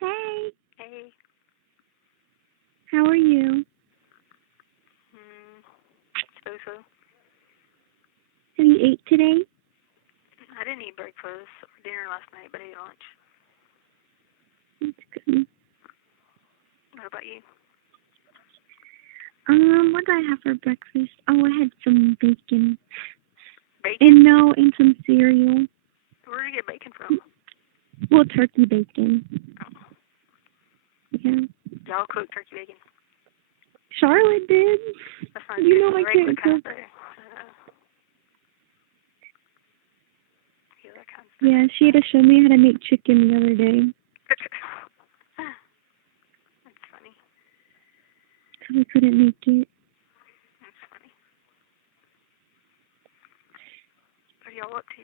Hey, Hey. how are you? Suppose so. Have you ate today? I didn't eat breakfast or dinner last night, but I ate lunch. That's good. What about you? What did I have for breakfast? Oh, I had some bacon. Bacon? And some cereal. Where did you get bacon from? Well, turkey bacon. Oh. Yeah. Y'all cook turkey bacon. Charlotte did. That's not You good. know I Regular can't kind cook. of that kind of stuff. Yeah, she had to show me how to make chicken the other day. That's funny. Because I couldn't make it. That's funny. What are y'all up to?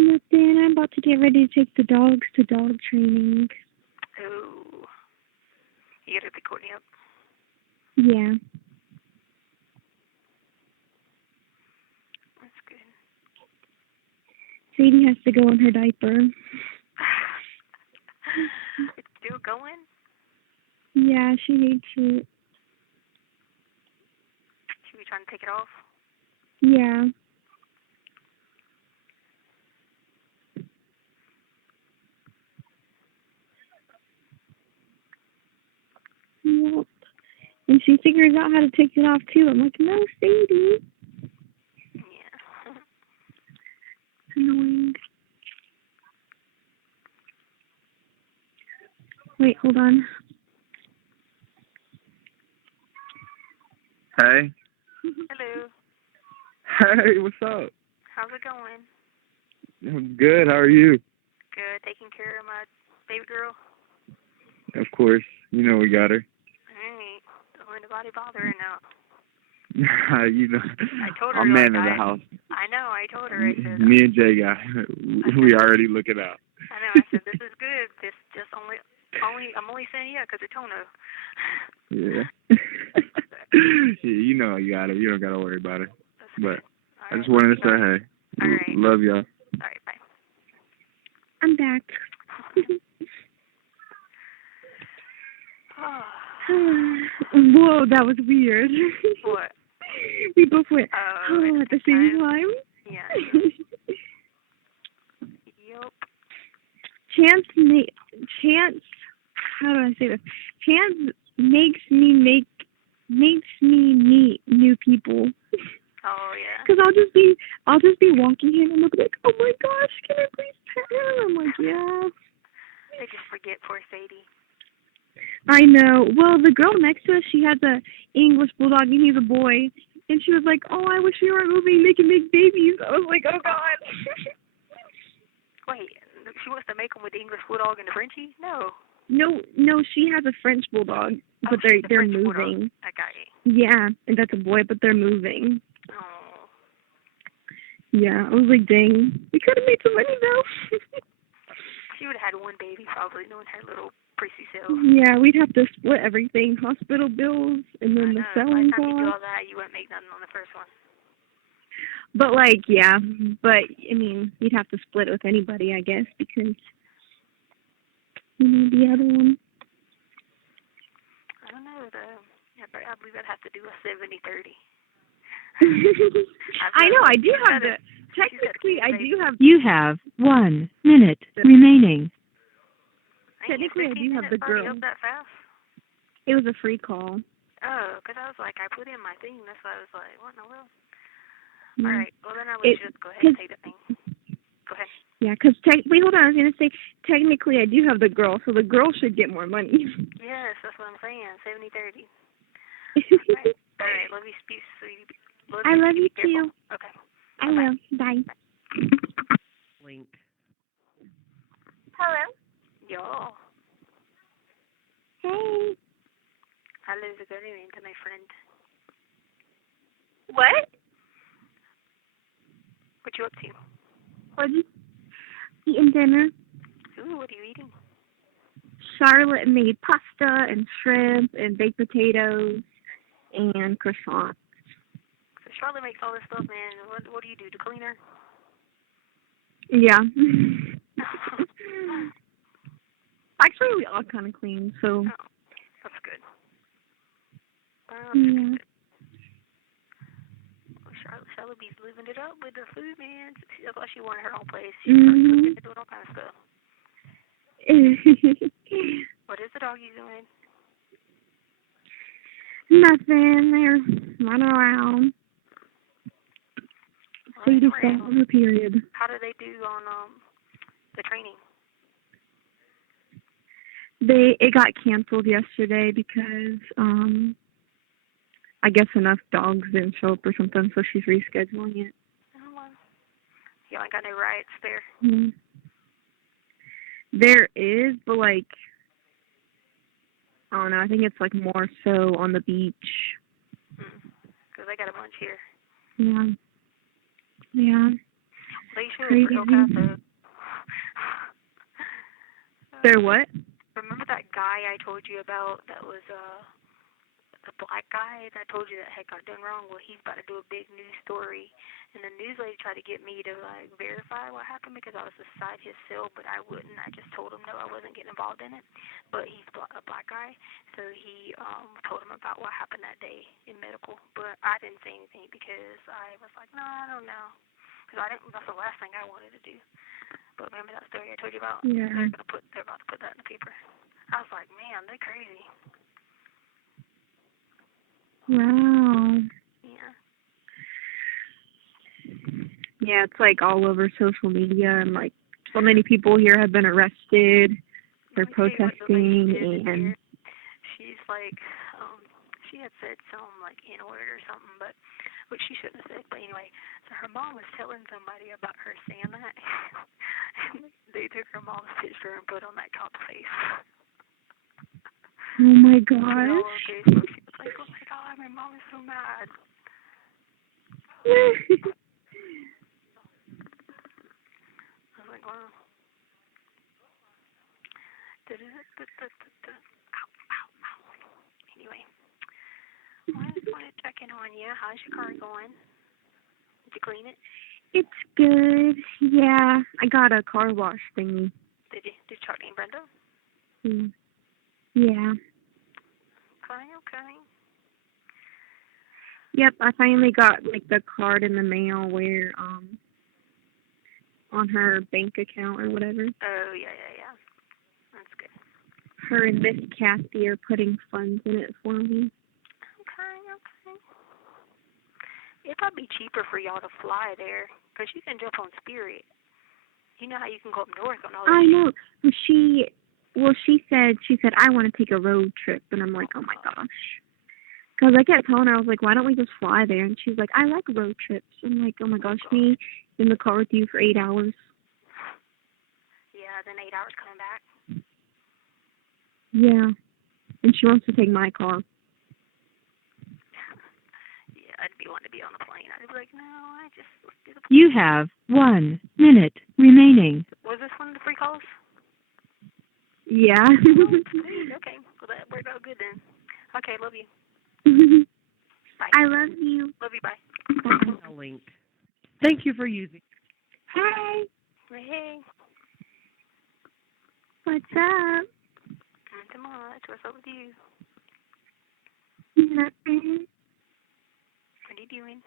Nothing. I'm about to get ready to take the dogs to dog training. Oh. You gotta pick Courtney up. Yeah. That's good. Sadie has to go in her diaper. It's still going? Yeah, she hates it. Should we try to take it off? Yeah. Yep. And she figures out how to take it off too. I'm like, no, Sadie. Yeah. Annoying. Wait, hold on. Hey. Hello. Hey, what's up? How's it going? I'm good. How are you? Good. Taking care of my baby girl? Of course. You know we got her. Alright. Don't let anybody bother her now. You know, I told her, I'm man like, of the house. I know. I told her. I said, Me and Jay got. We already looking out. I know. I said, this is good. This just I'm only saying yeah because of Tono. Yeah. Yeah, you know you got her. You don't gotta worry about her. But I just wanted to say hey. All right. Love y'all. All right. Bye. I'm back. Whoa, that was weird. What? We both went, Oh, at the same time? Yeah. Yup. Chance, how do I say this? Chance makes me meet new people. Oh yeah. Cause I'll just be walking here and look like, oh my gosh, can I please pet him? I'm like, yeah. They just forget poor Sadie. I know. Well, the girl next to us, she has a English bulldog and he's a boy, and she was like, oh, I wish we were moving. They can make babies. I was like, oh god. Wait, she wants to make them with the English bulldog and the Frenchie? No. No, she has a French bulldog, but they're French moving. Bulldog. I got you. Yeah, and that's a boy, but they're moving. Oh. Yeah, I was like, dang, we could have made some money though. She would have had one baby probably, knowing her little prissy self. Yeah, we'd have to split everything, hospital bills, and then the selling By the time you do all costs. that, you wouldn't make nothing on the first one. But like, yeah, but I mean, you'd have to split it with anybody, I guess, because you know the other one. I don't know. I believe I'd have to do a 70-30. I know, I do have the, technically, I do have, You have 1 minute remaining. Technically, I do have the girl. Up that fast? It was a free call. Oh, because I was like, I put in my thing. That's why I was like, what in the world? Mm. All right. Well, then I would just go ahead and take the thing. Go ahead. Yeah, because wait, hold on. I was going to say, technically, I do have the girl, so the girl should get more money. Yes, that's what I'm saying. 70-30. All right. Love you, sweetie. I love you too. Okay. I will. Bye. Link. Hello. Yo. Hey. How's it going to my friend? What? What you up to? What you eating dinner? Ooh, what are you eating? Charlotte made pasta and shrimp and baked potatoes and croissants. So Charlotte makes all this stuff, man. What do you do? The cleaner? Yeah. we all kind of clean, so. Oh, that's good. Yeah. Charlotte B's living it up with the food, man. That's why she wanted her own place. She's cooking and doing all kind of stuff. What is the doggy doing? Nothing. They're running around. Sadie's got her period. How did they do on the training? It got canceled yesterday because I guess enough dogs didn't show up or something, so she's rescheduling it. Oh, well. You ain't got no rights there. Mm. There is, but like, I don't know. I think it's like more so on the beach. Because they got a bunch here. Yeah. Yeah. They should Crazy. for El Paso. They're what? Remember that guy I told you about that was the black guy that I told you that had got done wrong? Well, he's about to do a big news story. And the news lady tried to get me to, like, verify what happened because I was beside his cell, but I wouldn't. I just told him no, I wasn't getting involved in it. But he's a black guy, so he told him about what happened that day in medical. But I didn't say anything because I was like, no, I don't know. Because that's the last thing I wanted to do. But remember that story I told you about? Yeah. They're about to put that in the paper. I was like, man, they're crazy. Wow. Yeah. Yeah, it's like all over social media, and like so many people here have been arrested. They're protesting, and she's like, she had said some like N-word or something, but which she shouldn't have said. But anyway, so her mom was telling somebody about her saying that. They took her mom's picture and put on that cop's face. Oh my gosh. She was like, oh my god, my mom is so mad. I was like, wow. Ow, ow, ow. Anyway, I just want to check in on you. How's your car going? Did you clean it? It's good. Yeah, I got a car wash thingy. Did you? Did Charlie and Brenda? Yeah. Okay. Yep, I finally got like the card in the mail where on her bank account or whatever. Oh yeah. That's good. Her and Miss Kathy are putting funds in it for me. Okay. It'd probably be cheaper for y'all to fly there, because you can jump on Spirit. You know how you can go up north on all this. I know. She said, I want to take a road trip. And I'm like, oh my gosh. Because I kept telling her, I was like, why don't we just fly there? And she's like, I like road trips. I'm like, oh my gosh, me in the car with you for 8 hours. Yeah, then 8 hours coming back. Yeah. And she wants to take my car. Yeah, I'd be wanting to be on the plane. I'd be like, no, let's do the plane. You have 1 minute remaining. Was this one of the free calls? Yeah. Okay. Well, that worked out good then. Okay, love you. Bye. I love you. Love you, bye. Link. Thank you for using. Hey. Hey. What's up? Not too much. What's up with you? Nothing. What are you doing?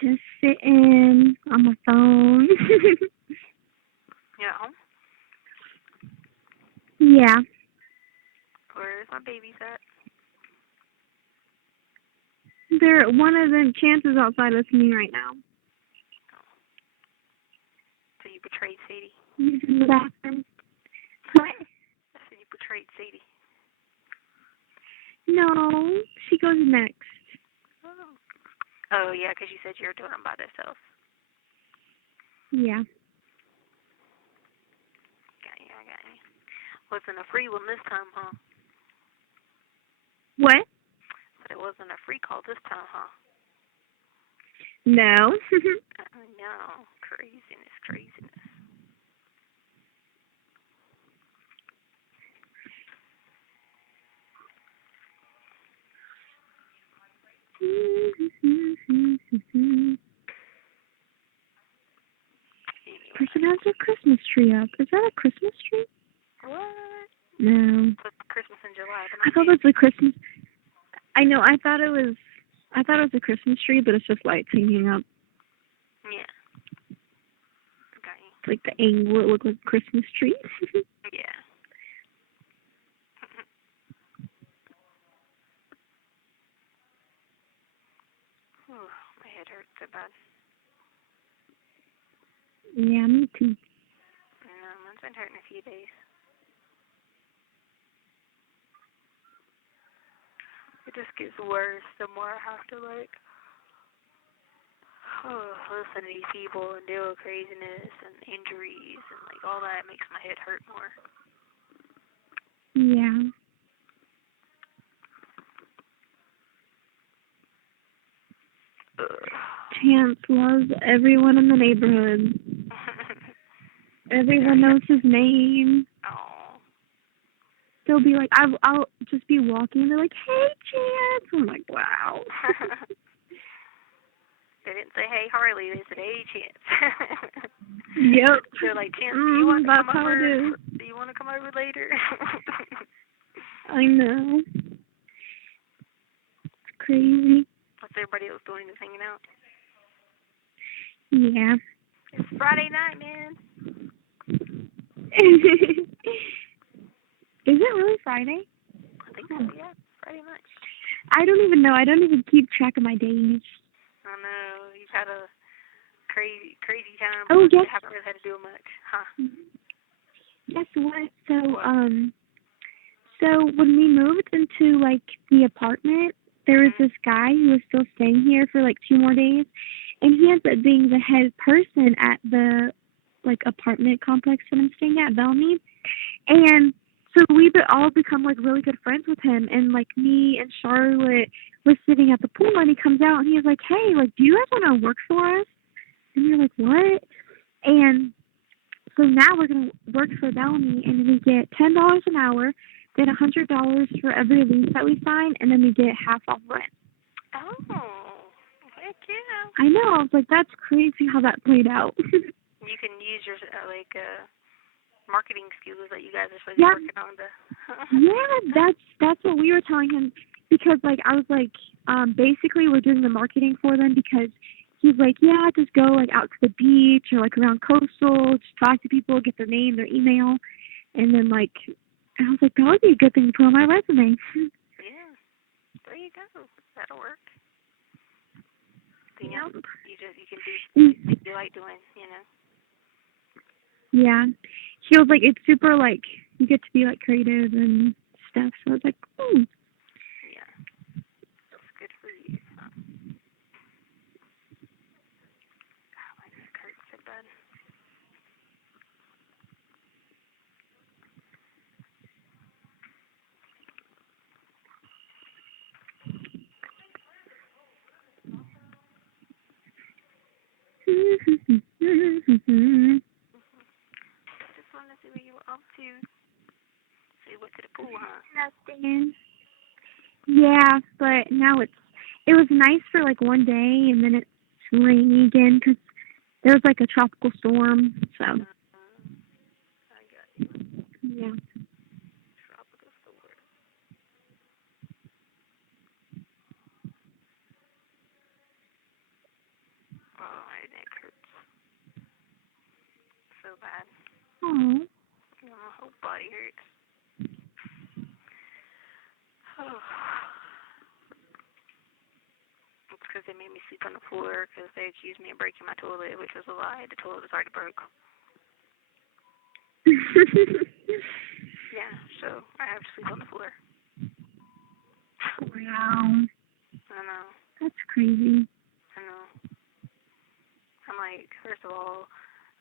Just sitting on my phone. You at home? Yeah. Where's my babies at? One of them Chance's outside listening right now. So you betrayed Sadie. He's in the bathroom. What? I said you betrayed Sadie. No, she goes next. Oh, yeah, because you said you were doing them by themselves. Yeah. I got you. Wasn't a free one this time, huh? What? But it wasn't a free call this time, huh? No. No. Craziness. Push it has a Christmas tree up. Is that a Christmas tree? What? No. It's Christmas in July. I thought it was a Christmas. I know. I thought it was a Christmas tree, but it's just lights hanging up. Yeah. Okay. Like the angle, it looked like a Christmas tree. Yeah. Ooh, my head hurts so bad. Yeah, me too. Mine's been hurting a few days. It just gets worse the more I have to, like, listen to these people and deal with craziness and injuries and, like, all that makes my head hurt more. Yeah. Chance loves everyone in the neighborhood. Everyone knows his name. Oh. They'll be like, I'll just be walking and they're like, hey, Chance. I'm like, wow. They didn't say, hey, Harley. They said, hey, Chance. Yep. They're like, Chance, do you want to come over? It is. Do you want to come over later? I know. It's crazy. What's everybody else doing? Just hanging out? Yeah. It's Friday night, man. Is it really Friday? I think so, yeah. Friday night. I don't even know. I don't even keep track of my days. I know. You've had a crazy time. Oh, yes. You haven't really had to do much, huh? Guess what? So when we moved into, like, the apartment, there was this guy who was still staying here for, like, 2 more days, and he ends up being the head person at the, like, apartment complex that I'm staying at, Bellmead. And so we all become, like, really good friends with him, and, like, me and Charlotte was sitting at the pool, and he comes out, and he was like, hey, like, do you guys want to work for us? And we're like, what? And so now we're going to work for Bellamy, and we get $10 an hour, then $100 for every lease that we sign, and then we get half off rent. Oh, heck yeah. I know. I was like, that's crazy how that played out. You can use your, marketing skills that you guys are supposed to be working on. Yeah, that's what we were telling him, because, like, I was like, basically we're doing the marketing for them, because he's like, yeah, just go, like, out to the beach or, like, around coastal, just talk to people, get their name, their email, and then, like, I was like, that would be a good thing to put on my resume. Yeah, there you go. That'll work. You know, you can do things you like doing, you know. Yeah. He was like, it's super, like, you get to be, like, creative and stuff. So I was like, ooh. Yeah. That's good for you. Huh? God, my neck hurts so bad. Just wanted to see what you were up to. So you went to the pool, huh? Nothing. Yeah, but now it was nice for, like, one day, and then it's rainy again, because there was, like, a tropical storm, so. I got you. Yeah. Tropical storm. Oh, my neck hurts so bad. Oh. My whole body hurts. Oh. It's because they made me sleep on the floor because they accused me of breaking my toilet, which was a lie. The toilet was already broke. Yeah, so I have to sleep on the floor. Wow. I know. That's crazy. I know. I'm like, first of all,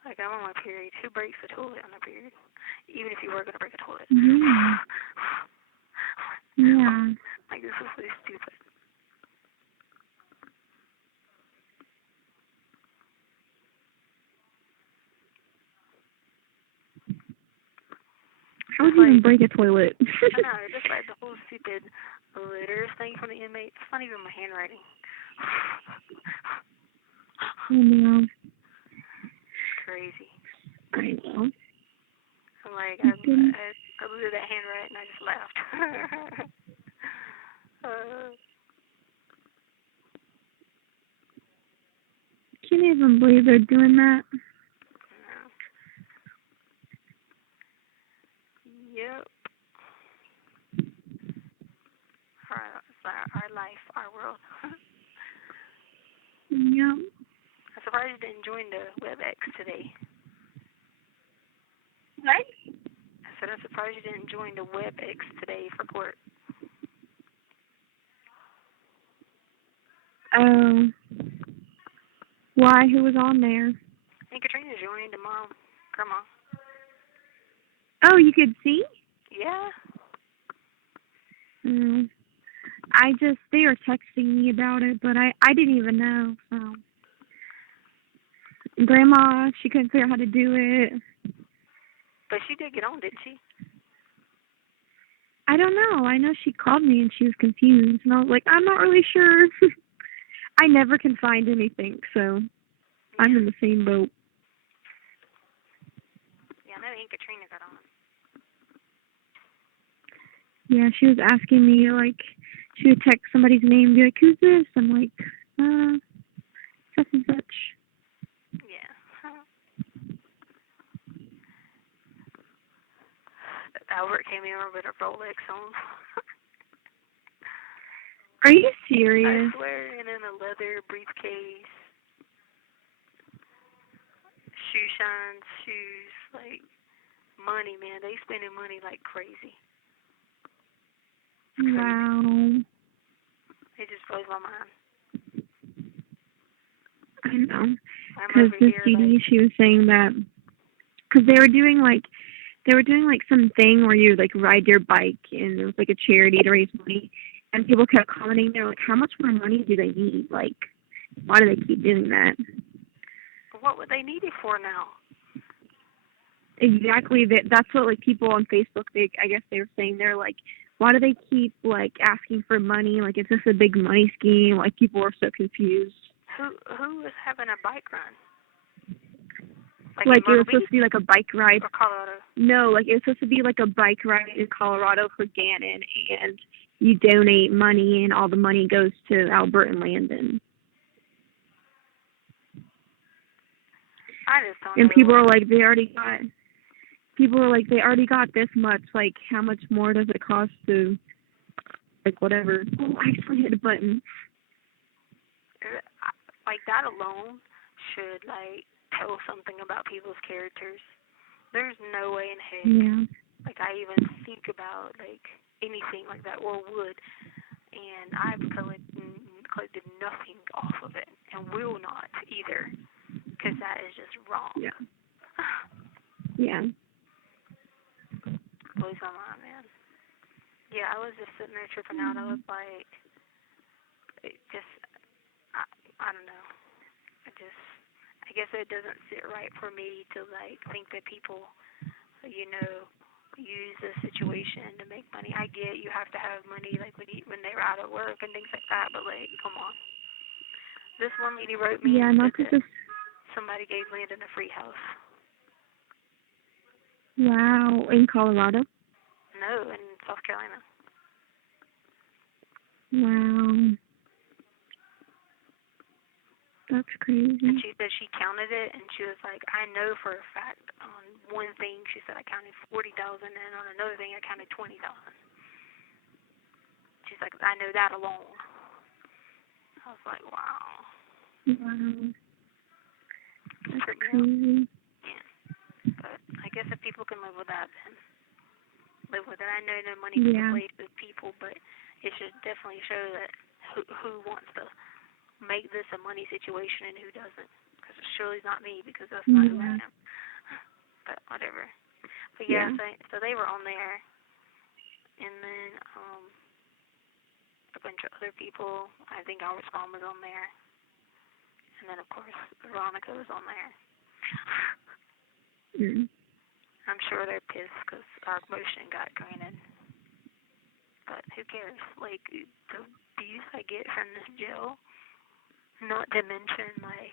like, I'm on my period. Who breaks the toilet on their period? Even if you were going to break a toilet. Yeah. Yeah. Like, this is so stupid. How would you even break a toilet? I know, just like the whole stupid litter thing from the inmates. It's not even my handwriting. Oh, no. It's crazy. I know. I'm like, I blew that hand right and I just laughed. Can't even believe they're doing that. No. Yep. Our life, our world. Yep. I'm surprised you didn't join the WebEx today. What? I said I'm surprised you didn't join the WebEx today for court. Oh. Why? Who was on there? I think Katrina's joining tomorrow. Grandma. Oh, you could see? Yeah. They were texting me about it, but I didn't even know, so. Grandma, she couldn't figure out how to do it. But she did get on, didn't she? I don't know. I know she called me and she was confused, and I was like, I'm not really sure. I never can find anything, so I'm in the same boat. Yeah, I know Aunt Katrina got on. Yeah, she was asking me, like, she would text somebody's name and be like, who's this? I'm like, such and such. Yeah. Albert came in with a Rolex on. Are you serious? I swear, and in a leather briefcase. Shoe shines, shoes, like, money, man. They spending money like crazy. Wow. It just blows my mind. I know. I'm Because over this here, CD, like, she was saying that, because they were doing like some thing where you like ride your bike and it was like a charity to raise money, and people kept commenting, they're like, how much more money do they need? Like, why do they keep doing that? what would they need it for now? Exactly. That's what like people on Facebook, I guess they were saying, they're like, why do they keep like asking for money? Like, is this a big money scheme? Like, people were so confused. Who is having a bike run? Like it was supposed to be like a bike ride. Or Colorado? No, like it was supposed to be like a bike ride in Colorado for Gannon, and you donate money, and all the money goes to Albert and Landon. I just don't know. And people were like, they already got this much. Like, how much more does it cost to, like, whatever? Oh, I actually hit a button. Like, that alone should, like, tell something about people's characters. There's no way in heck, like, I even think about, like, anything like that, or would. And I've collected nothing off of it, and will not either, because that is just wrong. Yeah. Yeah. Blows my mind, man. Yeah, I was just sitting there tripping out. I was like, I don't know. I guess it doesn't sit right for me to, like, think that people, you know, use the situation to make money. I get you have to have money, like, when they're out at work and things like that, but, like, come on. This one lady wrote me and said that somebody gave Landon a free house. Wow. In Colorado? No, in South Carolina. Wow. That's crazy. And she said she counted it, and she was like, I know for a fact on one thing, she said I counted 40,000, and on another thing I counted 20,000. She's like, I know that alone. I was like, wow. Wow. That's Freaked crazy. Yeah. But I guess if people can live with that, then live with it. I know no money can be played with people, but it should definitely show that who wants to make this a money situation and who doesn't. Because it surely is not me, because that's not who I am. But whatever. But yeah, so they were on there, and then a bunch of other people. I think Albert's mom was on there, and then of course Veronica was on there. I'm sure they're pissed because our motion got granted. But who cares? Like, the abuse I get from this jail, not to mention my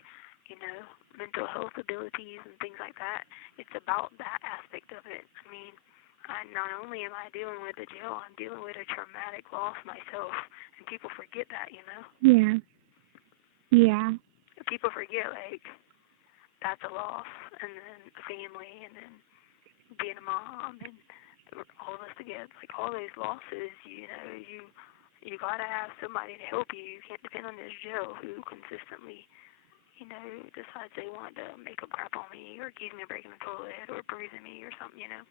you know, mental health abilities and things like that. It's about that aspect of it. I mean, not only am I dealing with a jail, I'm dealing with a traumatic loss myself, and people forget that, you know? Yeah. Yeah. People forget, like, that's a loss, and then a family, and then being a mom, and all of us together. Like, all those losses, you know, you gotta have somebody to help you. You can't depend on this jail who consistently, you know, decides they want to make up crap on me, or accuse me of breaking the toilet, or bruising me, or something, you know?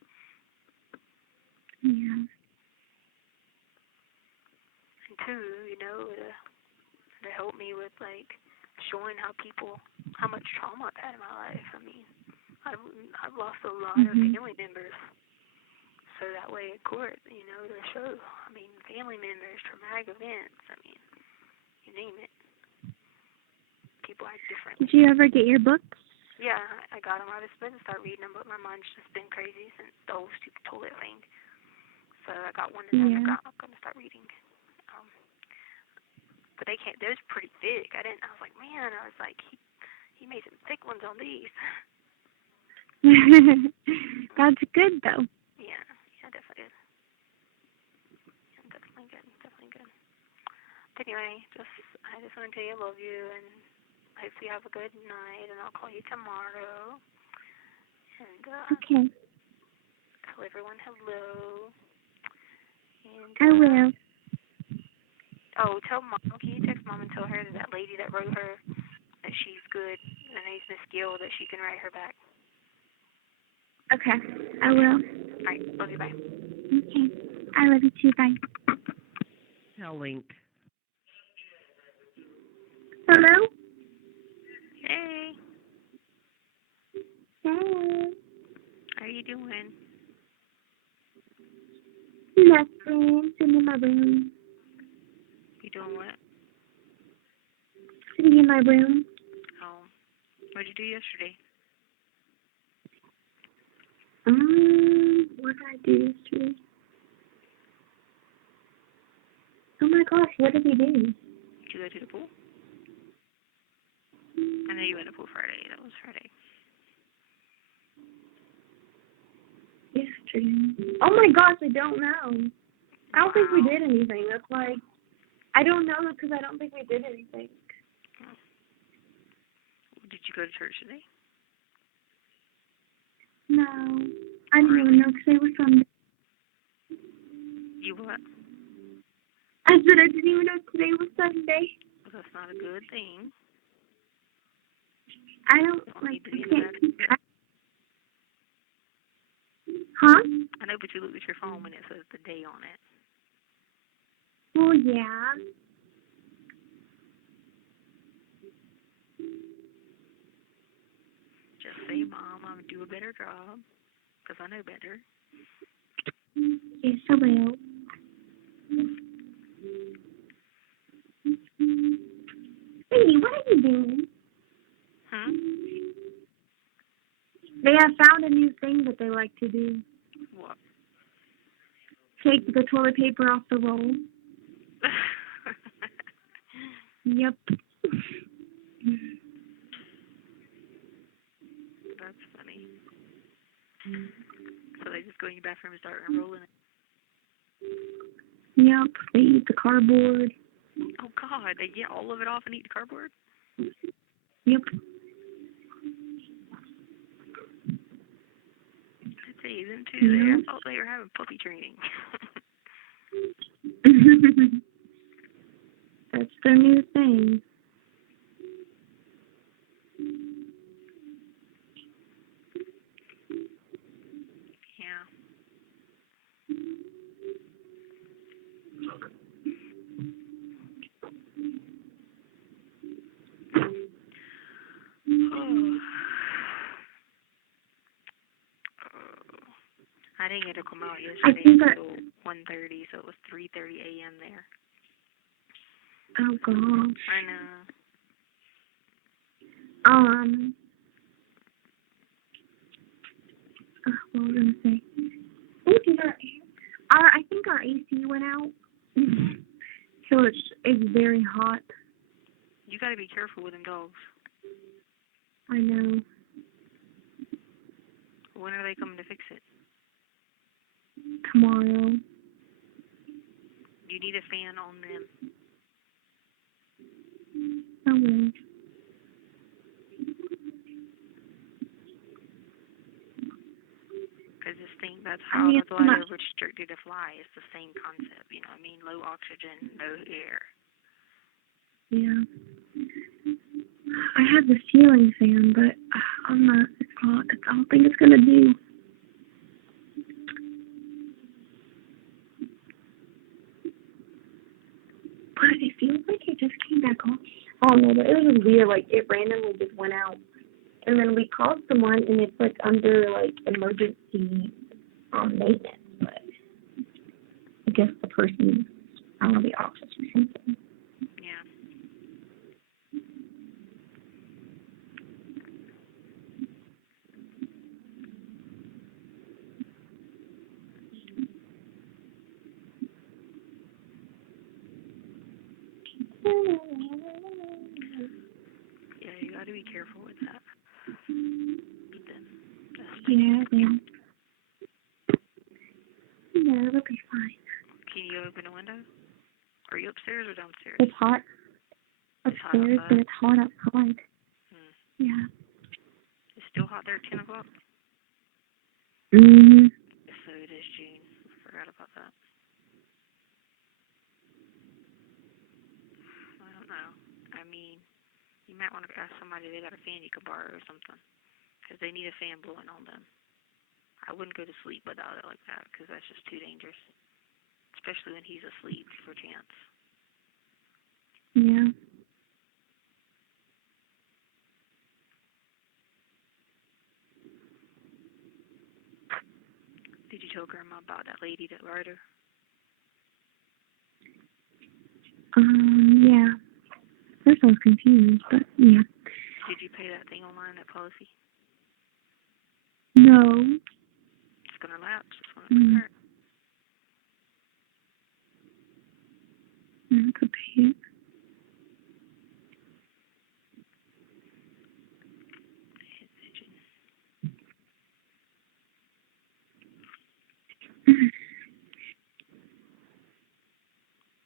Yeah. And two, you know, to help me with, like, showing how much trauma I've had in my life. I mean, I've lost a lot of family members. So that way in court, you know, to show, I mean, family members, traumatic events, I mean, you name it. People act differently. Did you ever get your books? Yeah, I got them. I was supposed to start reading them, but my mind's just been crazy since the whole stupid toilet thing. So I got one, and then I'm going to start reading. But they're pretty thick. I was like, man, he made some thick ones on these. That's good, though. Yeah, definitely good. Yeah, definitely good. But anyway, I just want to tell you I love you, and I hope you have a good night, and I'll call you tomorrow. And, okay. tell everyone hello. And, I will. Oh, tell Mom. Can you text Mom and tell her that lady that wrote her that she's good, and her name's Miss Gill, that she can write her back. Okay, I will. All right, love you, bye. Okay, I love you too, bye. Now link. Hello? Hey. Hey. How are you doing? Nothing. Sitting in my room. You doing what? Sitting in my room. Oh. What did you do yesterday? What did I do yesterday? Oh my gosh, what did we do? Did you go to the pool? I know you went to the pool Friday. That was Friday. Yesterday. Oh my gosh, I don't know. I don't think we did anything. That's like, I don't know because I don't think we did anything. Did you go to church today? No. I didn't even know because they were Sunday. You what? I said I didn't even know today was Sunday. Well, that's not a good thing. I don't need to be can't that. keep track. Huh? I know, but you look at your phone when it says the day on it. Well, yeah. Just say, Mom, I'm going to do a better job, because I know better. Yes, I will. Hey, what are you doing? Huh? They have found a new thing that they like to do. What? Take the toilet paper off the roll. Yep. That's funny. So they just go in your bathroom and start unrolling it? Yep. They eat the cardboard. Oh, God. They get all of it off and eat the cardboard? Yep. I'd say them too. There. I thought they were having puppy training. That's their new thing. Yeah. I didn't get to come out yesterday until 1:30, so it was 3:30 a.m. there. Oh gosh. I know. What was I gonna say? I think our AC went out, so it's very hot. You got to be careful with them dogs. I know. When are they coming to fix it? Tomorrow. You need a fan on them. I will. Because that's I how mean, the it's not- glider restricted to fly. It's the same concept, you know what I mean? Low oxygen, no air. Yeah. I have the ceiling fan, but I'm not. I don't think it's gonna do. But it feels like it just came back on. Oh no, but it was just weird. Like it randomly just went out, and then we called someone, and it's like under like emergency maintenance. But I guess the person, I don't know, the office or something. Yeah. Yeah, you gotta be careful with that. Yeah, then. Yeah, it'll be fine. Can you open a window? Are you upstairs or downstairs? It's hot upstairs, but it's hot outside. Yeah. It's still hot there at 10 o'clock? Mm-hmm. So it is June. I forgot about that. I don't know. I mean, you might want to ask somebody if they got a fan you can borrow or something. Because they need a fan blowing on them. I wouldn't go to sleep without it like that, because that's just too dangerous. Especially when he's asleep, for chance. Yeah. Did you tell Grandma about that lady that wrote her? Yeah. First I was confused, but yeah. Did you pay that thing online, that policy? No. It's going to lapse. It's going to hurt. I could pay it.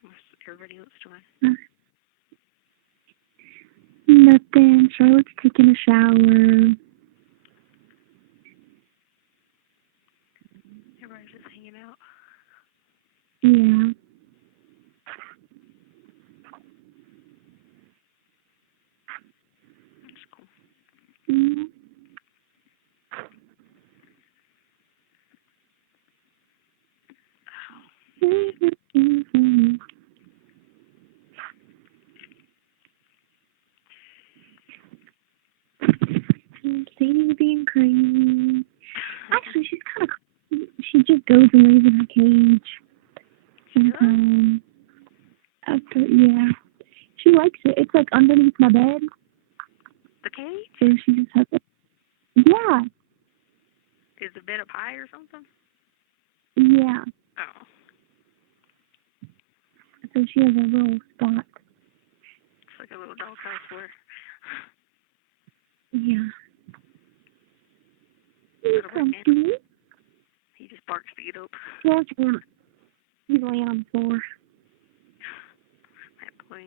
What's everybody else doing? Nothing. Charlotte's taking a shower. Everybody's just hanging out. Yeah. That's cool. Mm-hmm. Sadie's being crazy. Actually, she's kind of. She just goes and lays in her cage. Sometimes. After, yeah. She likes it. It's like underneath my bed. The cage? So she just has it. Yeah. Is the bed up high or something? Yeah. Oh. So she has a little spot. It's like a little doghouse where... Yeah. He's comfy. He just barks to get up. Yeah, he's laying on the floor. That boy.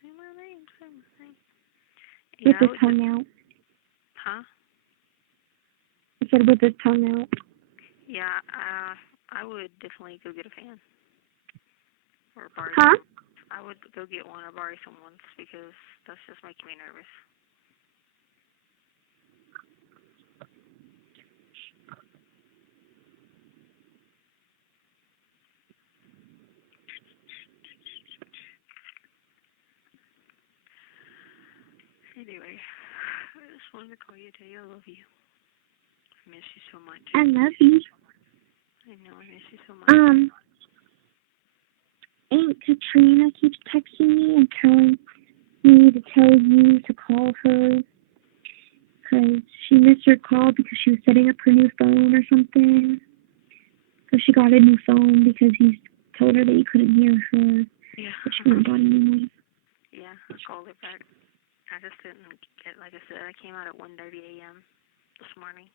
Say my name, say my name. With his tongue out. Huh? I said with his tongue out. Yeah, I would definitely go get a fan. Or borrow. Huh? I would go get one or borrow someone's, because that's just making me nervous. Anyway, I just wanted to call you to tell you I love you. I miss you so much. I love you. I know, I miss you so much. Aunt Katrina keeps texting me and telling me to tell you to call her. because she missed her call because she was setting up her new phone or something. So she got a new phone because he told her that he couldn't hear her. Yeah. But she wouldn't bought a new one. Yeah, I called her back. I just didn't get, like I said, I came out at 1:30 a.m. this morning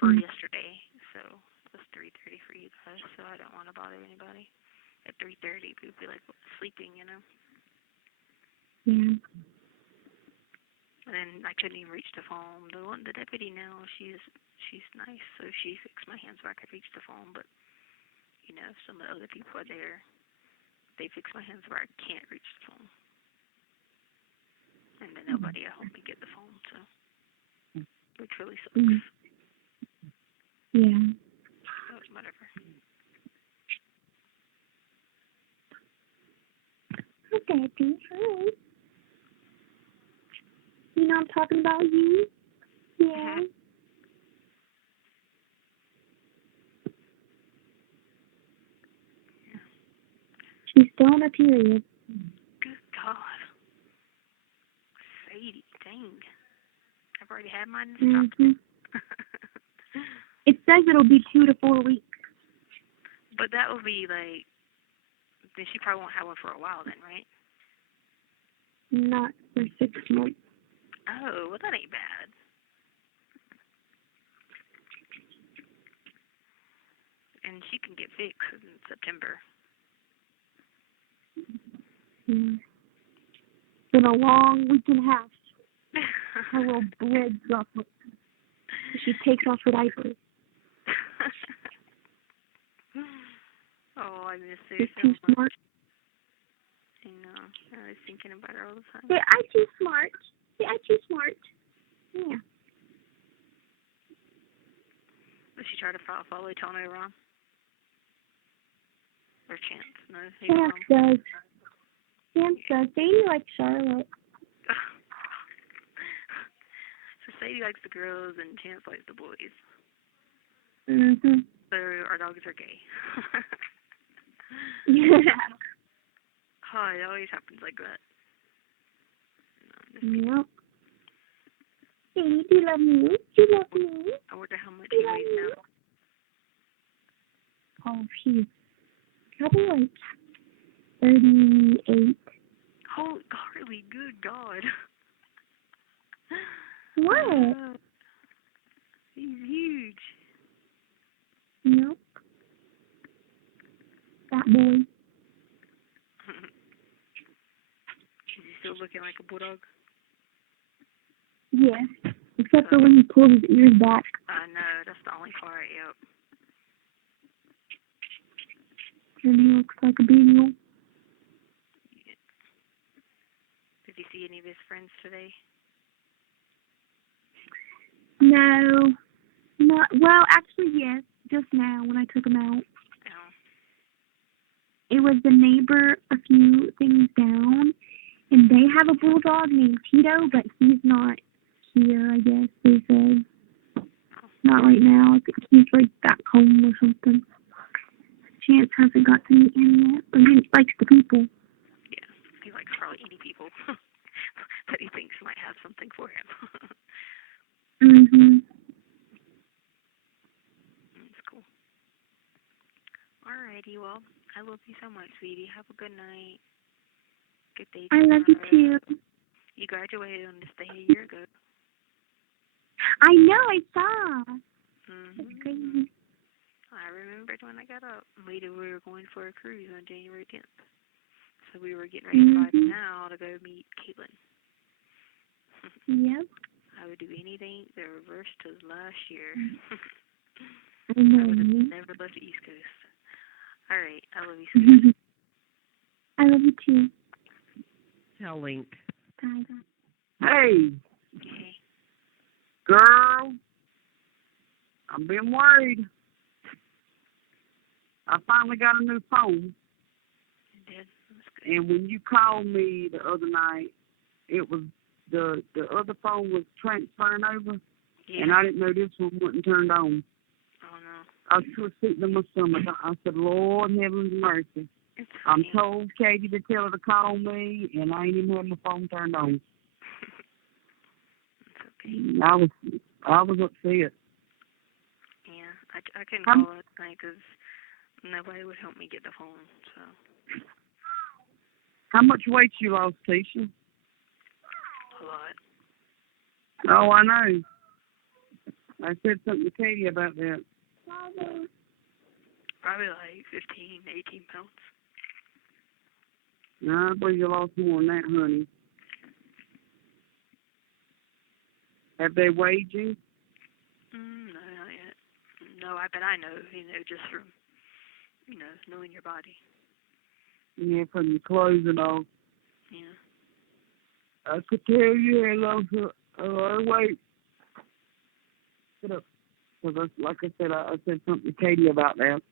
for yesterday. So it was 3:30 for you guys, so I don't want to bother anybody. At 3:30, people be like sleeping, you know. Yeah. And then I couldn't even reach the phone. The deputy now, she's nice, so she fixed my hands where I could reach the phone. But you know, some of the other people are there. They fix my hands where I can't reach the phone. And then nobody will help me get the phone, so which really sucks. Yeah. But whatever. Hi, Daddy. Hi. You know I'm talking about you? Yeah. She's still on her period. Good God. Sadie, dang. I've already had mine and stopped. It says it'll be 2 to 4 weeks. But that will be like, then she probably won't have one for a while then, right? Not for 6 months. Oh, well that ain't bad. And she can get fixed in September. Yeah. Been a long week and a half. Her little blood droplets. She takes off her diapers. Oh, I miss her She's so too much. smart. I know. I was thinking about her all the time. Say, I'm too smart. Say, I'm too smart. Yeah. Does she try to follow Tony around? Or Chance? No, Chance does. Chance does. Sadie likes Charlotte. So Sadie likes the girls and Chance likes the boys. Mhm. So our dogs are gay. Yeah. Oh, it always happens like that. Yep. Sadie, do you love me? Do you love me? I wonder how much he weighs now. Oh, she's probably like 38. Oh, Carly, good God. What? He's huge. Yep. That boy. Is he still looking like a bulldog? Yes. Except for when he pulls his ears back. I know, that's the only part, yep. And he looks like a beagle. Did you see any of his friends today? No. Not, well, actually, yes. Just now when I took him out. Oh. It was the neighbor a few things down. And they have a bulldog named Tito, but he's not here, I guess, they said. Not right now. I think he's like back home or something. Chance hasn't got to meet him yet. But he likes the people. Yeah, he likes probably any people that he thinks might have something for him. Mhm. That's cool. Alrighty, well, I love you so much, sweetie. Have a good night. Good day. I love you too. You graduated on this day a year ago. I know, I saw. Mm-hmm. It's crazy. I remembered when I got up. We were going for a cruise on January 10th. So we were getting ready to drive now to go meet Caitlin. Yep. I would do anything that reversed to last year. I know. I would have never left the East Coast. Alright, I love you, sweetie. I love you too. Tell Link. Bye. Hey, Okay. girl, I've been worried. I finally got a new phone, You did? That's good. and when you called me the other night, it was the other phone was transferring over, and I didn't know this one wasn't turned on. Oh, no. I was sitting in my stomach. I said, Lord, heaven's mercy. It's I'm funny. told Katie to tell her to call me, and I ain't even had my phone turned on. It's I was upset. Yeah, I couldn't call last night because nobody would help me get the phone, so. How much weight you lost, Tisha? A lot. Oh, I know. I said something to Katie about that. Probably like 15, 18 pounds. No, I believe you lost more than that, honey. Have they weighed you? No, not yet. No, but I know, just from, knowing your body. Yeah, from your clothes and all. Yeah. I could tell you had lost a lot of weight. Because, like I said, I said something to Katie about that.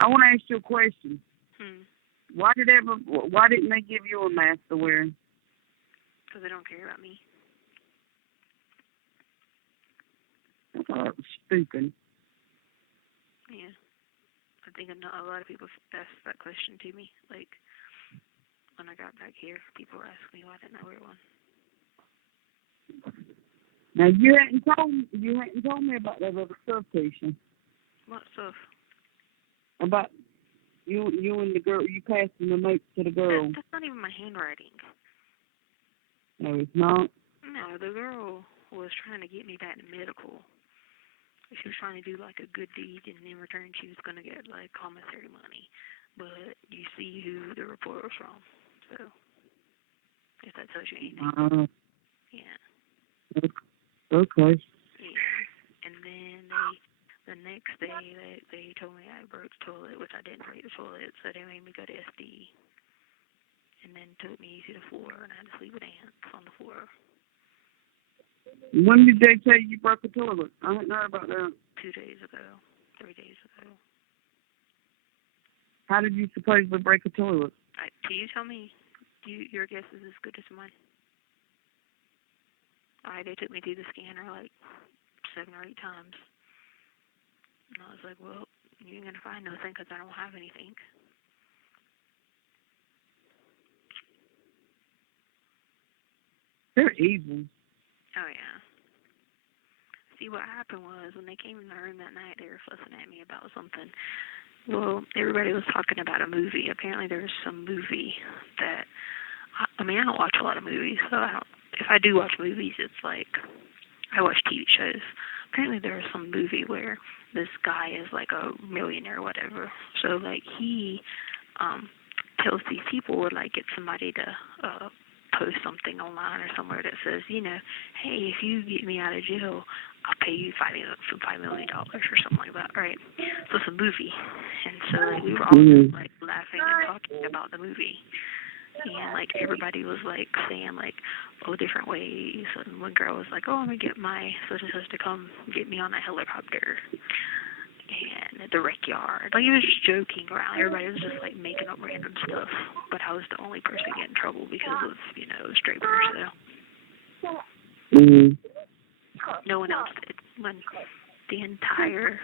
I want to ask you a question. Why didn't they give you a mask to wear? Because they don't care about me. I thought it was stupid. Yeah. I think a lot of people asked that question to me. Like, when I got back here, people were asking me why didn't I wear one. Now you hadn't told me about that other stuff, Tisha. What stuff? About you and the girl, you passing the notes to the girl. That's not even my handwriting. No, it's not. No, the girl was trying to get me back to medical. She was trying to do like a good deed, and in return she was going to get like commissary money. But you see who the report was from, so if that tells you anything. Yeah. Okay. Yeah. And then the next day they told me I broke the toilet, which I didn't break the toilet, so they made me go to SD. And then took me to the floor, and I had to sleep with ants on the floor. When did they tell you broke the toilet? I didn't know about that. 2 days ago. 3 days ago. How did you supposedly break a toilet? Can you tell me? Your guess is as good as mine. They took me through the scanner like 7 or 8 times. And I was like, well, you ain't going to find nothing because I don't have anything. They're evil. Oh, yeah. See, what happened was when they came in my room that night, they were fussing at me about something. Well, everybody was talking about a movie. Apparently there was some movie that, I don't watch a lot of movies, so if I do watch movies, it's like I watch TV shows. Apparently there was some movie where this guy is like a millionaire or whatever. So like he tells these people would like get somebody to post something online or somewhere that says, hey, if you get me out of jail, I'll pay you $5 million or something like that, right? So it's a movie, and so like, we were all like laughing and talking about the movie. And like everybody was like saying like, different ways. And one girl was like, I'm gonna get my such and such to come get me on a helicopter. And at the rec yard, like he was just joking around. Everybody was just like making up random stuff. But I was the only person getting in trouble because of strippers. So no one else did. When the entire,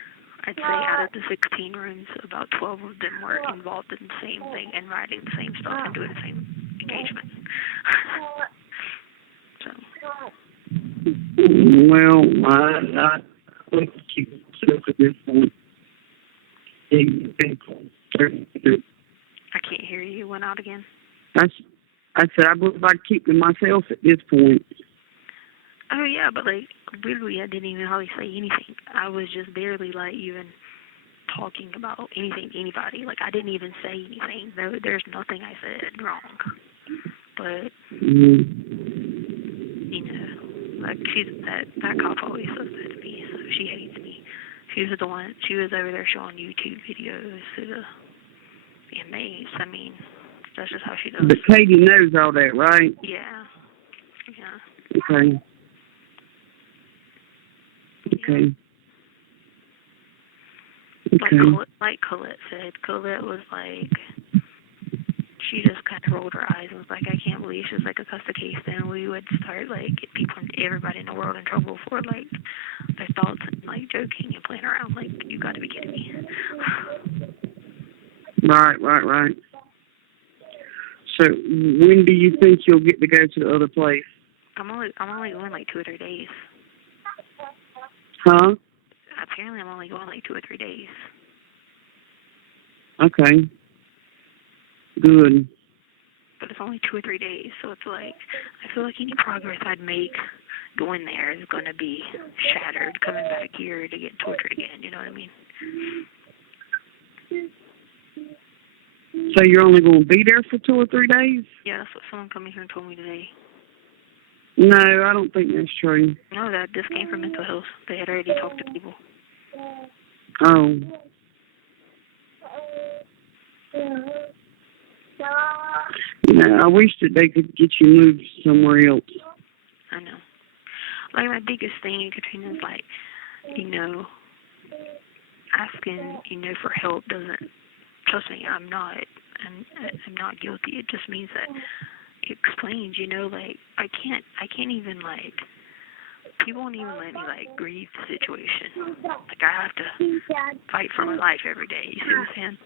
I'd say out of the 16 rooms, about 12 of them were involved in the same thing and writing the same stuff and doing the same engagement. So. Well, I would keep myself at this point. I can't hear you. Went out again. I said I believe I'd keep myself at this point. Oh yeah, but like literally, I didn't even hardly say anything. I was just barely like even talking about anything to anybody. Like I didn't even say anything. There's nothing I said wrong. But like that cop always says that to me. So she hates me. She was the one. She was over there showing YouTube videos to the inmates. That's just how she does. But Katie knows all that, right? Yeah. Okay. Okay. Like Colette said, Colette was like, she just kind of rolled her eyes and was like, I can't believe she was like, if that's the case, then we would start like get everybody in the world in trouble for like their thoughts and like joking and playing around. Like, you got to be kidding me. Right. So when do you think you'll get to go to the other place? I'm only going like 2 or 3 days. Huh? Apparently, I'm only going like 2 or 3 days. Okay. Good. But it's only 2 or 3 days, so it's like I feel like any progress I'd make going there is going to be shattered coming back here to get tortured again. You know what I mean? So you're only going to be there for 2 or 3 days? Yeah, that's what someone coming here and told me today. No, I don't think that's true. No, that this came from mental health. They had already talked to people. Oh. Yeah, I wish that they could get you moved somewhere else. I know. Like, my biggest thing, Katrina, is like, asking, for help doesn't, trust me, I'm not guilty. It just means that it explains, like, I can't even, like, people won't even let me, like, grieve the situation. Like, I have to fight for my life every day. You see what I'm saying?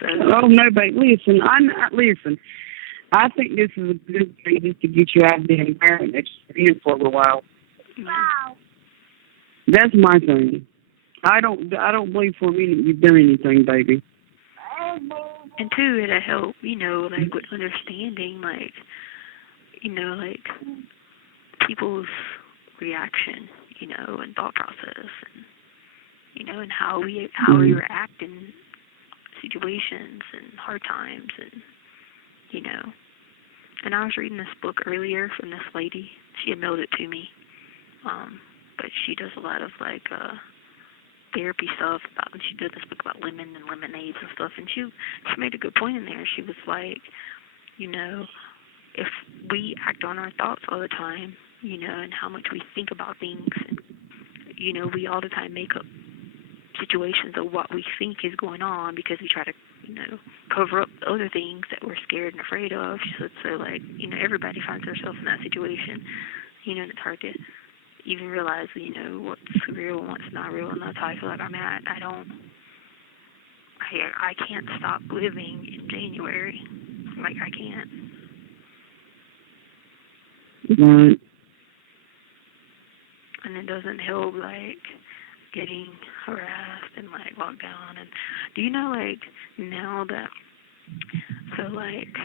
So, oh, no, babe, listen. Listen. I think this is a good thing just to get you out of the environment that you're in for a little while. Wow. That's my thing. I don't believe for a minute you've done anything, baby. And two, it'll help, like, with understanding, like, like, people's reaction, and thought process, and, and how we react in situations and hard times, and, and I was reading this book earlier from this lady. She had mailed it to me, but she does a lot of, like, therapy stuff about, and she did this book about lemon and lemonades and stuff, and she made a good point in there. She was like, if we act on our thoughts all the time, and how much we think about things, and, we all the time make up situations of what we think is going on because we try to, cover up other things that we're scared and afraid of. She said, so, like, everybody finds themselves in that situation, and it's hard to even realize, what's real and what's not real, and that's how I feel like I'm at. I can't stop living in January. Like, I can't. Right. And it doesn't help, like, getting harassed and, like, locked down. And do you know, like, now that, so, like,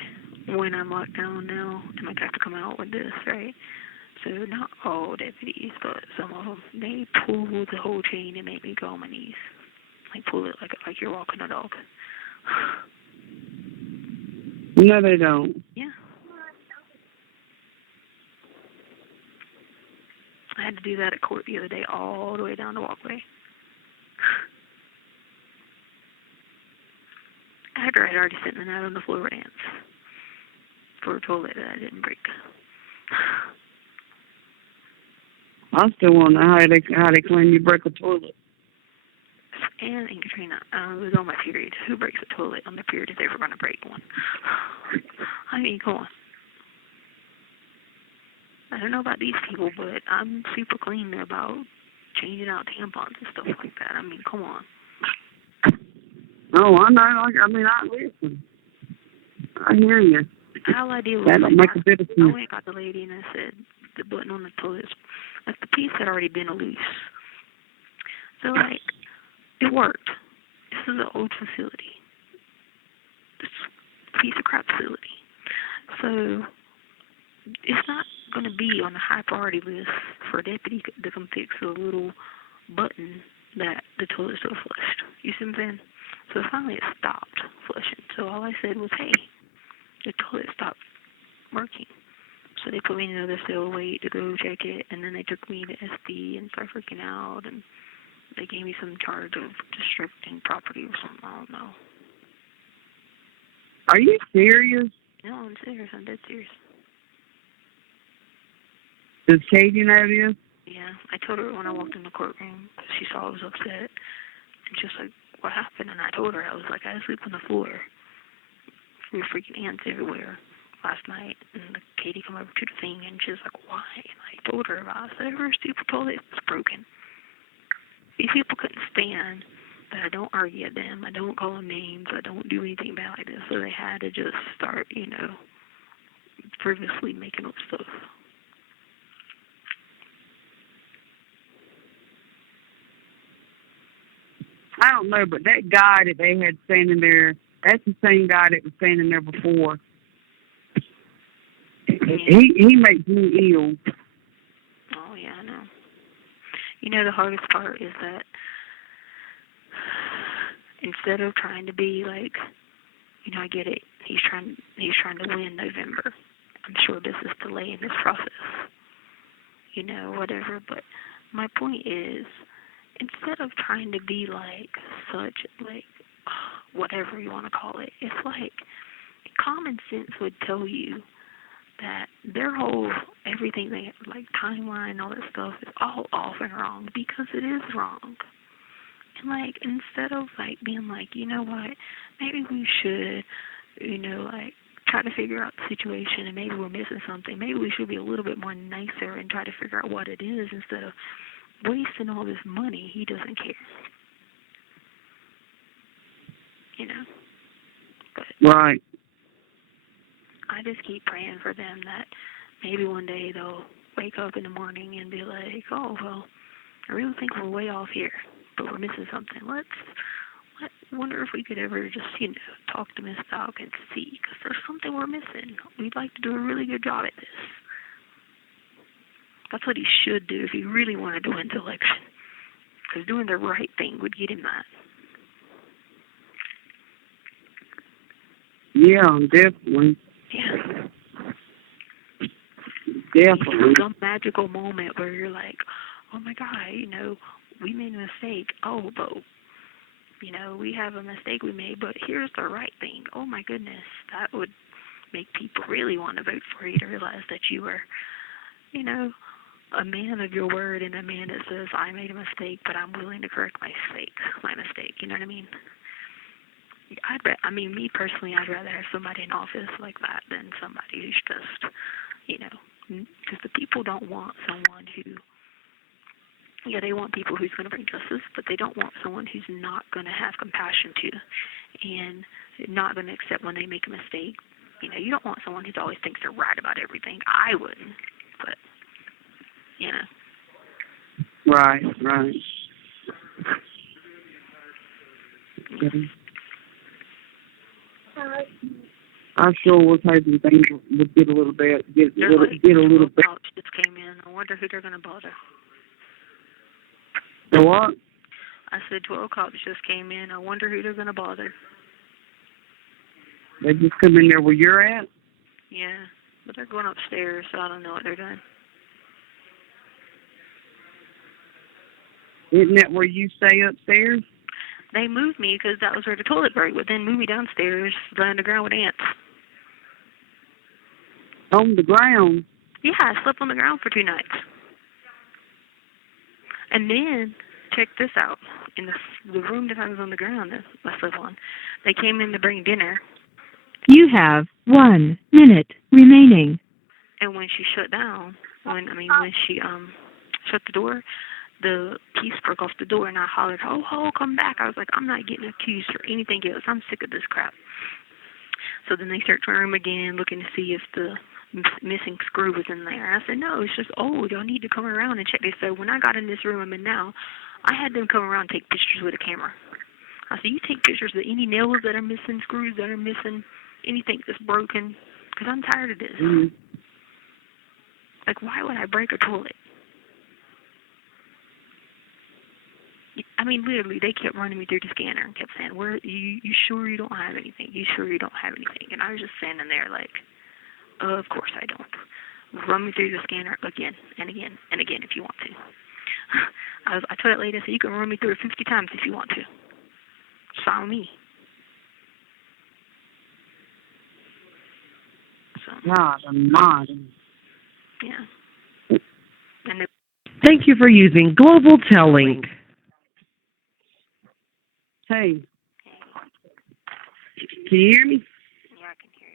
when I'm locked down now, and, like, I have to come out with this, right? So not all deputies, but some of them, they pull the whole chain and make me go on my knees. Like, pull it like you're walking a dog. No, they don't. Yeah. I had to do that at court the other day, all the way down the walkway. After I'd already sitting out on the floor ramps for a toilet that I didn't break. I still want to know how they claim you break a toilet. And Katrina, it was on my period. Who breaks a toilet on their period if they were going to break one? I mean, come on. I don't know about these people, but I'm super clean about changing out tampons and stuff like that. I mean, come on. Oh, I know. I listen. I hear you. How I deal with that don't make a bit of sense. I went and got the lady and I said, the button on the toilet, like, the piece had already been loose. So, like, it worked. This is an old facility. This piece of crap facility. So, it's not going to be on the high priority list for a deputy to come fix a little button that the toilet still flushed. You see what I'm saying? So finally it stopped flushing. So all I said was, hey, the toilet stopped working. So they put me in another cell wait to go check it, and then they took me to SD and started freaking out, and they gave me some charge of disrupting property or something. I don't know. Are you serious? No, I'm serious. I'm dead serious. Does Katie know this? Yeah, I told her when I walked in the courtroom because she saw I was upset, and she was like, what happened? And I told her, I was like, I was sleeping on the floor. There were freaking ants everywhere last night, and Katie come over to the thing, and she was like, why? And I told her about it. I said, her stupid toilet was broken. These people couldn't stand that I don't argue at them, I don't call them names, I don't do anything bad like this, so they had to just start, frivolously making up stuff. I don't know, but that guy that they had standing there, that's the same guy that was standing there before. He makes me ill. Oh, yeah, I know. You know, the hardest part is that instead of trying to be like, you know, I get it. He's trying to win November. I'm sure this is delaying this process. You know, whatever. But my point is, instead of trying to be like such, like, whatever you want to call it, it's like common sense would tell you that their whole, everything they like, timeline, all that stuff is all off and wrong because it is wrong. And like, instead of like being like, you know what, maybe we should, you know, like try to figure out the situation and maybe we're missing something. Maybe we should be a little bit more nicer and try to figure out what it is instead of wasting all this money. He doesn't care. You know? But Right. I just keep praying for them that maybe one day they'll wake up in the morning and be like, oh, well, I really think we're way off here, but we're missing something. Let's wonder if we could ever just, you know, talk to Miss Stauch and see, because there's something we're missing. We'd like to do a really good job at this. That's what he should do if he really wanted to win the election, because doing the right thing would get him that. Yeah, definitely. Yeah. Definitely. Some magical moment where you're like, oh my God, you know, we made a mistake. Oh, but, you know, we have a mistake we made, but here's the right thing. Oh my goodness, that would make people really want to vote for you, to realize that you were, you know, a man of your word and a man that says, I made a mistake, but I'm willing to correct my mistake. You know what I mean? Me personally, I'd rather have somebody in office like that than somebody who's just, you know, because the people don't want someone who, yeah, they want people who's going to bring justice, but they don't want someone who's not going to have compassion to and not going to accept when they make a mistake. You know, you don't want someone who always thinks they're right about everything. I wouldn't, but, you know. Right. Yeah. I sure was hoping things would get a little bit, get a little bit. Just came in. I wonder who they're going to bother. The what? I said 12 cops just came in. I wonder who they're going to bother. They just come in there where you're at? Yeah, but they're going upstairs, so I don't know what they're doing. Isn't that where you stay upstairs? They moved me because that was where the toilet broke, but then moved me downstairs, laying the ground with ants. On the ground? Yeah, I slept on the ground for 2 nights. And then, check this out. In the room that I was on the ground that I slept on, they came in to bring dinner. You have 1 minute remaining. And when she shut down, when she shut the door, the piece broke off the door, and I hollered, ho, come back. I was like, I'm not getting accused for anything else. I'm sick of this crap. So then they searched my room again, looking to see if the missing screw was in there. I said, no, it's just old. Y'all need to come around and check this. So when I got in this room I'm in now, I had them come around and take pictures with a camera. I said, you take pictures of any nails that are missing, screws that are missing, anything that's broken, because I'm tired of this. Mm-hmm. Like, why would I break a toilet? I mean, literally, they kept running me through the scanner and kept saying, you sure you don't have anything? You sure you don't have anything? And I was just standing there like, of course I don't. Run me through the scanner again and again and again if you want to. I told that lady, I said, you can run me through it 50 times if you want to. Follow me. So, God almighty. Yeah. And Thank you for using Global Telling. Hey. Can you hear me? yeah, I can hear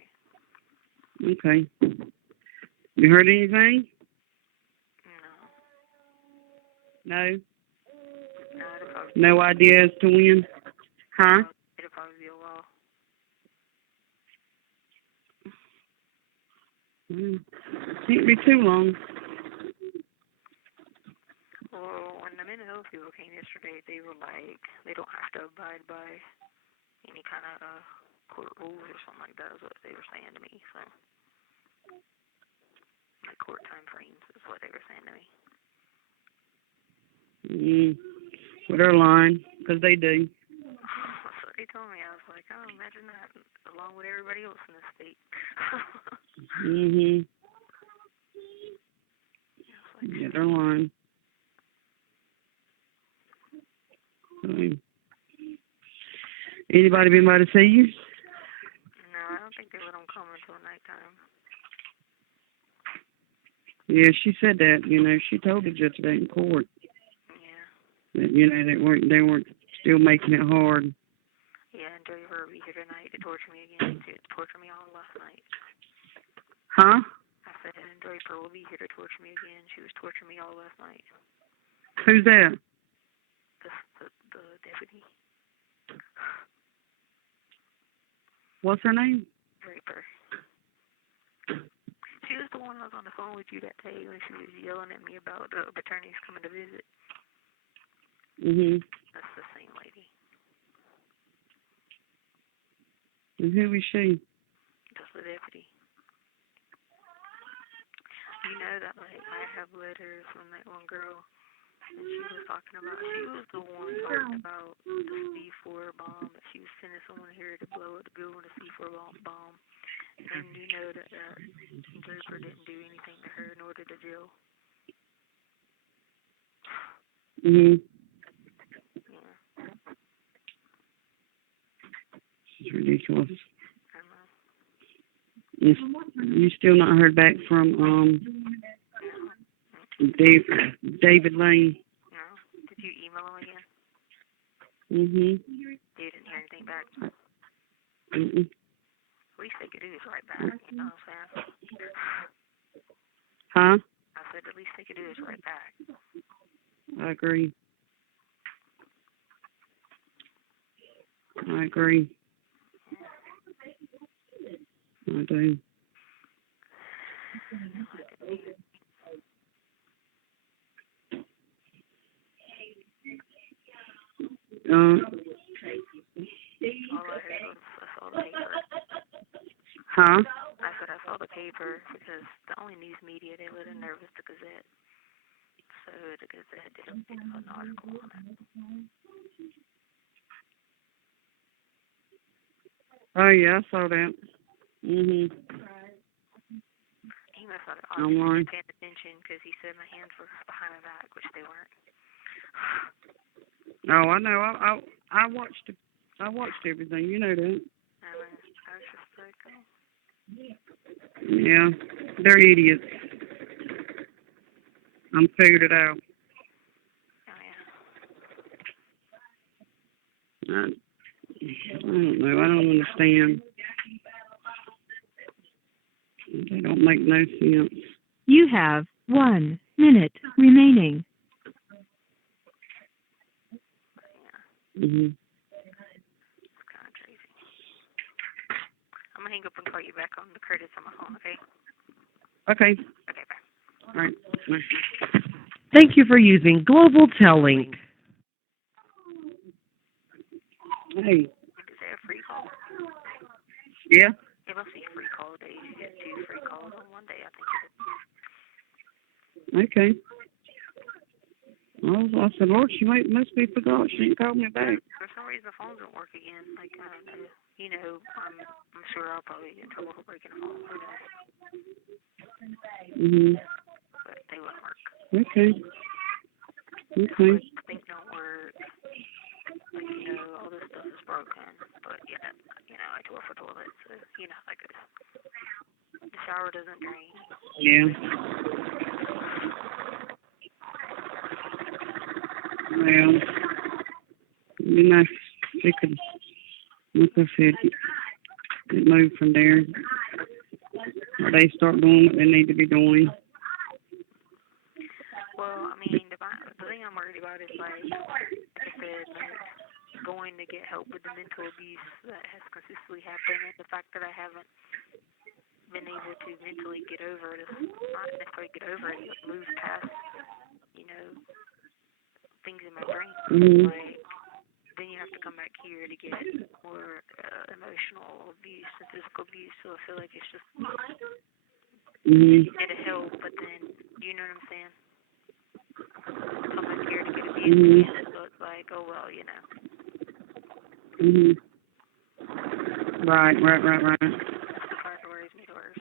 you. Okay. You heard anything? No? No idea as to when? Huh? It'll probably be a while. Can't be too long. Well, when the Minnesota people came yesterday, yesterday, they were like, they don't have to abide by any kind of court rules or something like that is what they were saying to me. So, like court time frames is what they were saying to me. Well, they're lying, because they do. That's what they told me. I was like, oh, imagine that, along with everybody else in this state. Yeah, they're lying. Anybody been by to see you? No, I don't think they let them come until nighttime. Yeah, she said that. She told the judge that in court. Yeah. That they weren't still making it hard. Yeah, and Joey will be here tonight to torture me again. To torture me all last night. Huh? I said, and Draper will be here to torture me again. She was torturing me all last night. Who's that? The deputy. What's her name? Draper. She was the one that was on the phone with you that day when she was yelling at me about the attorneys coming to visit. That's the same lady. And who is she? That's the deputy. You know that, like, I have letters from that one girl, and she was talking about, she was the one talking about the C4 bomb, that she was sending someone here to blow up the building with a C4 bomb. And you know that Draper didn't do anything to her nor did the jail. Yeah. It's ridiculous. I know. You still not heard back from David Lane? No. Did you email him again? You didn't hear anything back? At least they could do is write back, you know what I'm saying? Huh? I said at least they could do is write back. I agree. I agree. I do. All I heard was I saw the paper. Huh? I said I saw the paper because the only news media they let in there was the Gazette. So the Gazette didn't put an article on it. Oh yeah, I saw that. He must have online. paid attention because he said my hands were behind my back, which they weren't. Oh, I know. I watched it. I watched everything. You know that. I was just like, oh. Yeah, they're idiots. I'm figured it out. Oh, yeah. I don't know. I don't understand. They don't make no sense. You have 1 minute remaining. Mhm. It's kind of crazy. I'm gonna hang up and call you back on the credits on my phone, okay? Okay. Okay, bye. All right. Bye. Thank you for using Global Tellink. Hey. Is there a free call? Yeah. It must be a free call day. You get 2 free calls on one day, I think. Okay. Well, I said, Lord, she must be forgot. She ain't called me back. For some reason, the phones don't work again. Like, I don't know. You know, I'm sure I'll probably get in trouble for breaking the phone. But they wouldn't work. Okay. Like, things don't work. Like, you know, all this stuff is broken. But, yeah, you know, I tour for toilets, so you know how that goes. The shower doesn't drain. Yeah. Well, it'd be nice if they could, like I said, get moved from there. Or they start doing what they need to be doing. Well, I mean, the thing I'm worried about is, like I said, like, going to get help with the mental abuse that has consistently happened, and the fact that I haven't been able to mentally get over it, not necessarily get over it, but move past, you know, things in my brain. Mhm. Like, then you have to come back here to get more emotional abuse and physical abuse. So I feel like it's just Mhm. it'll help, but then you know what I'm saying. Come back here to get abused Mhm. again. So it's like, oh well, you know. Mhm. Right. Part worries me worse.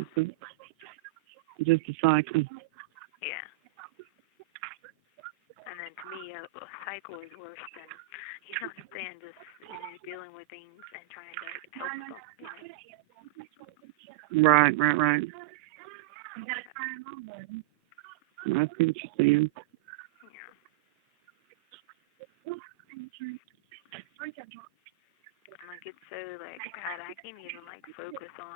Just a cycle. Yeah. And then to me, a cycle is worse than, you know what I'm saying, just, you're dealing with things and trying to help them, Right. I see what you're saying. Yeah. Like, it's so, like, bad, I can't even, like, focus on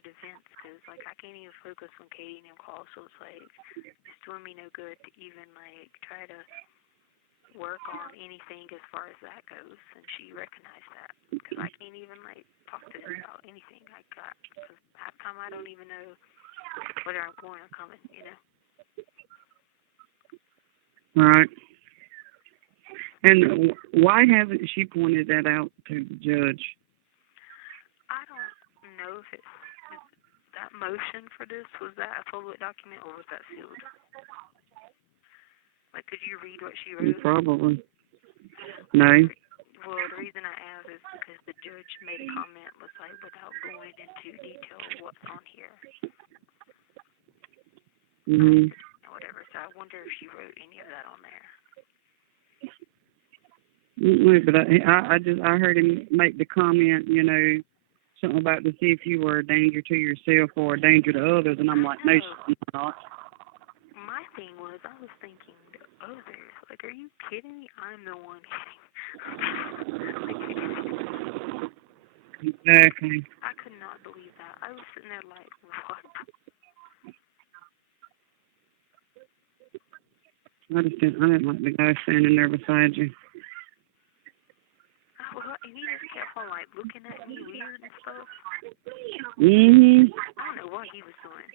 defense, because, like, I can't even focus when Katie and him call, so it's, like, it's doing me no good to even, like, try to work on anything as far as that goes, and she recognized that, because I can't even, like, talk to her about anything I got, because half the time I don't even know whether I'm going or coming, you know? Right. And why hasn't she pointed that out to the judge? I don't know if it's that motion for this, was that a public document or was that sealed? Like, could you read what she wrote? Probably. No. Well, the reason I ask is because the judge made a comment, was like, without going into detail of what's on here. Mhm. Or whatever, so I wonder if she wrote any of that on there. But I heard him make the comment, something about to see if you were a danger to yourself or a danger to others, and I'm like, no, she's not. My thing was, I was thinking, others, like, are you kidding me? I'm the one hitting. Exactly. I could not believe that. I was sitting there like, what? I didn't like the guy standing there beside you. Well, and he just kept on, like, looking at me weird and stuff. Mhm. I don't know what he was doing.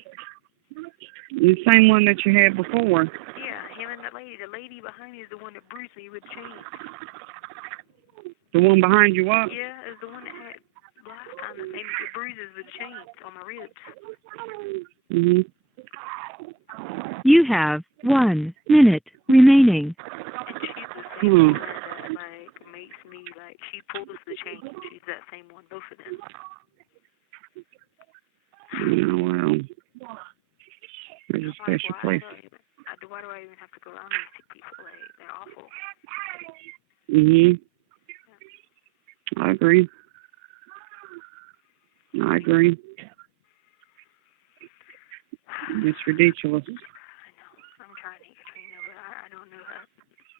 The same one that you had before. Yeah, him and the lady. The lady behind me is the one that bruised me with chains. The one behind you, what? Yeah, is the one that had last time that made me get bruises with chains on my ribs. Mhm. You have 1 minute remaining. And she's the same one that, like, makes me, like, she pulls the chain. She's that same one, both of them. Oh, well. There's a special place. Why do I even have to go around these people? Like, they're awful. Mhm. I agree. It's ridiculous. I know. I'm trying to hit Katrina, but I don't know how.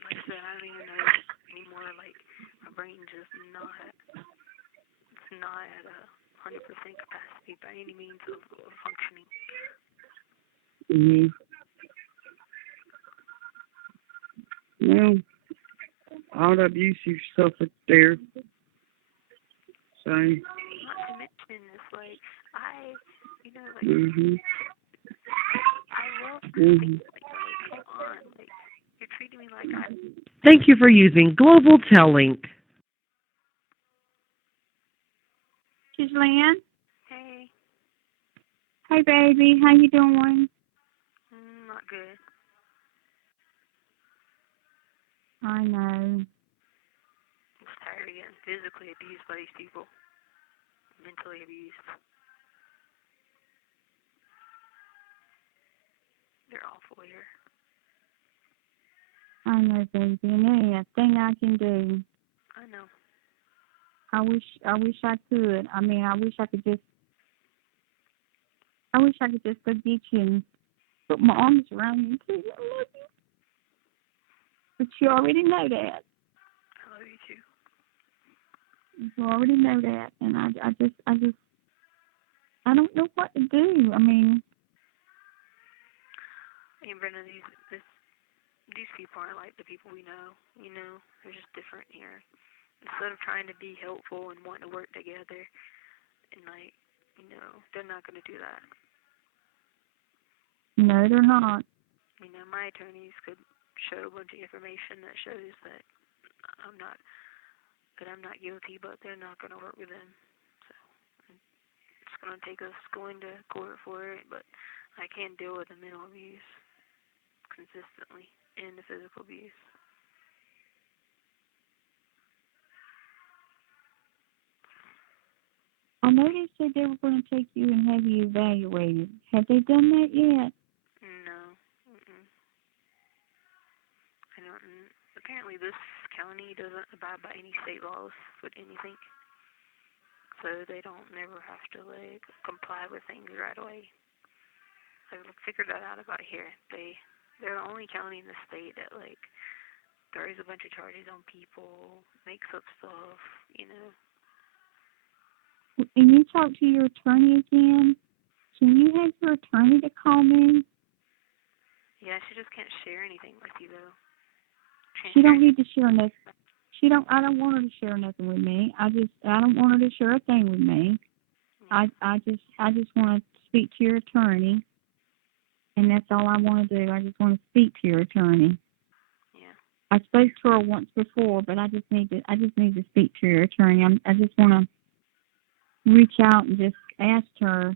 Like I said, I don't even know anymore. Like, my brain just it's not at 100% capacity by any means of functioning. Mhm. Well, all the abuse you've suffered there. So. Not to mention this, like, Mhm. I love Mhm. come on, like, you're treating me like I. Thank you for using Global Tellink. Ghislaine? Hey, Hi, baby. How you doing? not good. I know. I'm just tired of getting physically abused by these people. Mentally abused. They're awful here. I know, baby. And there ain't a thing I can do. I know. I wish I could. I mean, I wish I could just go get you and put my arms around you and tell you I love you. But you already know that. I love you too. You already know that. And I don't know what to do. I mean, Hey, Brenda, these people aren't like the people we know. You know, they're just different here. Instead of trying to be helpful and wanting to work together, and like, they're not going to do that. no, they're not. My attorneys could show a bunch of information that shows that I'm not guilty, but they're not going to work with them. So it's going to take us going to court for it, but I can't deal with the mental abuse consistently and the physical abuse. I know they said they were going to take you and have you evaluated. Have they done that yet? No. I don't. Apparently, this county doesn't abide by any state laws with anything, so they don't never have to like comply with things right away. I figured that out about here. They're the only county in the state that like throws a bunch of charges on people, makes up stuff, you know. And you talk to your attorney again? Can you have your attorney to call me? Yeah, she just can't share anything with you though. She don't need to share nothing. I don't want her to share nothing with me. I don't want her to share a thing with me. Yeah. I just want to speak to your attorney, and that's all I want to do. I just want to speak to your attorney. Yeah. I spoke to her once before, but I just need to speak to your attorney. I just want to reach out and just ask her,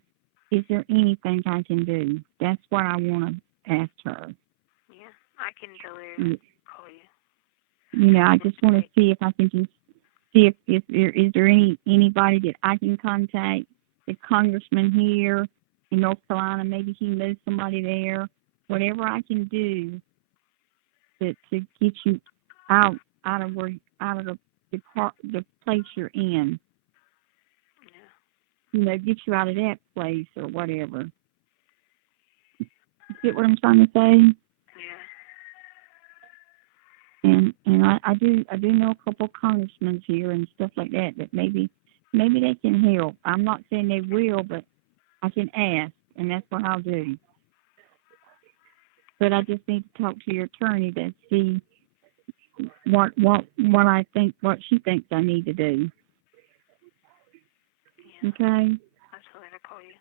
is there anything I can do? That's what I want to ask her. Yeah, I can tell her to call you. You know, I just want to see if I can just see if there is anybody that I can contact, the congressman here in North Carolina. Maybe he knows somebody there. Whatever I can do to get you out of the place you're in. You know, get you out of that place or whatever. You get what I'm trying to say? Yeah. And I do know a couple of congressmen here and stuff like that maybe they can help. I'm not saying they will, but I can ask, and that's what I'll do. But I just need to talk to your attorney to see what she thinks I need to do. Yeah. Okay? I'll tell her to call you.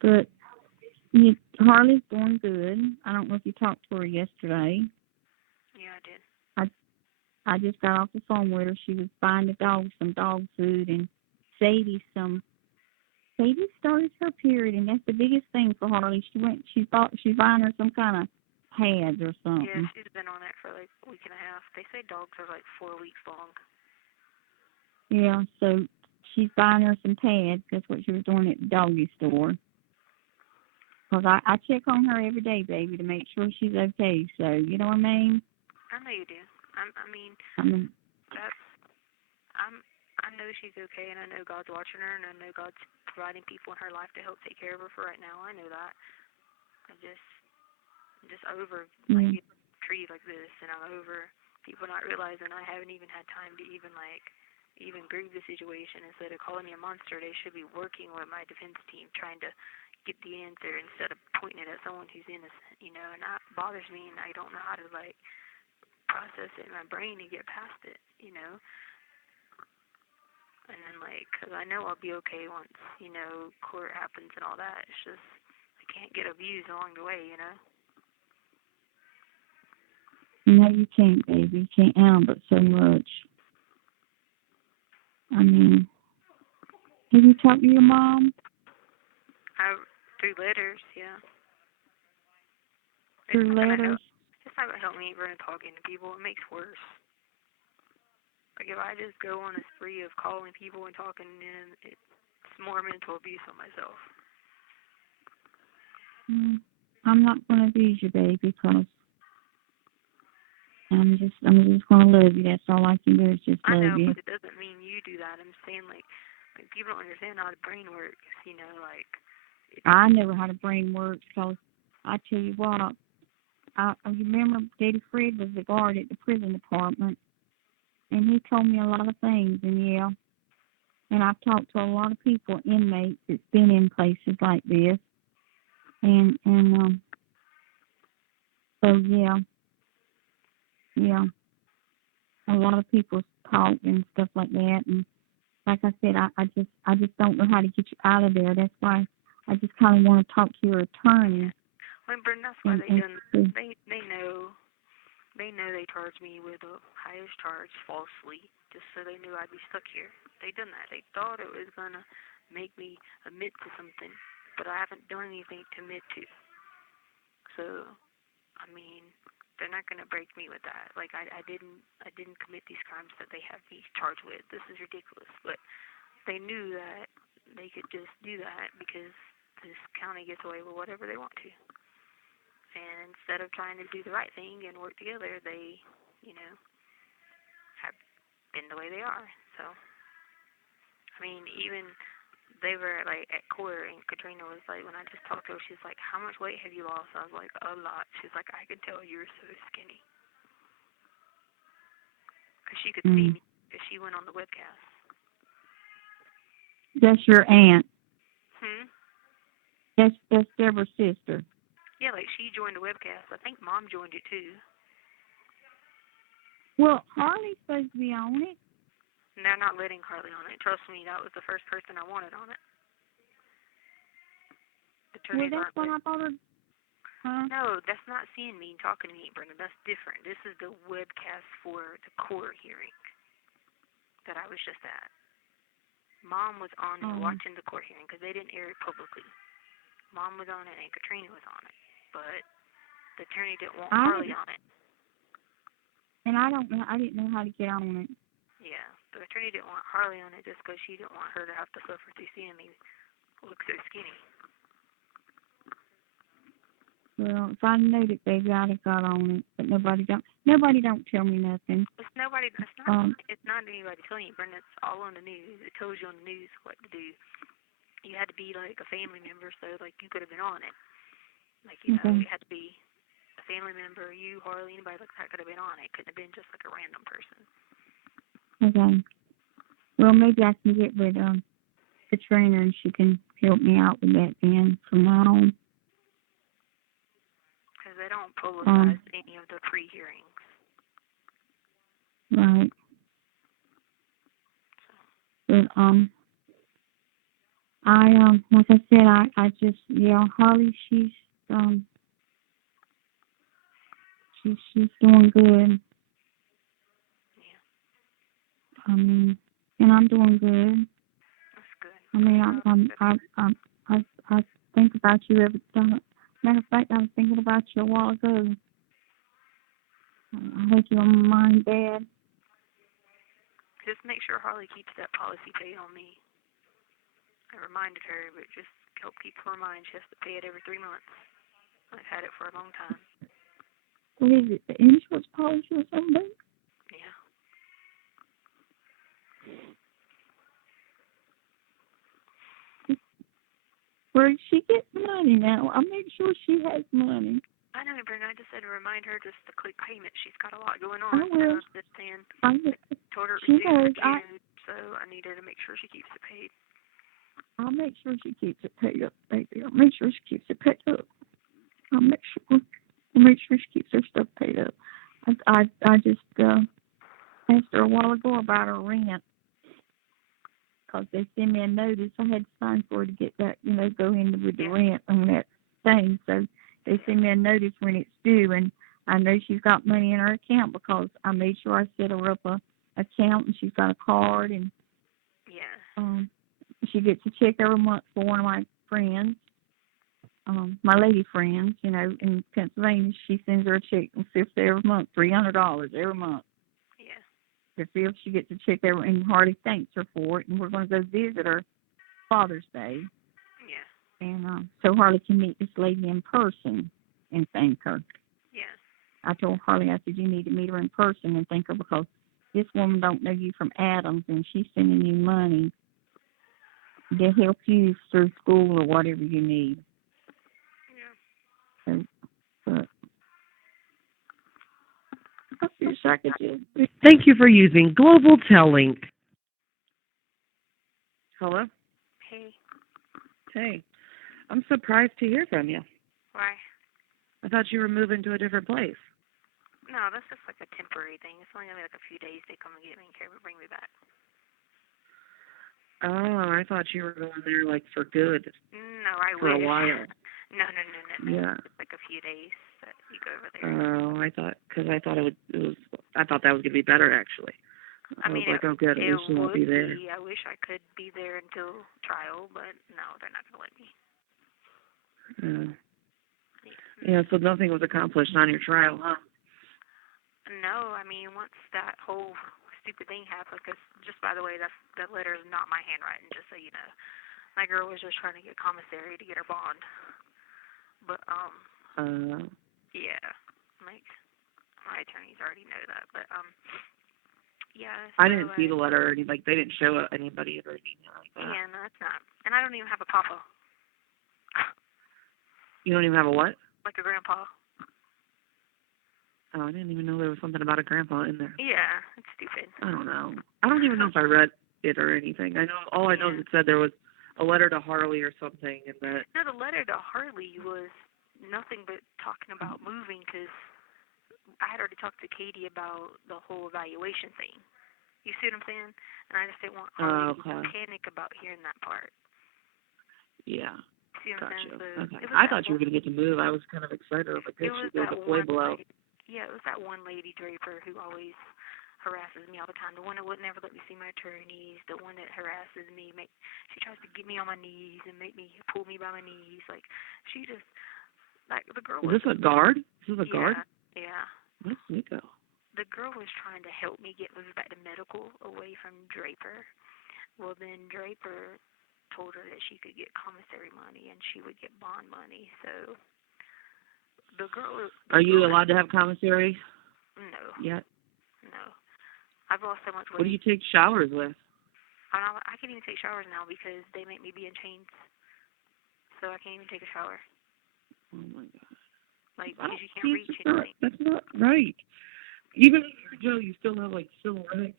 But Harley's doing good. I don't know if you talked to her yesterday. Yeah, I did. I just got off the phone with her. She was buying the dog some dog food, and Sadie started her period, and that's the biggest thing for Harley. She's buying her some kind of pads or something. Yeah, she's been on it for like a week and a half. They say dogs are like 4 weeks long. Yeah, so she's buying her some pads. That's what she was doing at the doggy store. Because I check on her every day, baby, to make sure she's okay. So, you know what I mean? I know you do. I know she's okay, and I know God's watching her, and I know God's providing people in her life to help take care of her for right now. I know that. I'm just over like a tree like this, and I'm over people not realizing I haven't even had time to even grieve the situation. Instead of calling me a monster, they should be working with my defense team, trying to get the answer instead of pointing it at someone who's innocent, you know. And that bothers me, and I don't know how to like process it in my brain and get past it, you know. And then like, cause I know I'll be okay once, you know, court happens and all that. It's just I can't get abused along the way, you know. No, you can't, baby. You can't handle it so much. I mean, have you talked to your mom? Through letters, yeah. Through letters? It's not going to help me ever in talking to people. It makes worse. Like, if I just go on a spree of calling people and talking, then it's more mental abuse on myself. I'm not going to abuse you, baby, because I'm just going to love you. That's all I can do is just love you. I know, but it doesn't mean you do that. I'm saying, like people don't understand how the brain works, you know, like... I know how the brain works, because I tell you what, I remember Daddy Fred was the guard at the prison department, and he told me a lot of things, and I've talked to a lot of people, inmates, that's been in places like this, and so yeah, a lot of people talk and stuff like that, and like I said, I just don't know how to get you out of there. That's why I just kind of want to talk to your attorney. Well, Brenda, that's why And, they done. and They know. They know they charged me with the highest charge falsely, just so they knew I'd be stuck here. They done that. They thought it was gonna make me admit to something, but I haven't done anything to admit to. So, I mean, they're not gonna break me with that. Like I didn't commit these crimes that they have me charged with. This is ridiculous. But they knew that they could just do that because this county gets away with whatever they want to. And instead of trying to do the right thing and work together, they, have been the way they are. So, I mean, even they were, like, at court, and Katrina was like, when I just talked to her, she's like, how much weight have you lost? I was like, a lot. She's like, I could tell you were so skinny. Because she could see me, because she went on the webcast. that's your aunt. Hmm? That's Deborah's sister. Yeah, like, she joined the webcast. I think Mom joined it, too. Well, Harley's supposed to be on it. And they're not letting Harley on it. Trust me, that was the first person I wanted on it. Well, that's what I thought of. Huh? No, that's not seeing me and talking to me, Brenda. That's different. This is the webcast for the court hearing that I was just at. Mom was on it watching the court hearing because they didn't air it publicly. Mom was on it and Katrina was on it. But the attorney didn't want Harley on it. And I didn't know how to get on it. Yeah, the attorney didn't want Harley on it just because she didn't want her to have to suffer through seeing me look so skinny. Well, if I knew it, baby, I'd have got on it. But nobody don't tell me nothing. It's nobody. It's not anybody telling you, Brenda. It's all on the news. It tells you on the news what to do. You had to be like a family member, so like you could have been on it. Like you had to be a family member. You, Harley, anybody like that could have been on it. Couldn't have been just like a random person. Okay. Well, maybe I can get with the trainer and she can help me out with that then from now on. Because they don't publicize any of the pre-hearings. Right. But like I said, I just Harley, she's doing good. Yeah. I mean, and I'm doing good. That's good. I mean, I think about you every time. Matter of fact, I was thinking about you a while ago. I think you're on my mind bad. Just make sure Harley keeps that policy paid on me. I reminded her, but just help keep her in mind. She has to pay it every 3 months. I've had it for a long time. What is it? The insurance policy or something? Yeah. Where she gets money now? I make sure she has money. I know, Brenda. I just said to remind her just to click payment. She's got a lot going on. I will. I told her it was due for June, so I need her to make sure she keeps it paid. I'll make sure she keeps it paid up, baby. I'll make sure she keeps it paid up. I'll make sure she keeps her stuff paid up. I just asked her a while ago about her rent because they sent me a notice. I had to sign for her to get that, go in with the rent on that thing. So they send me a notice when it's due, and I know she's got money in her account because I made sure I set her up a account, and she's got a card, and she gets a check every month for one of my friends, my lady friends, in Pennsylvania. She sends her a check on 5th every month, $300 every month. Yeah. The 5th, she gets a check and Harley thanks her for it, and we're going to go visit her Father's Day. Yeah. And so Harley can meet this lady in person and thank her. Yeah. I told Harley, I said, you need to meet her in person and thank her because this woman don't know you from Adams, and she's sending you money to help you through school or whatever you need. Yeah. So, but I wish I could just... Thank you for using Global Tellink. Hello? Hey. Hey. I'm surprised to hear from you. Why? I thought you were moving to a different place. No, that's just like a temporary thing. It's only going to be like a few days they come and get me and bring me back. Oh, I thought you were going there, like, for good. No, I for wish. a while. No. Yeah. Like like a few days that you go over there. Oh, I thought that was gonna be better actually. I mean, was like, oh good, at it least she won't would be there. I wish I could be there until trial, but no, they're not gonna let me. Yeah, so nothing was accomplished on your trial, huh? No, I mean, once that whole stupid thing happened, because just by the way, that letter is not my handwriting, just so you know. My girl was just trying to get commissary to get her bond. But, yeah, like, my attorneys already know that, but, yeah. So I didn't see the letter, or anything, like, they didn't show anybody or anything like that. Yeah, no, it's not. And I don't even have a papa. You don't even have a what? Like a grandpa. Oh, I didn't even know there was something about a grandpa in there. Yeah, it's stupid. I don't know. I don't even know if I read it or anything. I know is it said there was a letter to Harley or something, and that. No, the letter to Harley was nothing but talking about moving, because I had already talked to Katie about the whole evaluation thing. You see what I'm saying? And I just didn't want Harley to panic about hearing that part. Yeah. See what I'm saying? So okay. I thought you were going to get to move. I was kind of excited. I was like, good, she did the play blow. Yeah, it was that one lady, Draper, who always harasses me all the time. The one that would never let me see my attorneys. The one that harasses me. She tries to get me on my knees and pull me by my knees. Like, she just, like, the girl was... Is this a guard? Is this a guard? Yeah. Where's Nico? The girl was trying to help me get moved back to medical away from Draper. Well, then Draper told her that she could get commissary money and she would get bond money. So the girl... Are you allowed to have commissary? No. Yet? No. I've lost so much weight. What do you take showers with? I can't even take showers now because they make me be in chains. So I can't even take a shower. Oh, my God. Like, because you can't reach anything. That's not right. Even if you're Joe, you still have, like, silhouette.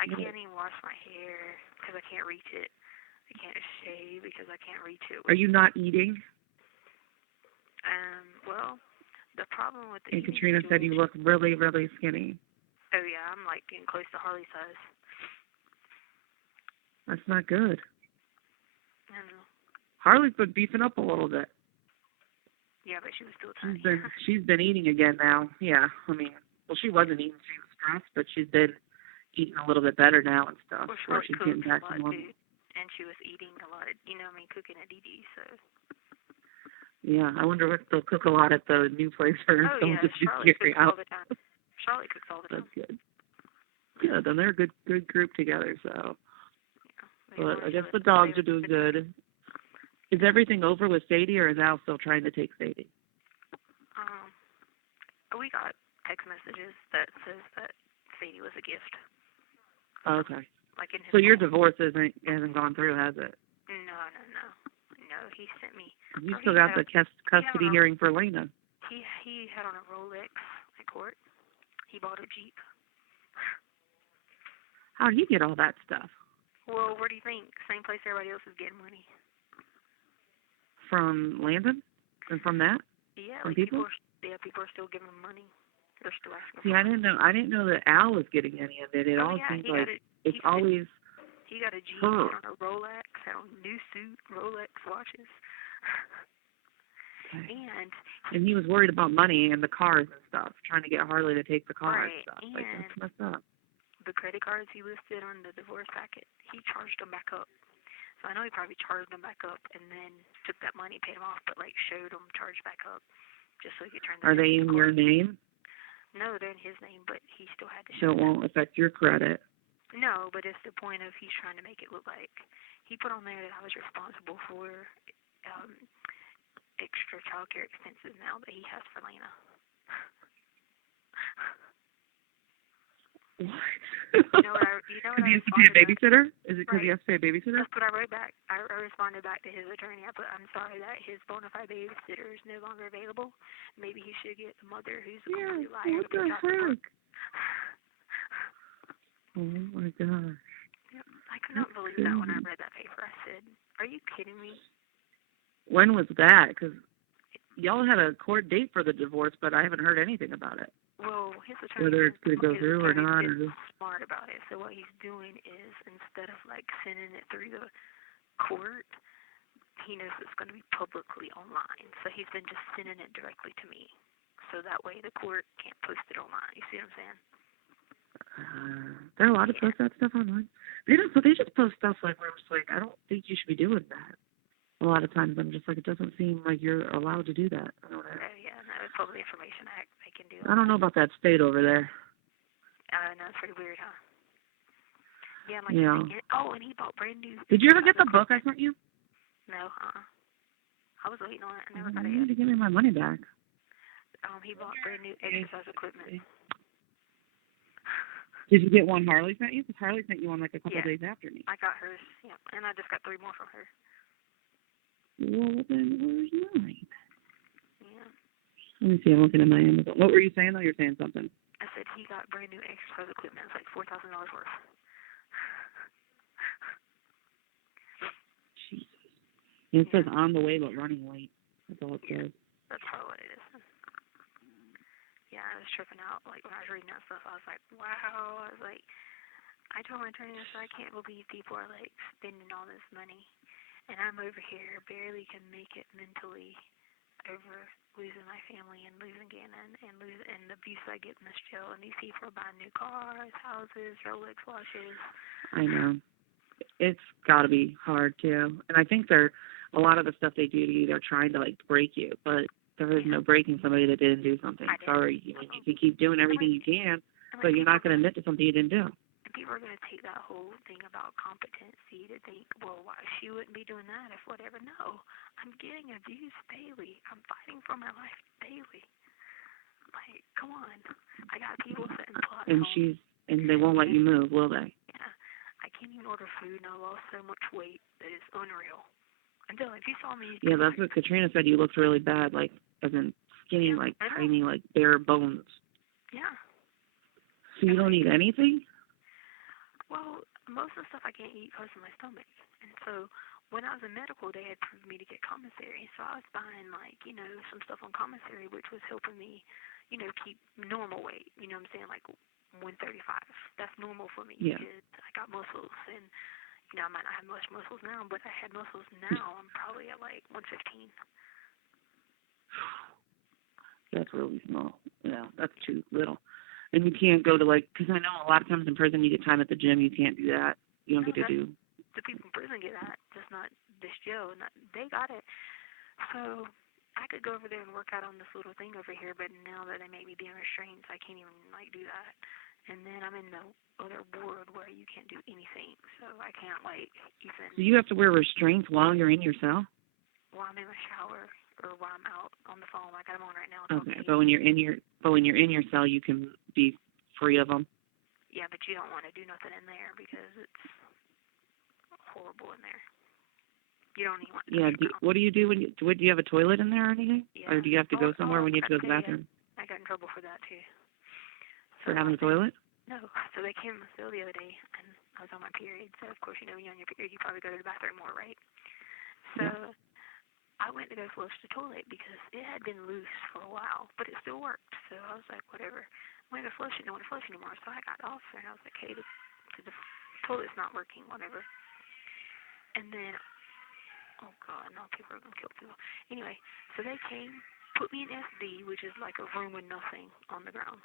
I can't even wash my hair because I can't reach it. I can't shave because I can't reach it. Are you not eating? Well, the problem with the And Katrina said you look really, really skinny. Oh, yeah, I'm, like, getting close to Harley size. That's not good. I know. Harley's been beefing up a little bit. Yeah, but she was still tiny. She's been eating again now. Yeah, I mean, well, she wasn't eating. She was stressed, but she's been eating a little bit better now and stuff. Well, so she's getting back to normal. And she was eating a lot of, cooking at DD, so. Yeah, I wonder if they'll cook a lot at the new place or yeah, just Charlotte carry cooks out. all the time. Charlotte cooks all the time. That's good. Yeah, then they're a good group together, so. Yeah, but I guess the dogs are doing good. Is everything over with Sadie, or is Al still trying to take Sadie? We got text messages that says that Sadie was a gift. Okay. Like in his so your divorce hasn't gone through, has it? No. He sent me. You still got the custody hearing for Lena. He had on a Rolex at court. He bought a Jeep. How did he get all that stuff? Well, where do you think? Same place everybody else is getting money. From Landon? And from that? Yeah, from like people? People are still giving him money. They're still asking. See, I didn't know that Al was getting any of it. It all seems like it's always. He got a Jeep, on a Rolex, had on a new suit, Rolex watches. Okay. And he was worried about money and the cars and stuff, trying to get Harley to take the cars and stuff. Like, that's messed up. The credit cards he listed on the divorce packet, he charged them back up. So I know he probably charged them back up and then took that money, paid them off, but like showed them charged back up just so he could turn them. Are they in your name? No, they're in his name, but he still had to So show it won't affect your credit. No, but it's the point of he's trying to make it look like he put on there that I was responsible for extra child care expenses now that he has for Lena. What? You know what he has to pay a babysitter? Is it because he has to pay a babysitter? That's what I wrote back. I responded back to his attorney. I put, I'm sorry that his bona fide babysitter is no longer available. Maybe he should get the mother who's a complete liar. What the heck? Oh my gosh. Yep. I could not believe that when I read that paper. I said, are you kidding me? When was that? Because y'all had a court date for the divorce, but I haven't heard anything about it. Well, his attorney, whether it's going to go through or not, is smart about it. So what he's doing is, instead of like sending it through the court, he knows it's going to be publicly online. So he's been just sending it directly to me. So that way the court can't post it online. You see what I'm saying? There are a lot of post that stuff online. They just post stuff like where I'm just like, I don't think you should be doing that. A lot of times I'm just like, it doesn't seem like you're allowed to do that. I don't know. Yeah, no, it's probably Information Act. They can do. I don't know about that state over there. No, it's pretty weird, huh? Yeah, like, yeah. And he bought brand new. Did you ever get the book I sent you? No, I was waiting on it. I never got it You yet. need to give me my money back. He bought brand new exercise equipment. Did you get one Harley sent you? Because Harley sent you one like a couple days after me. I got hers, yeah, and I just got 3 more from her. Well, then where's mine? Yeah. Let me see. I'm looking at my Amazon. What were you saying, though? You're saying something. I said he got brand new exercise equipment. It's like $4,000 worth. Jesus. And it says on the way, but running late. That's all it says. That's probably what it is. Yeah, I was tripping out. Like, when I was reading that stuff, I was like, wow. I was like, I told my attorney, I said, I can't believe people are, like, spending all this money. And I'm over here, barely can make it mentally over losing my family and losing Gannon and the abuse I get in this jail. And these people are buying new cars, houses, Rolex watches. I know. It's got to be hard, too. And I think a lot of the stuff they do to you, they're trying to, like, break you. But there is no breaking somebody that didn't do something. Sorry. I mean, you can keep doing everything you can, but you're not going to admit to something you didn't do. And people are going to take that whole thing about competency to think, well, why she wouldn't be doing that if whatever. No, I'm getting abused daily. I'm fighting for my life daily. Like, come on. I got people setting plots And they won't let you move, will they? Yeah. I can't even order food, and I lost so much weight that it's unreal. Until if you saw me. Yeah, that's what Katrina said. You looked really bad, like as in skinny, like tiny, like bare bones. Yeah. So you don't eat anything? Well, most of the stuff I can't eat because of my stomach. And so when I was in medical, they had proved me to get commissary. So I was buying, like, you know, some stuff on commissary, which was helping me, you know, keep normal weight. You know what I'm saying? Like 135. That's normal for me. Yeah. Because I got muscles and. You know, I might not have much muscles now, but I had muscles now. I'm probably at like 115. That's really small. Yeah, that's too little. And you can't go to because I know a lot of times in prison you get time at the gym. You can't do that. You don't get to do. The people in prison get that, just not this Joe. They got it. So I could go over there and work out on this little thing over here, but now that they make me be in restraints, I can't even do that. And then I'm in the other ward where you can't do anything, so I can't even. So you have to wear restraints while you're in your cell? While I'm in the shower or while I'm out on the phone, like I'm on right now. Okay, but when you're in your cell, you can be free of them. Yeah, but you don't want to do nothing in there because it's horrible in there. You don't even want to. Yeah. What do you do when do you have a toilet in there or anything? Yeah. Or do you have to go somewhere when you have to go to the bathroom? I got in trouble for that too. For having a toilet? No. So they came to the cell the other day, and I was on my period. So of course, you know, when you're on your period, you probably go to the bathroom more, right? So I went to go flush the toilet because it had been loose for a while, but it still worked. So I was like, whatever. I went to flush it, don't want to flush anymore. So I got off there, and I was like, hey, the toilet's not working, whatever. And then, oh God, no, people are gonna kill people. Anyway, so they came, put me in SD, which is like a room with nothing on the ground.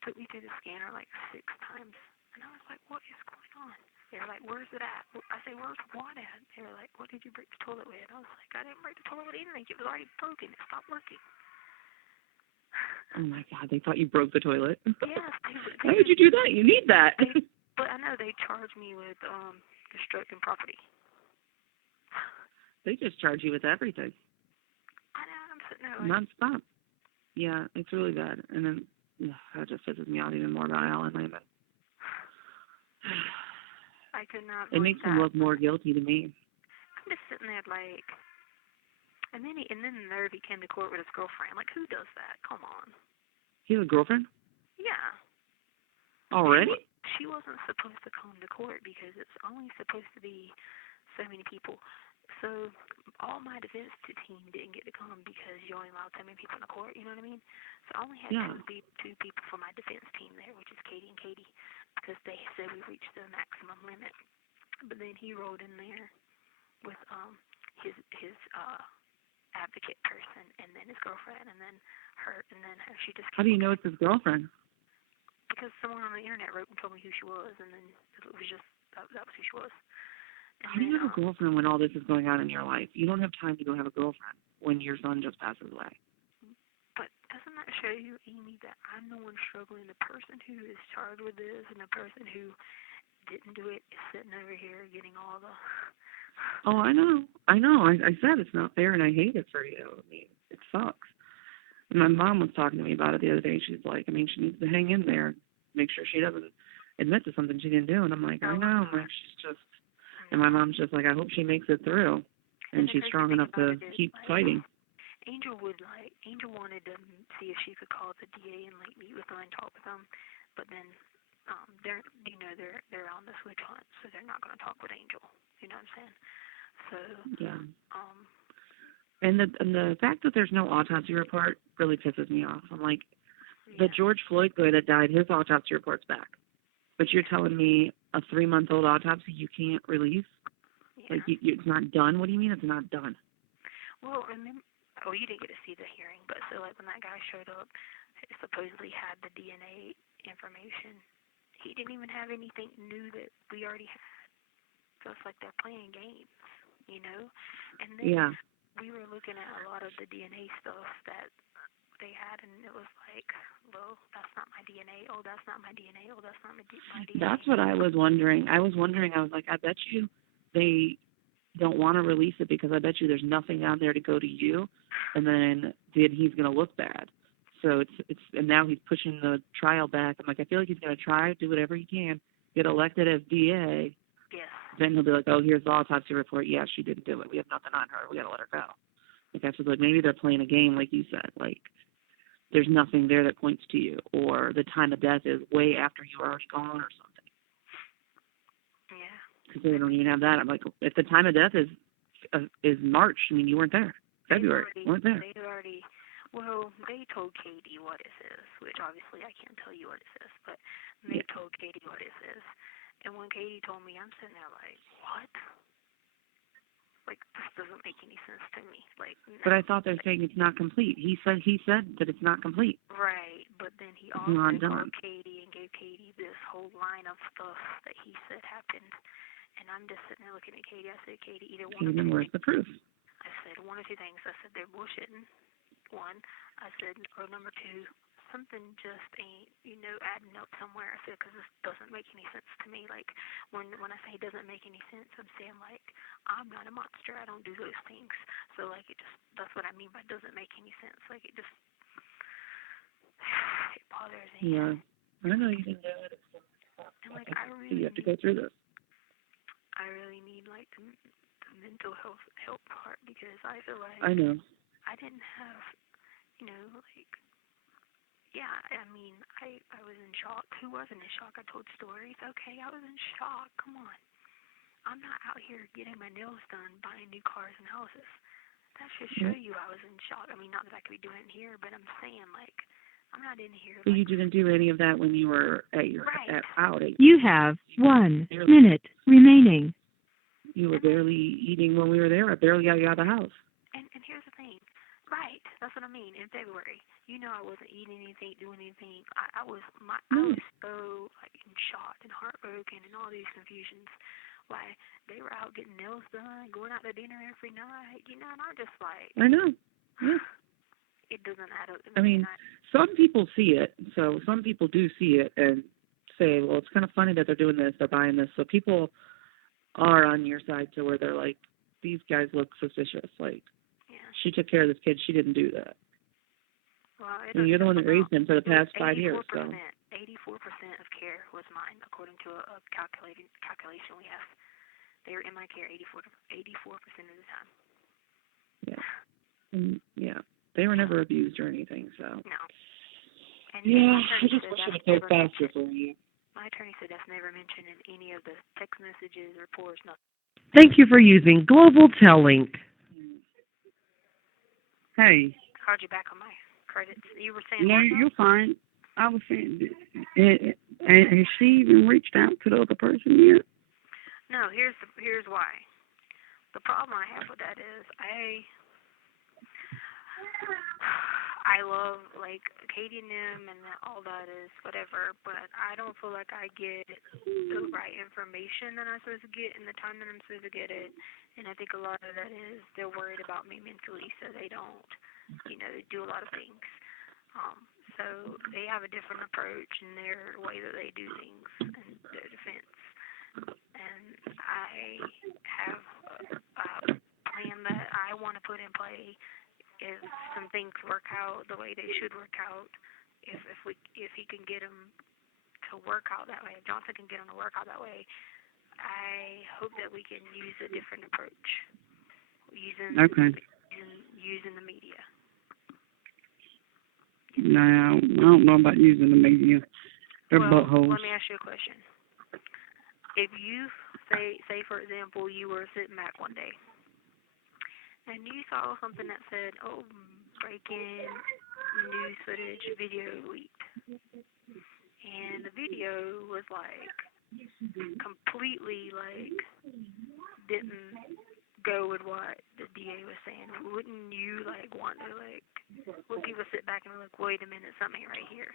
Took me through the scanner like 6 times. And I was like, what is going on? They were like, where's it at? I said, where's what at? They were like, what did you break the toilet with? I was like, I didn't break the toilet with anything. It was already broken. It stopped working. Oh, my God. They thought you broke the toilet? Yes. Why would you do that? You need that. But I know they charged me with destructing property. They just charge you with everything. I know. I'm sitting there Non-stop. Yeah, it's really bad. And then that just pisses me out even more about Alan Lehman. I could not. It makes him look more guilty to me. I'm just sitting there like, and then the nerve he came to court with his girlfriend. Like, who does that? Come on. He has a girlfriend? Yeah. Already? She wasn't supposed to come to court because it's only supposed to be so many people. So all my defense team didn't get to come because you only allowed so many people in the court, you know what I mean? So I only had two people for my defense team there, which is Katie and Katie, because they said we reached the maximum limit. But then he rolled in there with, his advocate person, and then his girlfriend, and then her, she just. How do you know it's his girlfriend? Because someone on the internet wrote and told me who she was, and then it was just that was who she was. And how do you have a girlfriend when all this is going on in your life? You don't have time to go have a girlfriend when your son just passes away. But doesn't that show you, Amy, that I'm the one struggling? The person who is charged with this and the person who didn't do it is sitting over here getting all the. Oh, I know. I said it's not fair, and I hate it for you. I mean, it sucks. And my mom was talking to me about it the other day. She's like, I mean, she needs to hang in there, make sure she doesn't admit to something she didn't do. And I'm like, I know. I'm like, she's just. And my mom's just like, I hope she makes it through, and she's strong enough to keep fighting. Angel wanted to see if she could call the DA and like meet with them and talk with them, but then they're on the switch hunt, so they're not going to talk with Angel. You know what I'm saying? So yeah. And the fact that there's no autopsy report really pisses me off. I'm like, the George Floyd guy that died, his autopsy report's back, but you're telling me a 3-month-old autopsy you can't release? Yeah. Like it's not done? What do you mean it's not done? Well, remember. Oh, you didn't get to see the hearing, but so like when that guy showed up, he supposedly had the DNA information. He didn't even have anything new that we already had. So it's like they're playing games, you know? And then we were looking at a lot of the DNA stuff that they had, and it was like, well, that's not my DNA. Oh, that's not my DNA. Oh, that's not my DNA. That's what I was wondering. I was like, I bet you they don't want to release it because I bet you there's nothing on there to go to you, and then he's going to look bad. So it's and now he's pushing the trial back. I'm like, I feel like he's going to try, do whatever he can, get elected as DA. Yes. Then he'll be like, oh, here's the autopsy report. Yeah, she didn't do it. We have nothing on her. We got to let her go. Like, I was like, maybe they're playing a game, like you said. Like, there's nothing there that points to you, or the time of death is way after you were already gone or something. Yeah. Because they don't even have that. I'm like, if the time of death is March, I mean, you weren't there. February, weren't there. They told Katie what it is, which obviously I can't tell you what it is, but they told Katie what it is. And when Katie told me, I'm sitting there like, what? Like, this doesn't make any sense to me. Like, no. But I thought they're saying it's not complete. He said that it's not complete. Right, but then he also called Katie and gave Katie this whole line of stuff that he said happened. And I'm just sitting there looking at Katie. I said, Katie, either one of where's the proof? I said one of two things. I said they're bullshitting. One, I said, or number two, something just ain't, adding up somewhere. I said, because this doesn't make any sense to me. Like, when I say it doesn't make any sense, I'm saying, like, I'm not a monster. I don't do those things. So, like, that's what I mean by doesn't make any sense. Like, it bothers me. Yeah. I know you didn't do it. And, like, you have to go through this. I really need, like, the mental health help part, because I feel like I know. I didn't have, like, yeah, I mean, I was in shock. Who wasn't in shock? I told stories. Okay, I was in shock. Come on. I'm not out here getting my nails done, buying new cars and houses. That should show you I was in shock. I mean, not that I could be doing it here, but I'm saying, like, I'm not in here. But you didn't do any of that when you were at your out. You have 1 minute remaining. You were barely eating when we were there. I barely got you out of the house. And here's the thing. Right, that's what I mean. In February, I wasn't eating anything, doing anything. I was so like in shock and heartbroken and all these confusions. Why they were out getting nails done, going out to dinner every night, and I'm just like, I know. Yeah. It doesn't add up. I mean, some people see it. So some people do see it and say, well, it's kind of funny that they're doing this, they're buying this. So people are on your side to where they're like, these guys look suspicious. Like, she took care of this kid. She didn't do that. Well, and you're the one that raised him for the past 5 years. So 84% of care was mine, according to a calculation we have. They were in my care 84% of the time. Yeah. And, they were never abused or anything. So. No. And I just wish it would go faster for you. My attorney said that's never mentioned in any of the text messages, reports, nothing. Thank you for using Global Tellink. Hey. Called you back on my credits. You were saying. No, you're fine. I was saying, has she even reached out to the other person yet? No. Here's why. the problem I have with that is I love, like, Katie and them and all that is whatever, but I don't feel like I get the right information that I'm supposed to get in the time that I'm supposed to get it. And I think a lot of that is they're worried about me mentally, so they don't, do a lot of things. So they have a different approach in their way that they do things in their defense. And I have a plan that I want to put in play. If some things work out the way they should work out, if he can get them to work out that way, if Johnson can get them to work out that way, I hope that we can use a different approach using the media. No, I don't know about using the media. They're buttholes. Let me ask you a question. If you say for example, you were sitting back one day and you saw something that said, "Oh, breaking news footage, video leaked," and the video was like completely like didn't go with what the DA was saying, wouldn't you like want to like? Would people sit back and be like, "Wait a minute, something right here"?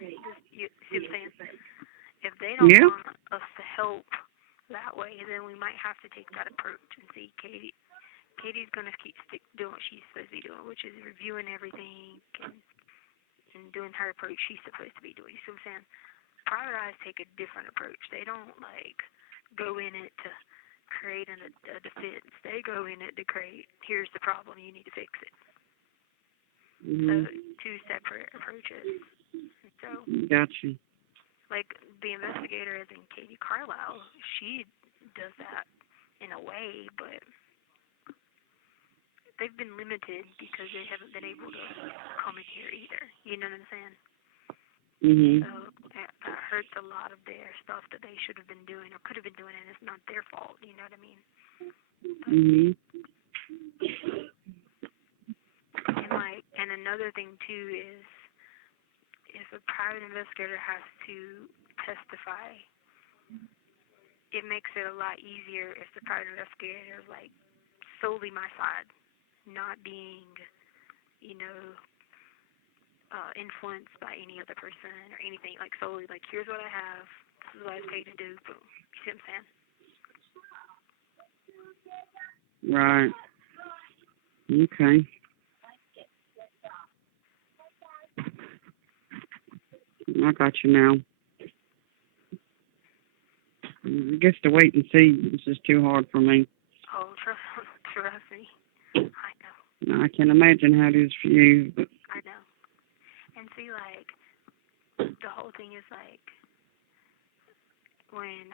You see what I'm saying? If they don't want us to help that way, then we might have to take that approach and see Katie's going to keep doing what she's supposed to be doing, which is reviewing everything and doing her approach she's supposed to be doing. You see what I'm saying? Private eyes take a different approach. They don't, like, go in it to create a defense. They go in it to create, here's the problem, you need to fix it. So, two separate approaches. And so, Gotcha. like, the investigator, as in Katie Carlisle, she does that in a way, but they've been limited because they haven't been able to comment here either. You know what I'm saying? So that hurts a lot of their stuff that they should have been doing or could have been doing, and it's not their fault. You know what I mean? And another thing too is if a private investigator has to testify, it makes it a lot easier if the private investigator is like solely my side, not being, influenced by any other person or anything, like solely like, here's what I have, this is what I was paid to do, boom. You see what I'm saying? Right. Okay. I got you now. I guess to wait and see, this is too hard for me. Oh, trust me. I know. I can imagine how it is for you, but I know. And see, like, the whole thing is, like, when,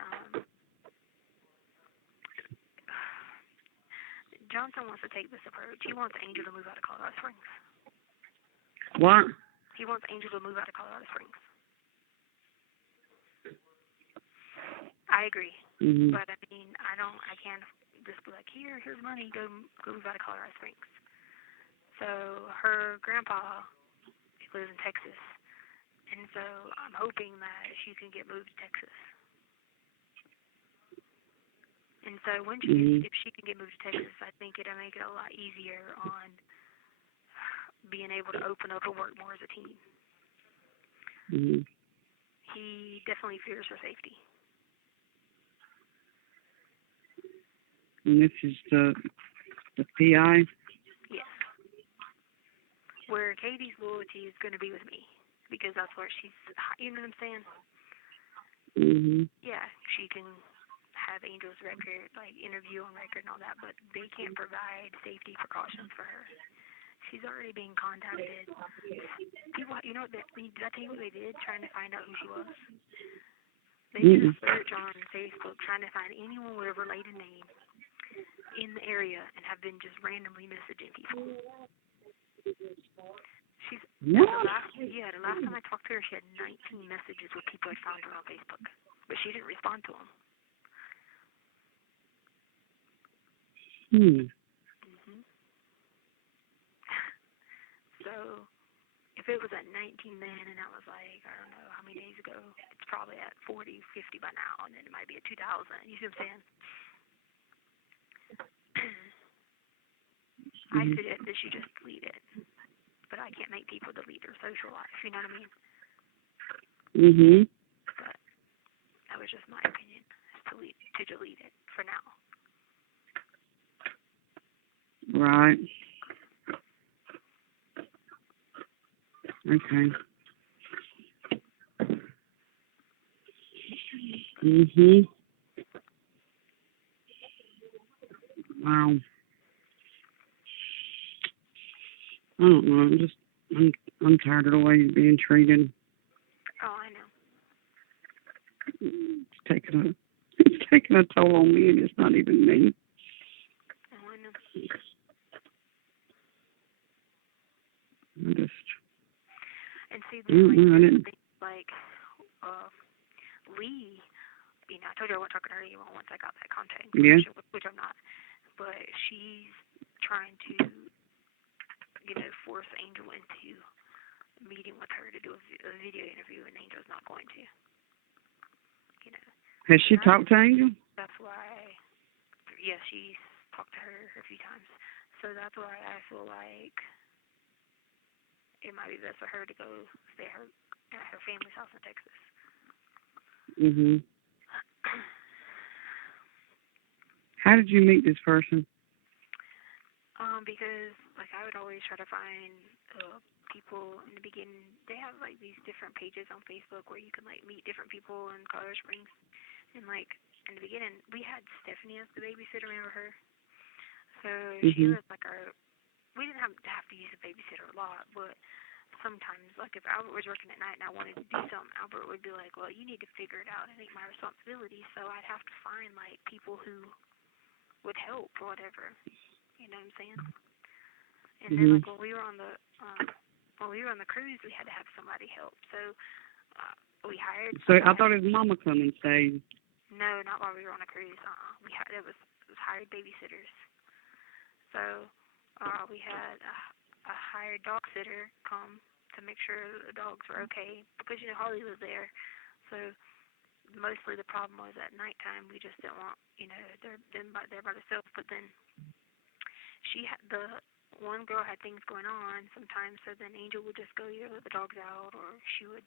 Johnson wants to take this approach. He wants Angel to move out of Colorado Springs. What? He wants Angel to move out of Colorado Springs. I agree. But, I mean, I can't just be like, here's money, go move out of Colorado Springs. So her grandpa lives in Texas. And so I'm hoping that she can get moved to Texas. And so when if she can get moved to Texas, I think it'll make it a lot easier on being able to open up and work more as a team. He definitely fears for safety. And this is the PI? Yes. Where Katie's loyalty is going to be with me. Because that's where she's, you know what I'm saying? Yeah, she can have Angel's record, like interview on record and all that, but they can't provide safety precautions for her. She's already being contacted. People, did I tell you what they did trying to find out who she was? They did a search on Facebook trying to find anyone with a related name in the area and have been just randomly messaging people. The last time I talked to her, she had 19 messages with people I found her on Facebook, but she didn't respond to them. So, if it was at 19 then, and that was like, I don't know how many days ago, it's probably at 40, 50 by now, and then it might be at 2,000. You see what I'm saying? I suggest that you just delete it. But I can't make people delete their social life, you know what I mean? But that was just my opinion, to delete it for now. Right. Okay. Wow. I don't know. I'm tired of the way you're being treated. Oh, I know. It's taking a toll on me, and it's not even me. Oh, I know. And see, then, like, Lee, you know, I told you I wasn't talking to her anymore once I got that contact information, which I'm not. But she's trying to, you know, force Angel into meeting with her to do a video interview, and Angel's not going to. You know. Has she talked to Angel? That's why, yeah, she's talked to her a few times. So that's why I feel like it might be best for her to go stay at her family's house in Texas. How did you meet this person? Because, like, I would always try to find people in the beginning. They have, like, these different pages on Facebook where you can, like, meet different people in Colorado Springs. And, like, in the beginning, we had Stephanie as the babysitter, remember her? So she was, like, we didn't have to use a babysitter a lot, but sometimes, like, if Albert was working at night and I wanted to do something, Albert would be like, well, you need to figure it out. It ain't my responsibility. So I'd have to find, like, people who would help or whatever. You know what I'm saying? And then, like, when we were on the cruise, we had to have somebody help. So we hired. So I thought his mama come and stayed. No, not while we were on a cruise. It was hired babysitters. So we had a hired dog sitter come to make sure the dogs were okay, because, you know, Holly was there. So mostly the problem was at nighttime we just didn't want, you know, they're by themselves. But then the one girl had things going on sometimes, so then Angel would just go either let the dogs out, or she would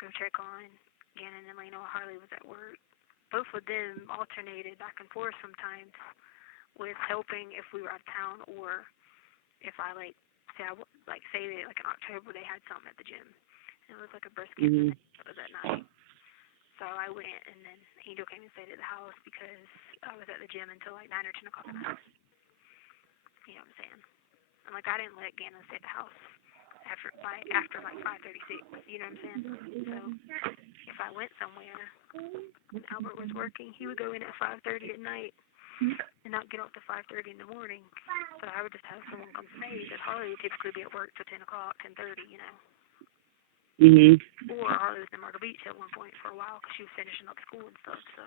go check on Gannon and Lena while Harley was at work. Both of them alternated back and forth sometimes with helping if we were out of town, or if I, like, say that, like, in October they had something at the gym. And it was like a breast cancer thing that was at night. So I went, and then Angel came and stayed at the house because I was at the gym until like 9 or 10 o'clock at night. You know what I'm saying? And, like, I didn't let Gannon stay at the house after like 5:36. You know what I'm saying? So if I went somewhere and Albert was working, he would go in at 5:30 at night and not get off to 5:30 in the morning. So I would just have someone come stay, because Harley would typically be at work till 10 o'clock, 10:30, you know. Or Harley was in Myrtle Beach at one point for a while because she was finishing up school and stuff, so.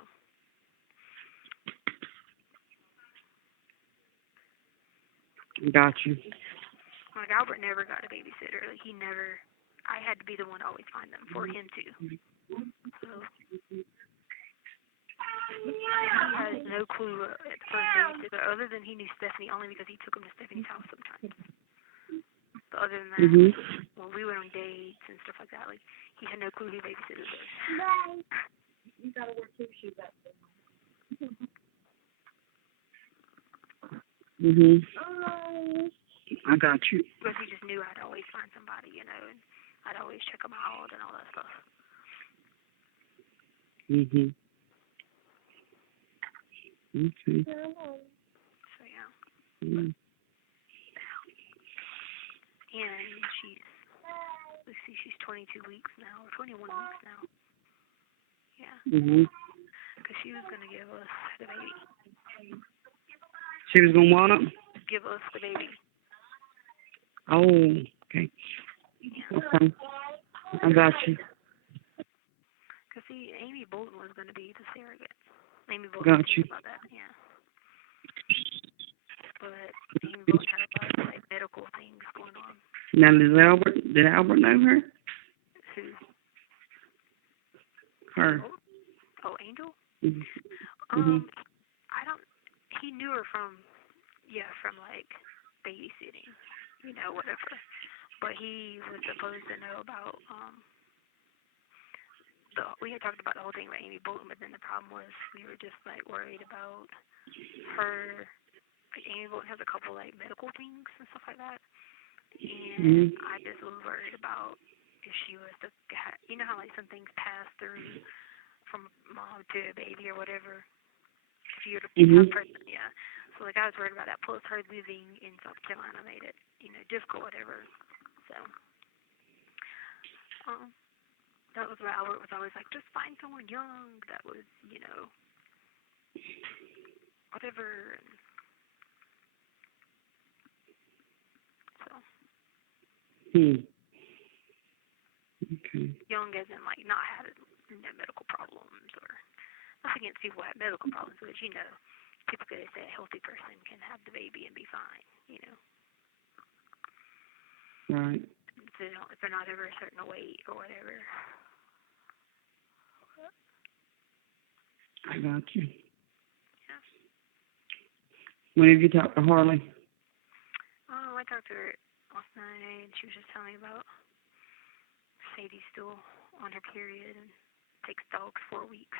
Got you. Like, Albert never got a babysitter. Like, I had to be the one to always find them for him too. So he has no clue at the first babysitter, other than he knew Stephanie only because he took him to Stephanie's house sometimes. But other than that, when we went on dates and stuff like that, like, he had no clue who babysitters were. You gotta wear two shoes up there. I got you. Because he just knew I'd always find somebody, you know, and I'd always check them out and all that stuff. Okay. So, yeah. And she's 22 weeks now, or 21 weeks now. Yeah. Because she was going to give us the baby. She was going to want it? Give us the baby. Oh, okay. Yeah. Okay. I got you. Because, see, Amy Bolton was going to be the surrogate. Amy Bolton Got you. about that, yeah. But Amy Bolton had a lot of, like, medical things going on. Now, did Albert know her? Who? Her. Oh, Angel? I He knew her from, like, babysitting, you know, whatever. But he was supposed to know about, we had talked about the whole thing about Amy Bolton, but then the problem was we were just, like, worried about her. Like, Amy Bolton has a couple, like, medical things and stuff like that. And I just was worried about if she was to, you know how, like, some things pass through from mom to a baby or whatever. If you were to have person, yeah. So, like, I was worried about that. Plus, her living in South Carolina made it, you know, difficult, whatever. So, that was why Albert was always like, just find someone young that was, you know, whatever. And so. Okay. Young as in, like, not had no medical problems or nothing against people who have medical problems, but, you know, typically they say a healthy person can have the baby and be fine, you know. Right. So if they're not over a certain weight or whatever. I got you. Yeah. When did you talk to Harley? Oh, I talked to her last night, and she was just telling me about Sadie's still on her period and takes Stauch 4 weeks.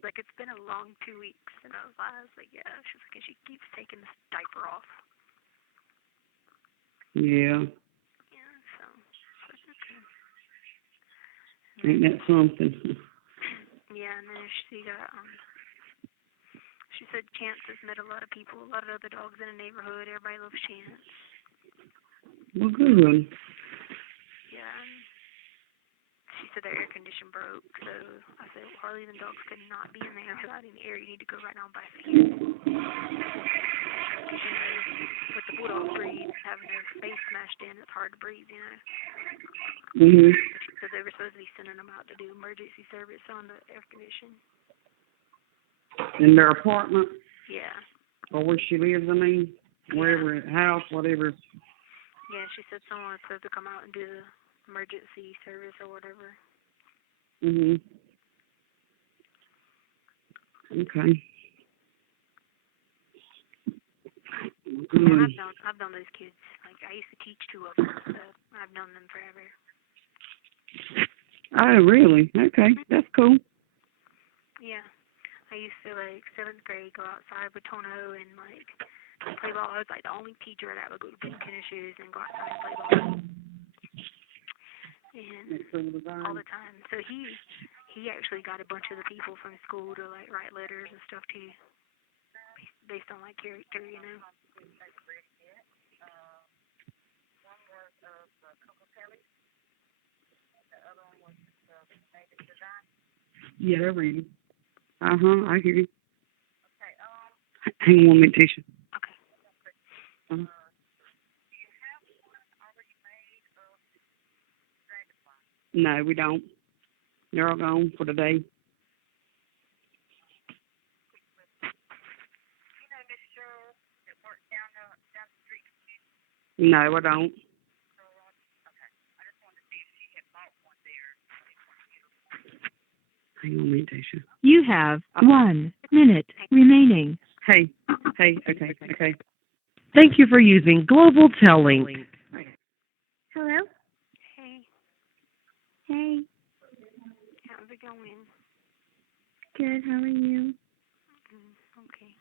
Like, it's been a long 2 weeks, and I was like, yeah. She's like, and she keeps taking this diaper off. Yeah. Yeah, so okay. Ain't that something? Yeah, and then she got, she said Chance has met a lot of people, a lot of other dogs in the neighborhood. Everybody loves Chance. Well, good. Yeah, and she said their air condition broke, so I said, well, Harley and the dogs could not be in there without any air. You need to go right now and buy fans. With the bulldog breed, having their face smashed in, it's hard to breathe, you know. So they were supposed to be sending them out to do emergency service on the air conditioning. In their apartment? Yeah. Or where she lives, I mean? Wherever, house, whatever. Yeah, she said someone was supposed to come out and do the emergency service or whatever. Okay. And I've known those kids. Like, I used to teach 2 of them, so I've known them forever. Oh, really? Okay, that's cool. Yeah. I used to, like, 7th grade, go outside with Tono and, like, play ball. I was, like, the only teacher that would go to boot tennis shoes and go outside and play ball. And all the time. So he actually got a bunch of the people from school to, like, write letters and stuff, too. Based on, like, character, you know. Yeah, they're reading. I hear you. Hang on 1 minute, Tisha. Okay. No, we don't. They're all gone for the day. No, I don't. Hang on a minute, Tisha. You have 1 minute remaining. Hey, okay. Thank you for using Global Telling. Hello? Hey, Hey. how's it going? Good, how are you? Okay.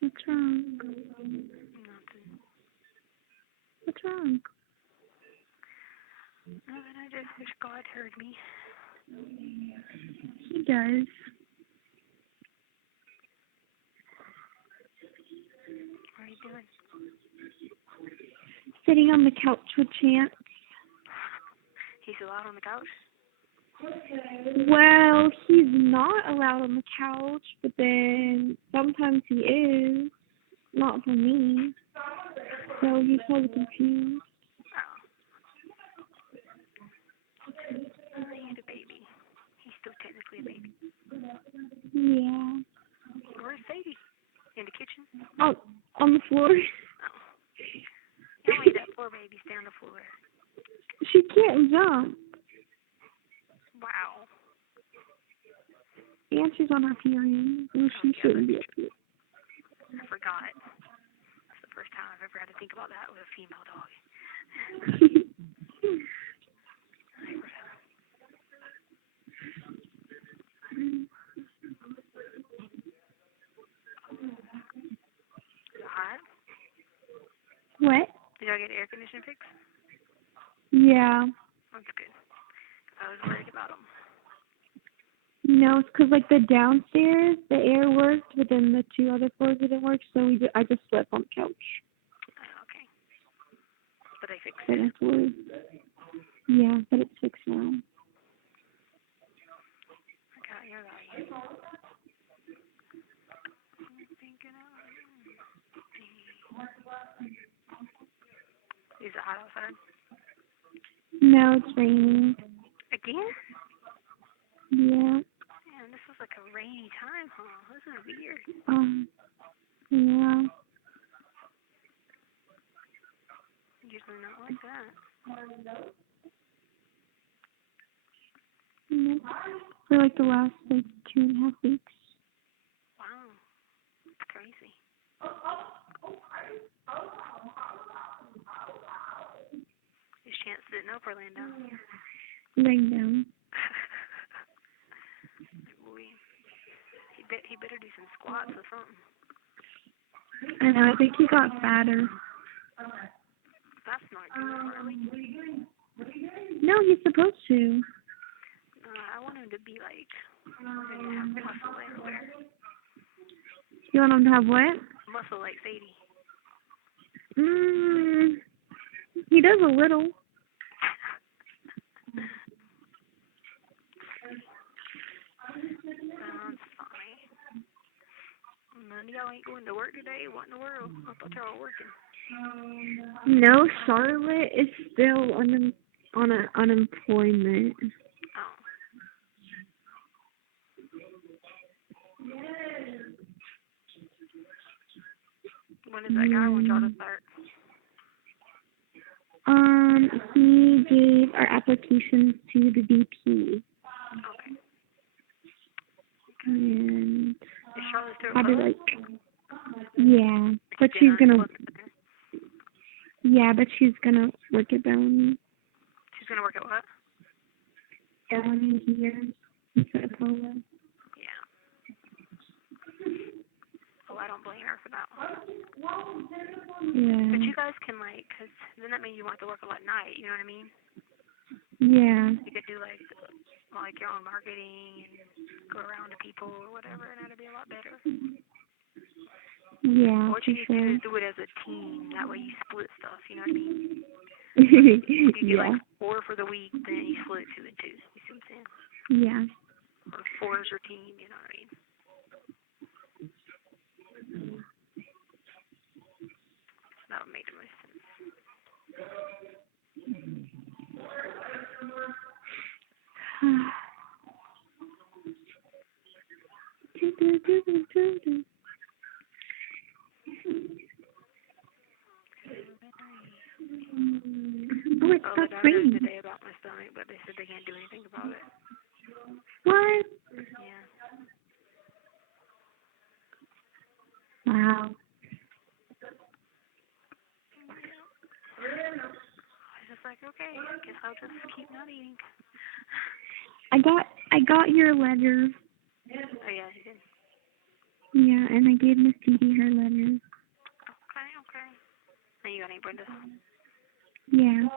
What's wrong? Nothing. What's wrong? Nothing, I just wish God heard me. He does. What are you doing? Sitting on the couch with Chance. He's allowed on the couch? Well, he's not allowed on the couch, but then sometimes he is. Not for me. So he's so confused. He's a baby. He's still technically a baby. Yeah. Where's Sadie? In the kitchen? Oh, on the floor. Oh. Don't leave that poor baby stay on the floor. She can't jump. Wow. And she's on her period, so she shouldn't be up here. I forgot. That's the first time I've ever had to think about that with a female dog. Is it hot? What? Did y'all get air conditioning fixed? Yeah. That's good. I was worried about them. No, it's 'cause like the downstairs, the air worked, but then the 2 other floors didn't work, so I just slept on the couch. Oh, okay. But they fixed But it. that's weird. Yeah, but it's fixed now. I got you. Is it hot outside? No, it's raining. Again? Yeah. Man, this is like a rainy time, huh? This is weird. Yeah. Usually not like that. Yeah. For like the last 2.5 weeks. Wow. It's crazy. Is Chance sitting up or laying down? Laying down. Boy. He better do some squats or something. I know, I think he got fatter. That's not good, really. No, he's supposed to. I want him to be like, have muscle everywhere. You want him to have what? Muscle like Sadie. He does a little. Sounds funny. None of y'all ain't going to work today? What in the world? I thought y'all were working. No, Charlotte is still on unemployment. Oh. When does that guy want y'all to start? He gave our applications to the VP. Okay. And Is Charlotte still probably close? yeah, but she's gonna work at Bellamy. She's gonna work at what? Bellamy here instead of Polo. Yeah. Oh, I don't blame her for that one. Yeah. But you guys can cause then that means you won't have to work a lot at night, you know what I mean? Yeah. You could do like your own marketing and go around to people or whatever, and that'd be a lot better. Yeah, What you need to do is do it as a team. That way you split stuff, you know what I mean? You get like 4 for the week, then you split 2 and 2. You see what I'm saying? Yeah. Or 4 is your team, you know what I mean? That would make the most sense. Oh, it's the not doctor raining. today about my stomach, but they said they can't do anything about it. What? Yeah. Wow. I was just like, okay, I guess I'll just keep not eating. I got your letter. Oh yeah, you did. Yeah, and I gave Miss Dee her letter. Okay. And you got any Brenda? Yeah.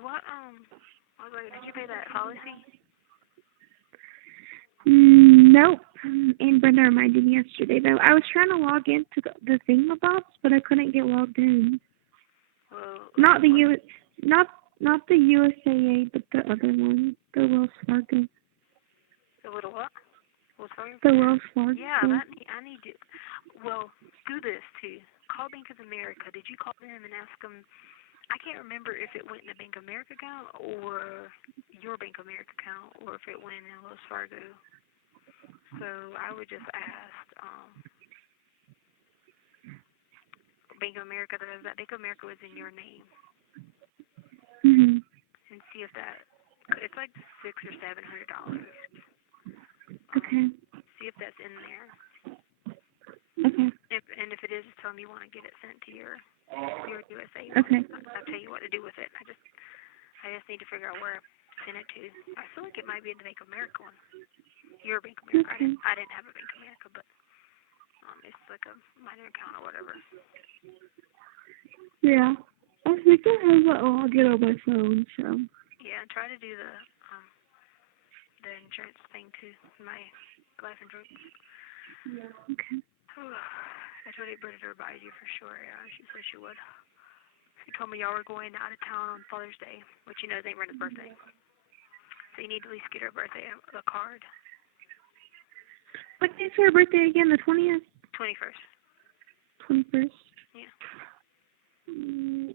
What, I was like, did you pay that policy? Nope. And Brenda reminded me yesterday, though. I was trying to log into the thingamabobs, but I couldn't get logged in. Well, Not the USAA, but the other one, the Wells Fargo. The little what? Wells Fargo? The Wells Fargo. Yeah, I need to. Well, do this too. Call Bank of America. Did you call them and ask them? I can't remember if it went in the Bank of America account or your Bank of America account, or if it went in Wells Fargo. So I would just ask Bank of America that Bank of America was in your name, and see if that. It's like $600 or $700. Okay. See if that's in there. Okay. If it is, just tell them you want to get it sent to your USA. Okay. I'll tell you what to do with it. I just need to figure out where to send it to. I feel like it might be in the Bank of America one. Your Bank of America. Okay. I didn't have a Bank of America, but it's like a minor account or whatever. Yeah. I think I have that login on my phone, so. Yeah, try to do the insurance thing too. My life insurance. Yeah. Okay. I told Britta to remind you for sure. Yeah, she said she would. She told me y'all were going out of town on Father's Day, which you know ain't Brenda's birthday. So you need to at least get her birthday a card. What day's her birthday again? The 20th? 21st. 21st? Yeah.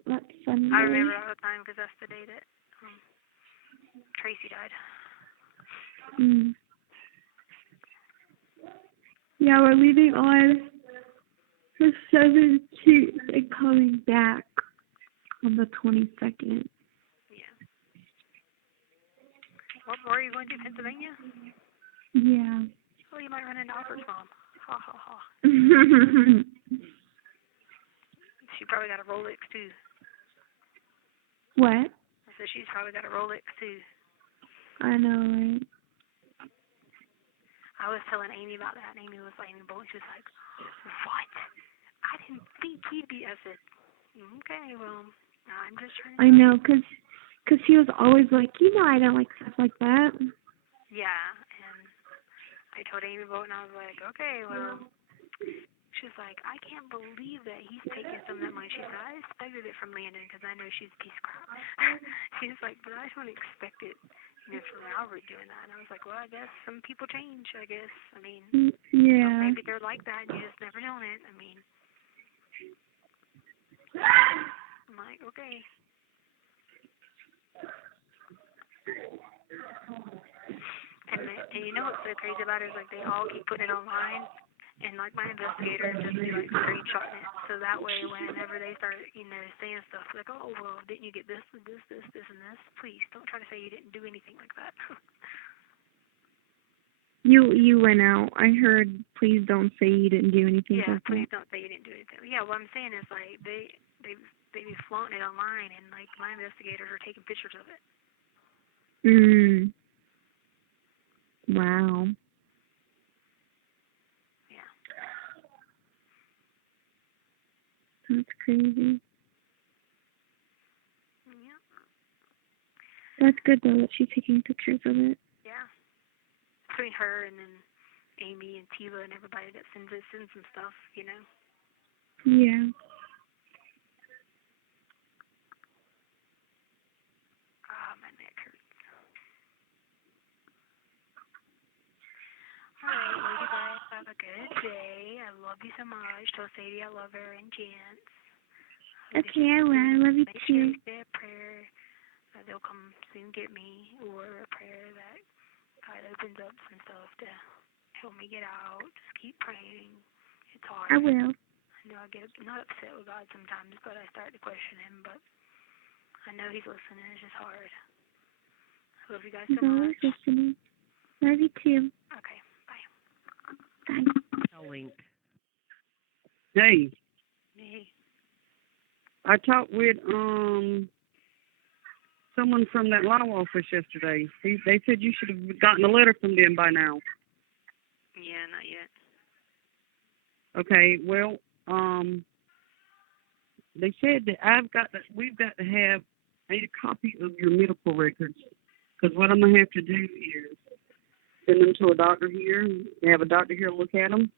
That's Sunday. I remember all the time because that's the day that Tracy died. Yeah, we're leaving on the 17th and coming back on the 22nd. Yeah. What more are you going to Pennsylvania? Yeah. Well, you might run into Albert's mom. Ha ha ha. She probably got a Rolex too. What? I said she's probably got a Rolex too. I know, right? I was telling Amy about that, and Amy was like, she was like, what? I didn't think he'd be. I said, okay, well, I'm just trying to. I know, cause he was always like, I don't like stuff like that. Yeah, and I told Amy about it, and I was like, okay, well. She's like, I can't believe that he's taking some of that money. She said, I expected it from Landon because I know she's a piece of crap. She's like, but I don't expect it, from Albert doing that. And I was like, well, I guess some people change, I guess. I mean, yeah. maybe they're like that and you just never known it. I mean, I'm like, okay. And you know what's so crazy about it is, like, they all keep putting it online. And, like, my investigator just be, like, screenshotting it. So that way, whenever they start, saying stuff like, oh, well, didn't you get this and this, and this? Please, don't try to say you didn't do anything like that. You went out. I heard, please don't say you didn't do anything like that. Yeah, please don't say you didn't do anything. Yeah, what I'm saying is, like, they be flaunting it online, and, like, my investigators are taking pictures of it. Wow. That's crazy. Yeah. That's good, though, that she's taking pictures of it. Yeah. Between her and then Amy and Tiva and everybody that sends some stuff, Yeah. Oh, my neck hurts. All right, well, you guys have a good day. I love you so much. Tell Sadie I love her and Chance. Okay, I will. I love you Make too. sure you say a prayer that they'll come soon get me, or a prayer that God opens up some stuff to help me get out. Just keep praying. It's hard. I will. I know I get not upset with God sometimes, but I start to question Him. But I know He's listening. It's just hard. I love you guys so much. Listening. Love you too. Okay, bye. Bye. Link. Hey, Hey. I talked with someone from that law office yesterday. They said you should have gotten a letter from them by now. Yeah, not yet. Okay, well, they said that we've got to have a copy of your medical records, because what I'm gonna have to do is send them to a doctor here, have a doctor here look at them,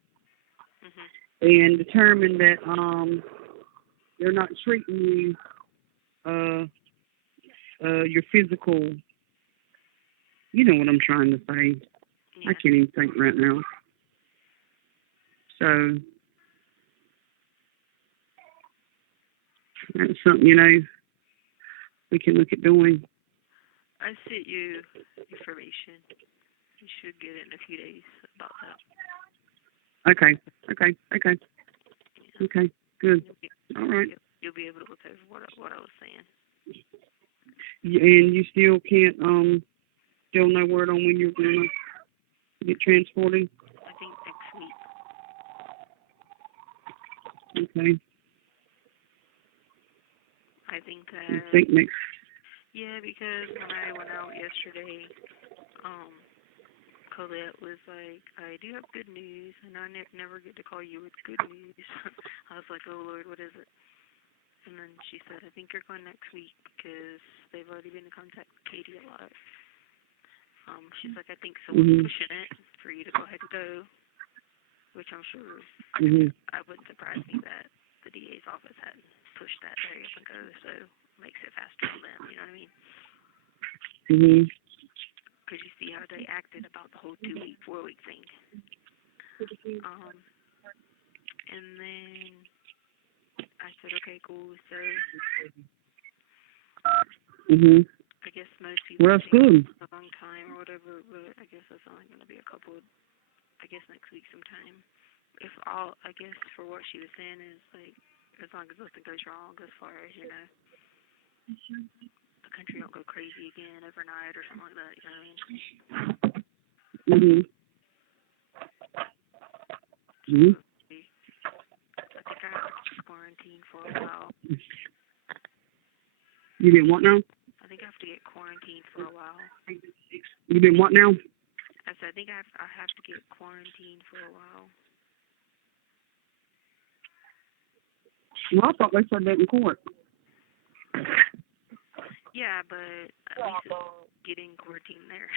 and determine that they're not treating you your physical. You know what I'm trying to say. Yeah. I can't even think right now. So that's something, we can look at doing. I sent you information. You should get it in a few days about that. Okay. Good. All right. You'll be able to look over what I was saying. And you still can't still no word on when you're gonna get transported? I think next week. Okay. I think I that, think next. yeah, because when I went out yesterday, Colette was like, I do have good news, and I never get to call you with good news. I was like, oh, Lord, what is it? And then she said, I think you're going next week because they've already been in contact with Katie a lot. She's like, I think someone's pushing it for you to go ahead and go, which I'm sure I wouldn't surprise me that the DA's office hadn't pushed that hurry up and go, so it makes it faster for them, you know what I mean? Because you see how they acted about the whole 2-week, 4-week thing. And then I said, okay, cool, so I guess most people take a long time or whatever, but I guess that's only going to be a couple, I guess next week sometime. If all, I guess for what she was saying is, like, as long as nothing goes wrong as far as, you know, the country don't go crazy again overnight or something like that, you know what I mean? I think I have to quarantine for a while. You been what now? I think I have to get quarantined for a while. You been what now? I said I think I have to get quarantined for a while. Well, I thought they said that in court. Yeah, but at least it's getting quarantined there.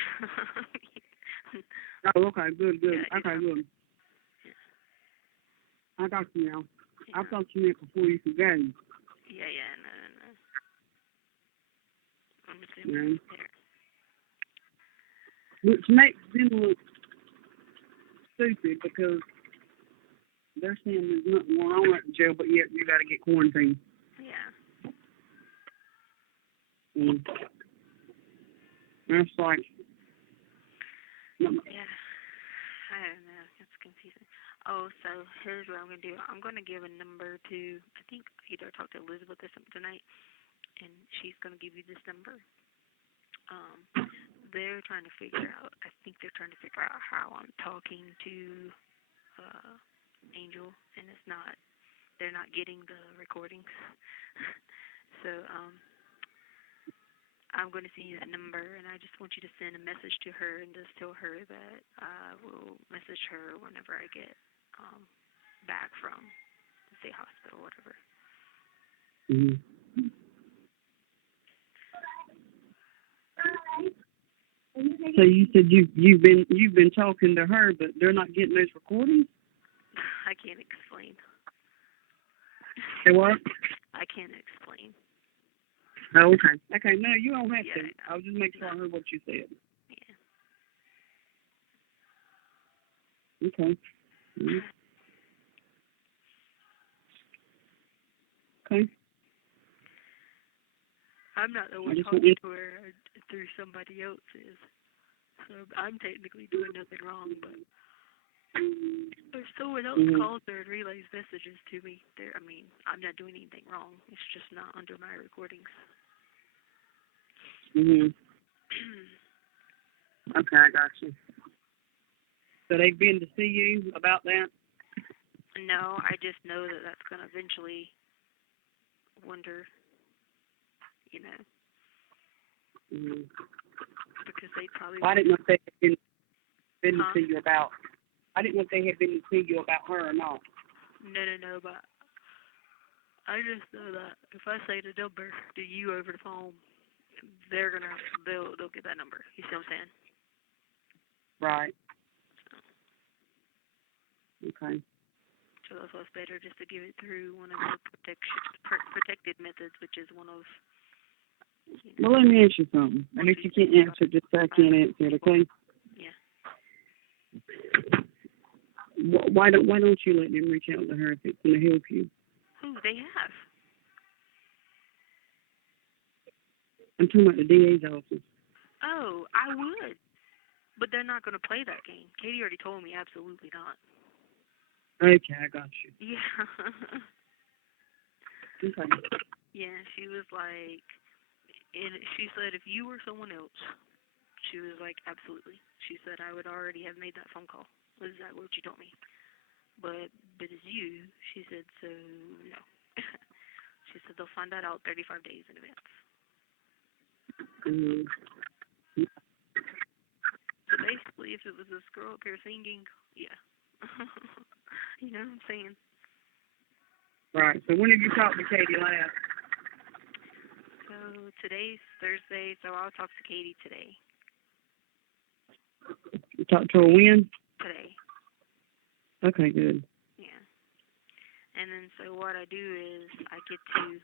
Oh, okay, good. Yeah, Okay, good. Yeah. I got you now. Yeah. I thought you meant before you could go. Yeah, no. I'm just there. Which makes them look stupid because they're saying there's nothing going on at the jail, but yet you got to get quarantined. Yeah. That's like. Yeah. I don't know. It's confusing. Oh, so here's what I'm going to do. I'm going to give a number to, I think either I talked to Elizabeth or something tonight, and she's going to give you this number. They're trying to figure out, I think they're trying to figure out how I'm talking to Angel, and it's not, they're not getting the recordings. So, I'm going to send you that number, and I just want you to send a message to her and just tell her that I will message her whenever I get back from the state hospital, whatever. So you said you've been talking to her, but they're not getting those recordings? I can't explain. Say what? I can't explain. Oh, okay. Okay, no, you don't have to. Yeah. I was just making sure I heard what you said. Yeah. Okay. Okay. I'm not the one talking to her through somebody else's. So I'm technically doing nothing wrong, but if someone else calls her and relays messages to me, I'm not doing anything wrong. It's just not under my recordings. Okay, I got you. So they've been to see you about that? No, I just know that that's going to eventually wonder, you know. Because they probably... I didn't know if they had been to see you about... I didn't know if they had been to see you about her or not. No, but I just know that if I say the number to you over the phone, they'll get that number. You see what I'm saying? Right. Okay. So that's what's better, just to give it through one of the protected methods, which is one of... You know, well, let me ask you something. And if you can't answer, just say I can't answer it, okay? Yeah. Why don't you let them reach out to her if it's going to help you? Who? They have. I'm talking about the DA's office. Oh, I would. But they're not going to play that game. Katie already told me absolutely not. Okay, I got you. Yeah. Okay. Yeah, she was like, and she said if you were someone else, she was like, absolutely. She said I would already have made that phone call. Was that what you told me? but it's you. She said, so no. She said they'll find that out 35 days in advance. Mm. So basically, if it was this girl up here singing, yeah. You know what I'm saying? Right. So when did you talk to Katie last? So today's Thursday, so I'll talk to Katie today. You talked to her when? Today. Okay, good. Yeah. And then so what I do is I get to,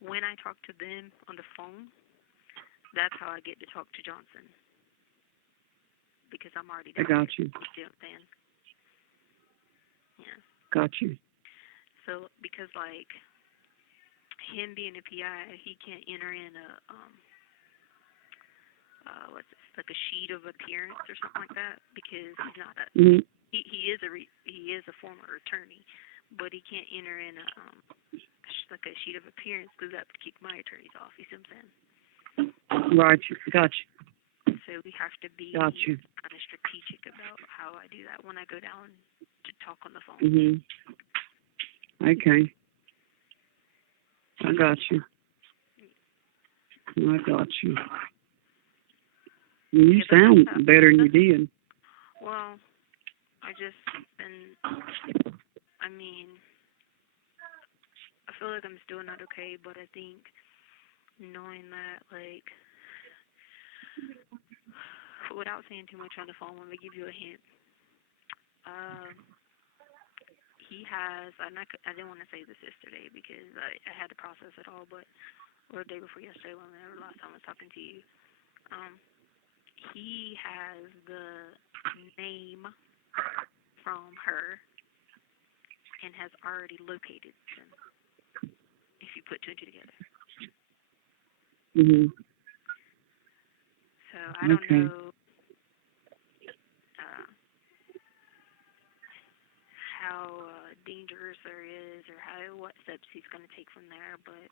when I talk to them on the phone, that's how I get to talk to Johnson. Because I'm already I down got you. there. You know what I'm saying? Yeah. Got you. So, because, like, him being a PI, he can't enter in a, what's it, like a sheet of appearance or something like that, because he's not a, Mm-hmm. he is a former attorney, but he can't enter in a, like a sheet of appearance, because that would kick my attorneys off, you see what I'm saying? Right. Got you. So we have to be Got you. kind of strategic about how I do that when I go down to talk on the phone. Mhm. Okay. I got you. I got you. You sound better than you did. Well, I just been, I mean, I feel like I'm still not okay, but I think knowing that, like, without saying too much on the phone, let me give you a hint. He has, I didn't want to say this yesterday because I had to process it all, but, or the day before yesterday when the last time I was talking to you. He has the name from her and has already located them, if you put two and two together. Mhm. So I don't Okay. know how dangerous there is or what steps he's going to take from there, but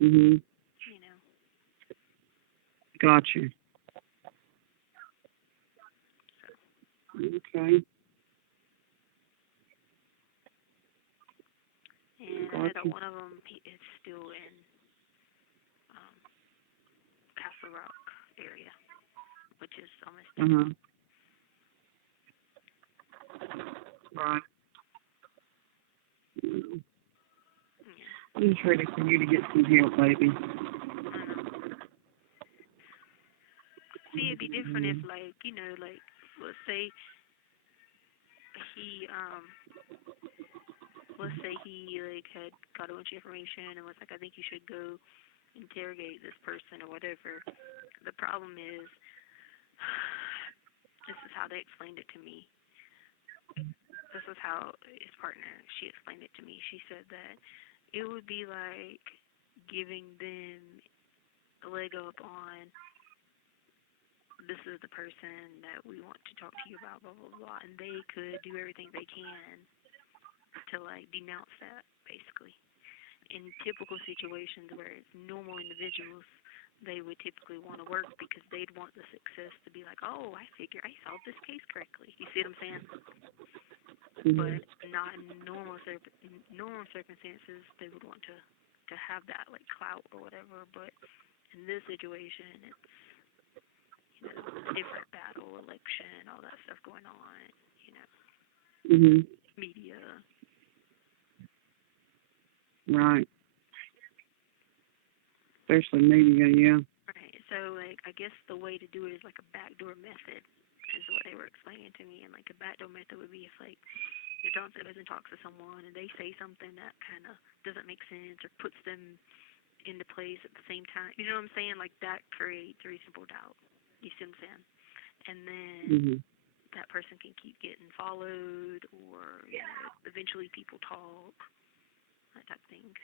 Mhm. you know. Got you. Okay. And I know that one of them is still in Castle Rock area, which is almost done. Right. Yeah. I'm just ready for you to get some help, baby. See, it'd be different if, like, you know, like, let's say he, like, had got a bunch of information and was like, I think you should go interrogate this person or whatever. The problem is, this is how they explained it to me. This is how his partner, she explained it to me. She said that it would be like giving them a leg up on, this is the person that we want to talk to you about, blah, blah, blah, and they could do everything they can to, like, denounce that, basically. In typical situations where it's normal individuals, they would typically want to work because they'd want the success to be like, oh, I figure I solved this case correctly. You see what I'm saying? But not in normal circumstances, they would want to have that, like, clout or whatever. But in this situation, it's, you know, different battle, election, all that stuff going on, you know. Mhm. Media. Right. Especially media, yeah. Right. So, like, I guess the way to do it is like a backdoor method, is what they were explaining to me. And, like, a backdoor method would be if, like, your Johnson goes and talks to someone and they say something that kind of doesn't make sense or puts them into place at the same time. You know what I'm saying? Like, that creates reasonable doubt. You see what I'm saying? And then that person can keep getting followed or, you know, eventually people talk, that type of thing.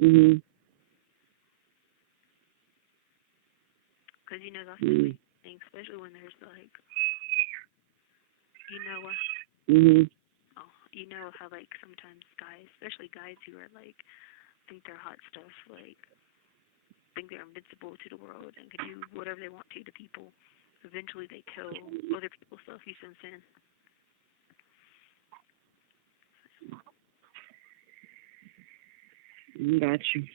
Mhm. Because, you know, that's the thing, especially when there's, like, you know, you know how, like, sometimes guys, especially guys who are, like, think they're hot stuff, like, think they're invincible to the world and can do whatever they want to people. eventually they tell other people stuff. You see what I'm saying? Got you.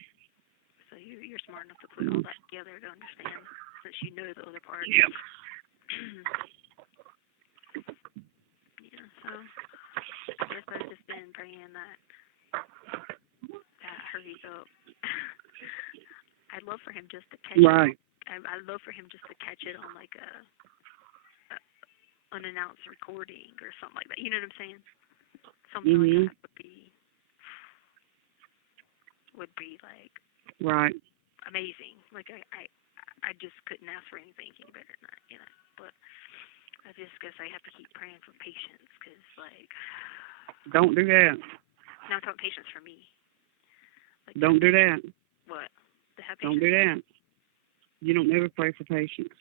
So you're smart enough to put all that together to understand, since you know the other part. Yep. Yeah, so I guess I've just been praying that hurries up. I'd love for him just to catch Right. it. I'd love for him just to catch it on like a unannounced recording or something like that. You know what I'm saying? Something like that would be like right. amazing. Like I just couldn't ask for anything any better than that, you know. But I just guess I have to keep praying for patience, because like. Don't do that. No, I'm talking patience for me. Like, Don't do that. What? To have Don't patience? do that. You don't never pray for patience.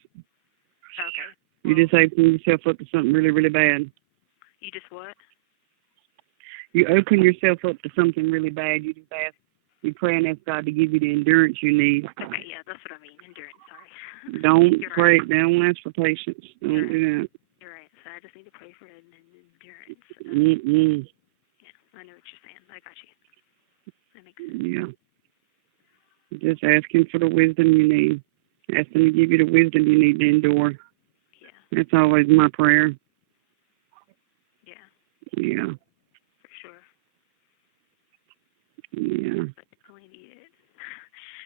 Okay. You just open yourself up to something really, really bad. You just what? You open yourself up to something really bad. You just ask, you pray and ask God to give you the endurance you need. Okay, yeah, that's what I mean. Endurance, sorry. Don't You're pray. right. Don't ask for patience. Don't do that. You're right. So I just need to pray for an endurance. Yeah, I know what you're saying. I got you. That makes sense. Yeah. Just asking for the wisdom you need. Ask Him to give you the wisdom you need to endure. Yeah. That's always my prayer. Yeah. Yeah. For sure. Yeah. But I only need it.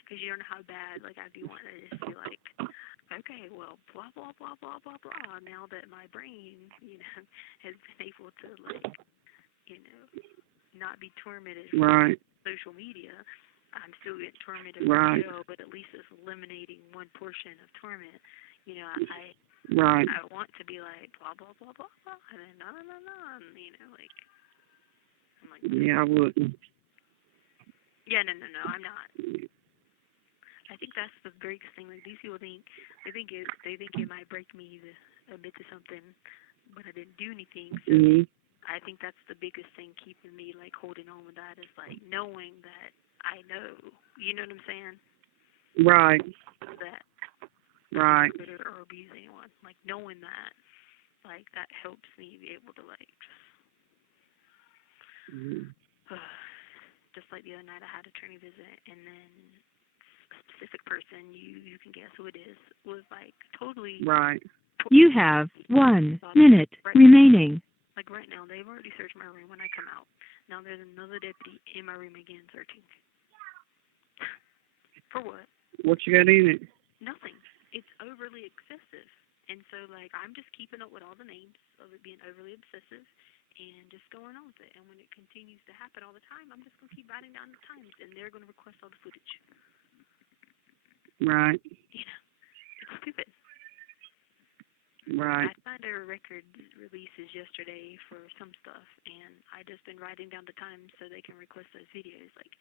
Because you don't know how bad, like, I'd be wanting to just be like, okay, well, blah, blah, blah, blah, blah, blah. Now that my brain, you know, has been able to, like, you know, not be tormented from social media, I'm still getting tormented from jail, but at least it's eliminating one portion of torment. You know, I want to be like, blah, blah, blah, blah, blah, and then, no, and, you know, like, I'm like, yeah, I wouldn't. Yeah, no, I'm not. I think that's the biggest thing. Like, these people think they think it might break me to admit to something, but I didn't do anything. So I think that's the biggest thing keeping me like holding on with that, is like knowing that I know. You know what I'm saying? Right. That right. Or abuse anyone. Like knowing that, like that helps me be able to like just like the other night I had a attorney visit, and then specific person, you can guess who it is, was like totally You have 1 minute remaining. Like right now, they've already searched my room when I come out. Now there's another deputy in my room again searching. For what? What you got in it? Nothing. It's overly excessive. And so like I'm just keeping up with all the names of it being overly obsessive and just going on with it. And when it continues to happen all the time, I'm just going to keep writing down the times, and they're going to request all the footage. Right. You know, it's stupid. Right. I signed a record releases yesterday for some stuff, and I just been writing down the times so they can request those videos. Like,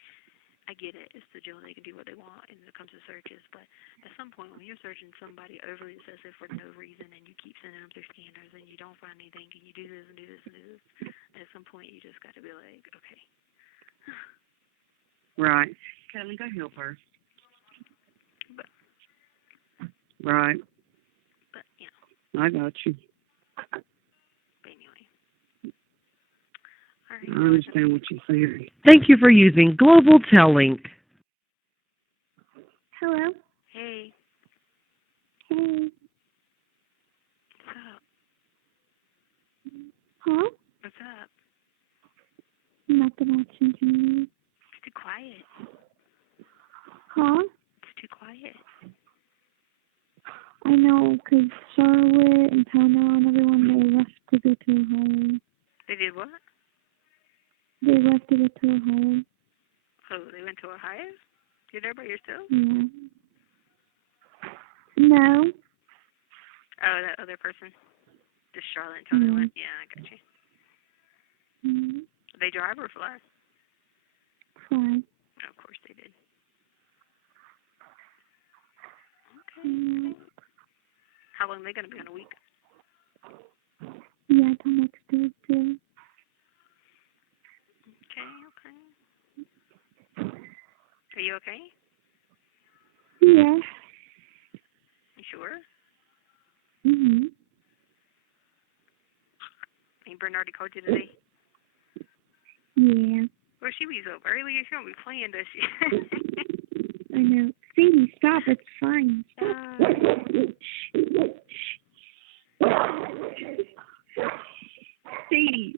I get it. It's the jail. They can do what they want, and it comes to searches. But at some point, when you're searching somebody overly obsessive for no reason, and you keep sending them through scanners, and you don't find anything, and you do this and do this and do this, at some point, you just got to be like, okay. Right. Kelly, go help her. But, right. But, yeah. I got you. But anyway. All right, I understand what you're saying. Thank you for using Global Tellink. Hello? Hey. Hey. What's up? Huh? What's up? Nothing watching TV. It's too quiet. Huh? It's too quiet. I know, 'cause Charlotte and Pano and everyone, they left to go to Ohio. They did what? They left to go to Ohio. Oh, they went to Ohio? You're there by yourself? Yeah. No. Oh, that other person? Just Charlotte and Tony went? Yeah, I got you. Mm-hmm. They drive or fly? Fly. Oh, of course they did. Okay. How long are they going to be on a week? Yeah, till next Tuesday. Okay. Are you okay? Yeah. You sure? Mhm. Ain't Bernardi called you today? Yeah. Well, she be up early. She don't be playing, does she? I know. Sadie, stop. It's fine. Sadie.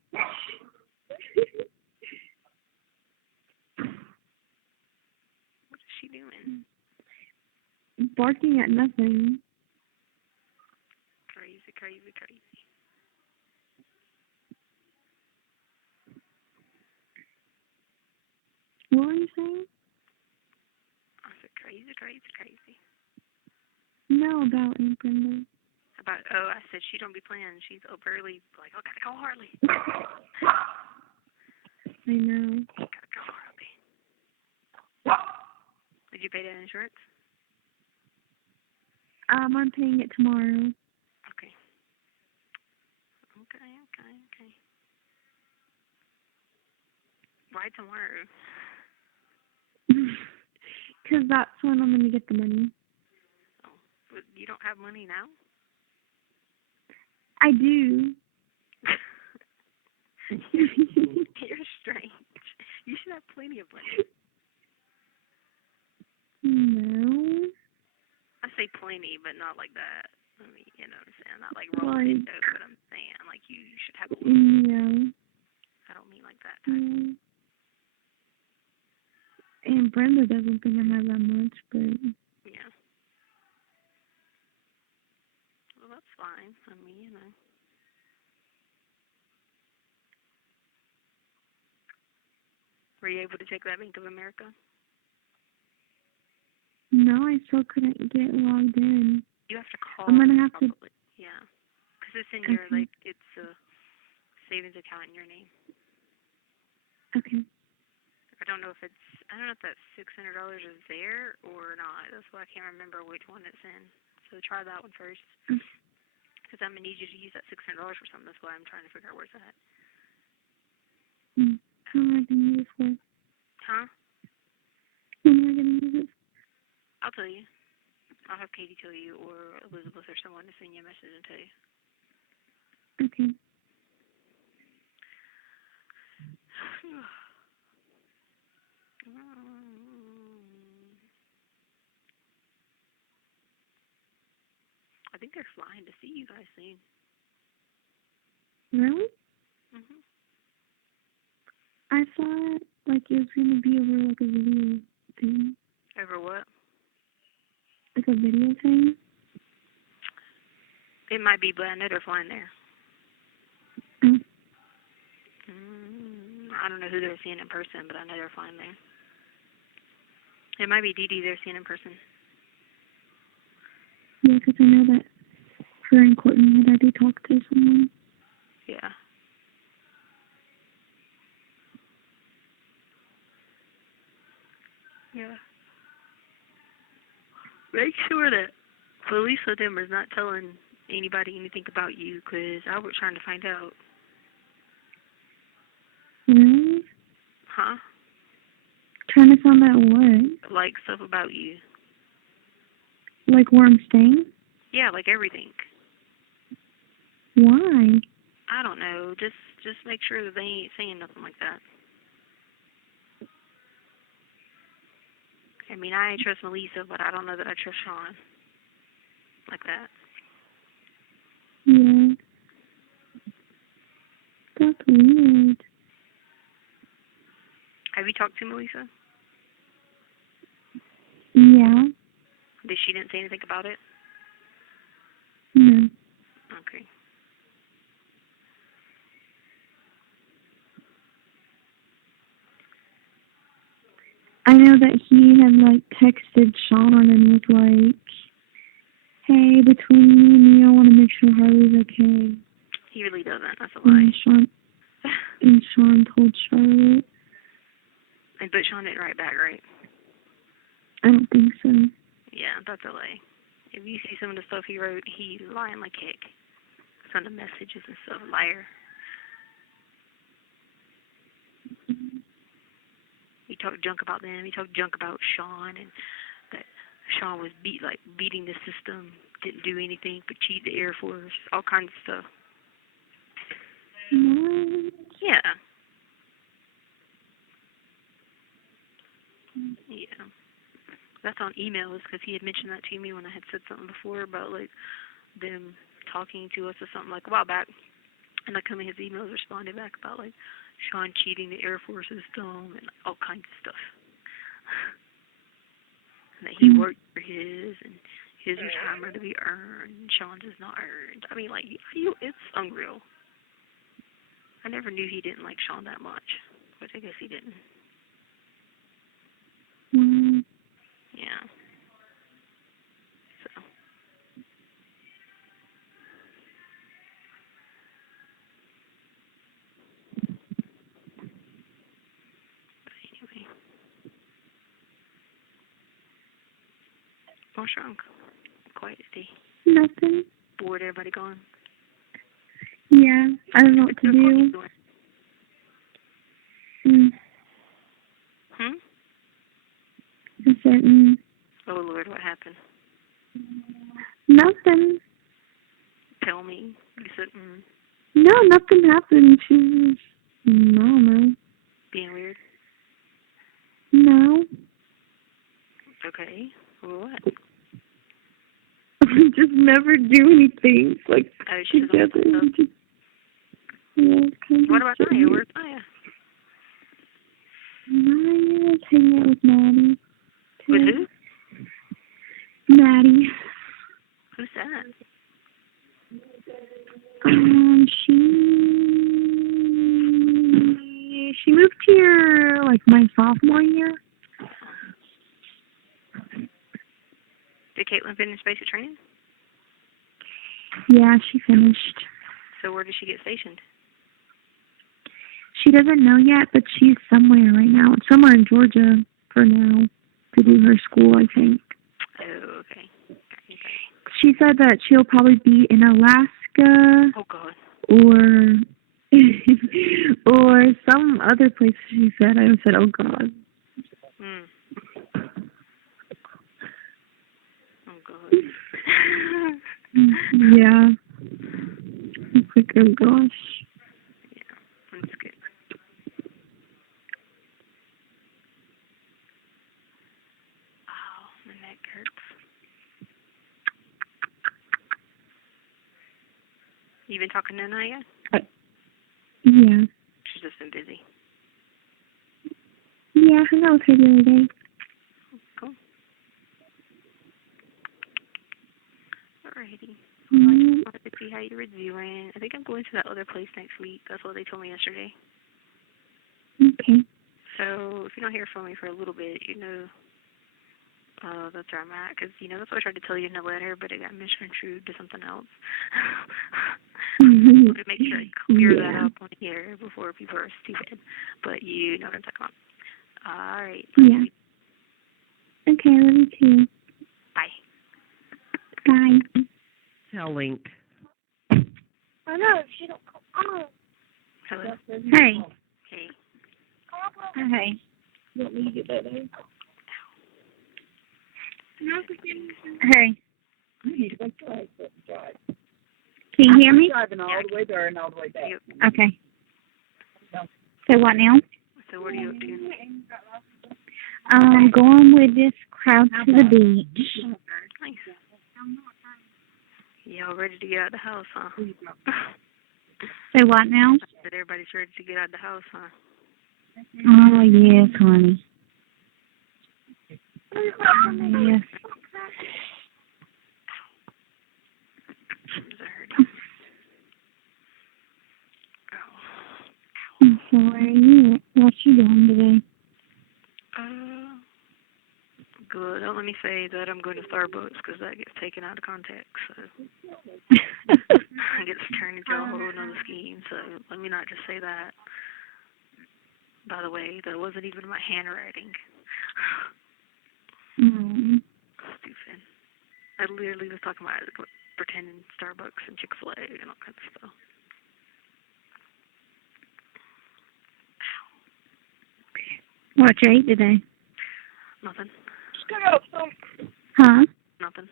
What is she doing? Barking at nothing. Crazy, crazy, crazy. What were you saying? I said crazy, crazy, crazy. No, about Aunt Brenda. I said she don't be playing. She's up early. Like, oh, gotta go Harley. I know. Gotta go Harley. Did you pay that insurance? I'm paying it tomorrow. Okay. Okay. Why tomorrow? Because that's when I'm going to get the money. Oh, but you don't have money now? I do. You're strange. You should have plenty of money. No. I say plenty, but not like that. I mean, you know what I'm saying? Not like rolling dough, but I'm saying like you should have a little. Yeah. I don't mean like that. Yeah. And Brenda doesn't think I have that much, but... Yeah. Well, that's fine. I mean, you know. Were you able to check that Bank of America? No, I still couldn't get logged in. You have to call. I'm going to have probably. Yeah. Because it's in your, Okay. it's a savings account in your name. Okay. I don't know if that $600 is there or not. That's why I can't remember which one it's in. So try that one first. Because I'm going to need you to use that $600 for something. That's why I'm trying to figure out where it's at. How am I going to use it for? Huh? When am I going to use it? I'll tell you. I'll have Katie tell you or Elizabeth or someone to send you a message and tell you. Okay. I think they're flying to see you guys soon. Really? Mhm. I thought, like, it was going to be over, like, a video thing. Over what? Like a video thing? It might be, but I know they're flying there. Oh. I don't know who they're seeing in person, but I know they're flying there. It might be Dee Dee they're seeing in person. Yeah, because I know that her and Courtney had already talked to someone. Yeah. Yeah. Make sure that Felisa Demmer's not telling anybody anything about you, because I was trying to find out. Really? Huh? Trying to find out what? Like stuff about you. Like where I'm staying? Yeah, like everything. Why? I don't know. Just make sure that they ain't saying nothing like that. I mean, I ain't trust Melissa, but I don't know that I trust Sean. Like that. Yeah. That's weird. Have you talked to Melissa? Yeah. She didn't say anything about it? No. Okay. I know that he had, like, texted Sean and was like, hey, between me and you, I want to make sure Harley's okay. He really doesn't. That's a lie. And Sean told Charlotte. But Sean didn't write back, right? I don't think so. Yeah, that's a lie. If you see some of the stuff he wrote, he's lying like heck. Some of the messages and stuff, liar. He talked junk about them. He talked junk about Sean, and that Sean was beating the system, didn't do anything but cheat the Air Force, all kinds of stuff. What? Yeah. Yeah. That's on emails because he had mentioned that to me when I had said something before about like them talking to us or something like a while back. And I come in his emails responding back about like Sean cheating the Air Force system and all kinds of stuff. And that he worked for his and his retirement to be earned and Sean's is not earned. I mean, like, it's unreal. I never knew he didn't like Sean that much, but I guess he didn't. Yeah. So. But anyway. What's wrong? Quiet as day. Nothing. Bored, everybody gone? Yeah, I don't know what to do. I said, Oh, Lord, what happened? Nothing. Tell me. You said, No, nothing happened. She was, I don't know. Being weird? No. Okay. Well, what? Just never do anything, like, together. What about Naya? Where's Naya? Naya's hanging out with Maddie. With who? Maddie. Who's that? She moved here, like, my sophomore year. Did Caitlin finish basic training? Yeah, she finished. So where did she get stationed? She doesn't know yet, but she's somewhere right now. Somewhere in Georgia for now to do her school, I think. Oh, okay. She said that she'll probably be in Alaska. Oh, God. Or or some other place, she said. I said, oh, God. Oh, God. Yeah. It's like, oh, gosh. Yeah, that's good. Oh, my neck hurts. You been talking to Naya? Yeah. She's just been busy. Yeah, I hung out with her the other day. Cool. Alrighty. I wanted to see how you were doing. I think I'm going to that other place next week. That's what they told me yesterday. Okay. So if you don't hear from me for a little bit, you know that's where I'm at. Because, that's what I tried to tell you in the letter, but it got misconstrued to something else. To make sure I clear that up on here before people are stupid. But you know what I'm talking about. All right. Yeah. Okay, I love you too. Bye. Bye. Tell link. Oh, no, she don't come on. Hello. Hey. Hey. Hey. You want me to get that in? Hey. I need to go drive. Can you hear me? Driving all the way there and all the way back. Okay. So what now? So what are you up to? Going with this crowd to the beach. Nice. Y'all ready to get out of the house, huh? So what now? That everybody's ready to get out of the house, huh? Oh, yes, honey. Yes. So where are you? What you doing today? Good. Don't let me say that I'm going to Starbucks because that gets taken out of context. So it gets turned into a whole other scheme. So let me not just say that. By the way, that wasn't even my handwriting. Stupid. I literally was talking about pretending Starbucks and Chick-fil-A and all kinds of stuff. What you ate today? Nothing. Huh? Nothing.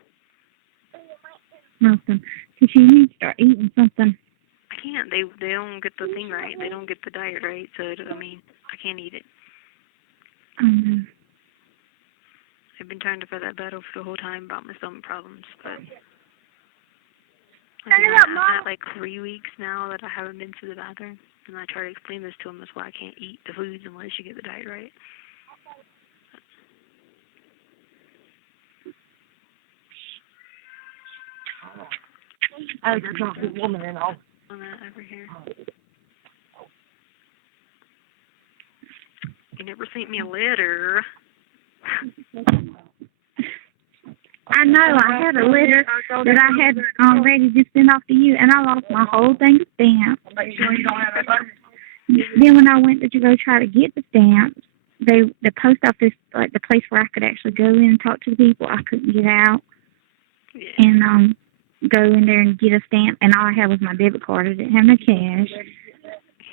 Nothing. Because you need to start eating something. I can't. they don't get the thing right. They don't get the diet right. So I mean, I can't eat it. Mm-hmm. I've been trying to fight that battle for the whole time about my stomach problems, but I'm at like 3 weeks now that I haven't been to the bathroom, and I try to explain this to them. That's why I can't eat the foods unless you get the diet right. I just got this woman in all. On that over here. You never sent me a letter. I know, I had a letter that I had ready to send off to you, and I lost my whole thing of stamps. Make sure you don't have that letter. Then when I went to go try to get the stamps, the post office, like the place where I could actually go in and talk to the people, I couldn't get out. Yeah. And go in there and get a stamp, and all I had was my debit card. I didn't have no cash.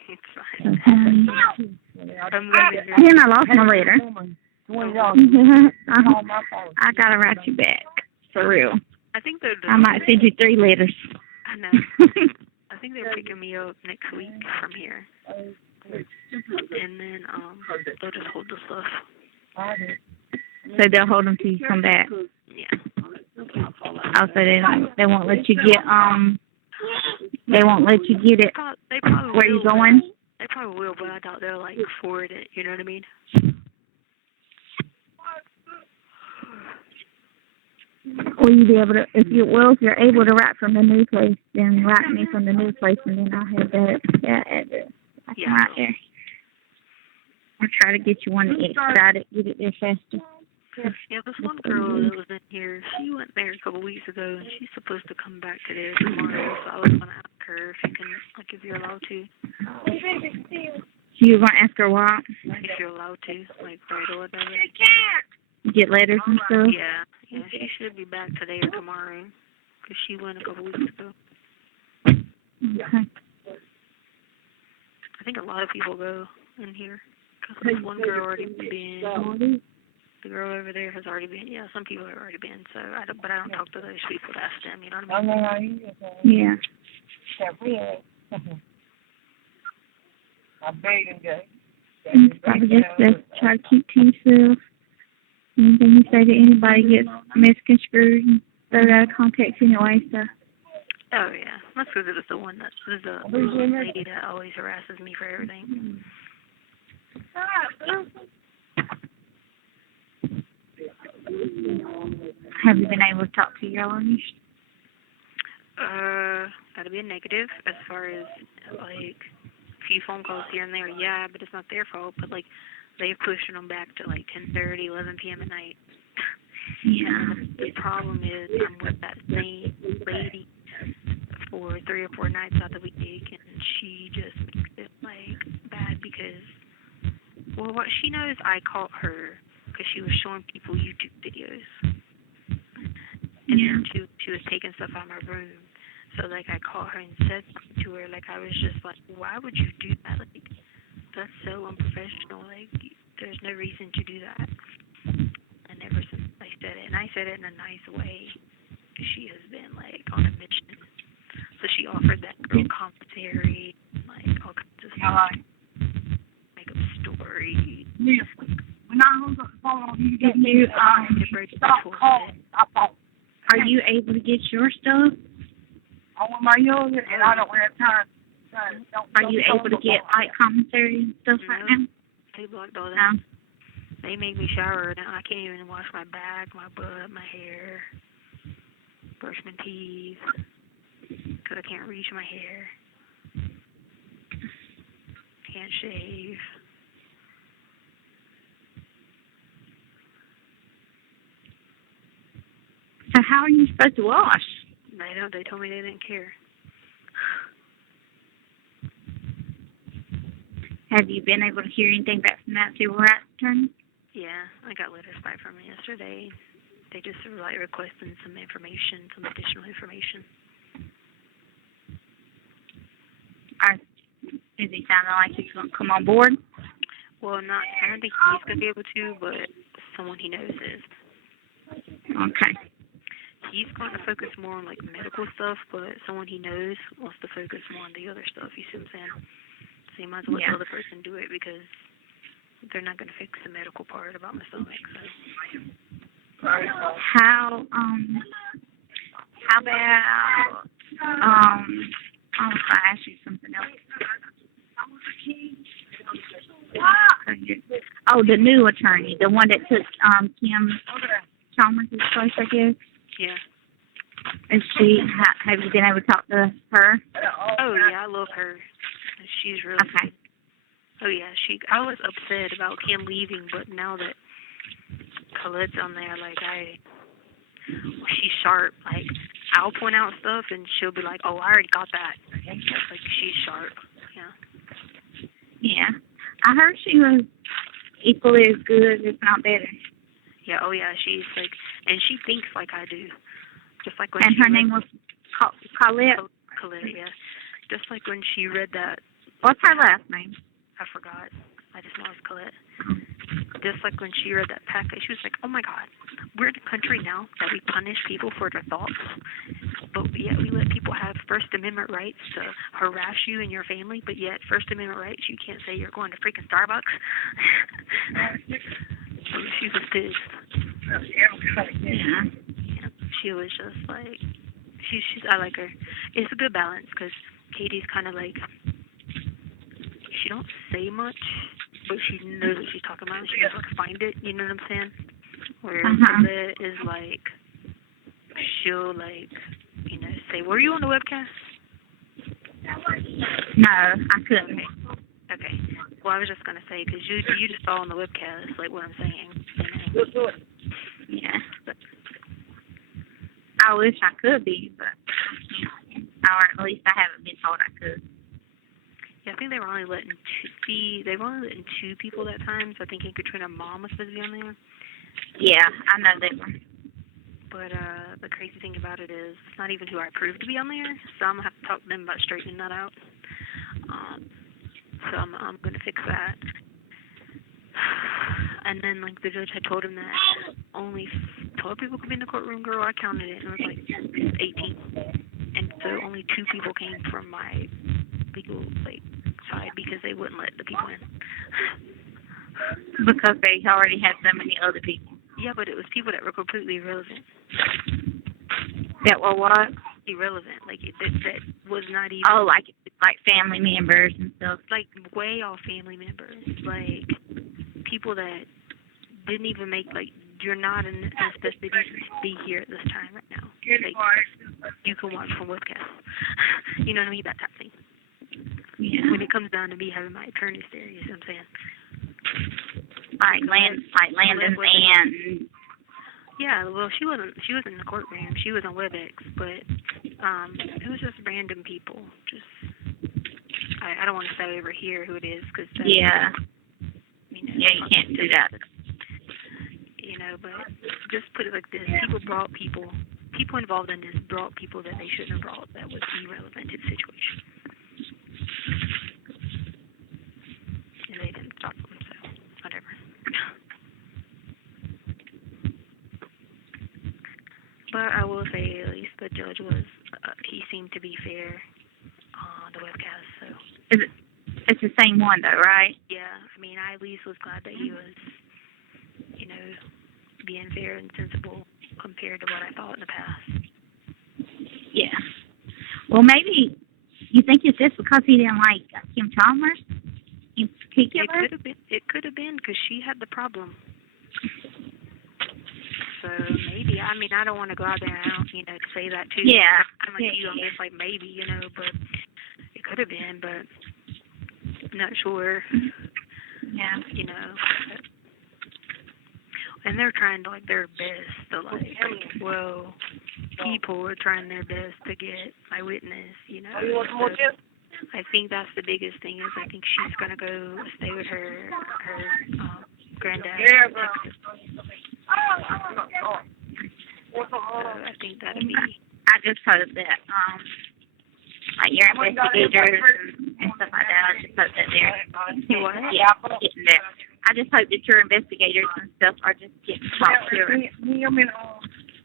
It's So, fine. then I lost my letter. I gotta write you back, for real. I think they're. I might send you 3 letters. I know. I think they're picking me up next week from here, and then they'll just hold the stuff. So they'll hold them till you come back. Yeah. Also, they won't let you get they won't let you get it. They probably where will, you going? They probably will, but I doubt they'll like forward it. You know what I mean? Will you be able to? If you're able to write from the new place, then write me from the new place, and then I'll have that address. I can write there. I'll try to get you one to expedite it, get it there faster. Yeah, this one girl that was in here, she went there a couple weeks ago, and she's supposed to come back today or tomorrow, so I was going to ask her if you can, like, if you're allowed to. You're going to ask her what? If you're allowed to, like, write or whatever. Get letters and stuff? Yeah, she should be back today or tomorrow, because she went a couple weeks ago. Okay. I think a lot of people go in here, because this one girl already been. The girl over there has already been. Yeah, some people have already been. So but I don't talk to those people to ask them. You know what I mean? Yeah. Probably just try to keep to yourself. Anything you say to anybody gets misconstrued and thrown out of context anyway. So. Oh yeah, that's because it was the one there's a lady that always harasses me for everything. Have you been able to talk to your lawyers? Gotta be a negative as far as like a few phone calls here and there. Yeah, but it's not their fault. But like they're pushing them back to like 10:30, 11 p.m. at night. Yeah. The problem is I'm with that same lady for 3 or 4 nights out of the week, and she just makes it like bad because, well, what she knows, I caught her because she was showing people YouTube videos, and then she was taking stuff out of my room. So like I caught her and said something to her. Like I was just like, why would you do that? Like that's so unprofessional. Like there's no reason to do that. And ever since I said it, and I said it in a nice way, she has been like on a mission. So she offered that girl commentary, like all kinds of stuff, make up stories. Yeah. When I hung up the phone on you, get you Are you able to get your stuff? I'm with my youngest, and I don't have time. Are you able to get like commentary and stuff right now? They blocked all that. They make me shower now. I can't even wash my back, my butt, my hair, brush my teeth, because I can't reach my hair. Can't shave. So how are you supposed to wash? They don't. They told me they didn't care. Have you been able to hear anything back from that civil rights attorney? Yeah, I got letters back from them yesterday. They just were like requesting some information, some additional information. Is he sounding like he's going to come on board? Well, I don't think he's going to be able to, but someone he knows is. Okay. he's going to focus more on like medical stuff, but someone he knows wants to focus more on the other stuff. You see what I'm saying? So you might as well let the other person do it because they're not going to fix the medical part about my stomach. So. How about I'll ask you something else. Oh, the new attorney, the one that took Kim Chalmers' place, I guess. Yeah. Is she? Have you been able to talk to her? Oh yeah, I love her. She's really good. Oh yeah, I was upset about him leaving, but now that Colette's on there, like she's sharp. Like I'll point out stuff and she'll be like, "Oh, I already got that." Like she's sharp. Yeah. Yeah, I heard she was equally as good, if not better. Yeah. Oh yeah, she's like, and she thinks like I do. Just like when. And her name was Colette. Colette, yeah. Just like when she read that. What's her last name? I forgot. I just know it's Colette. Just like when she read that packet, she was like, "Oh my God, we're in a country now that we punish people for their thoughts, but yet we let people have First Amendment rights to harass you and your family, but yet First Amendment rights, you can't say you're going to freaking Starbucks." So she was pissed. Yeah. She was just like, I like her. It's a good balance because Katie's kind of like, she don't say much, but she knows what she's talking about. She doesn't like find it, you know what I'm saying? Where Colette is like, she'll like, you know, say, "Were you on the webcast?" No, I couldn't. Okay. Well, I was just gonna say because you just saw on the webcast like what I'm saying. You know? Yeah. But I wish I could be, but or at least I haven't been told I could. Yeah, I think they were only letting two people that time. So I think Katrina's mom was supposed to be on there. Yeah, I know they were. But the crazy thing about it is, it's not even who I approved to be on there. So I'm gonna have to talk to them about straightening that out. So I'm gonna fix that. And then like the judge had told him that only 12 people could be in the courtroom. Girl, I counted it, and it was like 18. And so only 2 people came from my legal like side because they wouldn't let the people in. Because they already had so many other people. Yeah, but it was people that were completely irrelevant. That were what? Irrelevant. Like that was not even. Oh, like family members and stuff. Like way off family members. Like people that didn't even make like. You're not in necessity to be here at this time right now. Like, you can watch from webcast. You know what I mean? That type of thing. Yeah. When it comes down to me having my attorney there, you know what I'm saying? Like Landon's aunt. Yeah, well, she wasn't in the courtroom. She was on WebEx, but it was just random people. Just I don't want to say over here who it is because yeah. You can't do that. You know, but just put it like this: people involved in this brought people that they shouldn't have brought that was irrelevant to the situation, and they didn't stop them. So whatever. But I will say, at least the judge was, he seemed to be fair on the webcast. So it's the same one though, right? Yeah, I mean, I at least was glad that he was, you know, being fair and sensible compared to what I thought in the past. Yeah. Well, maybe you think it's just because he didn't like Kim Chalmers in particular? It could have been because she had the problem. So maybe. I mean, I don't want to go out there and you know to say that too. Yeah. I'm like you. I'm just like maybe, you know, but it could have been, but I'm not sure. Yeah. You know. And they're trying to like their best to like, well, people are trying their best to get my witness, you know. So I think that's the biggest thing is I think she's gonna go stay with her granddad. So I think that'll be. I just hope that like your investigators and stuff like that. I just hope that they're What? Yeah, getting there. I just hope that your investigators and stuff are just getting talked to.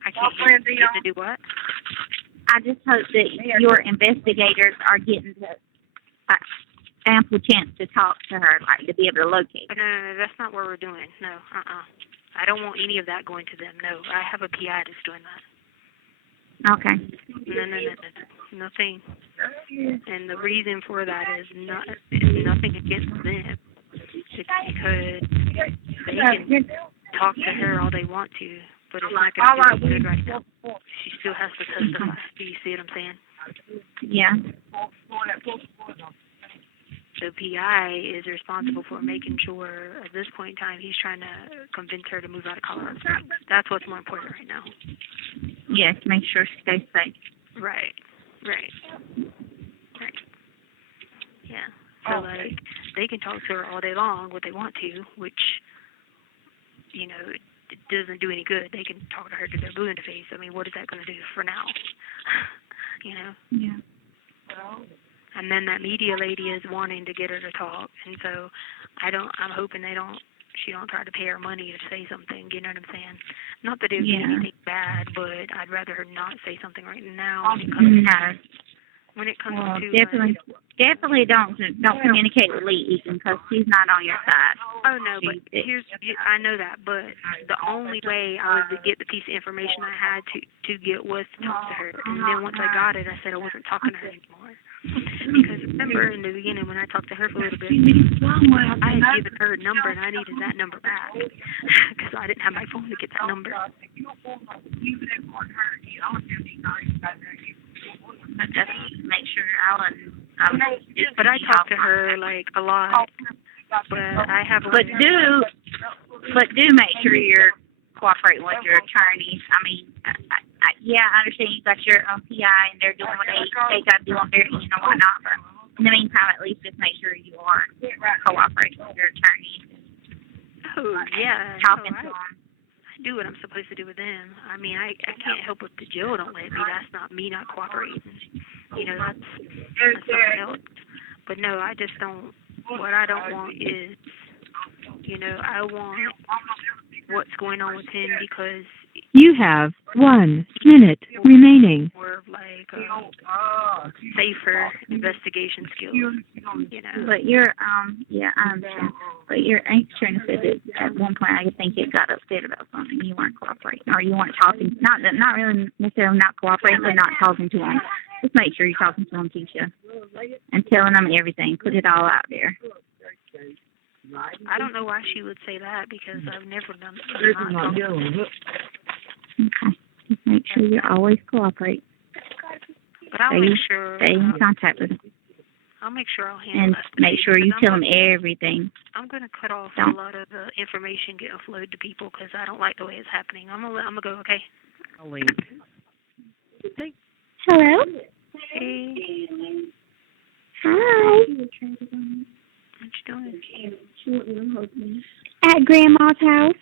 I can't hear you. Get to do what? I just hope that your investigators are getting the ample chance to talk to her, like to be able to locate her. No, that's not what we're doing. No, I don't want any of that going to them. No, I have a PI that's doing that. Okay. No, nothing. And the reason for that is nothing against them. It's because they can talk to her all they want to, but it's not going to do any good right now. She still has to testify. Do you see what I'm saying? Yeah. The PI is responsible for making sure, at this point in time, he's trying to convince her to move out of Colorado Springs. That's what's more important right now. Yes, make sure she stays safe. Right. Yeah. So, like, they can talk to her all day long, what they want to, which, you know, it doesn't do any good. They can talk to her to their blue in the face. I mean, what is that going to do for now? You know? Yeah. And then that media lady is wanting to get her to talk, and so I'm hoping she don't try to pay her money to say something, you know what I'm saying? Not that it would be anything bad, but I'd rather her not say something right now when it comes to definitely don't communicate with Lee Eaton, because he's not on your side. Oh no, but I know that, but the only way I was to get the piece of information I had to get was to talk to her, and then once I got it, I said I wasn't talking to her anymore. Because remember in the beginning when I talked to her for a little bit, I had given her a number and I needed that number back because I didn't have my phone to get that number. But just make sure but I talk to her like a lot. But I have. But do make sure you're cooperating with your attorneys. I mean, I understand you got your PI and they're doing what they got to do on their end and whatnot. But in the meantime, at least just make sure you are cooperating with your attorneys. Oh yeah. Talking to them. I do what I'm supposed to do with them. I mean, I can't help if the jail don't let me. That's not me not cooperating. You know, that's something else. But no, I just don't. What I don't want is, you know, I want what's going on with him because you have 1 minute remaining. More of like safer investigation skills, you know. But you're I understand. But your trying to say that at one point I think you got upset about something. You weren't cooperating, or you weren't talking. Not really necessarily not cooperating, but not talking to him. Just make sure you're talking to him, Keisha, and telling them everything. Put it all out there. I don't know why she would say that because I've never done that. Okay. Just make sure you always cooperate. But I'll make sure. Stay in contact with them. I'll make sure I'll handle and that. And make sure you tell them everything. I'm going to cut off a lot of the information getting flowed to people because I don't like the way it's happening. I'm gonna go, okay? I'll leave. Hey. Hello? Hey. Hi. What you doing? At Grandma's house.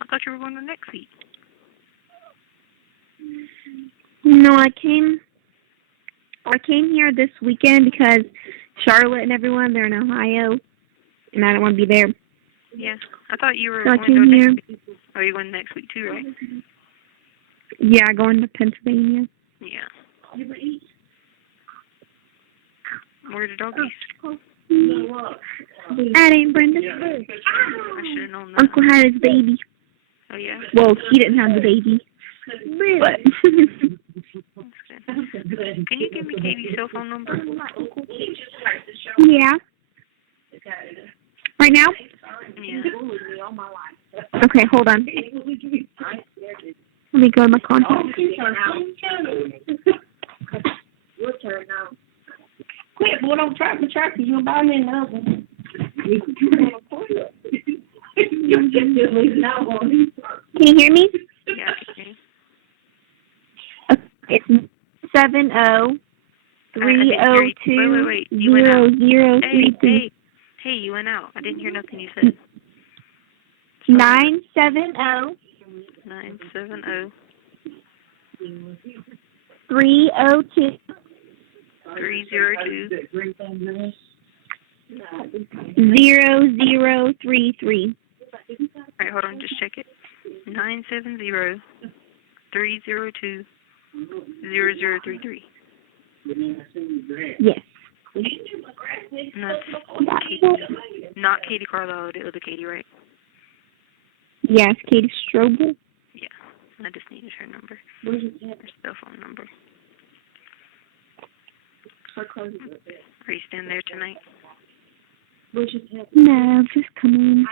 I thought you were going to next week. No, I came here this weekend because Charlotte and everyone, they're in Ohio, and I don't want to be there. Yeah, I thought you were so going to go next week. Oh, you're going next week too, right? Yeah, going to Pennsylvania. Yeah. Where are the doggies? That ain't Brenda. I should have known that. Uncle had his baby. Oh, yeah? Well, he didn't have the baby. But. Can you give me Katie's cell phone number? Yeah. Right now? Yeah. Okay, hold on. Let me go to my contacts. Your turn now. Quit, boy, don't track my tractor. You'll buy me another one. Can you hear me? Yeah, it's 70-302-0033. Hey, you went out. I didn't hear nothing you said. 970 302 0033. Alright, hold on, just check it. 970-302-0033. Yes. And that's Katie. Not Katie Carlisle, the other Katie, right? Yes, Katie Strobel. Yeah. I just needed her number. Her cell phone number. Are you staying there tonight? No, just come in.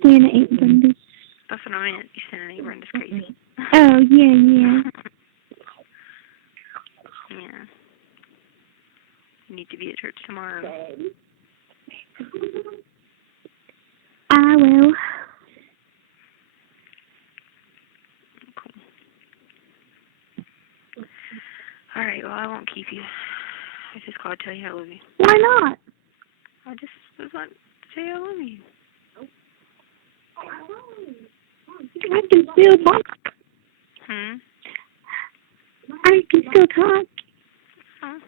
Staying at 8 Brenda's. That's what I meant. You staying at 8 Brenda's crazy. Oh, yeah. Yeah. You need to be at church tomorrow. I will. Cool. Alright, well, I won't keep you. I just called to tell you I love you. Why not? I just was wanting to say I love you. I can still talk. I can still talk. Huh?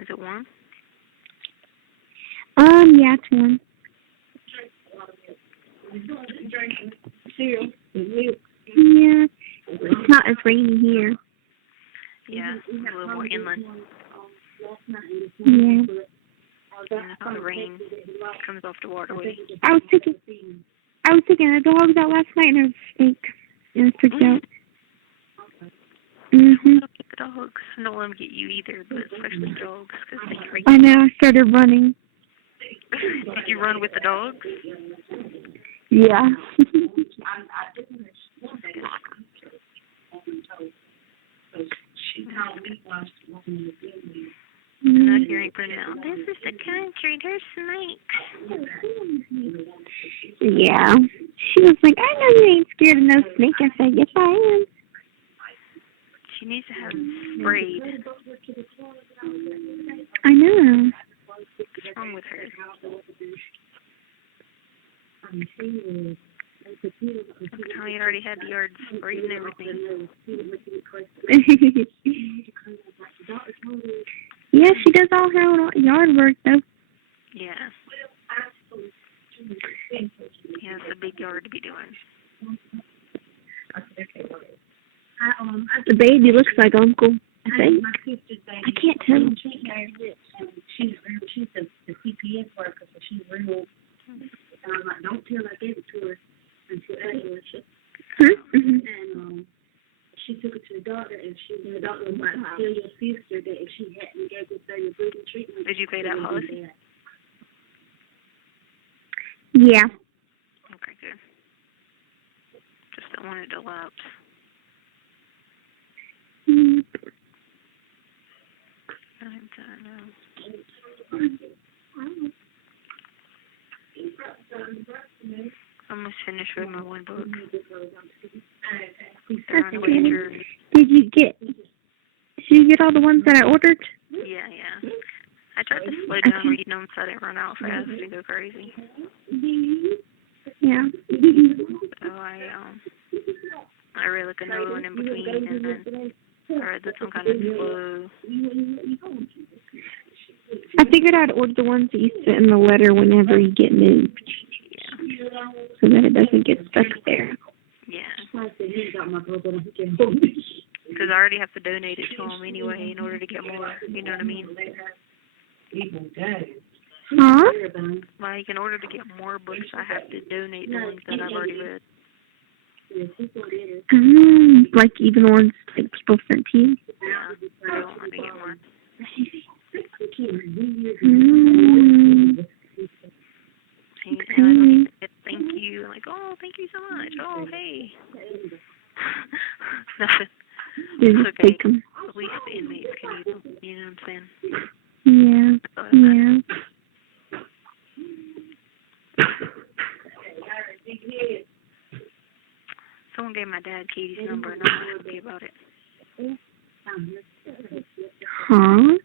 Is it warm? Yeah, it's warm. Yeah. It's not as rainy here. Yeah, a little more inland. Yeah. And how the rain comes off the waterway. I was taking the dogs out last night and there was a snake. And I freaked out. Don't get the dogs. Don't let them get you either, but especially dogs, because they freak. I know, I started running. Did you run with the dogs? Yeah. Not hearing putting out. This is the country. There's snakes. Yeah. She was like, I know you ain't scared of no snake. I said, yes, I am. She needs to have them sprayed. I know. What's wrong with her? How you already had the yard sprayed and everything. Yeah, she does all her own yard work, though. Yeah. Yeah, it's a big yard to be doing. The baby looks like Uncle, I think. I can't tell. She's the CPS worker, so she's real. And I'm like, don't tell I gave it to her until afterwards. And she took it to the doctor, and the doctor was like, tell your sister that if she hadn't gave this baby breathing treatment. Did you pay that policy? Yeah. Okay, good. Just don't want it to lapse. Almost finished with my one book. That's good. Did you get all the ones that I ordered? Yeah. I tried to slow down reading them so I didn't run out fast and go crazy. Yeah. So I read like another one in between, and then I read some kind of slow. I figured I'd order the ones that you sent in the letter whenever you get moved. Yeah. So that it doesn't get stuck there. Yeah. Because I already have to donate it to them anyway in order to get more. You know what I mean? Huh? Like, in order to get more books, I have to donate the ones that I've already read. Like even the ones that people sent to you? Yeah. I don't want to get more. Thank you. I'm like, oh, thank you so much. Oh, hey. Nothing. It's okay. At least the inmates can use them. You know what I'm saying? Yeah. Someone gave my dad Katie's number, and I'm not happy about it. Huh?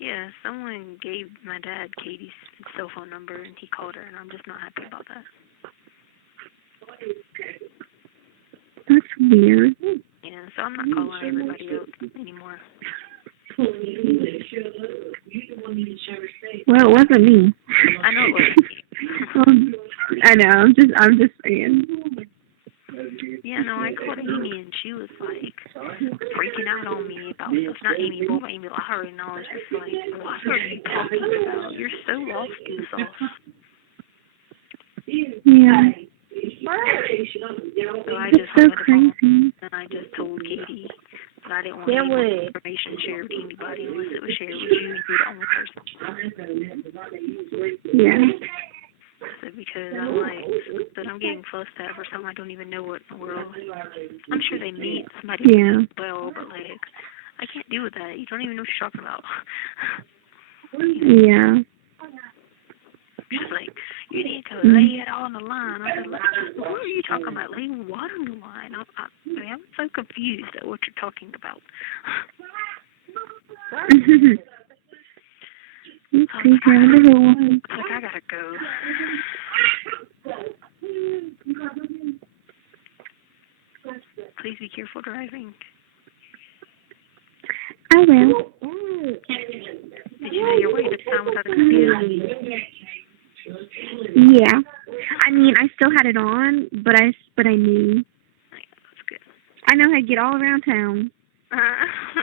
Yeah, someone gave my dad Katie's cell phone number, and he called her, and I'm just not happy about that. That's weird. Yeah, so I'm not calling everybody out anymore. Well, it wasn't me. I know it wasn't. I know. I'm just saying. Yeah, no, I called Amy and she was like freaking out on me about stuff. Not Amy, but Amy Lowry, and I was just like, what are you talking about? You're so lost in the sauce. Yeah. So I just so crazy. And I just told Katie that I didn't want any information shared with anybody unless it was shared with you and you're the only person. Yeah. So because I'm like, that I'm getting fussed at for something I don't even know what in the world. I'm sure they meet somebody well, but like, I can't deal with that. You don't even know what you're talking about. Yeah. She's like, you need to lay it all on the line. I said, like, what are you talking about? Laying what on the line? I'm so confused at what you're talking about. It's one. Like, I gotta go. Please be careful driving. I will. Did you know your way to town without a computer? Yeah. I mean, I still had it on, but I knew. That's good. I know how to get all around town.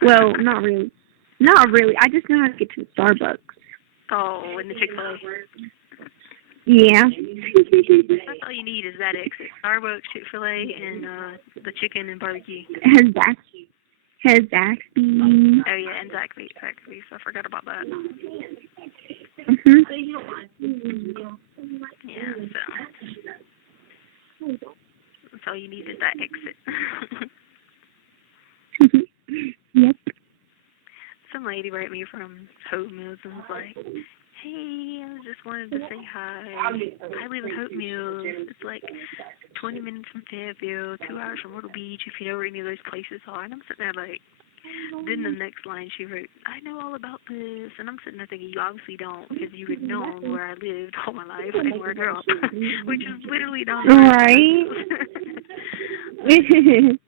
Well, not really. Not really. I just know how to get to the Starbucks. Oh, and the Chick-fil-A. Yeah. That's all you need is that exit. Starbucks, Chick-fil-A, and the chicken and barbecue. Has Zaxby's. Oh, yeah, and Zaxby's. I forgot about that. Yeah, so that's all you need is that exit. Yep. Some lady wrote me from Hope Mills and was like, hey, I just wanted to say hi. I live in Hope Mills. It's like 20 minutes from Fayetteville, 2 hours from Myrtle Beach, if you know where any of those places are. And I'm sitting there like, then the next line she wrote, I know all about this. And I'm sitting there thinking, you obviously don't, because you had known where I lived all my life and where I grew up, which is literally not right. Okay.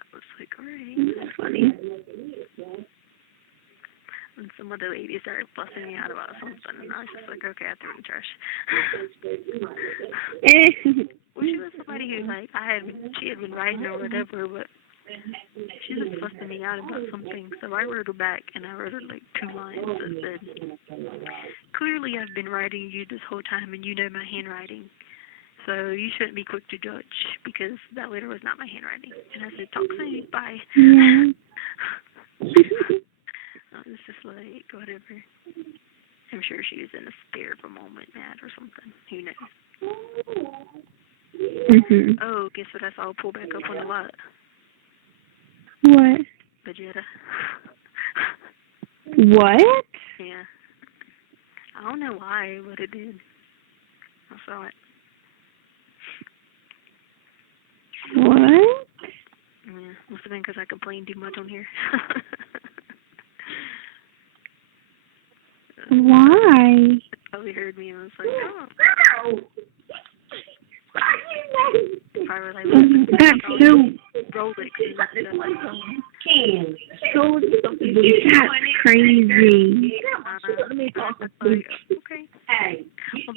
I was like, alright. That's funny. And some other lady started fussing me out about something, and I was just like, okay, I threw it in the trash. Well, she was somebody who, like, she had been writing or whatever, but she was fussing me out about something, so I wrote her back, and I wrote her, like, 2 lines that said, clearly I've been writing you this whole time, and you know my handwriting, so you shouldn't be quick to judge, because that letter was not my handwriting. And I said, talk soon, bye. Yeah. I was just like, whatever. I'm sure she was in a spirit of a moment, mad or something. Who knows? Oh, guess what I saw pull back up on the lot? What? The Jetta. What? Yeah. I don't know why, but it did. I saw it. What? Yeah, must have been because I complained too much on here. Why? They probably heard me and was like, oh. Probably like, that's so... Roll it, because that's like, that's crazy. Okay. Well,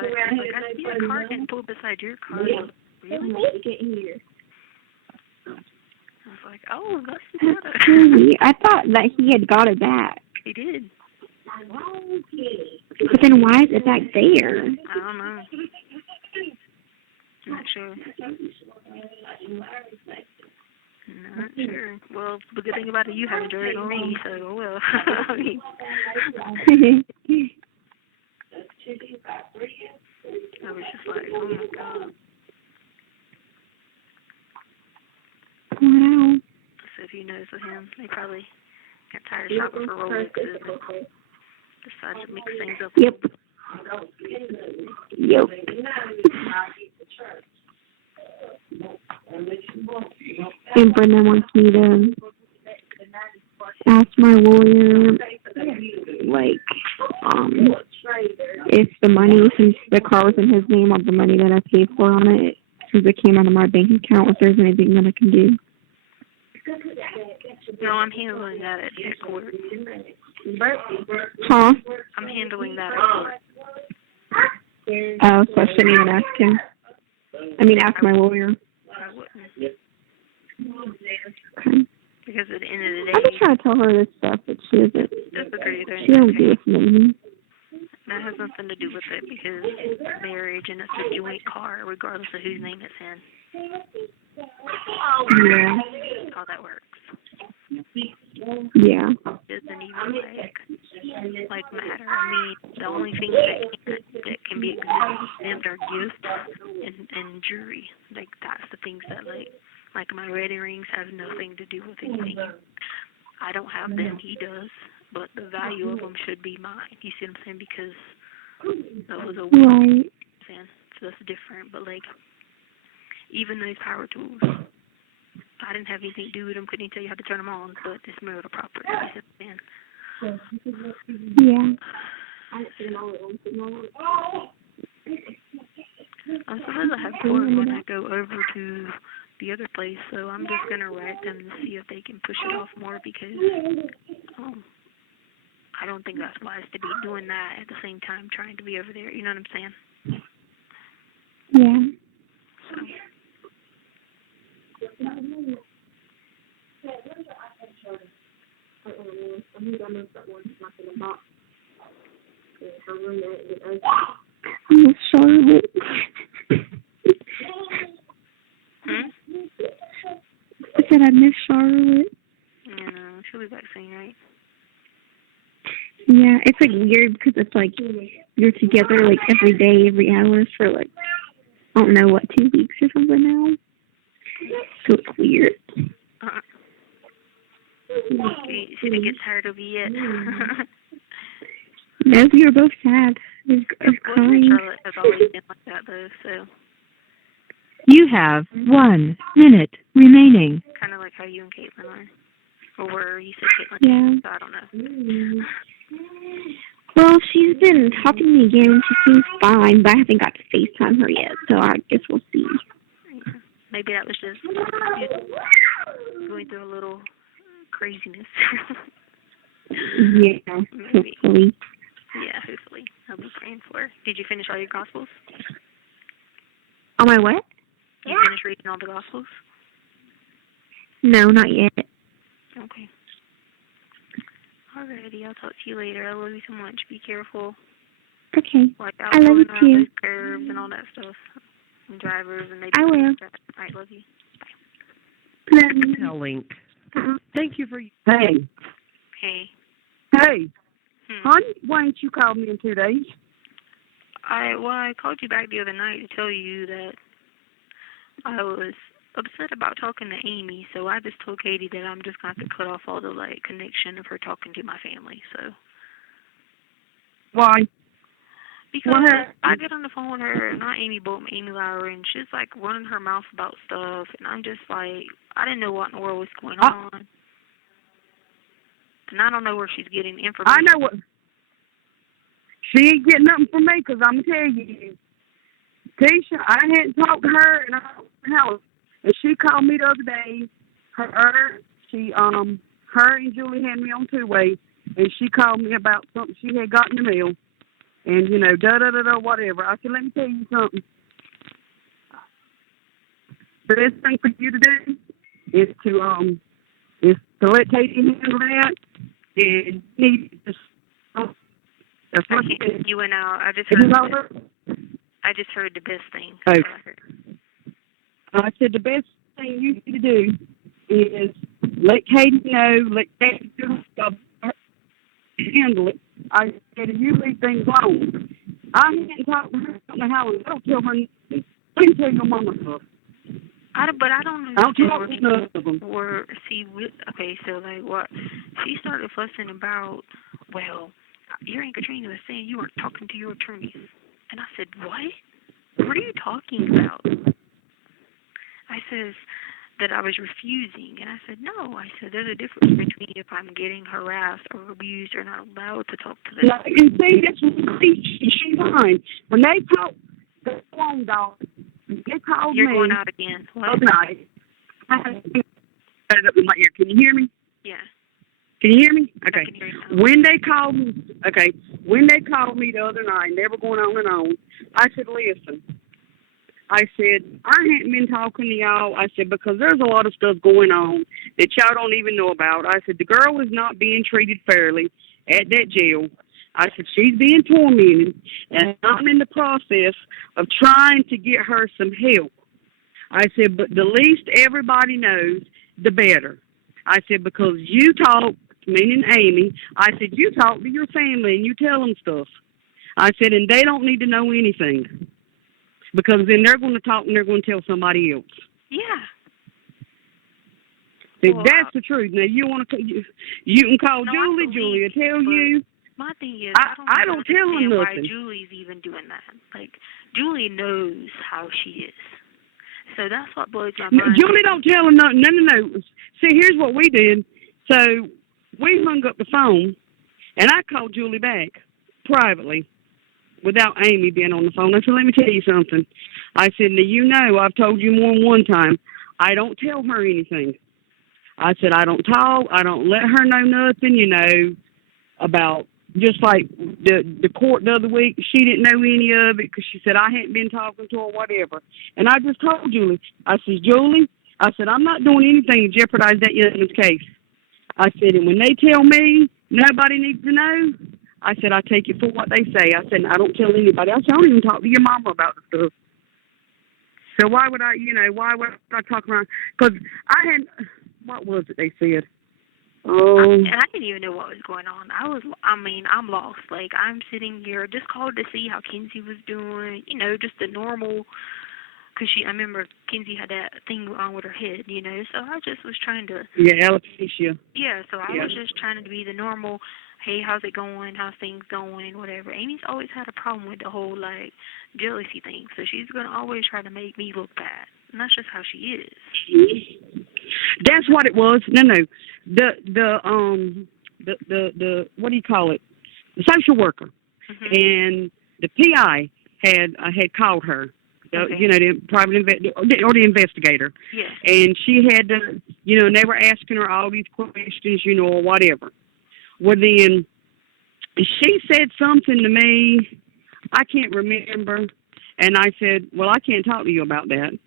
the girl your car didn't pull beside your car. Really? Make it here. I was like, oh, that's crazy. I thought that he had got it back. He did. But then why is it back there? I don't know. Not sure. Not sure. Well, the good thing about it, you haven't drove it on me, so oh well. I mean, I was just like, oh my god. Wow. So if you notice with him, they probably got tired of shopping for Rolexes and decided to mix things up. Yep. Yep. And Brenda wants me to ask my lawyer, like, if the money, since the car was in his name, on the money that I paid for on it, since it came out of my bank account, if there's anything that I can do. No, I'm handling that at court. Huh? I'm handling that at court. Oh, so I shouldn't even ask him. Ask my lawyer. I wouldn't. Okay. Because at the end of the I've been day, trying to tell her this stuff, but she doesn't. She don't do it for me. That has nothing to do with it because it's marriage and it's a joint car, regardless of whose name it's in. Yeah. That's how that works. Yeah. It doesn't even matter. The only things that can be exempt are gifts and jewelry. That's the things that my wedding rings have nothing to do with anything. I don't have them, he does, but the value of them should be mine. You see what I'm saying? Because that was a right. So that's different. But even those power tools, I didn't have anything to do with them. Couldn't even tell you how to turn them on. But it's marital property. You see what I'm saying? Yeah. I'm supposed to have court when I go over to the other place, so I'm just going to write them to see if they can push it off more because I don't think that's wise to be doing that at the same time trying to be over there. You know what I'm saying? Yeah. So. Miss Charlotte. I said I miss Charlotte. Yeah, no, she'll be back soon, right? Yeah, it's weird because it's you're together every day, every hour for I don't know 2 weeks or something now. So it's weird. She didn't get tired of you yet. No, we were both sad. I was crying. Charlotte has always been like that, though, so. You have 1 minute remaining. Kind of like how you and Caitlin are. Or where you said Caitlin. Yeah. So I don't know. Well, she's been talking to me again, and she seems fine, but I haven't got to FaceTime her yet, so I guess we'll see. Yeah. Maybe that was just going through a little craziness. Yeah, hopefully. Yeah, hopefully. I'll be praying for her. Did you finish all your Gospels? On my what? You finished reading all the Gospels? No, not yet. Okay. Alrighty, I'll talk to you later. I love you so much. Be careful. Okay. I love you too. Those curves and all that stuff. And drivers and maybe. I will. Alright, love you. Bye. Love you. Link. Thank you for. Hey. Hey. Hey. Honey, why ain't you called me in 2 days? I called you back the other night to tell you that I was upset about talking to Amy, so I just told Katie that I'm just going to have to cut off all the connection of her talking to my family. So. Why? Because I get on the phone with her, not Amy Bolton, Amy Lowry, and she's running her mouth about stuff, and I'm just I didn't know what in the world was going on. And I don't know where she's getting information. I know what. She ain't getting nothing from me because I'm going to tell you. Keisha, I hadn't talked to her in her house. And she called me the other day. Her and Julie had me on two-way. And she called me about something she had got in the mail. And, whatever. I said, let me tell you something. The best thing for you to do is to let Katie handle that. And you need to that's what you went out. I just heard the best thing. Okay. I said the best thing you need to do is let Katie know, let Katie do her stuff, handle it. I said, if you leave things alone. I hadn't talked to her about how I don't tell her nothing. I can tell your mama stuff. But I don't understand okay, so what? She started fussing about, well, your Aunt Katrina was saying you weren't talking to your attorneys. And I said, what? What are you talking about? I says that I was refusing. And I said, no. I said, there's a difference between if I'm getting harassed or abused or not allowed to talk to them. And see, that's what she's fine. When they talk, go on, dog. They called You're me. going out again. Oh, What? night. I had it up in my ear. Can you hear me? Yeah. Can you hear me? I Okay. can hear you now. When they called me the other night, and they were going on and on, I said, listen, I said, I hadn't been talking to y'all. I said, because there's a lot of stuff going on that y'all don't even know about. I said, the girl is not being treated fairly at that jail. I said, she's being tormented, and I'm in the process of trying to get her some help. I said, but the least everybody knows, the better. I said, because you talk, meaning Amy, I said, you talk to your family and you tell them stuff. I said, and they don't need to know anything. Because then they're going to talk and they're going to tell somebody else. Yeah. See, Well, that's the truth. Now, you want to, you can call No, Julie. Julie will tell you. My thing is, I don't tell her understand why nothing. Julie's even doing that. Like, Julie knows how she is. So that's what blows my mind. Julie don't tell her nothing. No. See, here's what we did. So we hung up the phone, and I called Julie back privately without Amy being on the phone. I said, let me tell you something. I said, now, you know, I've told you more than one time, I don't tell her anything. I said, I don't talk. I don't let her know nothing, you know, about just like the court the other week. She didn't know any of it because she said I hadn't been talking to her, whatever. And I just told Julie, I said, Julie, I said, I'm not doing anything to jeopardize that young man's case. I said, and when they tell me nobody needs to know, I said, I take it for what they say. I said, I don't tell anybody. I said, I don't even talk to your mama about the stuff. So why would why would I talk around? Because I had, what was it they said? Oh. And I didn't even know what was going on. I'm lost. Like, I'm sitting here, just called to see how Kinsey was doing, you know, just the normal, because I remember Kinsey had that thing on with her head, you know, so I just was trying to. Yeah, Letecia. Yeah, so I was just trying to be the normal, hey, how's it going, how's things going, whatever. Amy's always had a problem with the whole, like, jealousy thing, so she's going to always try to make me look bad. And that's just how she is. That's what it was. No. The what do you call it? The social worker and the PI had called her. Okay. You know, the private or the investigator. Yeah. And she had to, you know, and they were asking her all these questions, you know, or whatever. Well, then she said something to me. I can't remember. And I said, well, I can't talk to you about that.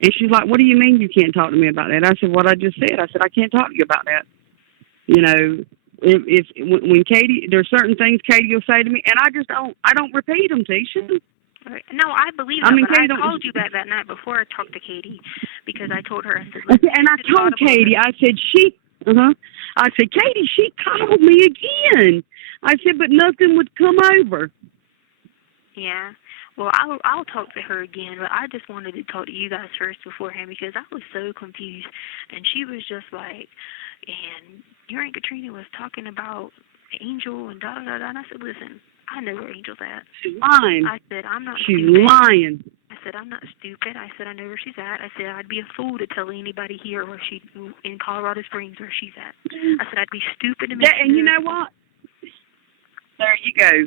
And she's like, what do you mean you can't talk to me about that? I said, what I just said. I said, I can't talk to you about that. You know, when Katie, there's certain things Katie will say to me, and I don't repeat them, Tisha. Right. No, I believe that, but I called you back that night before I talked to Katie because I told her, I said, and I told Katie, I said, I said, Katie, she called me again. I said, but nothing would come over. Yeah. Well, I'll talk to her again, but I just wanted to talk to you guys first beforehand because I was so confused. And she was just like, and your Aunt Katrina was talking about Angel and da-da-da-da. And I said, listen, I know where Angel's at. She's lying. I said, I'm not She's stupid. lying. I said, I'm not stupid. I said, I know where she's at. I said, I'd be a fool to tell anybody here where in Colorado Springs where she's at. I said, I'd be stupid to make And you know what? There you go.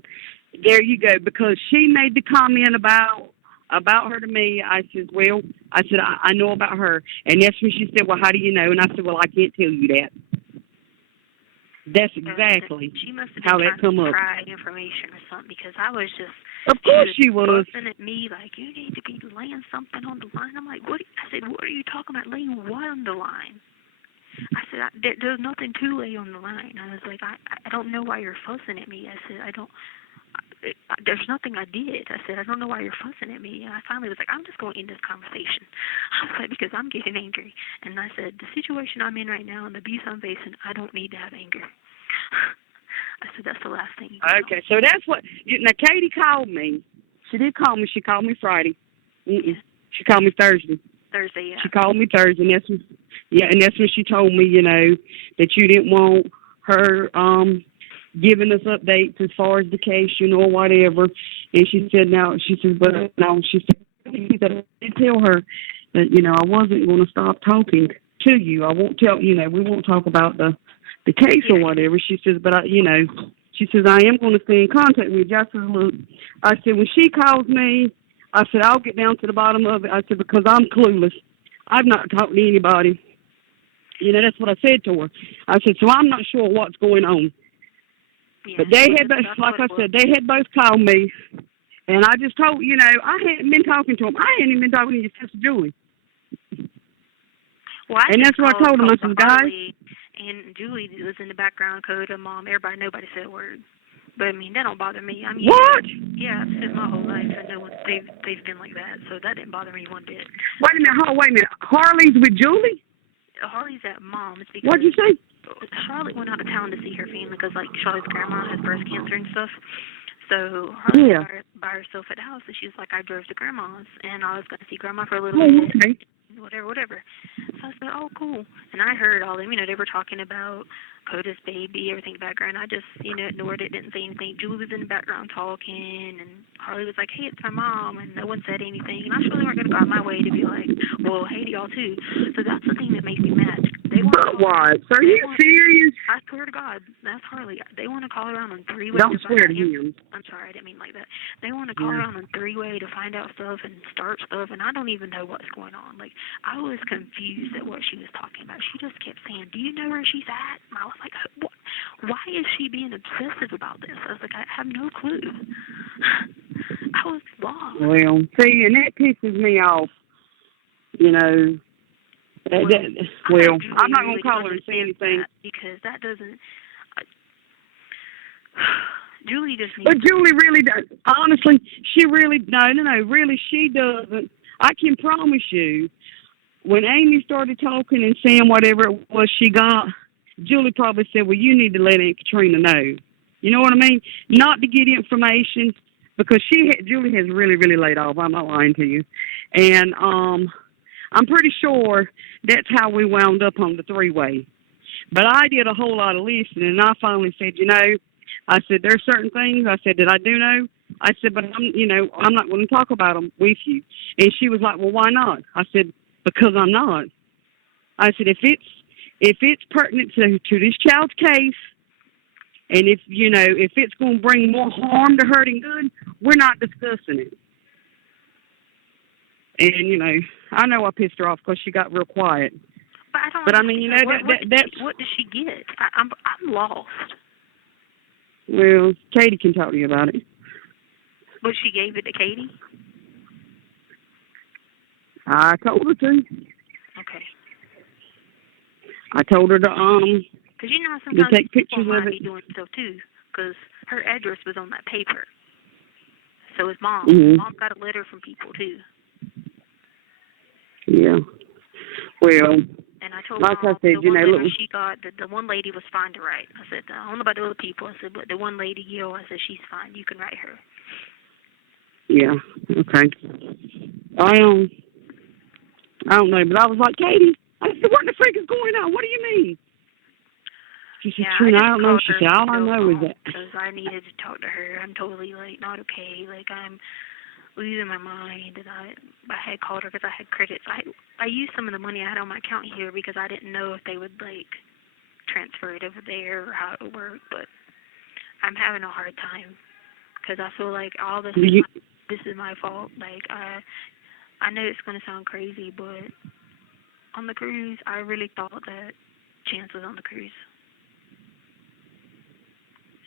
There you go. Because she made the comment about her to me. I said, well, I know about her. And that's when she said, well, how do you know? And I said, well, I can't tell you that. That's exactly she must have how been that come up. Trying information or something because I was just. Of course she was. Looking at me like you need to be laying something on the line. I'm like, what? I said, what are you talking about? Laying what on the line? I said, there's nothing to lay on the line. I was like, I don't know why you're fussing at me. I said, there's nothing I did. I said, I don't know why you're fussing at me. And I finally was like, I'm just going to end this conversation. I was like, because I'm getting angry. And I said, the situation I'm in right now and the abuse I'm facing, I don't need to have anger. I said, that's the last thing. Okay, so that's what. Now, Katie called me. She did call me. She called me Friday. She called me Thursday. Thursday, yeah. She called me Thursday, and that's when she told me, you know, that you didn't want her giving us updates as far as the case, you know, or whatever. And she said, but I did tell her that, you know, I wasn't going to stop talking to you. I won't tell, you know, we won't talk about the case or whatever. She says, but she says, I am going to stay in contact with you. I said, look, I said, when she calls me, I said, I'll get down to the bottom of it. I said, because I'm clueless. I've not talked to anybody. You know, that's what I said to her. I said, so I'm not sure what's going on. Yeah, but they had both, like I said, they had both called me. And I just told, you know, I hadn't been talking to them. I hadn't even been talking to your sister Julie. Well, and that's what I told them. I said, guys. And Julie was in the background code of Mom. Nobody said a word. But I mean, that don't bother me. I mean, what? Yeah, I've spent my whole life, and no one they've been like that, so that didn't bother me one bit. Wait a minute. Harley's with Julie? Harley's at Mom's because. What'd you say? Charlotte went out of town to see her family because, like, Charlotte's grandma has breast cancer and stuff. So Harley was by herself at the house, and she was like, I drove to Grandma's, and I was going to see Grandma for a little bit. Okay. Whatever. So I said, oh, cool. And I heard all them, you know, they were talking about Coda's baby, everything background. I just, you know, ignored it, didn't say anything. Julie was in the background talking, and Harley was like, hey, it's my mom, and no one said anything. And I surely weren't going to go out my way to be like, well, hey to y'all, too. So that's the thing that makes me mad. They want but what? So are you serious? I swear to God, that's Harley. They want to call around on three-way. Don't swear to him. I'm sorry, I didn't mean like that. They want to call around on three-way to find out stuff and start stuff, and I don't even know what's going on. Like, I was confused at what she was talking about. She just kept saying, do you know where she's at? And I was like, what? Why is she being obsessive about this? I was like, I have no clue. I was lost. Well, see, and that pisses me off. You know, I'm not going to call her and say anything. Because that doesn't... Julie just needs... But Julie really does. Honestly, she really... No, really, she doesn't. I can promise you, when Amy started talking and saying whatever it was she got, Julie probably said, well, you need to let Aunt Katrina know. You know what I mean? Not to get information, because Julie has really, really laid off. I'm not lying to you. And I'm pretty sure that's how we wound up on the three-way. But I did a whole lot of listening, and I finally said, you know, I said, there's certain things. I said, that I do know. I said, but I'm not going to talk about them with you. And she was like, well, why not? I said, because I'm not. I said, if it's pertinent to this child's case, and if it's going to bring more harm to her than good, we're not discussing it. And, you know, I know I pissed her off because she got real quiet. But I mean, you know, that's... What does she get? I'm lost. Well, Katie can talk to you about it. But she gave it to Katie? I told her to. Okay. I told her to, because you know sometimes to take pictures people of might it. be doing stuff too, because her address was on that paper. So is Mom. Mm-hmm. Mom got a letter from people too. Yeah. Well, and I told like Mom, I said, the you one know, letter she got, the one lady was fine to write. I said, I don't know about the other people. I said, but the one lady, I said, she's fine. You can write her. Yeah. Okay. I don't know, but I was like, Katie, I said, what the freak is going on? What do you mean? She said, Trina, I don't know. She said, all I know is that. Because I needed to talk to her. I'm totally, like, not okay. Like, I'm losing my mind. And I had called her because I had credits. I used some of the money I had on my account here because I didn't know if they would, like, transfer it over there or how it would work. But I'm having a hard time because I feel like all this is my fault. Like, I know it's going to sound crazy, but on the cruise, I really thought that Chance was on the cruise.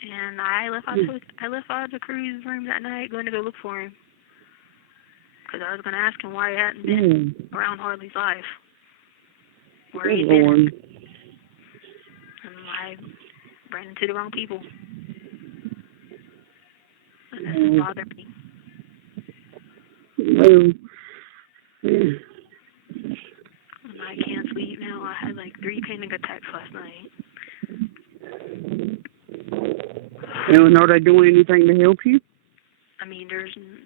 And I left out the cruise room that night going to go look for him. Because I was going to ask him why he hadn't been around Harley's life. Where he'd been. And I ran into the wrong people. And that's what bothered me. Well, yeah. And I can't sleep now. I had like 3 panic attacks last night. And are they doing anything to help you? I mean,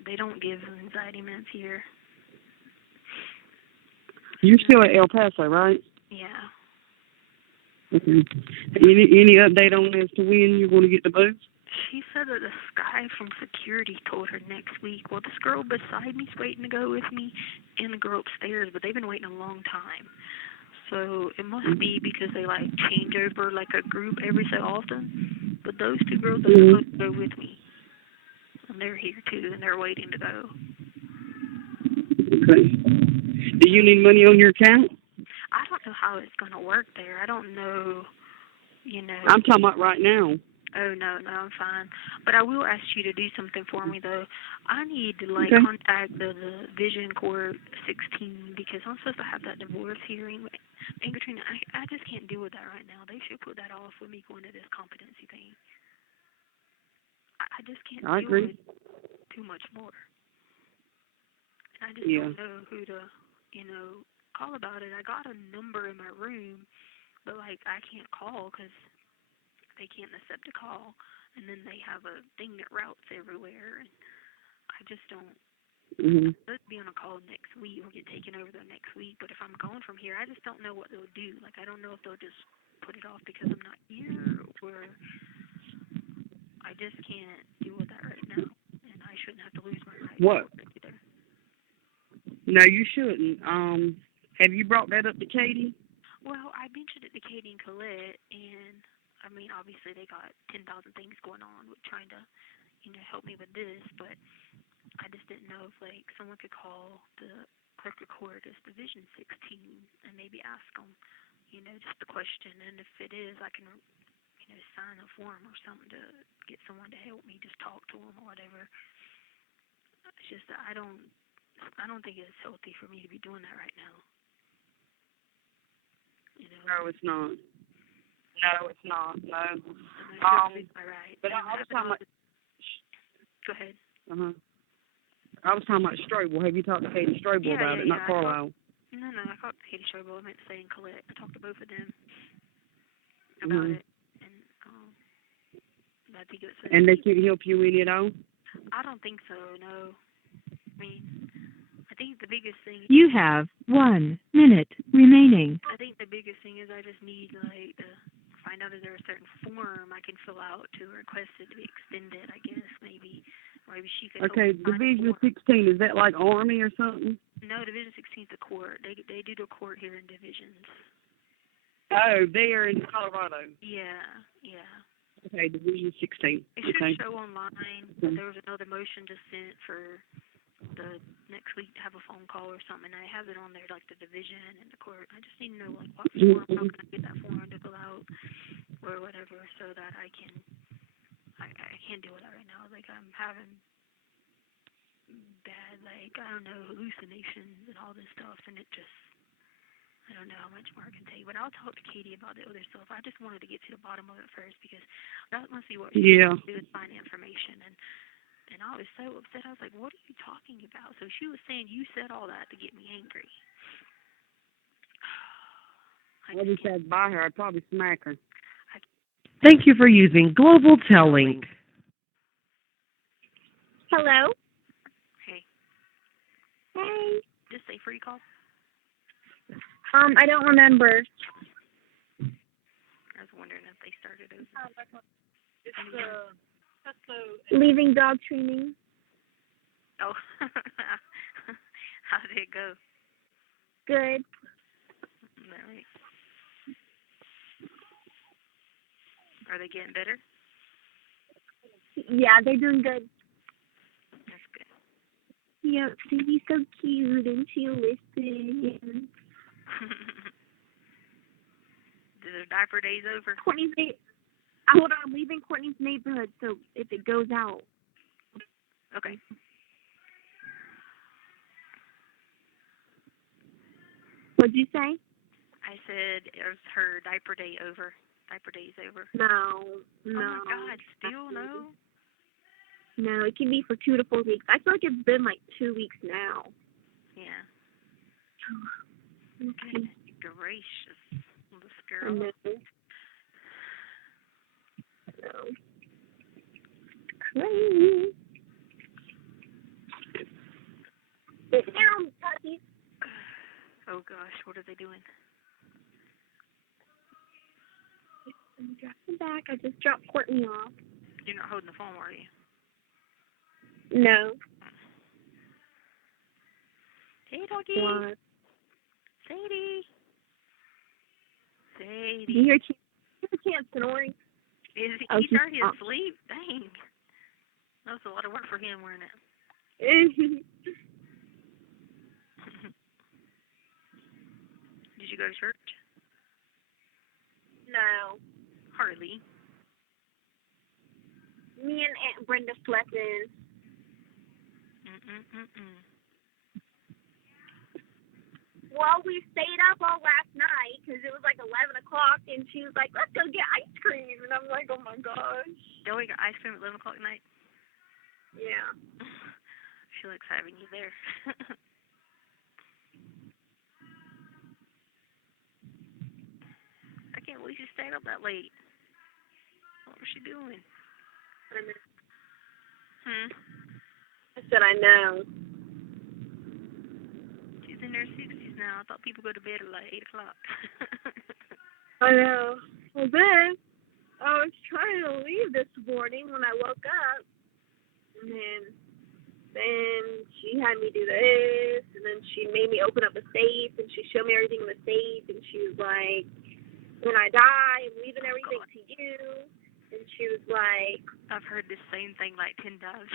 they don't give anxiety meds here. You're still at El Paso, right? Yeah. Okay. Any update on as to when you're going to get the boots? She said that this guy from security told her next week. Well, this girl beside me's waiting to go with me, and the girl upstairs, but they've been waiting a long time. So it must be because they, like, change over, like, a group every so often. But those 2 girls are supposed to go with me. And they're here, too, and they're waiting to go. Okay. Do you need money on your account? I don't know how it's going to work there. I don't know, you know. I'm talking about right now. Oh, no, I'm fine. But I will ask you to do something for me, though. I need to, like, Okay. contact the Division Court 16 because I'm supposed to have that divorce hearing. And Katrina, I just can't deal with that right now. They should put that off with me going to this competency thing. I just can't I deal agree. with too much more. And I just Yeah. don't know who to, you know, call about it. I got a number in my room, but, like, I can't call because they can't accept a call, and then they have a thing that routes everywhere, and I just don't. Mhm. Let's be on a call next week or get taken over there next week, but if I'm gone from here, I just don't know what they'll do. Like, I don't know if they'll just put it off because I'm not here, or I just can't deal with that right now, and I shouldn't have to lose my right What? either. No, you shouldn't. Have you brought that up to Katie? Well, I mentioned it to Katie and Colette, and I mean, obviously they got 10,000 things going on with trying to, you know, help me with this, but I just didn't know if, like, someone could call the clerk of court as Division 16 and maybe ask them, you know, just the question, and if it is, I can, you know, sign a form or something to get someone to help me, just talk to them or whatever. It's just that I don't think it's healthy for me to be doing that right now. You know? No, it's not. No, it's not. No. And I should lose my right. But I was talking about. Go ahead. I was talking about Strobel. Have you talked to Katie Strobel about it? Not Carlisle. No, I talked to Katie Strobel. I meant to say and Colette. I talked to both of them about it, and I think it's. And they can't help you in it all? I don't think so. No. I mean, I think the biggest thing. You have 1 minute remaining. I think the biggest thing is I just need, like, to find out if there's a certain form I can fill out to request it to be extended. I guess maybe she could. Okay, Division 16, is that like Army or something? No, Division 16 is the court. They do the court here in divisions. Oh, they're in Colorado. Yeah. Okay, Division 16. It should Okay. show online, but there was another motion just sent for the next week to have a phone call or something. I have it on there, like the division and the court. I just need to know, like, what form, how can I get that form to fill out or whatever so that I can't deal with that right now. Like, I'm having bad, like, I don't know, hallucinations and all this stuff, and it just, I don't know how much more I can take. But I'll talk to Katie about the other stuff. I just wanted to get to the bottom of it first because that must be what she wants to do is find information. And I was so upset. I was like, what are you talking about? So she was saying you said all that to get me angry. I just said by her. I'd probably smack her. Thank you for using Global Tellink. Hello? Hey. Hey. Just say free call. I don't remember. I was wondering if they started over. Leaving dog training. Oh. How did it go? Good. Really? Are they getting better? Yeah, they're doing good. That's good. Yep, Cindy's so cute and she'll listen. Is their diaper days over? Hold on, I'm leaving Courtney's neighborhood, so if it goes out. Okay. What'd you say? I said, is her diaper day over? Diaper day's over. No. Oh my God, still no? No, it can be for 2 to 4 weeks. I feel like it's been like 2 weeks now. Yeah. Okay. Gracious, this I girl. know. No. Crazy. Sit down, puppies. Oh gosh, what are they doing? I'm dropping back. I just dropped Courtney off. You're not holding the phone, are you? No. Hey, doggy. What? Sadie. Sadie. Do you hear Chance snoring? Is Oh, he's already asleep? Dang. That was a lot of work for him, wasn't it? Did you go to church? No. Hardly. Me and Aunt Brenda slept in. Well, we stayed up all last night because it was like 11 o'clock, and she was like, let's go get ice cream. And I'm like, oh, my gosh. Oh, we got ice cream at 11 o'clock at night? Yeah. She likes having you there. I can't believe she stayed up that late. What was she doing? I said, I know. She's in her 60s now. I thought people go to bed at like 8 o'clock. I know. Well, then, I was trying to leave this morning when I woke up, and then she had me do this, and then she made me open up the safe, and she showed me everything in the safe, and she was like, when I die, I'm leaving everything to you. And she was like, I've heard this same thing like 10 times.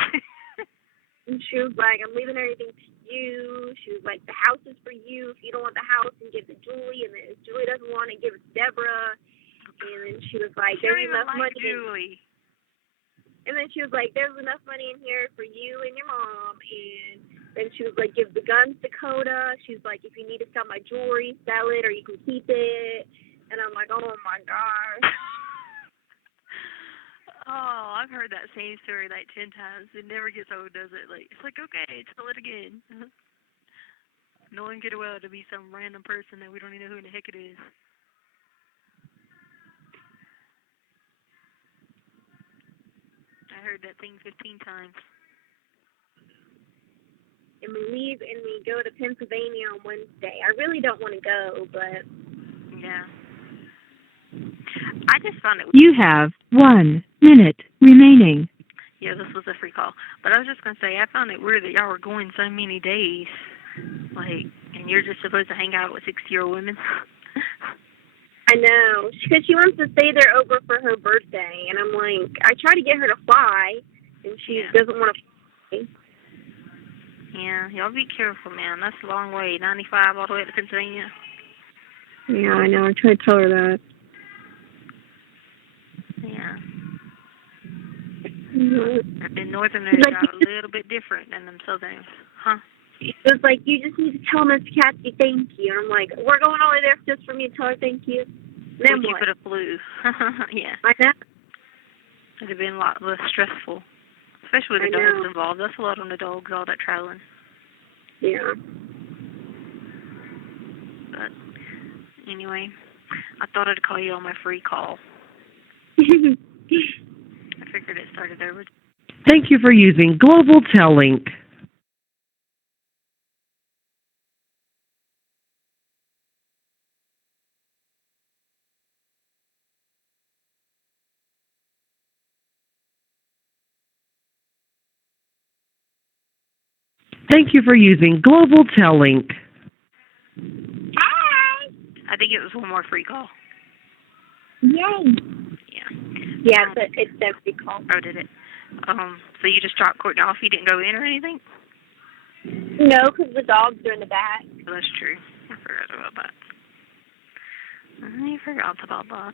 And she was like, I'm leaving everything to you. She was like, the house is for you. If you don't want the house, then give it to Julie. And then if Julie doesn't want it, give it to Deborah. And then she was like, there's enough money. Julie. And then she was like, there's enough money in here for you and your mom. And then she was like, give the guns to Coda. She's like, if you need to sell my jewelry, sell it, or you can keep it. And I'm like, oh my gosh. Oh, I've heard that same story like 10 times. It never gets old, does it? Like, it's like, okay, tell it again. No one get away to be some random person that we don't even know who in the heck it is. I heard that thing 15 times. And we leave and we go to Pennsylvania on Wednesday. I really don't want to go, but... Yeah. I just found it... You have 1 minute remaining. Yeah, this was a free call. But I was just going to say, I found it weird that y'all were going so many days. Like, and you're just supposed to hang out with 60-year-old women. I know. Because she wants to stay there over for her birthday. And I'm like, I try to get her to fly, and she doesn't want to fly. Yeah, y'all be careful, man. That's a long way. 95 all the way to Pennsylvania. Yeah, I know. I try to tell her that. Yeah. Mm-hmm. And Northerners like, are a little bit different than them Southerners. Huh? It was like, you just need to tell Miss Cassie thank you. And I'm like, we're going over there just for me to tell her thank you. Then you what? could have flew. Yeah. I know. It would have been a lot less stressful. Especially with the dogs involved. That's a lot on the dogs, all that traveling. Yeah. But, anyway, I thought I'd call you on my free call. I figured it started over. Thank you for using Global Tellink. Thank you for using Global Tellink. Hi. I think it was one more free call. Yay. Yeah. Yeah, but it's that free call. Oh, did it? So you just dropped Courtney off? You didn't go in or anything? No, because the dogs are in the back. Well, that's true. I forgot about that. I forgot about that.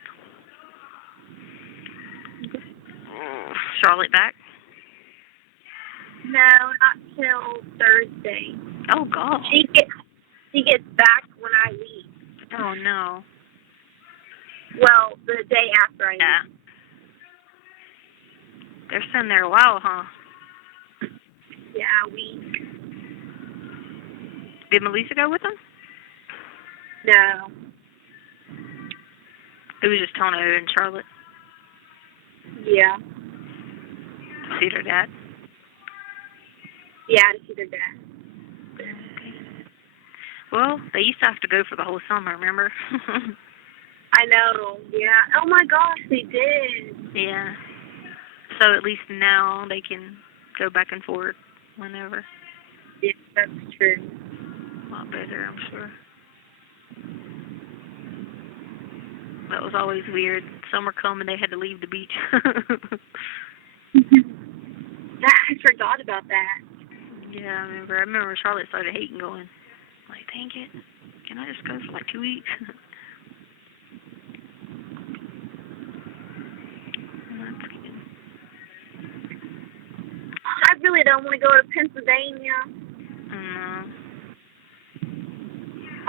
Charlotte back? No, not till Thursday. Oh, God. She gets back when I leave. Oh, no. Well, the day after I leave. They're sitting there a while, huh? Yeah, a week. Did Melissa go with them? No. It was just Tono and Charlotte. Yeah. To see their dad? Yeah, to see their dad. Okay. Well, they used to have to go for the whole summer, remember? I know, yeah. Oh my gosh, they did. Yeah. So at least now they can go back and forth whenever. Yeah, that's true. A lot better, I'm sure. That was always weird. Summer come and they had to leave the beach. I forgot about that. Yeah, I remember Charlotte started hating going. Like, dang it. can I just go for like 2 weeks? I really don't want to go to Pennsylvania.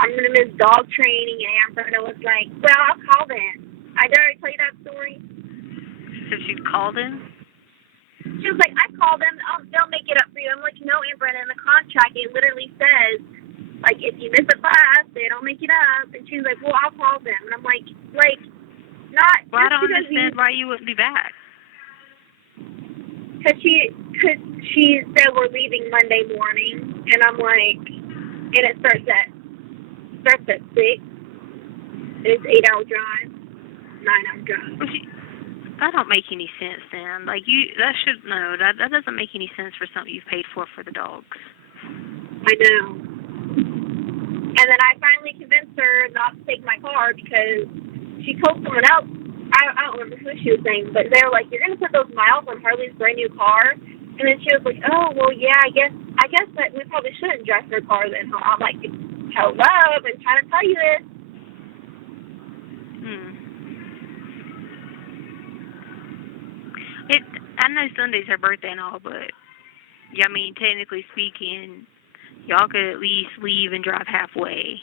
I'm going to miss dog training, and Amber was like, well, I'll call them. I did already tell you that story. So she called in? She was like, I called them. They'll make it up for you. I'm like, no, Amber, in the contract, it literally says, like, if you miss a class, they don't make it up. And she was like, well, I'll call them. And I'm like, not. Well, I don't understand why you wouldn't be back. Because she said we're leaving Monday morning, and I'm like, and it starts at 6. It's 8-hour drive, 9-hour drive. Well, that don't make any sense, then. Like, that doesn't make any sense for something you've paid for the dogs. I know. And then I finally convinced her not to take my car because she told someone else, I don't remember who she was saying, but they were like, you're going to put those miles on Harley's brand new car? And then she was like, oh, well, yeah, I guess that we probably shouldn't drive her car then. I'm like, hello, I've been trying to tell you this. I know Sunday's her birthday and all, but, yeah, I mean, technically speaking, y'all could at least leave and drive halfway.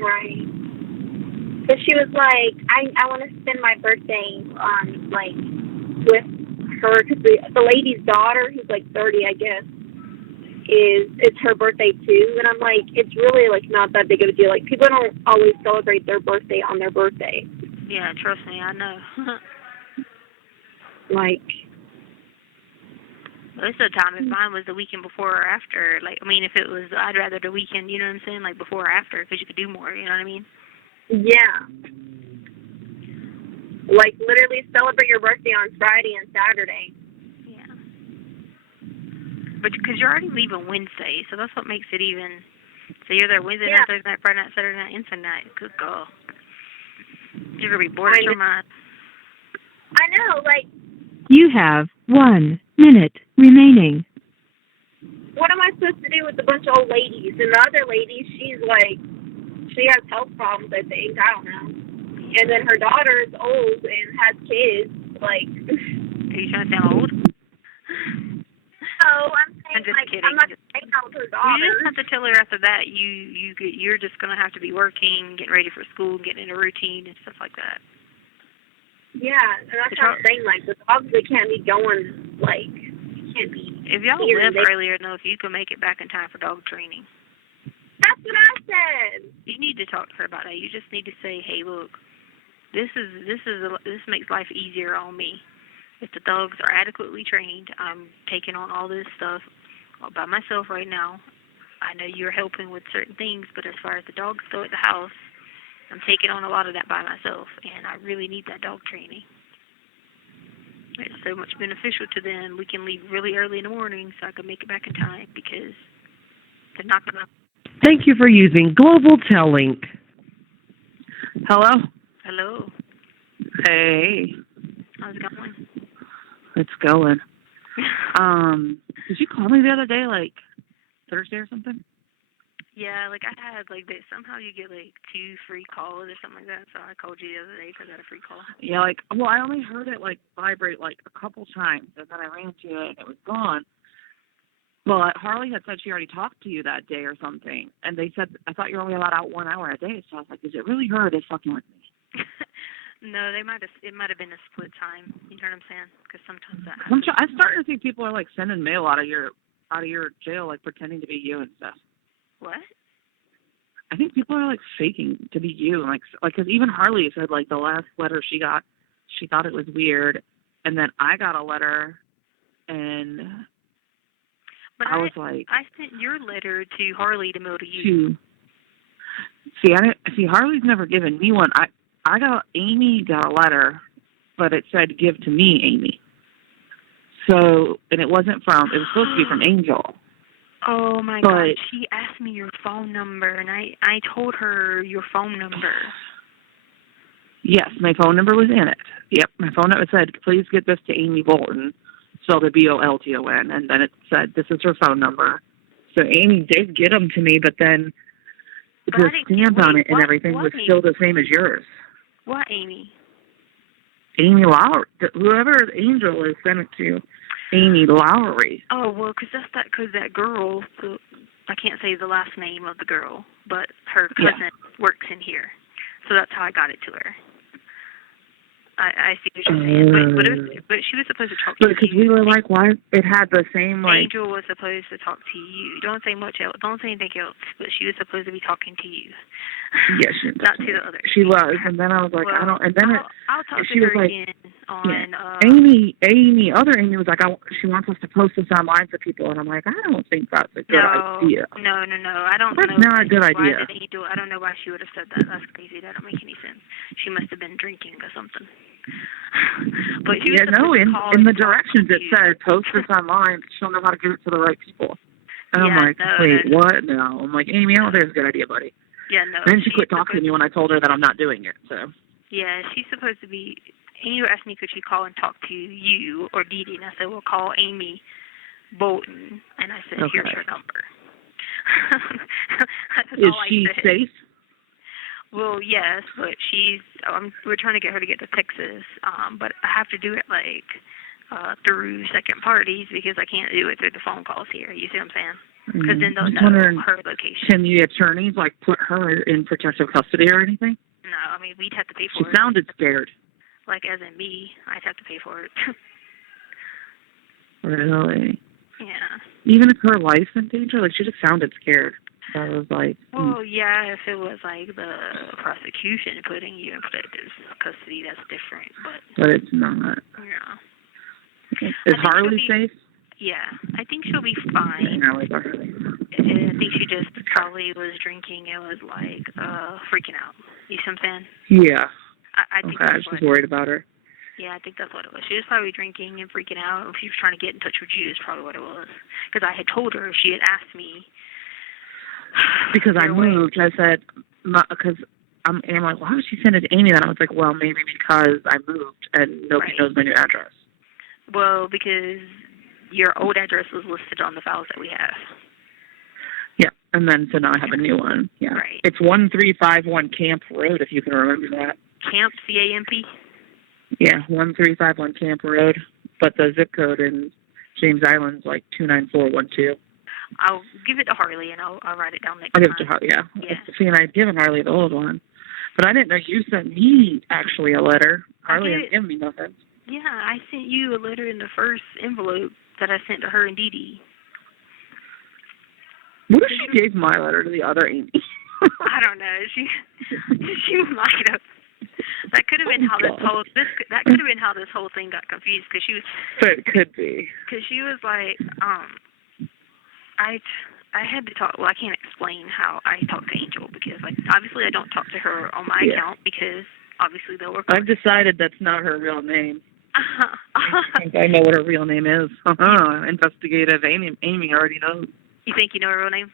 Right. But she was like, I want to spend my birthday, with her, because the lady's daughter, who's like 30, I guess, it's her birthday too. And I'm like, it's really like not that big of a deal. Like, people don't always celebrate their birthday on their birthday. Yeah, trust me, I know. Like, most of the time, if mine was the weekend before or after, like, I mean, if it was, I'd rather the weekend, you know what I'm saying, like before or after, because you could do more, you know what I mean? Yeah. Like, literally celebrate your birthday on Friday and Saturday. Yeah. But because you're already leaving Wednesday, so that's what makes it even. So you're there Wednesday night, Thursday night, Friday night, Saturday night, and Sunday night. Good God. You're going to be bored out of your mind. I know, like. You have 1 minute remaining. What am I supposed to do with a bunch of old ladies? And the other lady, she's like, she has health problems, I think. I don't know. And then her daughter's old and has kids. Like, are you trying to sound old? No, I'm saying, just like, kidding. I'm not hanging out with her daughter. You just have to tell her after that you're just going to have to be working, getting ready for school, getting in a routine and stuff like that. Yeah, and that's what I'm saying. Like, the dogs, they can't be going, like, can't be. If y'all left earlier enough, you can make it back in time for dog training. That's what I said. You need to talk to her about that. You just need to say, hey, look, this makes life easier on me. If the dogs are adequately trained, I'm taking on all this stuff all by myself right now. I know you're helping with certain things, but as far as the dogs go at the house, I'm taking on a lot of that by myself, and I really need that dog training. It's so much beneficial to them. We can leave really early in the morning so I can make it back in time because they're not going to. Thank you for using Global Tellink. Hello? Hello. Hey. How's it going? It's going. Did you call me the other day, like Thursday or something? Yeah, like I had, like, somehow you get, like, 2 free calls or something like that, so I called you the other day because I got a free call. Yeah, like, well, I only heard it, like, vibrate, like, a couple times, and then I rang to it, and it was gone. But Harley had said she already talked to you that day or something, and they said, I thought you were only allowed out 1 hour a day, so I was like, is it really her or are they fucking with me? No, it might have been a split time, you know what I'm saying? Because sometimes that happens. I'm starting to see people are, like, sending mail out of your jail, like, pretending to be you and stuff. What? I think people are, like, faking to be you. Like, because even Harley said, like, the last letter she got, she thought it was weird. And then I got a letter, and but I was like... I sent your letter to Harley to mail to you. See, Harley's never given me one. Amy got a letter, but it said, give to me, Amy. So, and it was supposed to be from Angel. Oh, my God. She asked me your phone number, and I told her your phone number. Yes, my phone number was in it. Yep, my phone number said, please get this to Amy Bolton, spelled Bolton, and then it said, this is her phone number. So Amy did get them to me, but then But the I didn't- stamp on it and what- everything what was Amy? still the same as yours. What Amy? Amy Lowry, whoever Angel is sent it to, Amy Lowry. Oh, well, because that girl, I can't say the last name of the girl, but her cousin works in here. So that's how I got it to her. I see what you're saying. But she was supposed to talk to you. Because we were like, why? It had the same, like... Angel was supposed to talk to you. Don't say much else. Don't say anything else. But she was supposed to be talking to you. Yeah, not to the other. She was, and then I was like, well, I don't... And then I'll talk she to was her like, again on... other Amy was like, she wants us to post this online for people, and I'm like, I don't think that's a good idea. No. I don't That's know. not a good idea. I don't know why she would have said that. That's crazy. That don't make any sense. She must have been drinking or something. But she was in the directions it said, post this online, she'll know how to give it to the right people. And I'm like, wait, what? No. I'm like, Amy, I don't think it's a good idea, buddy. Yeah, no. Then she quit talking to me when I told her that I'm not doing it, so. Yeah, she's supposed to be... Angel asked me, could she call and talk to you or Dee Dee? And I said, well, call Amy Bolton. And I said, here's her number. Is she safe? Well, yes, but we're trying to get her to get to Texas. But I have to do it, through second parties because I can't do it through the phone calls here. You see what I'm saying? Because then they'll know her location. Can the attorneys, put her in protective custody or anything? No, I mean, we'd have to pay for it. She sounded scared. Like, as in me, I'd have to pay for it. Really? Yeah. Even if her life's in danger? She just sounded scared. So I was like... Well, yeah, if it was, the prosecution putting you in protective custody, that's different, But it's not. Yeah. Is Harley safe? Yeah, I think she'll be fine. I like Harley. I think she just probably was drinking and was, freaking out. You see what I'm saying? Yeah. I think I was just worried about her. Yeah, I think that's what it was. She was probably drinking and freaking out. She was trying to get in touch with you is probably what it was. Because I had told her, she had asked me. Because I moved, I said, because I'm like, why would she send it to Amy? And I was like, well, maybe because I moved and nobody knows my new address. Well, because your old address was listed on the files that we have. Yeah, and then so now I have a new one. Yeah, right. It's 1351 Camp Road, if you can remember that. Camp, C-A-M-P? Yeah, 1351 Camp Road, but the zip code in James Island's 29412. I'll give it to Harley and I'll write it down next time. I'll give time. it to Harley, yeah. See, and I'd given Harley the old one, but I didn't know you sent me actually a letter. Harley didn't give me nothing. Yeah, I sent you a letter in the first envelope that I sent to her and Dee Dee. What if she gave my letter to the other Amy? I don't know. She might have. That could have been how that could have been how this whole thing got confused because she was. But it could be. Because she was like, I had to talk. Well, I can't explain how I talk to Angel because obviously I don't talk to her on my account because obviously they'll work. I've decided that's not her real name. I think I know what her real name is. Investigative Amy already knows. You think you know her real name?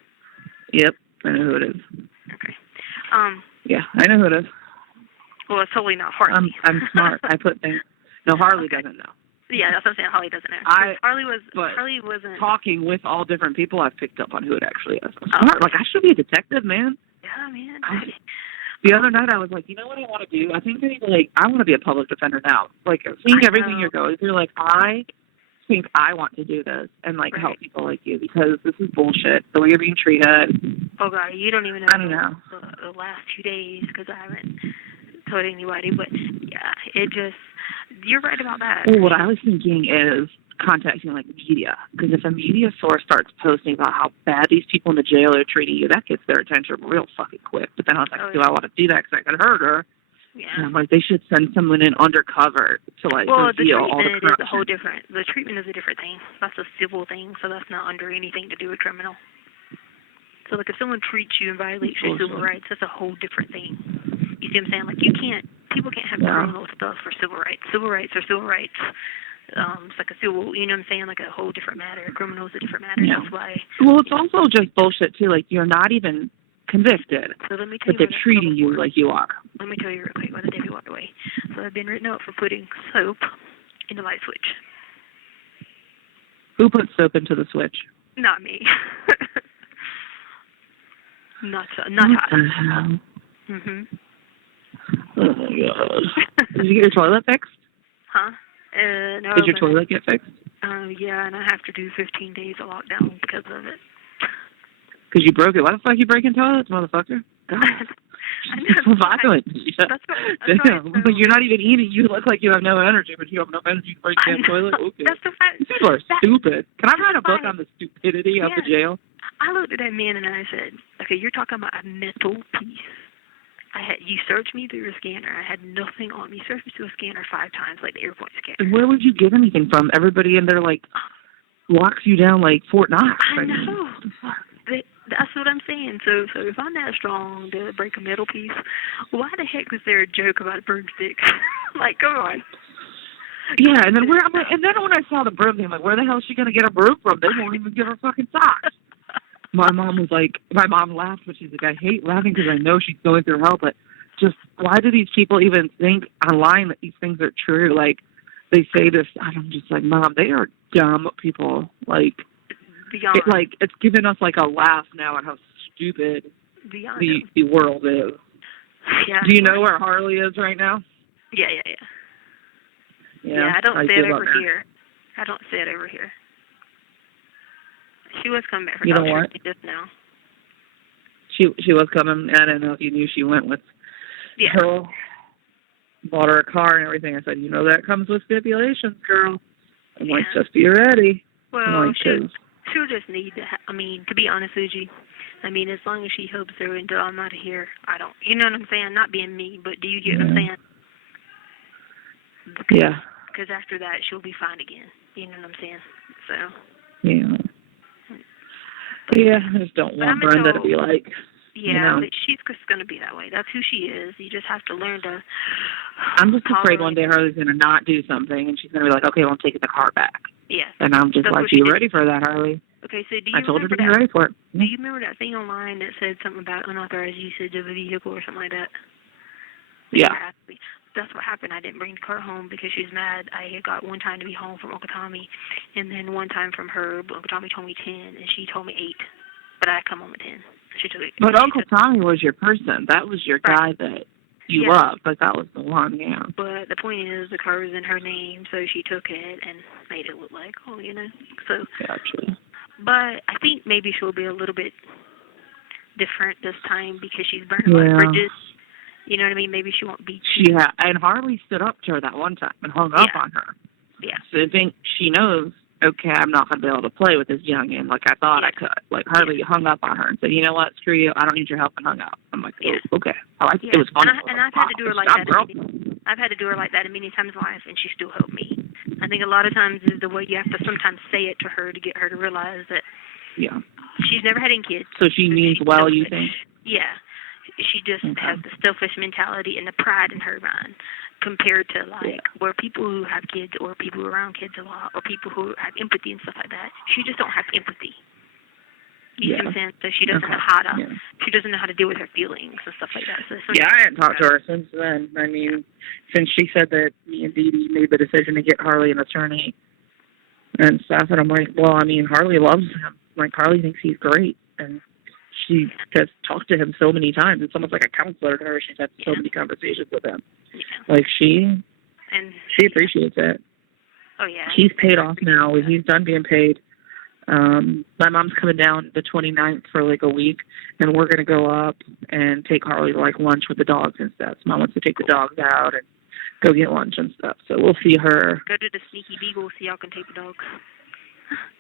Yep, I know who it is. Okay. Yeah, I know who it is. Well, it's totally not Harley. I'm smart. I put things. No, Harley doesn't know. Yeah, that's what I'm saying. Harley doesn't know. Harley wasn't. Talking with all different people, I've picked up on who it actually is. I'm smart. I should be a detective, man. Yeah, man. The other night I was like, you know what I want to do? I think I need to I want to be a public defender now. Seeing everything you're going through, I think I want to do this and help people like you because this is bullshit. The way you're being treated. Oh God, you don't even know. I don't know. The last 2 days because I haven't told anybody, but yeah, you're right about that. Well, what I was thinking is contacting media because if a media source starts posting about how bad these people in the jail are treating you, that gets their attention real fucking quick. But then I was like, do I want to do that because I could hurt her? Yeah. And I'm like, they should send someone in undercover to reveal all the corruption. Is a whole different. The treatment is a different thing. That's a civil thing, so that's not under anything to do with criminal. So if someone treats you and violates your civil rights, that's a whole different thing. You see what I'm saying? People can't have criminal stuff for civil rights. Civil rights are civil rights. It's like a civil, you know what I'm saying? A whole different matter. Criminal is a different matter. Yeah. That's why. Well, it's also just bullshit too. You're not even convicted, so let me tell but they're treating you like you are. Let me tell you real quick why the Debbie walked away. So I've been written up for putting soap in the light switch. Who put soap into the switch? Not me. Not What hot. the hell? Mhm. Oh my god. Did you get your toilet fixed? Huh? No. Did your toilet get fixed? Yeah, and I have to do 15 days of lockdown because of it. Because you broke it. Why the fuck you breaking toilets, motherfucker? God. It's so violent. That's Damn. right. You're not even eating. You look like you have no energy, but you have enough energy to break the toilet? Okay. That's the fact. People are stupid. Can I write a book on the stupidity of the jail? I looked at that man and I said, okay, you're talking about a mental piece. You searched me through a scanner. I had nothing on me. You searched me through a scanner 5 times, like the airport scanner. And where would you get anything from? Everybody in there, like, locks you down like Fort Knox. I know. That's what I'm saying. So if I'm that strong to break a metal piece, why the heck was there a joke about a broomstick? Like, come on. Yeah, and then when I saw the broom thing, I'm like, where the hell is she gonna get a broom from? They won't even give her fucking socks. My mom laughed, but she's like, I hate laughing because I know she's going through hell, but just why do these people even think online that these things are true? Like, they say this, and I'm just like, Mom, they are dumb people. Like, it's given us like a laugh now at how stupid the world is. Yeah. Do you know where Harley is right now? Yeah. Yeah, I don't say it over here. I don't say it over here. She was coming back for just now. She was coming. I don't know if you knew she went with her. Bought her a car and everything. I said, you know that comes with stipulations, girl. I'm like, just be ready. Well, she'll just need to. To be honest with you, as long as she helps her until I'm out of here, I don't. You know what I'm saying? Not being mean, but do you get what I'm saying? Because after that, she'll be fine again. You know what I'm saying? So. Yeah. I just don't want Brenda to be like. Yeah, but she's just going to be that way. That's who she is. You just have to learn to. I'm just afraid one day Harley's going to not do something, and she's going to be like, okay, well, I'm taking the car back. Yeah. And I'm just like, you ready for that, Harley? Okay, so do you I told her to be that, ready for it. Do you remember that thing online that said something about unauthorized usage of a vehicle or something like that? Yeah. That's what happened. I didn't bring the car home because she was mad. I had got one time to be home from Uncle Tommy, and then one time from her. But Uncle Tommy told me 10, and she told me 8. But I come home at 10. She took it. But Uncle Tommy was your person. That was your guy that you loved. Like, that was the one, yeah. But the point is, the car was in her name, so she took it and made it look like, So. Gotcha. But I think maybe she'll be a little bit different this time because she's burned a lot of bridges. You know what I mean? Maybe she won't be. And Harley stood up to her that one time and hung up on her. Yeah. So I think she knows, okay, I'm not going to be able to play with this youngin' like I thought I could. Like, Harley hung up on her and said, you know what, screw you, I don't need your help, and hung up. I'm like, oh, okay. I liked it. It was funny. And I've had to do her like that. I've had to do her like that many times in life, and she still helped me. I think a lot of times is the way you have to sometimes say it to her to get her to realize that she's never had any kids. So she means well, you think? Yeah. She just has the selfish mentality and the pride in her mind compared to, where people who have kids or people who are around kids a lot or people who have empathy and stuff like that, she just don't have empathy. You see what I'm saying? So she doesn't know how to, she doesn't know how to deal with her feelings and stuff like that. So I hadn't talked to her since then. Since she said that me and Dee Dee made the decision to get Harley an attorney and stuff, and I'm like, well, Harley loves him. Like, Harley thinks he's great, and she has talked to him so many times. It's almost like a counselor to her. She's had so many conversations with him. Yeah. Like, she appreciates it. Oh, yeah. He's paid off now. He's done being paid. My mom's coming down the 29th for like a week, and we're going to go up and take Harley to like lunch with the dogs and stuff. So Mom wants to take the dogs out and go get lunch and stuff. So we'll see her. Go to the Sneaky Beagle so y'all can take the dogs.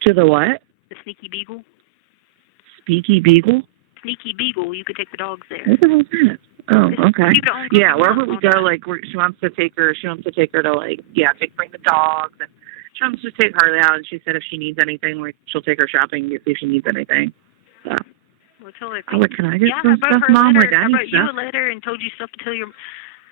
To the what? The Sneaky Beagle. Sneaky Beagle? Sneaky Beagle. You could take the dogs there. What the hell is that? Oh, okay. Yeah, wherever we go, like, she wants to take her to, like, bring the dogs, and she wants to take Harley out, and she said if she needs anything, like, she'll take her shopping and see if she needs anything. So. Well, tell her. Can I get some stuff, Mom? Like, I need stuff. You a letter and told you stuff to tell your,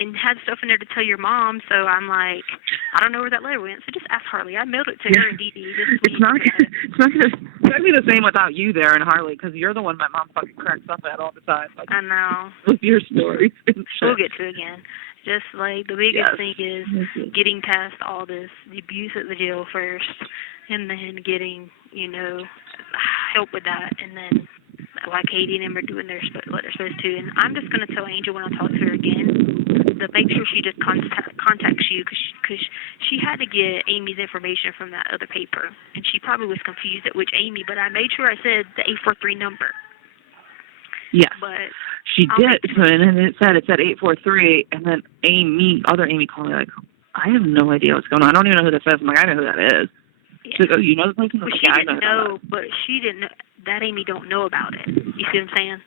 and had stuff in there to tell your mom, so I'm like, I don't know where that letter went, so just ask Harley. I mailed it to her and Dee Dee this week. It's not gonna be the same without you there and Harley, because you're the one my mom fucking cracks up at all the time. Like, I know. With your stories. We'll get to it again. Just like the biggest thing is getting past all this, the abuse at the jail first, and then getting, help with that, and then why Katie and them are doing what they're supposed to. And I'm just going to tell Angel when I talk to her again to make sure she just contacts you because she had to get Amy's information from that other paper. And she probably was confused at which Amy, but I made sure I said the 843 number. Yes. But she did, and then it said 843, and then other Amy called me like, I have no idea what's going on. I don't even know who this is. I'm like, I know who that is. Yeah. She's like, oh, you know the person? But she didn't know, but she didn't know. That Amy don't know about it. You see what I'm saying?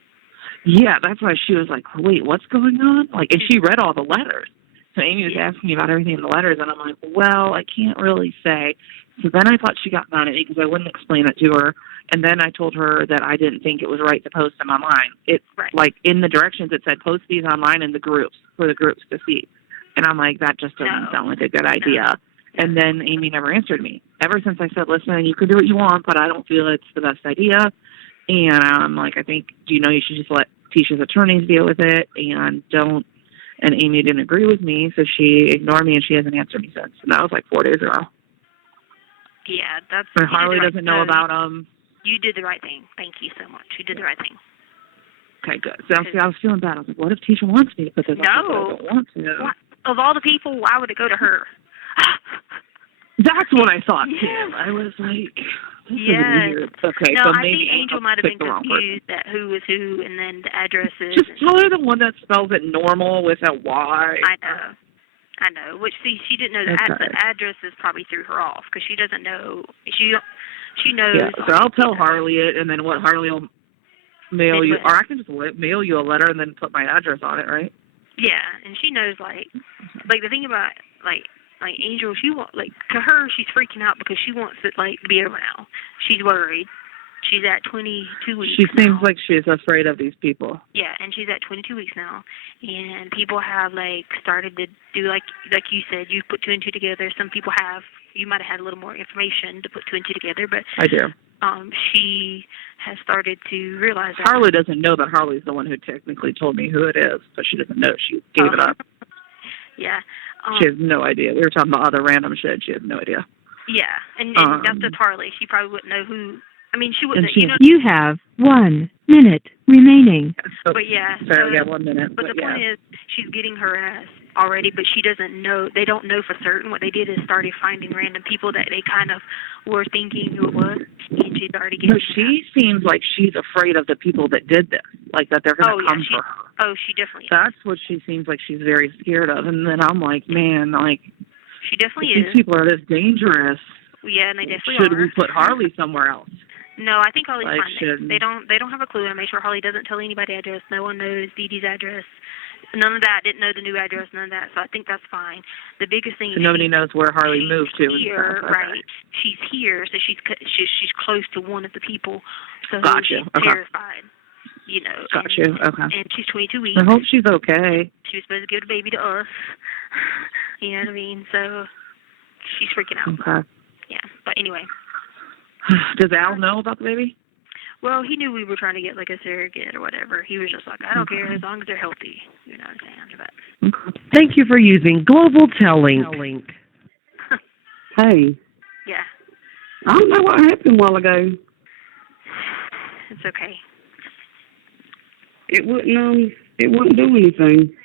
Yeah, that's why she was like, wait, what's going on? Like, and she read all the letters. So Amy was asking me about everything in the letters, and I'm like, well, I can't really say. So then I thought she got mad at me because I wouldn't explain it to her. And then I told her that I didn't think it was right to post them online. It's like in the directions it said post these online in the groups for the groups to see. And I'm like, that just doesn't sound like a good idea. No. And then Amy never answered me. Ever since I said, listen, you can do what you want, but I don't feel it's the best idea. And I'm like, I think, you should just let Tisha's attorneys deal with it and don't. And Amy didn't agree with me, so she ignored me and she hasn't answered me since. And that was like 4 days ago. Yeah, that's. And Harley doesn't know about them. You did the right thing. Thank you so much. You did the right thing. Okay, good. So I was feeling bad. I was like, what if Tisha wants me to put this on? I don't want to. What? Of all the people, why would it go to her? That's what I thought, too. I was like, yes. Okay, no, so I maybe think Angel might have been confused at who was who and then the addresses. Just tell her the one that spells it normal with a Y. I know. Which, see, she didn't know that the addresses probably threw her off because she doesn't know. She knows. Yeah, so I'll tell Harley it, and then what Harley will mail you, or I can just mail you a letter and then put my address on it, right? Yeah, and she knows, like the thing about, like Angel, she want, like, to her, she's freaking out because she wants it, like, to be over now. She's worried. She's at 22 weeks She seems now. like she's afraid of these people. Yeah, and she's at 22 weeks now. And people have, like, started to do, like you said, you put 2 and 2 together. Some people have. You might have had a little more information to put 2 and 2 together, but I do. She has started to realize that. Harley doesn't know that Harley's the one who technically told me who it is, but she doesn't know. She gave it up. Yeah. She has no idea. We were talking about other random shit. She has no idea. Yeah, and that's just Harley. She probably wouldn't know who. I mean, she wouldn't. You have 1 minute remaining. So, but yeah. Sorry, 1 minute. But the point is, she's getting harassed already, but she doesn't know. They don't know for certain. What they did is started finding random people that they kind of were thinking who it was, and she's already getting. No, she seems like she's afraid of the people that did this, like that they're going to come for her. Oh, she definitely is. That's what she seems like she's very scared of. And then I'm like, man, like, she definitely is. These people are this dangerous. Yeah, and they definitely Should are. we put Harley somewhere else? No, I think Harley's fine. They don't have a clue. I made sure Harley doesn't tell anybody address. No one knows Dee Dee's address. None of that. Didn't know the new address. None of that. So I think that's fine. The biggest thing. So nobody knows where Harley moved to. Here, right? She's here, so she's close to one of the people. So Gotcha. she's terrified. Gotcha. Okay. And she's 22 weeks. I hope she's okay. She was supposed to give the baby to us. You know what I mean? So she's freaking out. Okay. Yeah. But anyway. Does Al know about the baby? Well, he knew we were trying to get like a surrogate or whatever. He was just like, I don't care as long as they're healthy. You know what I'm saying? But thank you for using Global Tellink. Hey. Yeah. I don't know what happened a while ago. It's okay. It wouldn't do anything.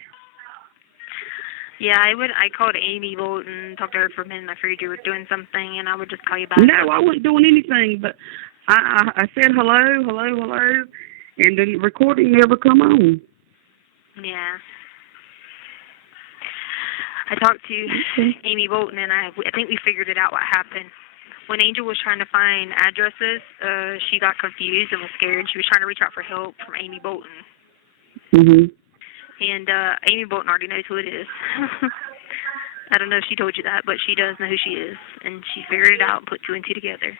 Yeah, I called Amy Bolton, talked to her for a minute, and I figured you were doing something, and I would just call you back. No, I wasn't doing anything, but I said hello, and the recording never come on. Yeah. I talked to Amy Bolton, and I think we figured it out what happened. When Angel was trying to find addresses, she got confused and was scared. She was trying to reach out for help from Amy Bolton. Mhm. And Amy Bolton already knows who it is. I don't know if she told you that, but she does know who she is, and she figured it out and put 2 and 2 together.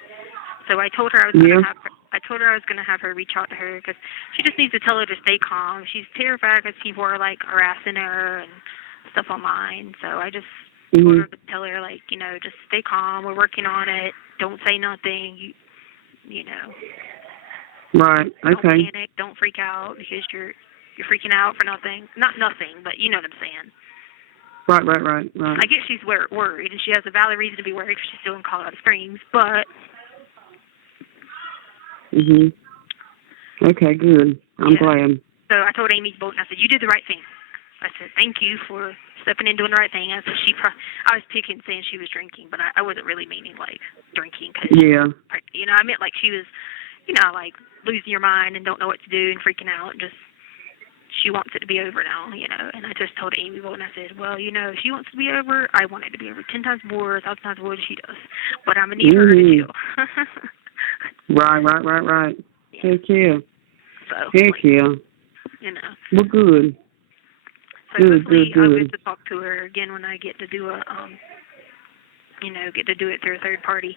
So I told her I was going to have her. I told her I was going to have her reach out to her because she just needs to tell her to stay calm. She's terrified because people are like harassing her and stuff online. So I just told her to tell her, like, just stay calm. We're working on it. Don't say nothing. You know. Right. Okay. Don't panic. Don't freak out because you're freaking out for nothing. Not nothing, but you know what I'm saying. Right. I guess she's worried, and she has a valid reason to be worried because she's still in Colorado Springs. But Okay, good. I'm glad. So I told Amy Bolton, I said, you did the right thing. I said, thank you for stepping in doing the right thing. I said, I was picking saying she was drinking, but I wasn't really meaning, like, drinking. Cause, Yeah. you know, I meant, like, she was, you know, like, losing your mind and don't know what to do and freaking out and just, she wants it to be over now, you know. And I just told Amy Bolton, I said, well, you know, if she wants to be over, I want it to be over 10 times more, 1,000 times more than she does. But I'm going to need her to chill. Right. Yeah. Heck yeah. So, Heck yeah. you know. Well, good. So hopefully I'll get to talk to her again when I get to do get to do it through a third party,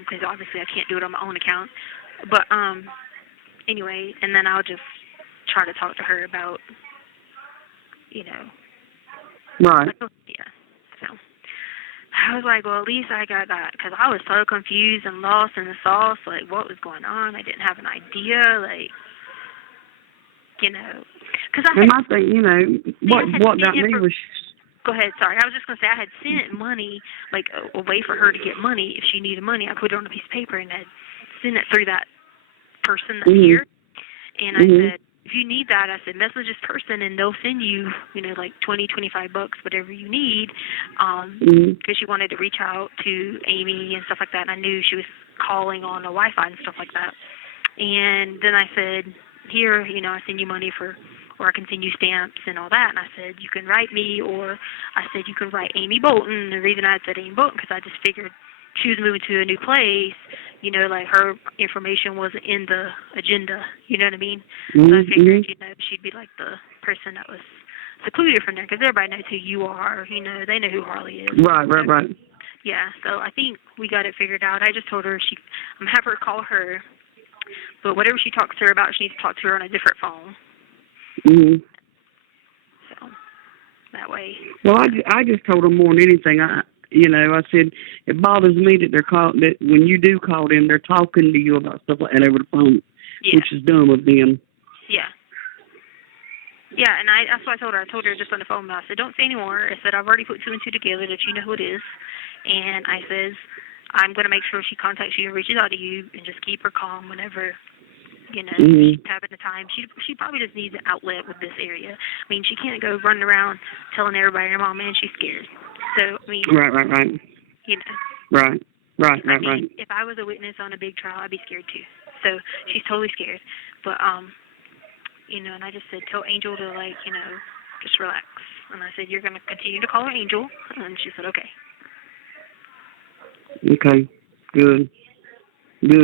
because obviously I can't do it on my own account. But anyway, and then I'll just try to talk to her about, you know. Right. Yeah. So I was like, well, at least I got that, because I was so confused and lost in the sauce, like what was going on. I didn't have an idea, like, you know. And my thing, you know, what got me was... Go ahead, sorry. I was just going to say I had sent money, like a way for her to get money. If she needed money, I put it on a piece of paper and I'd send it through that person that's here. And I said, if you need that, I said, message this person and they'll send you, you know, like $20-25, whatever you need, because she wanted to reach out to Amy and stuff like that. And I knew she was calling on the Wi-Fi and stuff like that. And then I said, here, you know, I send you money for, or I can send you stamps and all that. And I said, you can write me, or I said, you can write Amy Bolton. The reason I said Amy Bolton, because I just figured she was moving to a new place, you know, like her information wasn't in the agenda, you know what I mean? So I figured, you know, she'd be like the person that was secluded from there, because everybody knows who you are, you know, they know who Harley is. Right. Yeah, so I think we got it figured out. I just told her I'm going to have her call her, but whatever she talks to her about, she needs to talk to her on a different phone. So that way. Well, I just told her more than anything. I said it bothers me that that when you do call them, they're talking to you about stuff like that over the phone, which is dumb of them. Yeah. Yeah, and that's what I told her. I told her just on the phone. I said, don't say anymore. I said, I've already put two and two together that you know who it is, and I says, I'm going to make sure she contacts you and reaches out to you, and just keep her calm whenever, you know, she's having the time. She probably just needs an outlet with this area. I mean, she can't go running around telling everybody her mom, man, she's scared. So, I mean, right. You know. Right. If I was a witness on a big trial, I'd be scared too. So she's totally scared. But you know, and I just said, tell Angel to, like, you know, just relax. And I said, you're going to continue to call her Angel. And she said, okay. Okay. Good. So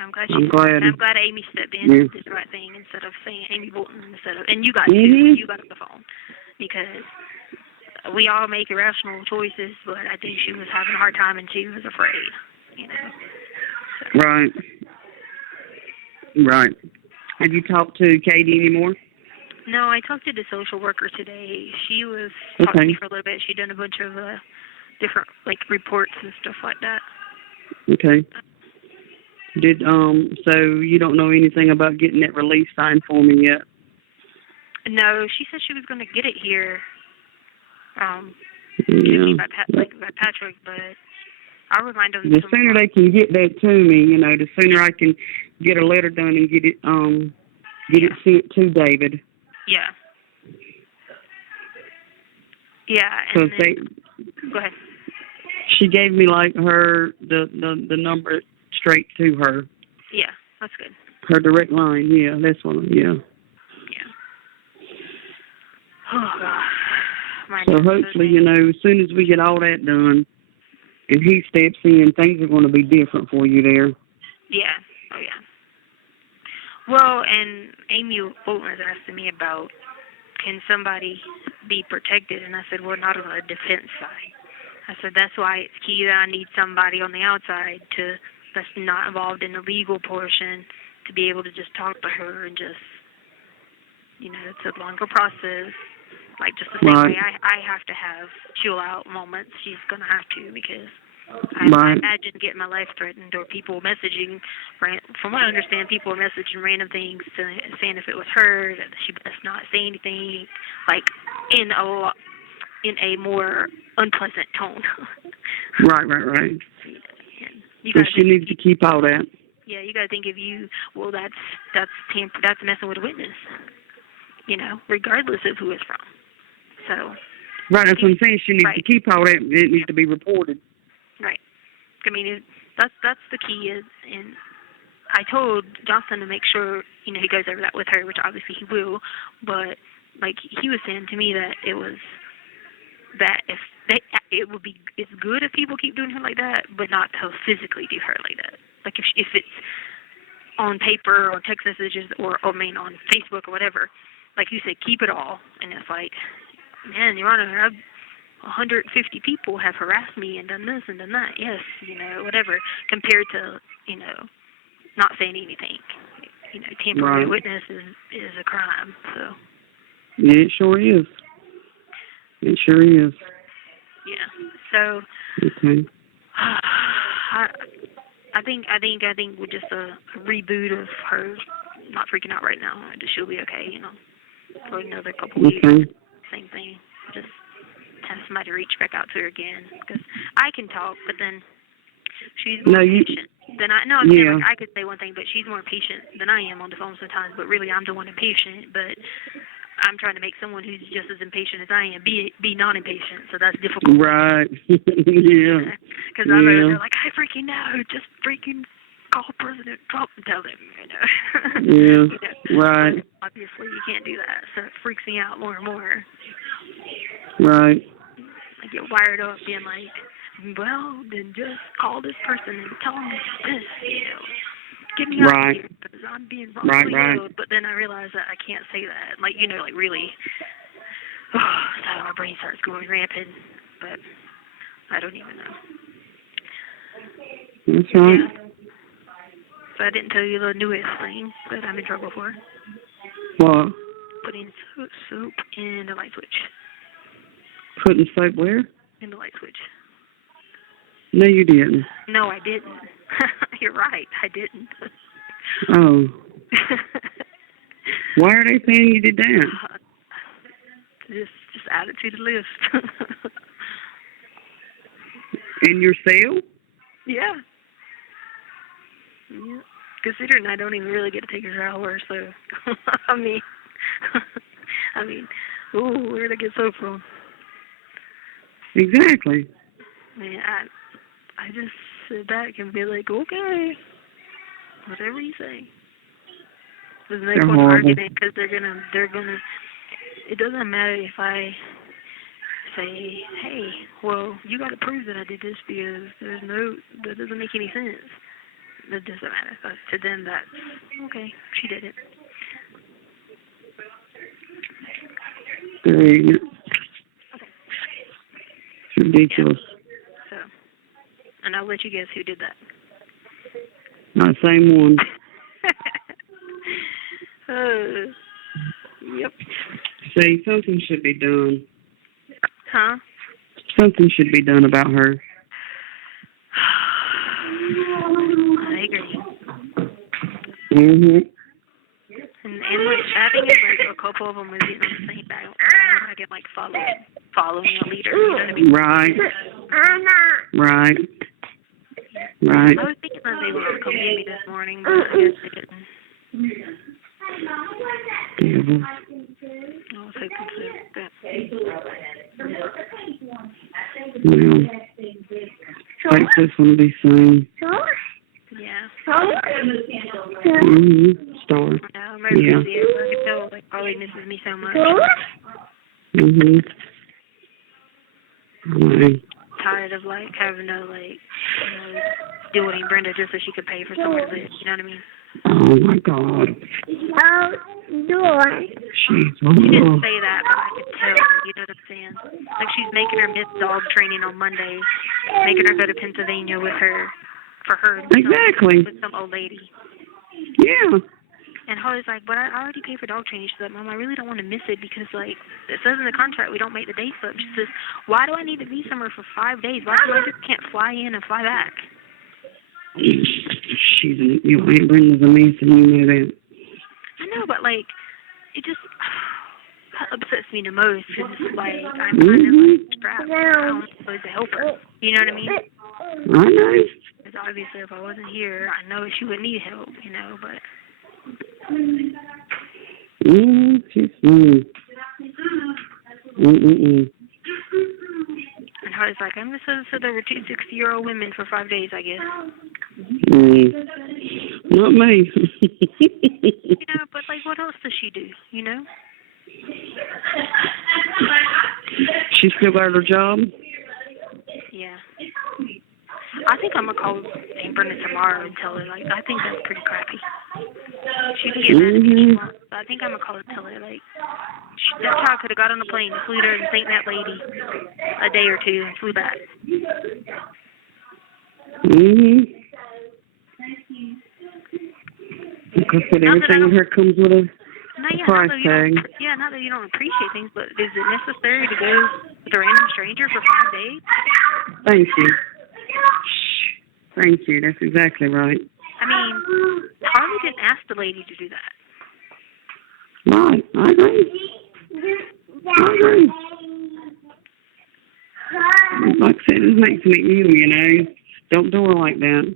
I'm glad Amy stepped in and did the right thing instead of saying Amy Bolton and you got you got on the phone, because we all make irrational choices, but I think she was having a hard time and she was afraid, you know. So. Right. Have you talked to Katie anymore? No, I talked to the social worker today. She was talking to me for a little bit. She'd done a bunch of different, like, reports and stuff like that. Okay. So you don't know anything about getting that release signed for me yet? No, she said she was going to get it here. By Patrick, but I'll remind them. The sooner they can get that to me, you know, the sooner I can get a letter done and get it sent to David. Yeah. Yeah. So go ahead. She gave me, like, the number straight to her. Yeah, that's good. Her direct line, yeah, that's one. Yeah. Oh gosh. So hopefully, you know, as soon as we get all that done, and he steps in, things are going to be different for you there. Yeah. Oh yeah. Well, and Amy Bolton was asking me about, can somebody be protected? And I said, well, not on the defense side. I said, that's why it's key that I need somebody on the outside that's not involved in the legal portion, to be able to just talk to her and just, you know, it's a longer process. Like, just the same way I have to have chill out moments, she's going to have to, because I imagine getting my life threatened, or people messaging, from what I understand, people are messaging random things saying if it was her, that she best not say anything, like, in a more unpleasant tone. Right. So she needs to keep all that. Yeah, you got to think if you, well, that's messing with a witness, you know, regardless of who it's from. So. Right, that's what I'm saying. She needs right. to keep all that. It needs to be reported. Right. I mean, that's the key is, and I told Johnson to make sure, you know, he goes over that with her, which obviously he will, but, like, he was saying to me that it was, that it's good if people keep doing her like that, but not to physically do her like that. Like, if it's on paper or text messages or on Facebook or whatever, like you said, keep it all, and it's like, man, Your Honor, 150 people have harassed me and done this and done that. Yes, you know, whatever. Compared to, you know, not saying anything. You know, tampering with witness is a crime. So. Yeah, it sure is. It sure is. Yeah. So. Okay. I think with just a reboot of her not freaking out right now, she'll be okay. You know, for another couple weeks. Same thing. Just have somebody reach back out to her again, because I can talk, but then she's more patient than I. No, again, like I could say one thing, but she's more patient than I am on the phone sometimes. But really, I'm the one impatient. But I'm trying to make someone who's just as impatient as I am be non-impatient. So that's difficult. Right. Yeah. Because I'm over there like, I freaking know, just freaking call President Trump and tell him, you know. Yeah. You know? Right. But obviously, you can't do that, so it freaks me out more and more. Right. I get wired up being like, well, then just call this person and tell them this, you know. Get me out of here because I'm being wrongfully killed. But then I realize that I can't say that. Like, you know, like really, so my brain starts going rampant. But I don't even know. That's right. Yeah. So I didn't tell you the newest thing that I'm in trouble for. What? Putting soap in the light switch. Putting soap where? In the light switch. No, you didn't. No, I didn't. You're right. I didn't. Oh. Why are they saying you did that? Just add it to the list. In your cell? Yeah. Yeah. Considering I don't even really get to take a shower, so I mean, ooh, where'd I get soap from? Exactly. Man, I just sit back and be like, okay, whatever you say. There's no point arguing because they're gonna. It doesn't matter if I say, hey, well, you got to prove that I did this because that doesn't make any sense. That doesn't matter. But to them, that's okay. She did it. Dang it. It's ridiculous. So, and I'll let you guess who did that. Not the same one. Yep. See, something should be done. Huh? Something should be done about her. I agree. Mhm. And what's sad thing is, like, a couple of them are getting on the same battle. I get, like, following a leader. You know what I mean? Right. Right. Right. I was thinking that they were going to come get me this morning, but I guess they didn't. Devil. I was hoping so. Well, thanks this one to be soon. Yeah. Mm-hmm. Star. I'm ready to see it. I can tell, like, Harley misses me so much. Mm-hmm. Right. Tired of, like, having to, like, you know, doing Brenda just so she could pay for somewhere to live. You know what I mean? Oh, my God. She's She didn't say that, but I could tell. You know what I'm saying? Like, she's making her miss dog training on Monday, making her go to Pennsylvania with her, for her. Exactly. With some old lady. Yeah. And Holly's like, but I already paid for dog training. She's like, Mom, I really don't want to miss it because, like, it says in the contract we don't make the days up. She says, why do I need to be somewhere for 5 days? Why do I just can't fly in and fly back? Aunt Brenda's a mess, and you know that. I know, but, like, it just upsets me the most because, like, I'm kind of, like, strapped. I'm supposed to help her. You know what I mean? I know. So I obviously if I wasn't here, I know she would need help, you know, but. She's smooth. And Harley's like, I'm just so there were 2 60-year-old women for 5 days, I guess. Not me. Yeah, but like, what else does she do, you know? She still got her job? Yeah. I think I'm going to call Aunt Brenda tomorrow and tell her, like, I think that's pretty crappy. She can get mad at me if she wants, but I think I'm going to call her and tell her, like, that child could have got on a plane and flew there and thanked that lady a day or two and flew back. Because everything in her comes with a price tag. Yeah, not that you don't appreciate things, but is it necessary to go with a random stranger for 5 days? Thank you. Thank you. That's exactly right. I mean, Harley didn't ask the lady to do that. Right. I agree. Like I said, it makes me ill, you know. Don't do her like that.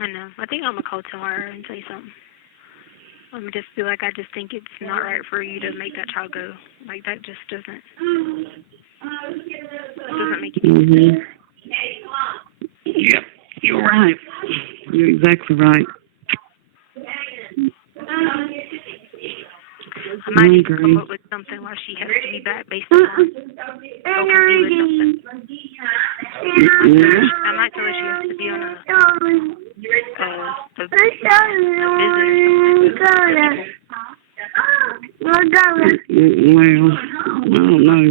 I know. I think I'm going to call tomorrow and say something. I'm just feel like I just think it's not right for you to make that child go. Like, that just doesn't make any sense. Yep. You're right. You're exactly right. I might need to come up with something why she has to be back based on something. I might tell her she has to be on a visit or something. Well, I don't know.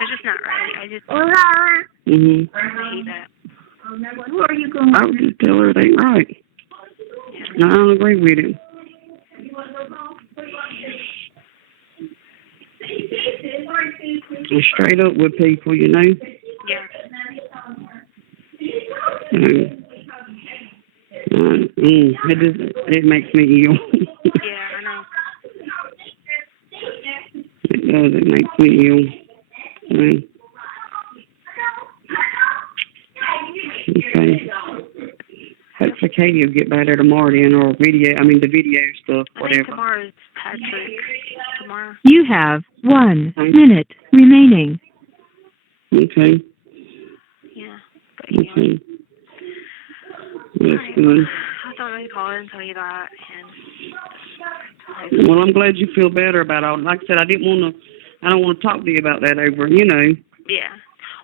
It's just not right. I just I hate that. I would just tell her it ain't right. No, I don't agree with it. Just straight up with people, you know? Yeah. It makes me ill. Yeah, I know. It does. It makes me ill. Okay. Hopefully Katie will get better tomorrow then, or the video stuff, whatever. I think tomorrow's Patrick. Tomorrow. You have 1 minute remaining. Okay. Yeah. Okay. That's good. I thought I'd call and tell you that. Well, I'm glad you feel better about it. Like I said, I don't want to talk to you about that over, you know. Yeah.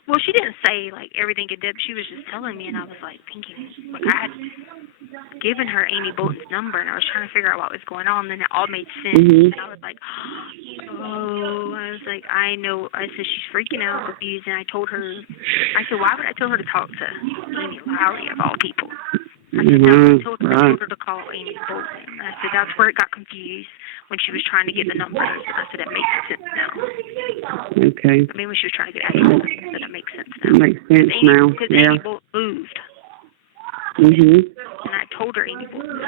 Well, she didn't say, like, everything in depth. She was just telling me, and I was, like, thinking, like, I had given her Amy Bolton's number, and I was trying to figure out what was going on, and then it all made sense. And I was like, I know. I said, she's freaking out, confused, and I told her, why would I tell her to talk to Amy Lowry, of all people? I said, no, I told her to call Amy Bolton. I said, that's where it got confused when she was trying to get the number. I said, that makes sense now. Okay. I mean, when she was trying to get Amy Bolton, I said, that makes sense now. It makes sense now, because yeah. Amy Bolton moved. And I told her Amy Bolton.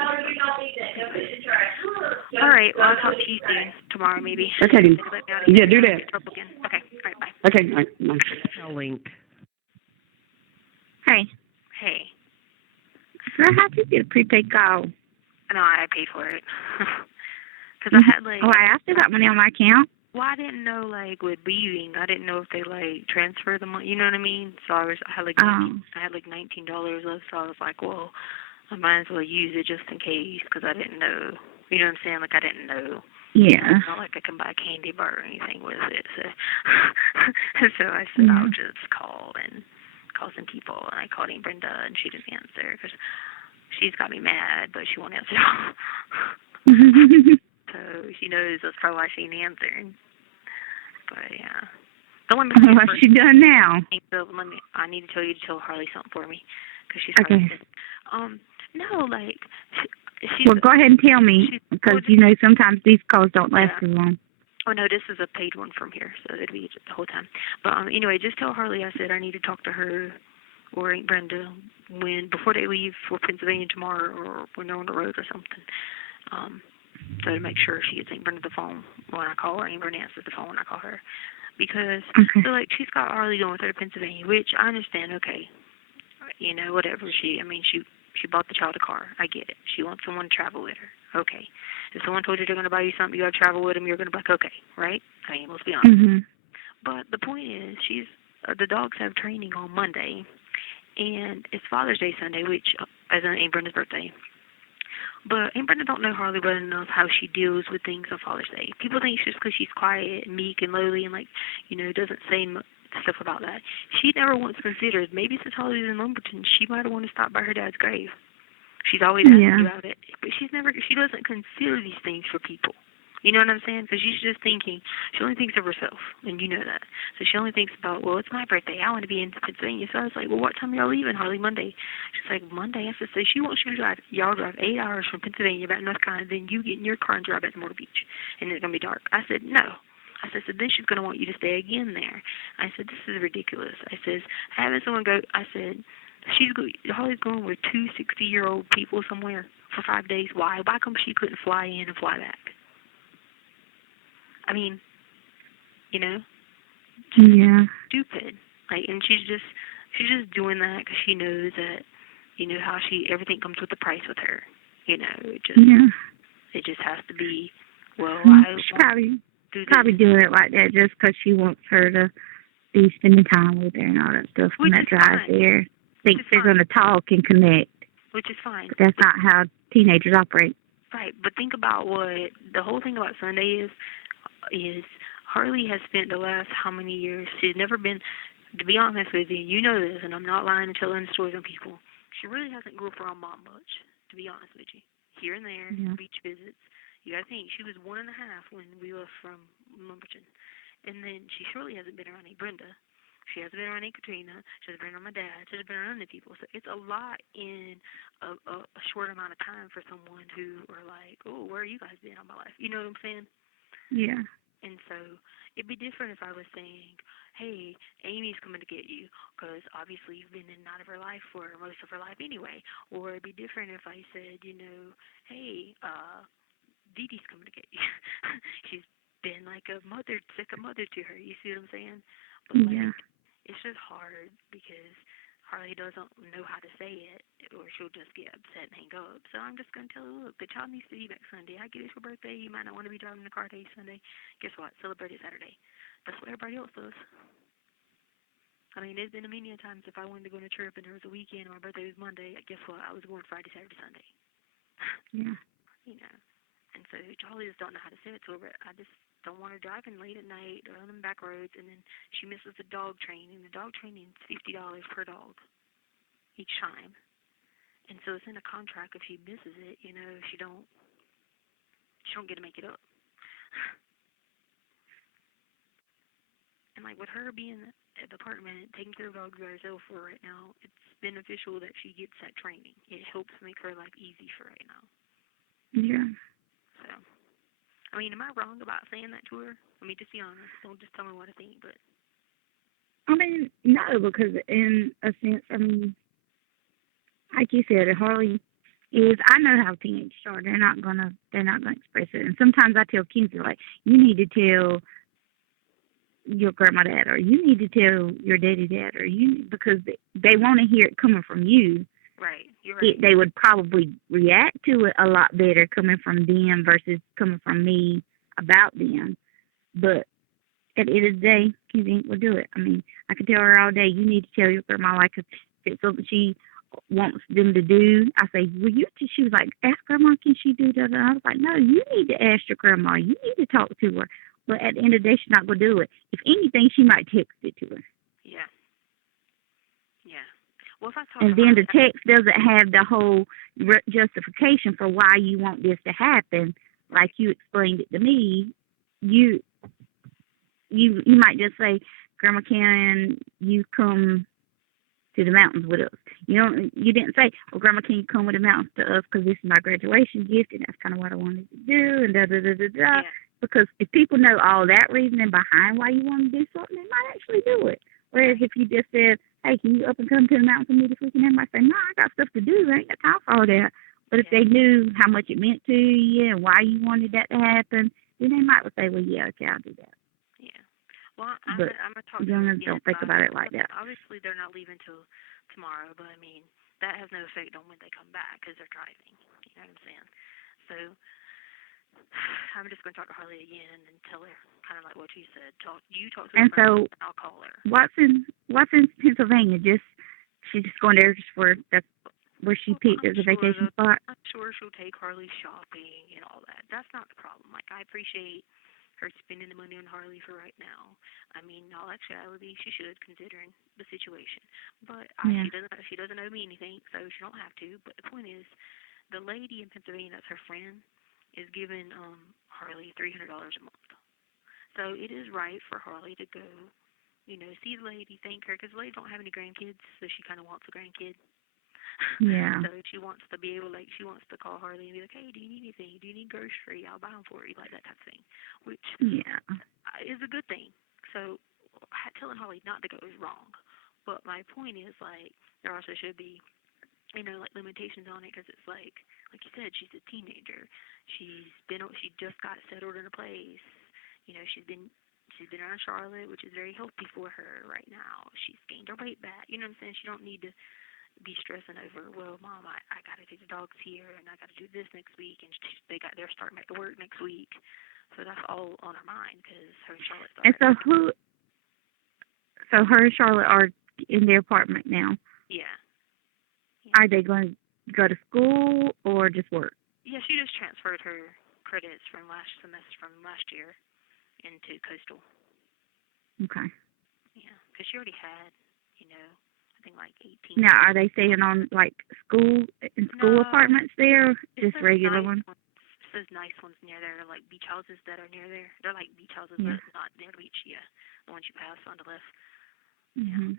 All right, well, I'll talk to you soon, tomorrow maybe. Okay. Yeah, do that. Okay, all right, bye. Okay, all right, bye. Link. Hey. Hey. Girl, how'd you get a prepaid call? No, I paid for it. Because I had, like... Oh, I still got money on my account. Well, I didn't know, like, with leaving, I didn't know if they, like, transfer the money, you know what I mean? So I had, like, $19 left, so I was like, well, I might as well use it just in case, because I didn't know, you know what I'm saying? Like, I didn't know. Yeah. It's not like I can buy a candy bar or anything with it, so, so I said I'll just call some people, and I called Aunt Brenda, and she didn't answer, because she's got me mad, but she won't answer. So she knows that's probably why she ain't answering. But yeah, don't let me. What's she done now? I need to tell you to tell Harley something for me, because she's okay. No, like well, go ahead and tell me, because you know sometimes these calls don't last too long. Oh no, this is a paid one from here, so it'd be the whole time. But anyway, just tell Harley I said I need to talk to her or Aunt Brenda before they leave for Pennsylvania tomorrow, or when they're on the road or something. So to make sure she gets Aunt Brenda the phone when I call her, Aunt Brenda answers the phone when I call her. Because, so, like, she's got Harley going with her to Pennsylvania, which I understand, okay. Whatever. She bought the child a car. I get it. She wants someone to travel with her. Okay. If someone told you they're going to buy you something, you got to travel with them, you're going to be like, okay, right? Let's be honest. Mhm. But the point is, the dogs have training on Monday, and it's Father's Day Sunday, which as in Aunt Brenda's birthday. But Aunt Brenda don't know Harley well enough how she deals with things on Father's Day. People think it's just because she's quiet and meek and lowly and doesn't say stuff about that. She never once considered, maybe since Harley's in Lumberton, she might have wanted to stop by her dad's grave. She's always asking about it, but she doesn't consider these things for people. You know what I'm saying? Because she's just thinking, she only thinks of herself, and you know that. So she only thinks about, well, it's my birthday. I want to be in Pennsylvania. So I was like, well, what time are y'all leaving, Harley? Monday. She's like, Monday? I said, so she wants you to drive. Y'all drive 8 hours from Pennsylvania back to North Carolina, then you get in your car and drive back to Myrtle Beach, and it's going to be dark. I said, no. I said, so then she's going to want you to stay again there. I said, this is ridiculous. I says, having someone go, I said, Holly's going with 2 60-year-old people somewhere for 5 days. Why? Why come she couldn't fly in and fly back? Yeah. Stupid. And she's just doing that because she knows that, how everything comes with a price with her. It just has to be. Well, she's probably doing it like that just because she wants her to be spending time with her and all that stuff. When that drive there, thinks they're going to talk and connect. Which is fine. But that's not how teenagers operate. Right, but think about what the whole thing about Sunday is Harley has spent the last how many years, she's never been, to be honest with you, you know this, and I'm not lying and telling stories on people, she really hasn't grew up around mom much, to be honest with you. Here and there, beach visits. You got to think, she was 1.5 when we left from Lumberton. And then she surely hasn't been around Aunt Brenda. She hasn't been around Aunt Katrina. She hasn't been around my dad. She hasn't been around other people. So it's a lot in a short amount of time for someone who are like, oh, where are you guys been all my life? You know what I'm saying? Yeah. And so it'd be different if I was saying, hey, Amy's coming to get you, because obviously you've been in and out of her life for most of her life anyway. Or it'd be different if I said, hey, Dee Dee's coming to get you. She's been like a second mother to her. You see what I'm saying? But it's just hard because Harley doesn't know how to say it, or she'll just get upset and hang up. So I'm just going to tell her, look, the child needs to be back Sunday. I get it's your birthday. You might not want to be driving the car day Sunday. Guess what? Celebrate it Saturday. That's what everybody else does. There's been a million times if I wanted to go on a trip and there was a weekend and my birthday was Monday, guess what? I was going Friday, Saturday, Sunday. Yeah. And so Charlie just don't know how to say it to her. I just don't want her driving late at night or on the back roads, and then she misses the dog training. The dog training is $50 per dog each time. And so it's in a contract if she misses it, she don't get to make it up. And with her being at the apartment, taking care of dogs by herself for right now, it's beneficial that she gets that training. It helps make her life easy for right now. Yeah. So, am I wrong about saying that to her? Just be honest. Don't just tell me what I think, but. No, because in a sense, like you said, Harley is, I know how teenagers are. They're not gonna express it. And sometimes I tell kids, like, you need to tell your grandma dad, or you need to tell your daddy dad, because they want to hear it coming from you. Right, you're right. They would probably react to it a lot better coming from them versus coming from me about them. But at the end of the day, Kenzie will do it. I could tell her all day, you need to tell your grandma, like, if it's something she wants them to do. I say, she was like, ask grandma, can she do that? And I was like, no, you need to ask your grandma. You need to talk to her. But at the end of the day, she's not going to do it. If anything, she might text it to her. Yeah. Yeah. Well, if I talk and then the text doesn't have the whole justification for why you want this to happen, like you explained it to me. You might just say, Grandma, can you come to the mountains with us? You didn't say, well, Grandma, can you come with the mountains to us because this is my graduation gift and that's kind of what I wanted to do, and da-da-da-da-da. Yeah. Because if people know all that reasoning behind why you want to do something, they might actually do it. Whereas if you just said, hey, can you up and come to the mountains with me this weekend? They might say, no, I got stuff to do. I ain't got time for all that. But if they knew how much it meant to you and why you wanted that to happen, then they might say, well, yeah, okay, I'll do that. Yeah. Well, I'm but going to talk to young them don't think about it like that. Obviously, they're not leaving till tomorrow, but I mean, that has no effect on when they come back because they're driving. You know what I'm saying? So I'm just going to talk to Harley again and tell her kind of like what you said. Talk to her And first, so, and I'll call her. what's in Pennsylvania? She's just going there just for that's where she picked as a vacation spot. I'm sure she'll take Harley shopping and all that. That's not the problem. Like, I appreciate her spending the money on Harley for right now. I mean, in all actuality, she should, considering the situation. But she doesn't owe me anything, so she don't have to. But the point is, the lady in Pennsylvania that's her friend is giving Harley $300 a month. So it is right for Harley to go, you know, see the lady, thank her, because the lady don't have any grandkids, so she kind of wants a grandkid. Yeah. So she wants to be able, like, she wants to call Harley and be like, hey, do you need anything? Do you need groceries? I'll buy them for you, like that type of thing, which is a good thing. So telling Harley not to go is wrong. But my point is, like, there also should be, you know, like, limitations on it, because it's like you said, she's a teenager. She just got settled in a place. You know, she's been around Charlotte, which is very healthy for her right now. She's gained her weight back. You know what I'm saying? She don't need to be stressing over, well, Mom, I got to take the dogs here, and I got to do this next week, and they're starting back to work next week. So that's all on her mind, because her and Charlotte started. And so her and Charlotte are in their apartment now. Yeah. Are they going to go to school or just work? Yeah, she just transferred her credits from last year into Coastal. Okay. Yeah, because she already had, you know, I think like 18. Now, are they staying on like school apartments there, or just regular ones? Those nice ones near there, like beach houses that are near there. They're like beach houses, Yeah. but not near the beach. Yeah, the ones you pass on the left. Mhm.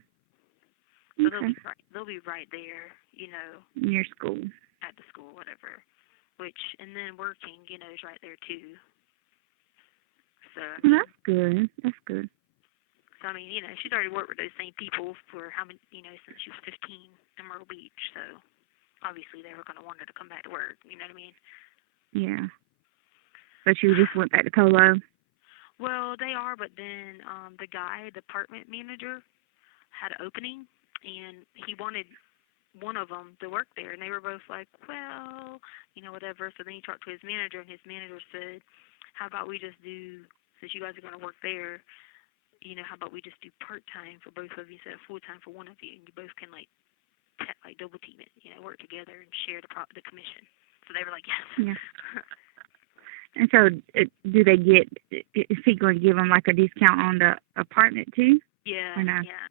So Okay. they'll be right there, you know. Near school. At the school, whatever. And then working, you know, is right there too. So. Well, that's good. That's good. So, I mean, you know, she's already worked with those same people for how many, you know, since she was 15 in Myrtle Beach. So, obviously, they were going to want her to come back to work. You know what I mean? Yeah. But you just went back to Polo? Well, they are, but then the apartment manager, had an opening, and he wanted one of them to work there. And they were both like, well, you know, whatever. So then he talked to his manager, and his manager said, how about we just do, since you guys are going to work there, you know, how about we just do part-time for both of you instead of full-time for one of you, and you both can, like double team it, you know, work together and share the commission. So they were like, yes. Yeah. And so, do they get, is he going to give them, like, a discount on the apartment, too? Yeah, or no? yeah.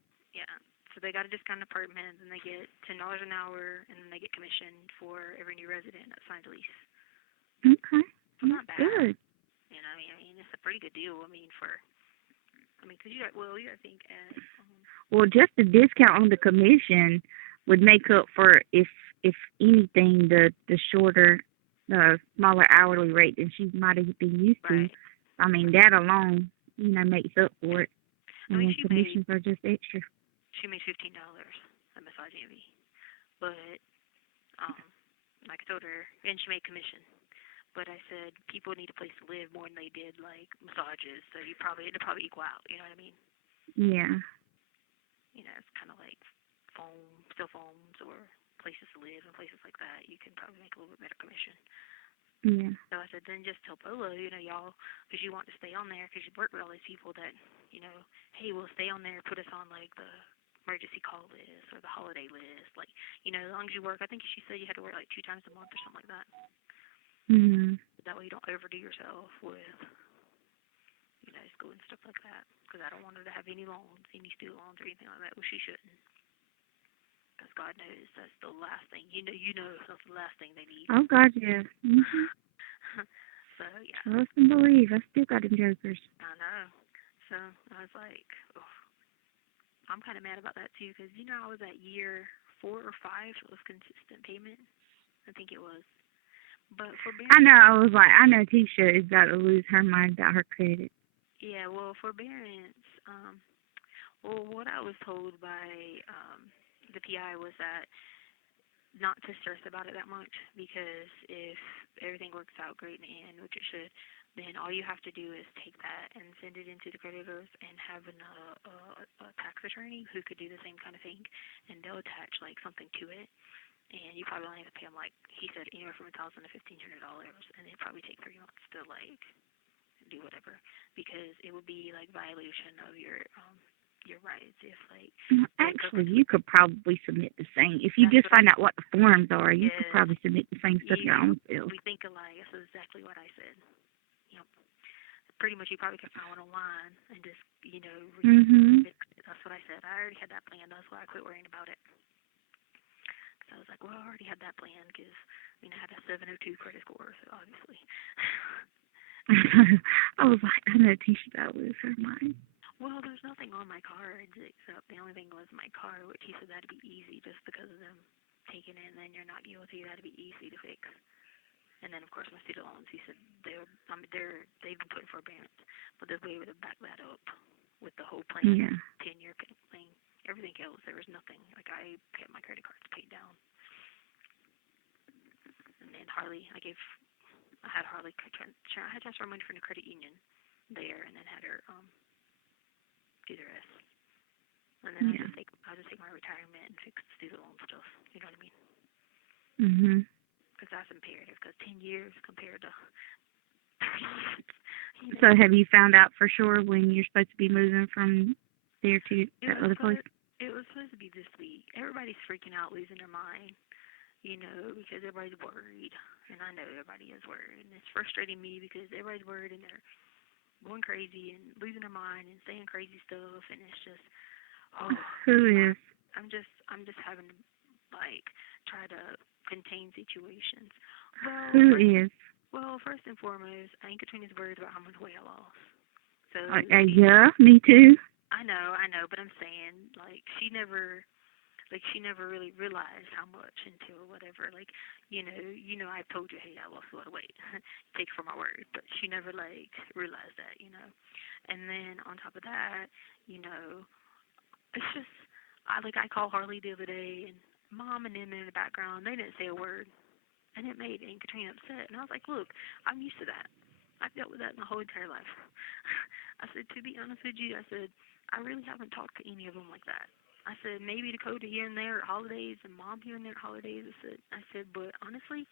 So they got a discount apartment, and they get $10 an hour, and then they get commission for every new resident that signs a lease. Okay. So not bad. Good. You know, I mean, it's a pretty good deal. I mean, because you got to think as. Well, just the discount on the commission would make up for, if anything, the shorter, the smaller hourly rate than she might have been used to. I mean, that alone, you know, makes up for it. And then commissions are just extra. She made $15 at Massage Envy, but like I told her, and she made commission. But I said people need a place to live more than they did like massages, so it'll probably equal out. You know what I mean? Yeah. You know, it's kind of like cell phones or places to live and places like that. You can probably make a little bit better commission. Yeah. So I said, then just tell Polo, you know, y'all, because you want to stay on there because you work with all these people that, you know, hey, we'll stay on there, put us on like the emergency call list or the holiday list. Like, you know, as long as you work, I think she said you had to work like 2 times a month or something like that. Mhm. That way you don't overdo yourself with, you know, school and stuff like that. Because I don't want her to have any loans, any student loans or anything like that. Well, she shouldn't. Because God knows that's the last thing. You know that's the last thing they need. Oh, God, yeah. Mm-hmm. So, yeah. Trust and believe. I still got them jokers. I know. So, I was like, oh, I'm kind of mad about that, too. Because, you know, I was at year 4 or 5 of consistent payment. I think it was. But forbearance. I know Tisha is about to lose her mind about her credit. Yeah, well, forbearance, what I was told by the PI was that not to stress about it that much, because if everything works out great in the end, which it should, then all you have to do is take that and send it into the creditors and have a tax attorney who could do the same kind of thing, and they'll attach like something to it, and you probably only have to pay them, like he said, anywhere from $1,000 to $1,500, and it'd probably take 3 months to like do whatever, because it would be like violation of your rights if like. Actually, you could probably submit the same. If you just find out what the forms are, you could probably submit the same stuff your own self. We think alike. That's exactly what I said. Yep. Pretty much, you probably could find one online and just, That's what I said. I already had that plan. That's why I quit worrying about it. Because I was like, well, I already had that plan because, I had a 702 credit score, so obviously. I was like, I know Tisha about lose her mind. Well, there's nothing on my cards except the only thing was my car, which he said that'd be easy just because of them taking it and then you're not guilty. That'd be easy to fix. And then, of course, my student loans, he said they've been put in forbearance, but there's a way to back that up with the whole plan, 10-year thing. Everything else, there was nothing. Like, I kept my credit cards paid down. And then Harley, I had Harley transfer money from the credit union there and then had her do the rest. And then I'll just take my retirement and fix the student loan stuff. You know what I mean? Because that's imperative. Because 10 years compared to 3 years. So have you found out for sure when you're supposed to be moving from there to that other place? It was supposed to be this week. Everybody's freaking out, losing their mind. Because everybody's worried. And I know everybody is worried. And it's frustrating me because everybody's worried and they're going crazy and losing their mind and saying crazy stuff, and it's just, Who is? I'm just having to like try to contain situations. Well, Who is? Well, first and foremost, I think Katrina's worried about how much weight I lost. So yeah, me too. I know, but I'm saying like she never really realized how much until whatever, like, I've told you, hey, I lost a lot of weight. Take it for my word. But she never, like, realized that, And then on top of that, it's just, I called Harley the other day, and Mom and them in the background, they didn't say a word. And it made Aunt Katrina upset. And I was like, look, I'm used to that. I've dealt with that my whole entire life. I said, to be honest with you, I said, I really haven't talked to any of them like that. I said, maybe Dakota here and there at holidays and Mom here and there at holidays. I said, but honestly,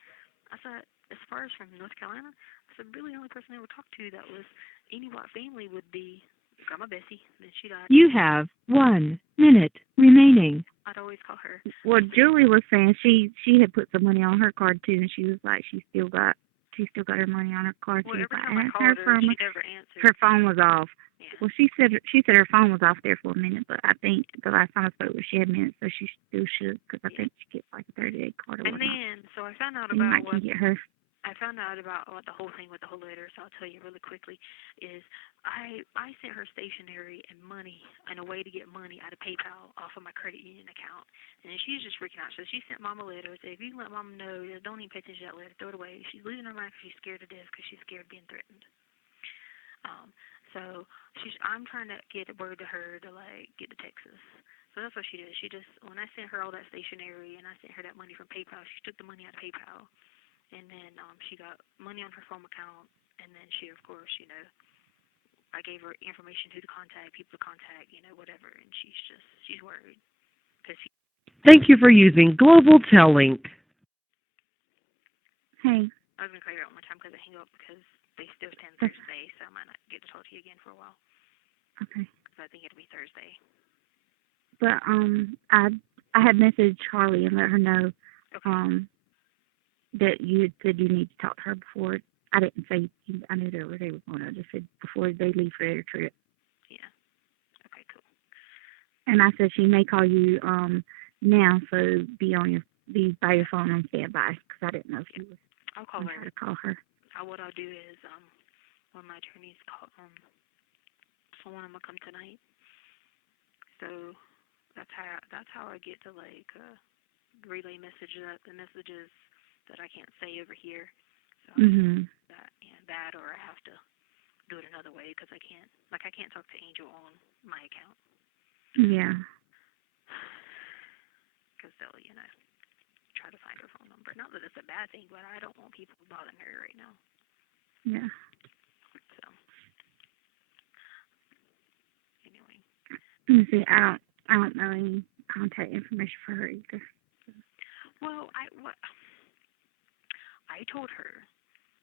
I said, as far as from North Carolina, I said, really the only person I ever talked to that was any white family would be Grandma Bessie. Then she died. You have 1 minute remaining. I'd always call her. Well, Julie was saying she had put some money on her card too, and she was like, she still got her money on her card. Well, she was every like, time I called her, she never answered. Her phone was off. Yeah. Well, she said her phone was off there for a minute, but I think the last time I spoke with her, she had minutes, so she still should, because I think she gets like a 30-day card or whatnot. And then, so I found out and about what the whole thing with the whole letter, so I'll tell you really quickly, is I sent her stationery and money and a way to get money out of PayPal off of my credit union account. And she's just freaking out. So she sent Mom a letter, said, if you can let Mom know, don't even pay attention to that letter, throw it away. She's losing her mind because she's scared to death because she's scared of being threatened. So I'm trying to get word to her to, like, get to Texas. So that's what she did. She just, when I sent her all that stationery and I sent her that money from PayPal, she took the money out of PayPal. And then she got money on her phone account. And then she, of course, I gave her information who to contact, people to contact, whatever. And she's worried. Thank you for using Global Tel-Link. Hey. I was going to call you out one more time because I hang up because they still stand Thursday, so I might not get to talk to you again for a while. Okay. Because I think it'll be Thursday. But I had messaged Harley and let her know that you had said you need to talk to her before. I didn't say I knew they were going. I just said before they leave for their trip. Yeah. Okay, cool. And I said she may call you now, so be by your phone on standby because I didn't know if you was. I'll call her. To call her. What I'll do is when my attorneys call someone, I'm gonna come tonight. So that's how I get to like relay the messages that I can't say over here. So that or I have to do it another way because I can't talk to Angel on my account. Yeah. Because they'll try to find her phone number. Not that it's a bad thing, but I don't want people bothering her right now. Yeah. see, I don't know any contact information for her either. Well, I told her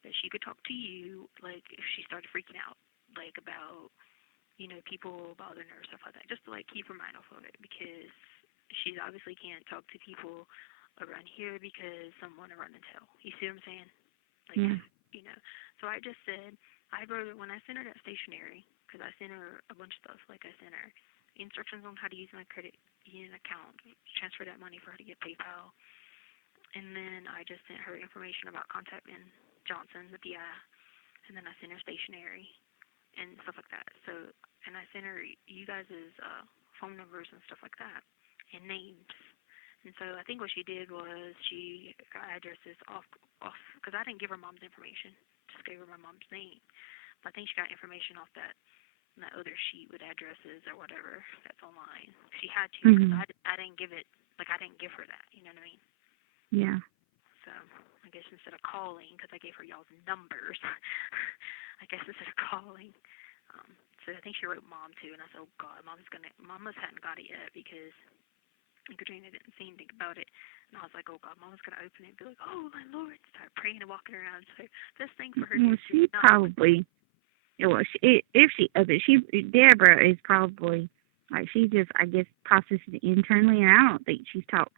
that she could talk to you, like, if she started freaking out, like, about, people bothering her, stuff like that, just to, like, keep her mind off of it, because she obviously can't talk to people around here because someone will run and tell. You see what I'm saying? Like, Yeah. So I just said, I wrote it when I sent her that stationery, because I sent her a bunch of stuff, like I sent her instructions on how to use my credit union account, transfer that money for her to get PayPal, and then I just sent her information about contacting Johnson, the PI, and then I sent her stationery and stuff like that. So, and I sent her you guys' phone numbers and stuff like that, and names. And so I think what she did was she got addresses off, because I didn't give her mom's information, just gave her my mom's name. But I think she got information off that other sheet with addresses or whatever that's online. She had to, because I didn't give it, like, I didn't give her that, you know what I mean? Yeah. So I guess instead of calling, because I gave her y'all's numbers, I guess instead of calling, so I think she wrote mom too, and I said, oh God, Mama's hadn't got it yet, because Katrina didn't see anything about it, and I was like, oh God, Mama's gonna open it and be like, oh my Lord, start praying and walking around. So this thing for her, Well, she probably, well, if she Deborah is probably, like, she just, I guess, processes it internally, and I don't think she's talked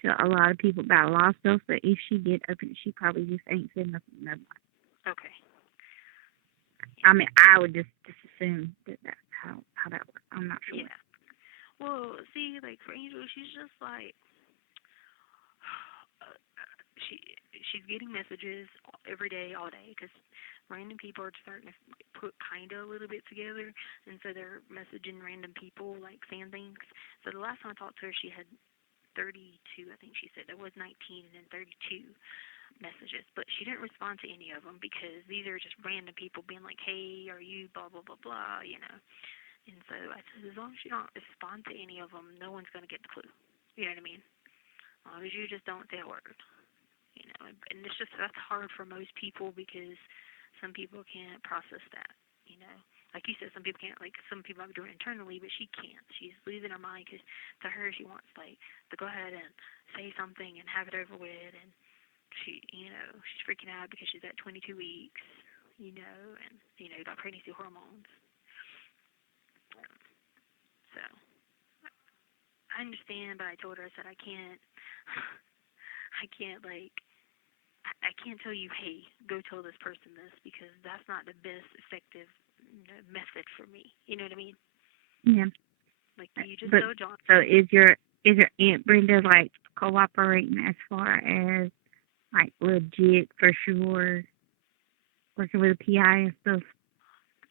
to a lot of people about a lot of stuff, but if she did open it, she probably just ain't said nothing to nobody. Okay. I mean, I would just assume that that's how that works. I'm not sure. Yeah. Well, see, like, for Angel, she's just like, she's getting messages every day, all day, because random people are starting to put kind of a little bit together, and so they're messaging random people, like, saying things. So the last time I talked to her, she had 32, I think she said. There was 19 and then 32 messages, but she didn't respond to any of them, because these are just random people being like, hey, are you blah, blah, blah, blah, And so I said, as long as you don't respond to any of them, no one's going to get the clue. You know what I mean? As long as you just don't say a word. And it's just, that's hard for most people, because some people can't process that, Like you said, some people can't, like, some people might be doing it internally, but she can't. She's losing her mind, because to her, she wants, like, to go ahead and say something and have it over with, and she, she's freaking out because she's at 22 weeks, and, got pregnancy hormones. So, I understand, but I told her, I said, I can't, like, I can't tell you, hey, go tell this person this, because that's not the best effective method for me. You know what I mean? Yeah. Like, you just tell John. So is your Aunt Brenda, like, cooperating as far as, like, legit for sure, working with a PI and stuff?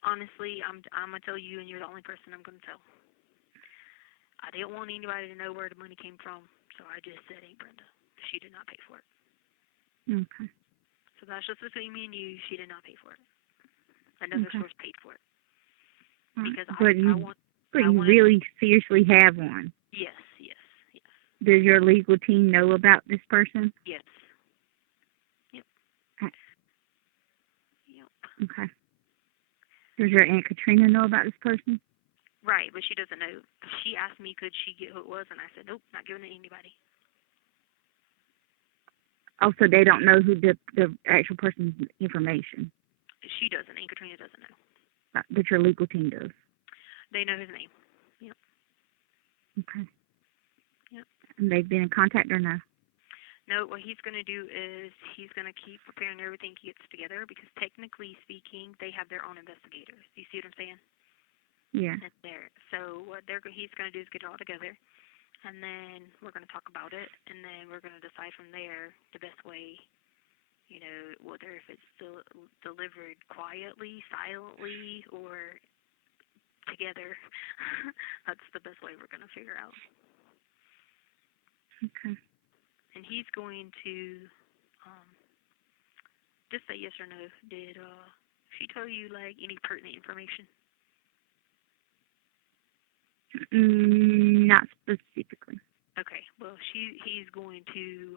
Honestly, I'm gonna tell you, and you're the only person I'm gonna tell. I didn't want anybody to know where the money came from, so I just said Aunt Brenda. She did not pay for it. Okay. So that's just between me and you. She did not pay for it. Another source paid for it. Because you really seriously have one? Yes. Does your legal team know about this person? Yes. Yep. Okay. Does your Aunt Katrina know about this person? Right, but she doesn't know. She asked me, could she get who it was, and I said, nope, not giving it to anybody. Oh, so they don't know who the actual person's information? She doesn't. Aunt Katrina doesn't know. But your legal team does? They know his name. Yep. Okay. Yep. And they've been in contact or no? No, what he's going to do is he's going to keep preparing everything he gets together, because technically speaking, they have their own investigators. Do you see what I'm saying? Yeah. So what he's going to do is get it all together, and then we're going to talk about it, and then we're going to decide from there the best way, whether if it's still delivered quietly, silently, or together. That's the best way we're going to figure out. Okay. And he's going to just say yes or no. Did she tell you, like, any pertinent information? Not specifically. Okay. Well, he's going to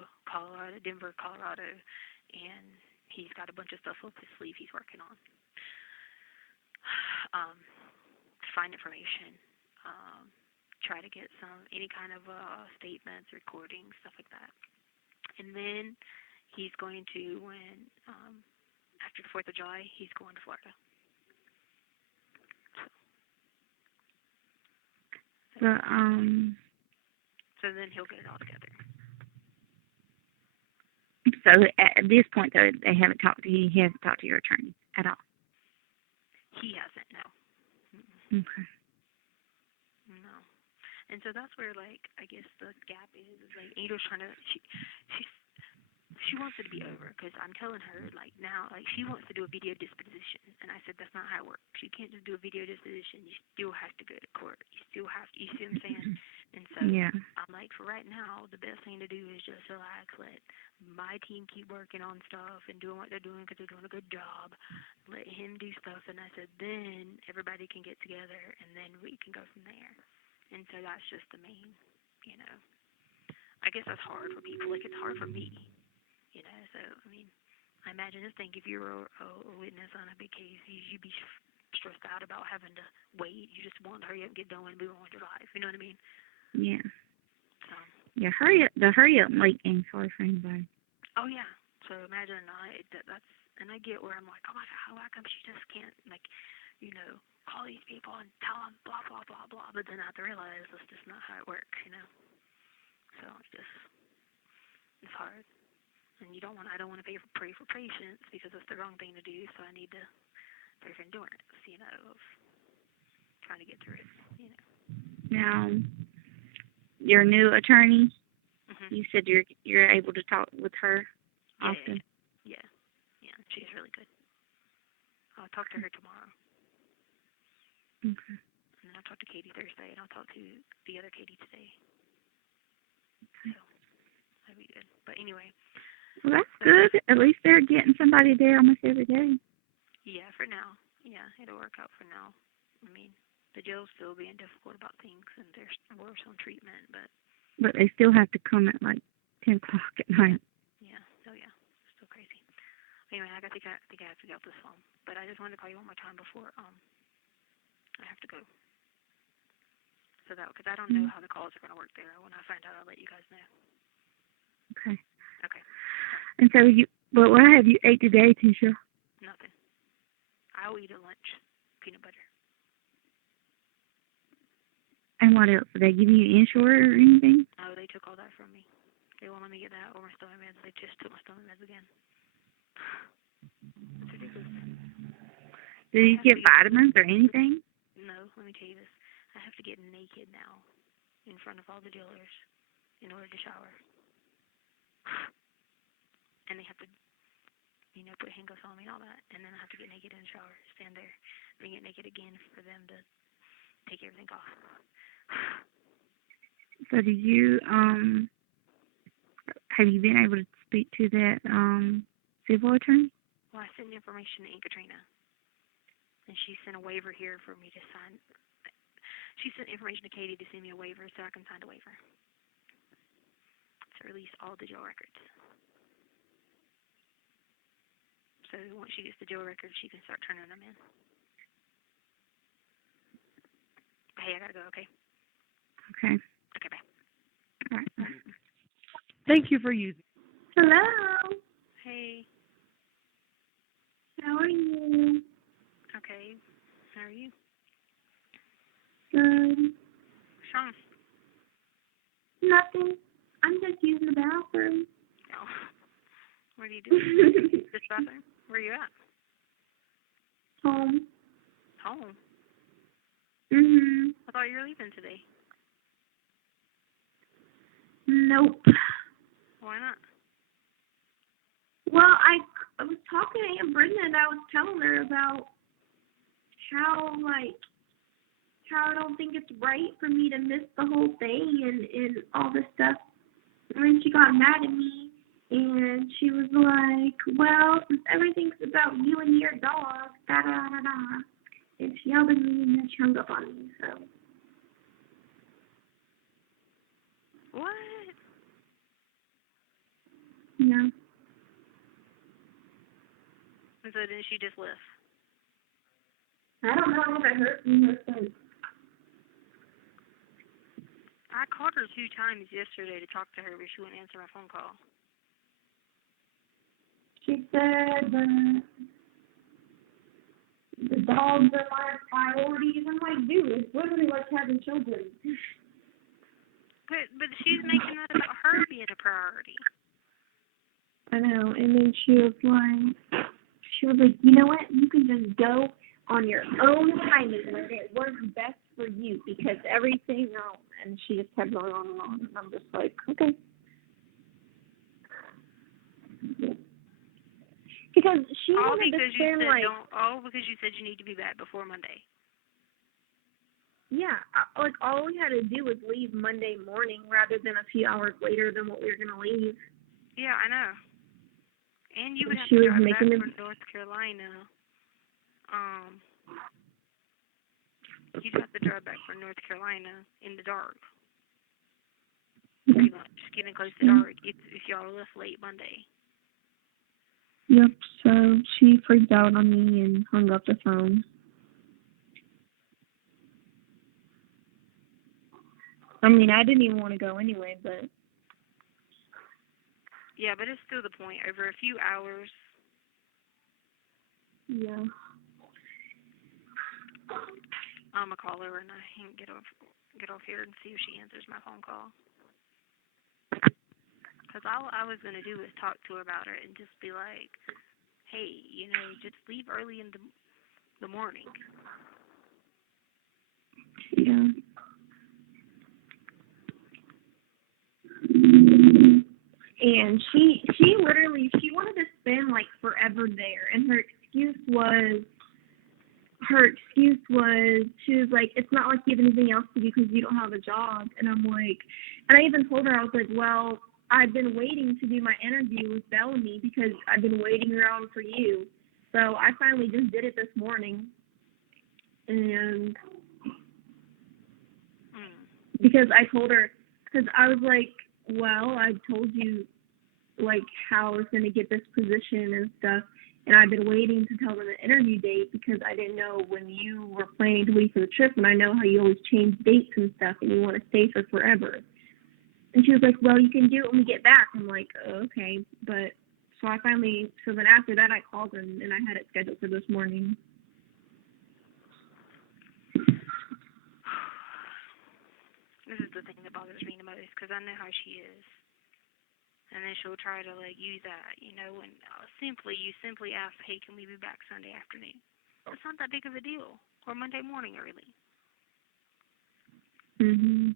Denver, Colorado, and he's got a bunch of stuff up his sleeve he's working on. To find information. try to get any kind of statements, recordings, stuff like that. And then he's going to, after the 4th of July, he's going to Florida. So then he'll get it all together. So at this point, though, he hasn't talked to your attorney at all. He hasn't, no. Okay. No. And so that's where, like, I guess the gap is like, Angel's trying to, she wants it to be over, because I'm telling her, like, now, like, she wants to do a video disposition, and I said that's not how it works. You can't just do a video disposition. You still have to go to court. You still have to, you see what I'm saying? And so yeah. I'm like, for right now, the best thing to do is just relax, let my team keep working on stuff and doing what they're doing, because they're doing a good job. Let him do stuff, and I said, then everybody can get together, and then we can go from there. And so that's just the main, I guess that's hard for people. Like, it's hard for me. So, I mean, I imagine this thing, if you were a witness on a big case, you'd be stressed out about having to wait. You just want to hurry up and get done and move on with your life. You know what I mean? Yeah. So. Yeah, hurry up. The hurry up late ain't sorry for anybody. Oh, yeah. So imagine that's, and I get where I'm like, oh my God, how come she just can't, like, call these people and tell them blah, blah, blah, blah. But then I have to realize that's just not how it works, So it's hard. And I don't want to pray for patience, because it's the wrong thing to do. So I need to pray for endurance, of trying to get through it, Now, your new attorney, mm-hmm. You said you're able to talk with her often. Yeah, she's really good. I'll talk to her tomorrow. Okay. And then I'll talk to Katie Thursday, and I'll talk to the other Katie today. Okay. So that'd be good. But anyway. Well, that's good. At least they're getting somebody there almost every day. Yeah, for now. Yeah, it'll work out for now. I mean, the jail's still being difficult about things, and they're worse on treatment, but they still have to come at like 10 o'clock at night. Yeah. Oh yeah. Still crazy. Anyway, I think I have to get off this phone. But I just wanted to call you one more time before I have to go. So that, because I don't know how the calls are going to work there. When I find out, I'll let you guys know. Okay. Okay. And so what have you ate today, Tisha? Nothing. I'll eat at lunch. Peanut butter. And what else? Did they give you Ensure or anything? Oh, they took all that from me. They won't let me get that or my stomach meds. They just took my stomach meds again. It's ridiculous. Did you get vitamins or anything? No, let me tell you this. I have to get naked now in front of all the jailers in order to shower. And they have to, put handcuffs on me and all that. And then I have to get naked in the shower, stand there, then get naked again for them to take everything off. So did you, have you been able to speak to that civil attorney? Well, I sent information to Aunt Katrina. And she sent a waiver here for me to sign. She sent information to Katie to send me a waiver so I can sign the waiver. To release all the jail records. So once she gets the jail records, she can start turning them in. Hey, I gotta go, okay? Okay. Okay, bye. All right. Bye. Thank you for using. Hello. Hey. How are you? Okay. How are you? Good. Sean. Nothing. I'm just using the bathroom. Oh. What are you doing? This bathroom? Where are you at? Home. Home? Mhm. I thought you were leaving today. Nope. Why not? Well, I was talking to Aunt Brenda, and I was telling her about how I don't think it's right for me to miss the whole thing and all this stuff. And then she got mad at me, and she was like, well, since everything's about you and your dog, da-da-da-da. And she yelled at me, and then she hung up on me, so. What? Yeah. And so then she just left. I don't know if I heard from her since. I called her 2 times yesterday to talk to her, but she wouldn't answer my phone call. She said the dogs are my priorities. I'm like, dude, it's literally like having children. But she's making that about her being a priority. I know. And then she was like, you know what? You can just go on your own timing when it works best for you because everything else. And she just kept going on and on. And I'm just like, okay. Because she wanted to spend because you said you need to be back before Monday. Yeah, like all we had to do was leave Monday morning rather than a few hours later than what we were gonna leave. Yeah, I know. And you would have She to was drive back making from North Carolina. You'd have to drive back from North Carolina in the dark. Pretty much, getting close to dark if y'all left late Monday. Yep, so she freaked out on me and hung up the phone. I mean, I didn't even want to go anyway, but... Yeah, but it's still the point. Over a few hours. Yeah. I'm going to call her and I can get off here and see if she answers my phone call. Because all I was going to do is talk to her about it and just be like, hey, just leave early in the morning. Yeah. And she literally, she wanted to spend, like, forever there. And her excuse was, she was like, it's not like you have anything else to do because you don't have a job. And I'm like, and I even told her, I was like, well, I've been waiting to do my interview with Bellamy because I've been waiting around for you. So I finally just did it this morning. And because I told her, because I was like, well, I told you, like, how I was going to get this position and stuff. And I've been waiting to tell them the interview date because I didn't know when you were planning to leave for the trip. And I know how you always change dates and stuff and you want to stay for forever. And she was like, well, you can do it when we get back. I'm like, oh, okay. But so then after that I called her and I had it scheduled for this morning. This is the thing that bothers me the most because I know how she is. And then she'll try to, like, use that, and you simply ask, hey, can we be back Sunday afternoon? It's not that big of a deal. Or Monday morning early. Mhm.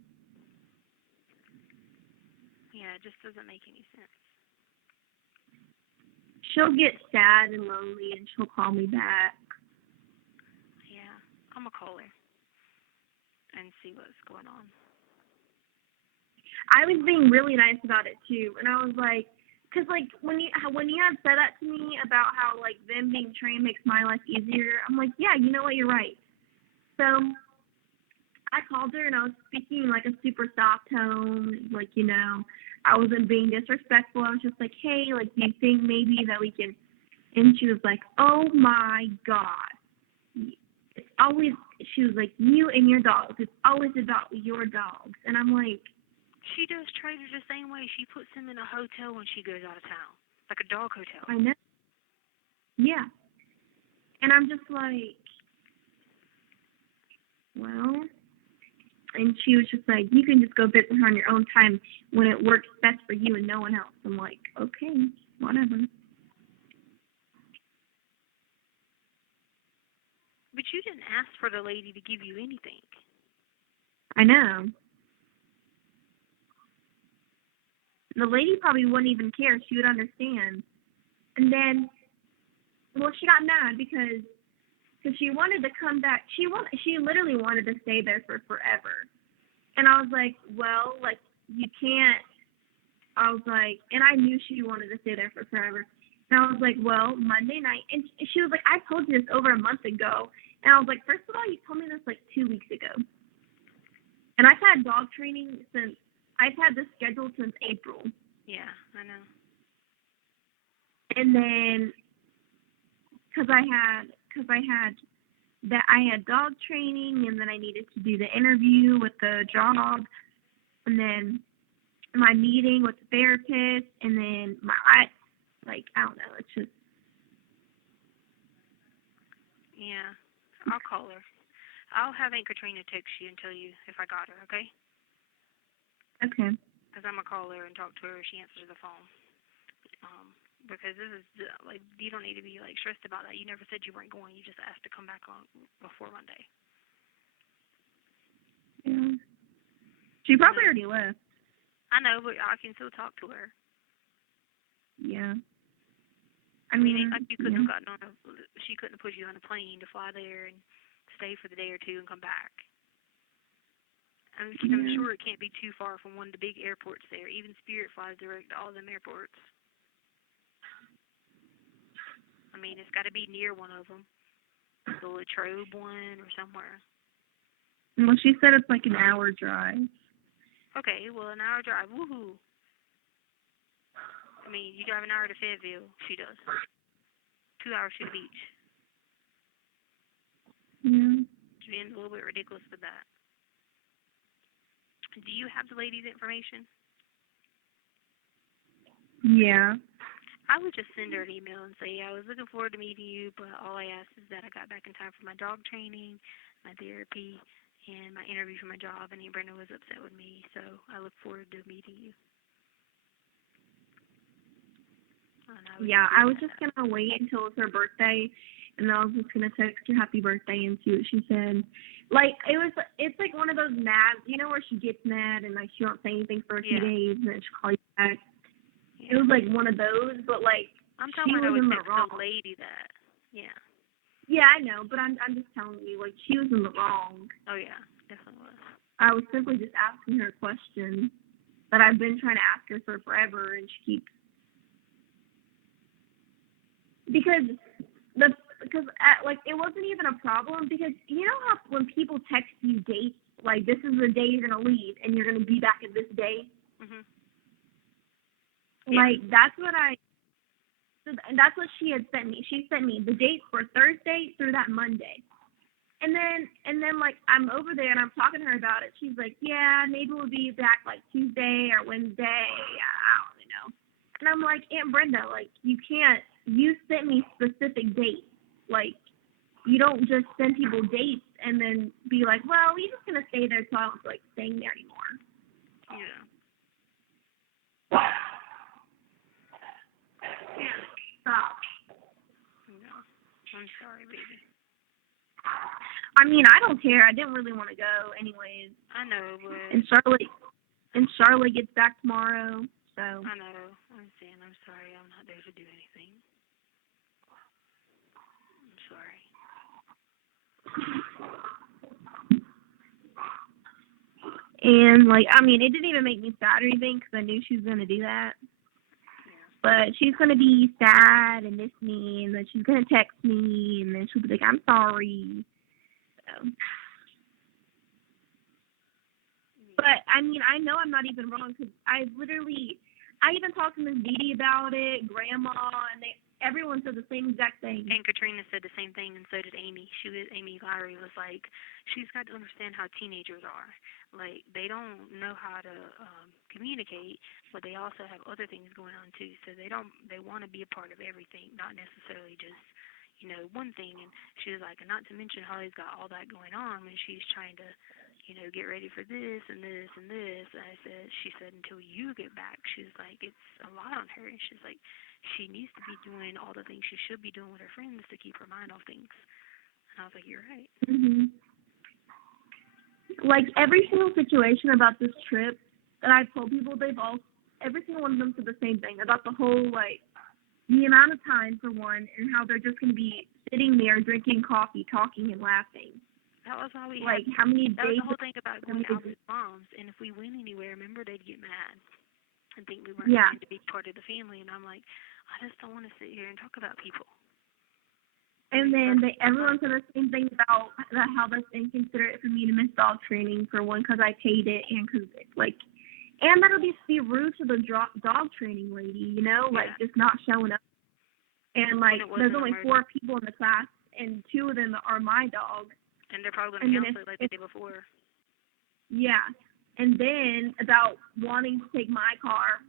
Yeah, it just doesn't make any sense. She'll get sad and lonely and she'll call me back. Yeah, I'm going to call her and see what's going on. I was being really nice about it too, and I was like, because like when you had said that to me about how like them being trained makes my life easier, I'm like, yeah, you know what, you're right. So I called her and I was speaking like a super soft tone, like I wasn't being disrespectful. I was just like, hey, like, do you think maybe that we can? And she was like, oh my God, it's always. She was like, you and your dogs. It's always about your dogs, and I'm like. She does Trader the same way. She puts him in a hotel when she goes out of town. Like a dog hotel. I know. Yeah. And I'm just like, well. And she was just like, you can just go visit her on your own time when it works best for you and no one else. I'm like, okay, whatever. But you didn't ask for the lady to give you anything. I know. The lady probably wouldn't even care. She would understand. And then, well, she got mad because she wanted to come back. She literally wanted to stay there for forever. And I was like, well, like, you can't. I was like, and I knew she wanted to stay there for forever. And I was like, well, Monday night. And she was like, I told you this over a month ago. And I was like, first of all, you told me this like 2 weeks ago. And I've had dog training since. I've had this scheduled since April. Yeah, I know. And then, because I had dog training, and then I needed to do the interview with the job. and then my meeting with the therapist, and then I don't know, it's just. Yeah, I'll call her. I'll have Aunt Katrina text you and tell you if I got her, okay? Okay. Because I'm going to call her and talk to her if she answers the phone. Because this is, you don't need to be, stressed about that. You never said you weren't going. You just asked to come back on before Monday. Yeah. She probably already left. I know, but I can still talk to her. Yeah. I mean, you couldn't have gotten on she couldn't have put you on a plane to fly there and stay for the day or two and come back. I'm sure it can't be too far from one of the big airports there. Even Spirit flies direct to all them airports. I mean, it's got to be near one of them. The Latrobe one or somewhere. Well, she said it's like an hour drive. Okay, well, an hour drive. Woohoo. I mean, you drive an hour to Fayetteville. She does. 2 hours to the beach. Yeah. She's being a little bit ridiculous with that. Do you have the lady's information? Yeah. I would just send her an email and say, I was looking forward to meeting you, but all I asked is that I got back in time for my dog training, my therapy, and my interview for my job, and Aunt Brenda was upset with me, so I look forward to meeting you. I was just going to wait until it's her birthday, and then I was just going to text her happy birthday and see what she said. It's like one of those mad, where she gets mad and, she won't say anything for a few days, and then she'll call you back. Yeah. It was, one of those, but, I'm telling her I would text the lady that. Yeah. Yeah, I know, but I'm just telling you, she was in the wrong. Oh, yeah, definitely was. I was simply just asking her a question that I've been trying to ask her for forever, and she keeps. Because it wasn't even a problem, because you know how when people text you dates, this is the day you're gonna leave and you're gonna be back at this day. Mhm. Yeah. That's what she had sent me. She sent me the dates for Thursday through that Monday. And then I'm over there and I'm talking to her about it. She's like, yeah, maybe we'll be back Tuesday or Wednesday. I don't really know. And I'm like, Aunt Brenda, you can't. You sent me specific dates. You don't just send people dates and then be like, well, we're just gonna stay there till I don't feel like staying there anymore. Yeah. Yeah. Stop. No. I'm sorry, baby. I mean, I don't care. I didn't really want to go anyways. I know, but... And Charlotte gets back tomorrow, so... I know. I'm saying I'm sorry. I'm not there to do anything. I'm sorry. And, it didn't even make me sad or anything because I knew she was going to do that. But she's going to be sad and miss me, and then she's going to text me, and then she'll be like, I'm sorry. So. But, I know I'm not even wrong because I even talked to Miss Dee about it, Grandma, and everyone said the same exact thing. And Katrina said the same thing, and so did Amy. Amy Lowry was like, she's got to understand how teenagers are. They don't know how to communicate, but they also have other things going on too. So they want to be a part of everything, not necessarily just, one thing. And she was like, and not to mention Holly's got all that going on, and she's trying to, get ready for this and this and this. And she said, until you get back, she's like, it's a lot on her. And she's like, she needs to be doing all the things she should be doing with her friends to keep her mind off things. And I was like, you're right. Mhm. Every single situation about this trip that I've told people, every single one of them said the same thing about the whole, the amount of time, for one, and how they're just going to be sitting there drinking coffee, talking and laughing. That was all we had. How many days? That was the whole thing about going out with moms. And if we went anywhere, remember, they'd get mad and think we weren't going to be part of the family. And I'm like, I just don't want to sit here and talk about people. And then everyone said the same thing about how that's inconsiderate for me to miss dog training, for one, because I paid it, and because and that'll just be rude to the dog training lady, just not showing up. And there's only 4 people in the class, and 2 of them are my dog. And they're probably going to cancel it like they did before. Yeah. And then about wanting to take my car,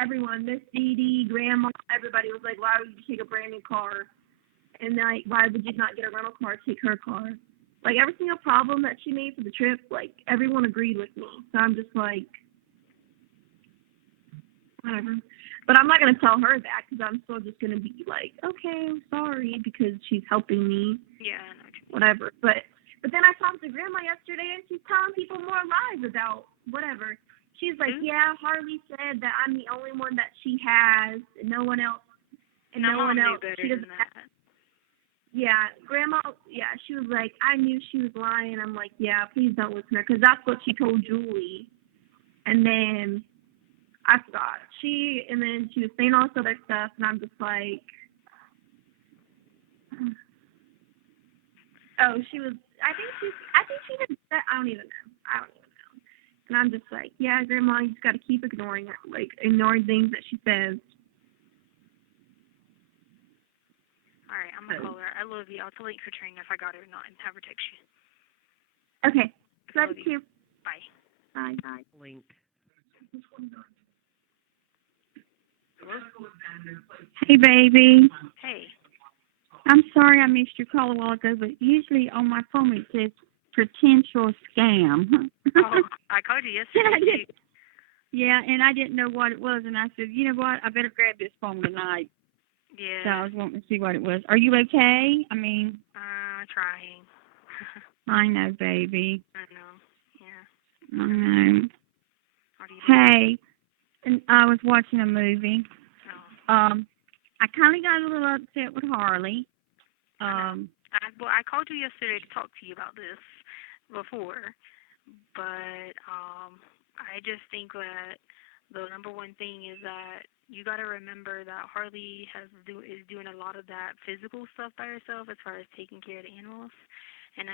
everyone, Miss Dee Dee, Grandma, everybody was like, why would you take a brand new car? And like, why would you not get a rental car, take her car? Like, every single problem that she made for the trip, like, everyone agreed with me. So I'm just like, whatever. But I'm not going to tell her that because I'm still just going to be like, okay, I'm sorry because she's helping me. Yeah, I know. Whatever. But then I talked to Grandma yesterday and she's telling people more lies about whatever. She's like, yeah, Harley said that I'm the only one that she has and no one else. And no one else. Better she doesn't than that. Yeah, Grandma, yeah, she was like, I knew she was lying. I'm like, yeah, please don't listen to her because that's what she told Julie. And then I forgot. And then she was saying all this other stuff, and I'm just like, oh, she was, I think she had said, I don't even know. And I'm just like, yeah, Grandma, you just got to keep ignoring her, like, ignoring things that she says. All right, I'm going to call her. I love you. I'll tell you for training if I got her or not and have her text you. Okay. Love you. Bye. Bye. Link. Hey, baby. Hey. I'm sorry I missed your call a while ago, but usually on my phone it says potential scam. Oh, I called you yesterday. Yeah, and I didn't know what it was, and I said, you know what, I better grab this phone tonight. Yeah. So I was wanting to see what it was. Are you okay? I mean... Trying. I know, baby. I know. Yeah. I know. Hey, and I was watching a movie. Oh. I kind of got a little upset with Harley. I called you yesterday to talk to you about this before, but I just think that the number one thing is that you got to remember that Harley is doing a lot of that physical stuff by herself as far as taking care of the animals. And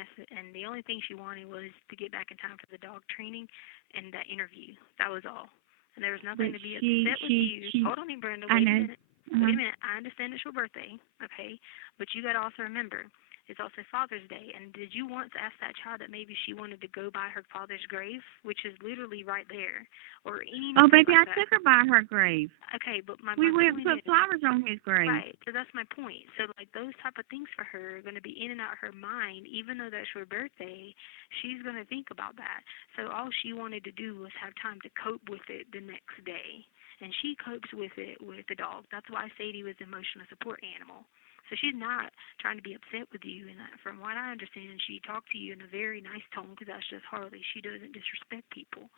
the only thing she wanted was to get back in time for the dog training and that interview. That was all. And there was nothing to be upset with you. Hold on, Brenda. Wait a minute. Wait a minute. I understand it's your birthday, okay? But you got to also remember, it's also Father's Day. And did you once ask that child that maybe she wanted to go by her father's grave, which is literally right there, or any? Oh, baby, I took her by her grave. Okay, but we went and put flowers on his grave. Right, so that's my point. So, like, those type of things for her are going to be in and out her mind, even though that's your birthday, she's going to think about that. So all she wanted to do was have time to cope with it the next day. And she copes with it with the dog. That's why Sadie was the emotional support animal. So she's not trying to be upset with you. And from what I understand, she talked to you in a very nice tone because that's just Harley. She doesn't disrespect people.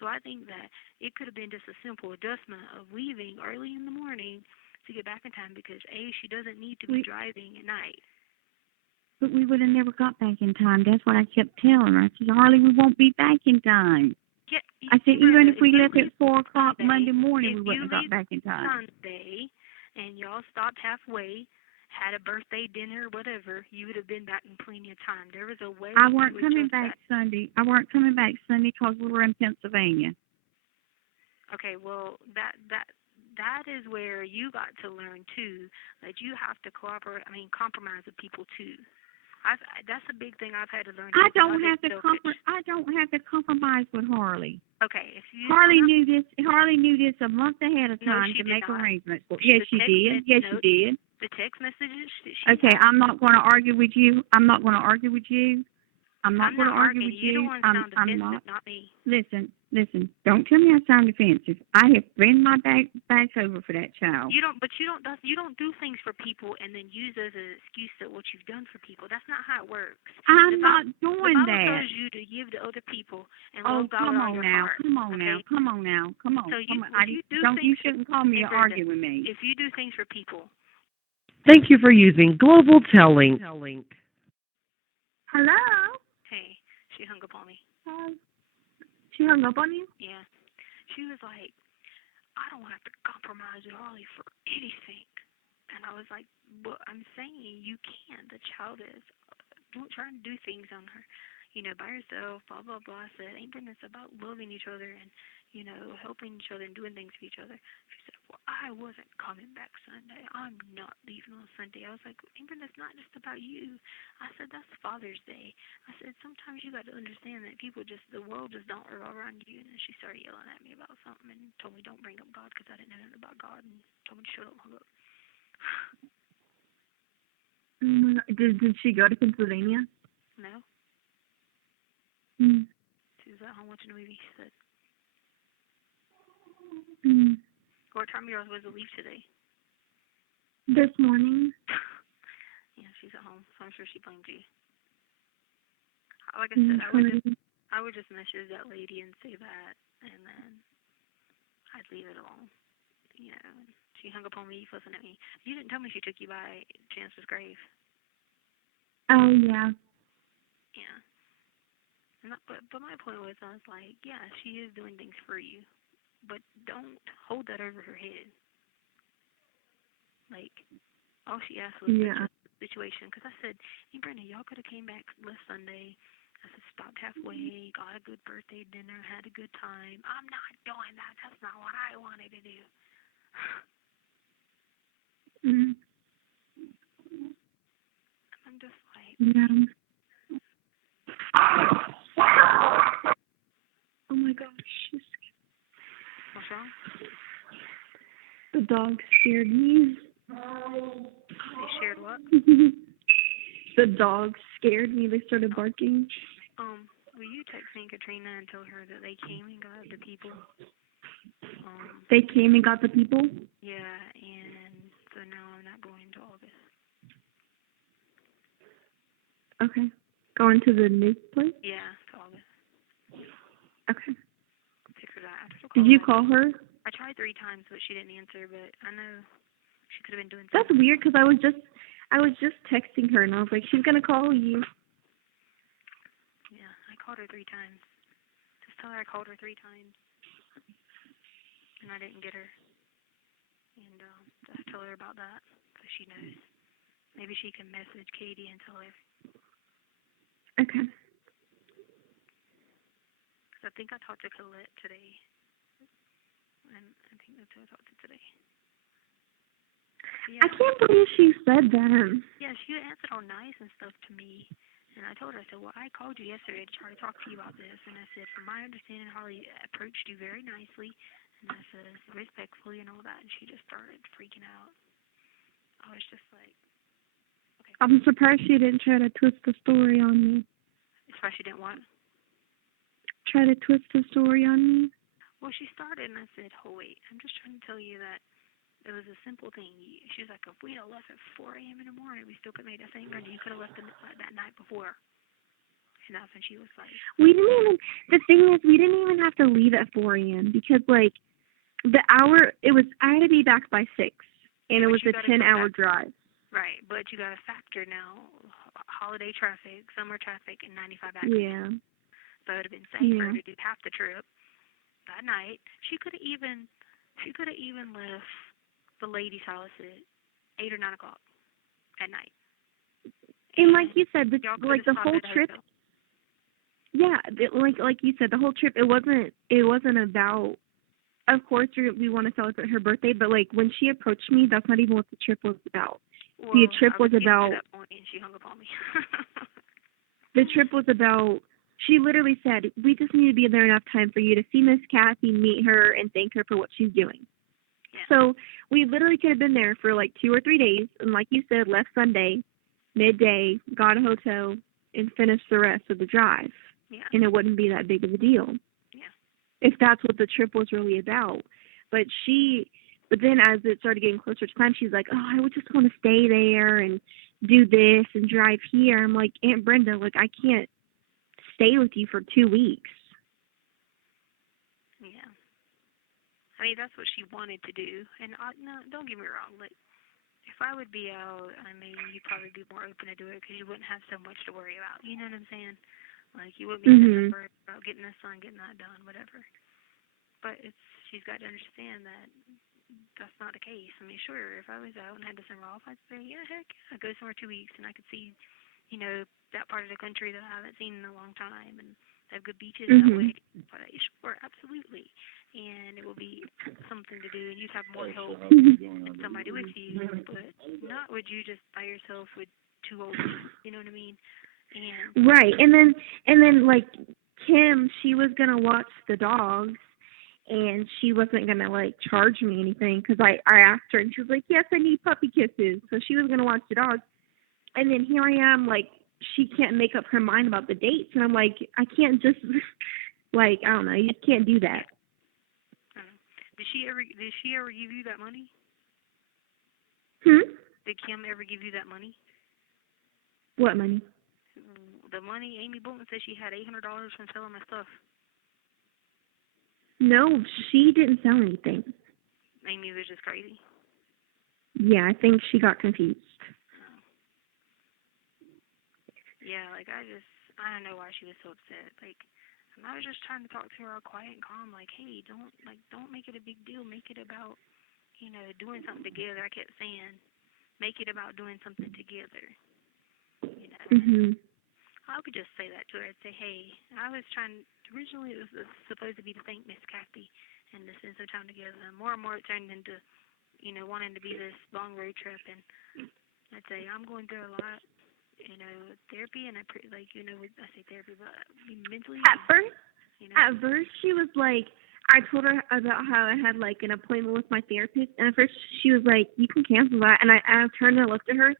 So I think that it could have been just a simple adjustment of leaving early in the morning to get back in time because, A, she doesn't need to be driving at night. But we would have never got back in time. That's what I kept telling her. I said, Harley, we won't be back in time. Yeah, I said, even if we left at 4 o'clock Monday morning, we wouldn't have got back in time. Sunday, and y'all stopped halfway, had a birthday dinner, whatever, you would have been back in plenty of time. There was a way. I weren't coming back Sunday. I weren't coming back Sunday because we were in Pennsylvania. Okay, well, that is where you got to learn too that you have to compromise with people too. That's a big thing I've had to learn. I don't have to compromise with Harley. Okay, if you Harley knew this a month ahead of time to make arrangements. Yes, she did. Yes, she did. The text messages. Okay, I'm not going to argue with you. I'm not going to argue with you. I'm not going to argue with you. I'm not. Listen. Don't tell me I sound defensive. I have bent my back over for that child. You don't do things for people and then use those as an excuse to what you've done for people. That's not how it works. I'm not doing that. The Bible tells you to give to other people and love God with all your heart. Come on now. So you shouldn't call me to argue with me. If you do things for people. Thank you for using Global Telling. Hello. Hey, she hung up on me. She hung up on you? Yeah. She was like, I don't have to compromise with Harley for anything. And I was like, well, I'm saying you can. The child is trying to do things on her, by herself, blah, blah, blah. I said, ain't this about loving each other and, helping each other and doing things for each other? She said, well, I wasn't coming back Sunday. I'm not leaving on Sunday. I was like, Amber, that's not just about you. I said, that's Father's Day. I said, sometimes you got to understand that the world just don't revolve around you. And then she started yelling at me about something and told me don't bring up God because I didn't know nothing about God and told me to shut up and hung up. Did she go to Pennsylvania? No. Mm. She was at home watching a movie, she said. Mm. What time are you supposed to leave today? This morning. Yeah, she's at home, so I'm sure she blamed you. Like I said, I would just message that lady and say that, and then I'd leave it alone. You know, and she hung up on me, fussing at me. You didn't tell me she took you by Chance's grave. Oh, yeah. Yeah. But my point was, I was like, yeah, she is doing things for you, but don't hold that over her head. Like, all she asked was the situation. Because I said, hey, Brenda, y'all could have came back last Sunday. I said, stopped halfway, got a good birthday dinner, had a good time. I'm not doing that. That's not what I wanted to do. Mm. I'm just like... Yeah. Oh, my gosh. What's wrong? The dog scared me. They shared what? The dog scared me. They started barking. Will you text me Katrina and tell her that they came and got the people? They came and got the people? Yeah, and so now I'm not going to August. Okay. Going to the new place? Yeah, to August. Okay. Figure that out. Did you call her? I tried 3 times, but she didn't answer. But I know she could have been doing something. That's weird because I was just texting her and I was like, she's gonna call you. Yeah, I called her 3 times. Just tell her I called her 3 times, and I didn't get her. And just tell her about that so she knows. Maybe she can message Katie and tell her. Okay. I think I talked to Colette today. And I think that's who I talked to today. Yeah. I can't believe she said that. Yeah, she answered all nice and stuff to me. And I told her, I said, well, I called you yesterday to try to talk to you about this. And I said, from my understanding, Holly approached you very nicely. And I said, respectfully and all that. And she just started freaking out. I was just like, okay. I'm surprised she didn't try to twist the story on me. That's why she didn't want. Try to twist the story on me? Well, she started, and I said, oh, wait, I'm just trying to tell you that it was a simple thing. She was like, if we'd have left at 4 a.m. in the morning, we still could have made that same run. You could have left that night before. And that's when she was like... The thing is, we didn't even have to leave at 4 a.m. because, like, I had to be back by 6, and it was a 10-hour drive. Right, but you got to factor now, holiday traffic, summer traffic, and 95 back. Yeah. So it would have been safer to do half the trip that night. She could have even left the lady's house at 8 or 9 o'clock at night. And like you said, the whole trip. Yeah, like you said, the whole trip. It wasn't about. Of course, we want to celebrate her birthday, but like when she approached me, that's not even what the trip was about. Well, the trip was about. At that point and she hung up on me. The trip was about. She literally said, we just need to be there enough time for you to see Miss Kathy, meet her, and thank her for what she's doing. Yeah. So we literally could have been there for like 2 or 3 days, and like you said, left Sunday, midday, got a hotel, and finished the rest of the drive. Yeah. And it wouldn't be that big of a deal. Yeah. If that's what the trip was really about. But then as it started getting closer to time, she's like, oh, I would just want to stay there and do this and drive here. I'm like, Aunt Brenda, like, I can't stay with you for 2 weeks. Yeah. I mean, that's what she wanted to do. And no, don't get me wrong. Like, if I would be out, I mean, you'd probably be more open to do it because you wouldn't have so much to worry about. You know what I'm saying? Like, you wouldn't be worried about getting this done, getting that done, whatever. But she's got to understand that that's not the case. I mean, sure, if I was out and had to summer off, I'd say, yeah, heck, I'd go somewhere 2 weeks and I could see, you know, that part of the country that I haven't seen in a long time and They have good beaches that Mhm. way. But sure, absolutely. And it will be something to do, and you'd have more help and somebody with you, but not with you just by yourself with two old people, you know what I mean? And Right. And then like Kim, she was gonna watch the dogs, and she wasn't gonna like charge me anything because I asked her, and she was like, yes, I need puppy kisses. So she was gonna watch the dogs, and then here I am, like she can't make up her mind about the dates, and I'm like, I can't just like I don't know, you just can't do that. Did she ever give you that money? Did Kim ever give you that money? What money? The money Amy Bolton said she had $800 from selling my stuff. No, she didn't sell anything. Amy was just crazy. Yeah, I think she got confused. Yeah, like I don't know why she was so upset. Like, and I was just trying to talk to her all quiet and calm, like, hey, don't make it a big deal. Make it about, doing something together. I kept saying, make it about doing something together. Mhm. I would just say that to her. I'd say, hey, originally it was supposed to be to thank Miss Kathy and to spend some time together. And more it turned into, wanting to be this long road trip. And I'd say, I'm going through a lot, therapy, and I say therapy, but mentally. At first she was like, I told her about how I had like an appointment with my therapist, and at first she was like, you can cancel that. And I turned and looked at her,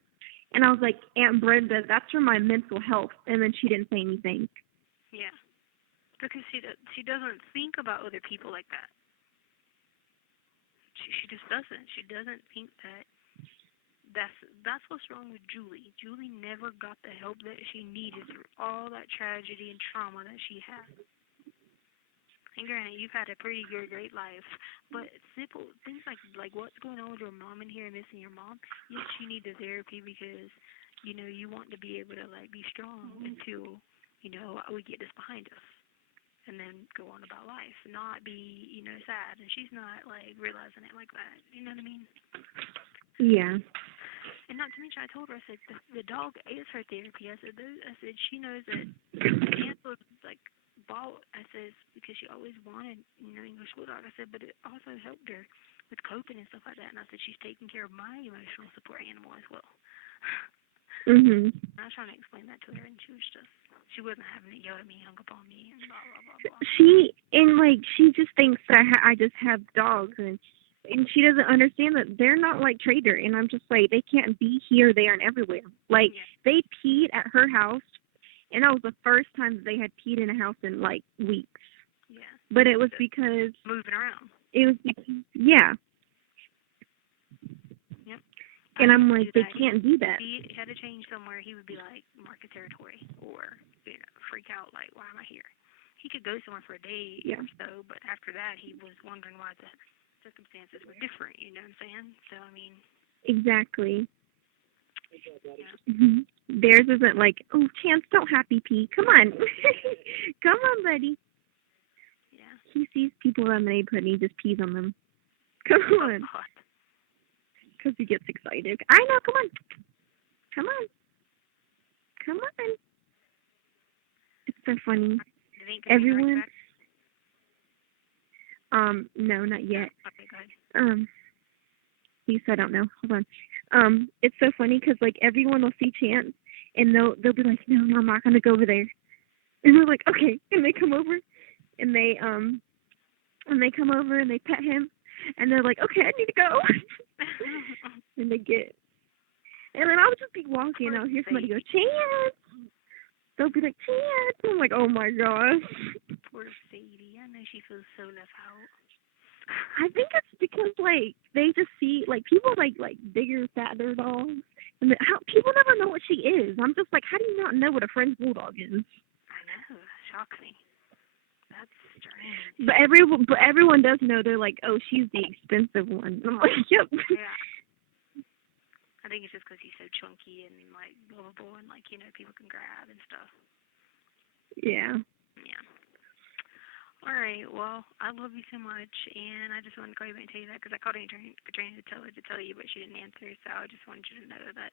and I was like, Aunt Brenda, that's for my mental health. And then she didn't say anything. Yeah, because she doesn't think about other people like that. She just doesn't. She doesn't think that. That's what's wrong with Julie. Julie never got the help that she needed through all that tragedy and trauma that she had. And granted, you've had a pretty great life, but simple things like what's going on with your mom in here and missing your mom. Yes, you need the therapy because you want to be able to like be strong until we get this behind us, and then go on about life, not be sad. And she's not like realizing it like that. You know what I mean? Yeah. And not to mention, I told her, I said, the dog is her therapy. I said she knows that Ansel, like, bought, I said, because she always wanted, English Bulldog. I said, but it also helped her with coping and stuff like that. And I said, she's taking care of my emotional support animal as well. Mhm. I was trying to explain that to her, and she wasn't having it yell at me, hung up on me, and blah, blah, blah, blah. She just thinks that I just have dogs, and she doesn't understand that they're not like Trader. And I'm just like, they can't be here, there, and everywhere. Like, they peed at her house, and that was the first time that they had peed in a house in like weeks. Yeah. But it was because moving around. It was because, yeah. Yep. And I'm like, they can't do that. If he had to change somewhere, he would be like, market territory, or freak out like, why am I here? He could go somewhere for a day or so, but after that, he was wondering why the circumstances were different. You know what I'm saying? So I mean. Exactly. Yeah. Mhm. Theirs isn't like, oh, Chance, don't happy pee. Come on. Come on, buddy. Yeah. He sees people around the neighborhood and he just pees on them. Come on. Because he gets excited. I know, come on. Come on. Come on. It's so funny. Everyone. No, not yet. Okay, go ahead. I don't know. Hold on. It's so funny because like everyone will see Chance and they'll be like, no, I'm not gonna go over there. And we're like, okay. And they come over and they come over and they pet him and they're like, okay, I need to go. And they get. And then I'll just be walking and I'll hear somebody go, Chance. They'll be like, Chance. And I'm like, oh my gosh. Poor Sadie. I know she feels so left out. I think it's because like they just see like people like bigger, fatter dogs, and people never know what she is. I'm just like, how do you not know what a French bulldog is? I know, shocks me. That's strange. But everyone does know. They're like, oh, she's the expensive one. And I'm like, yep. Yeah. I think it's just because he's so chunky and like lovable, and like people can grab and stuff. Yeah. Yeah. All right, well, I love you so much, and I just wanted to call you back and tell you that because I called Katrina to tell you, but she didn't answer, so I just wanted you to know that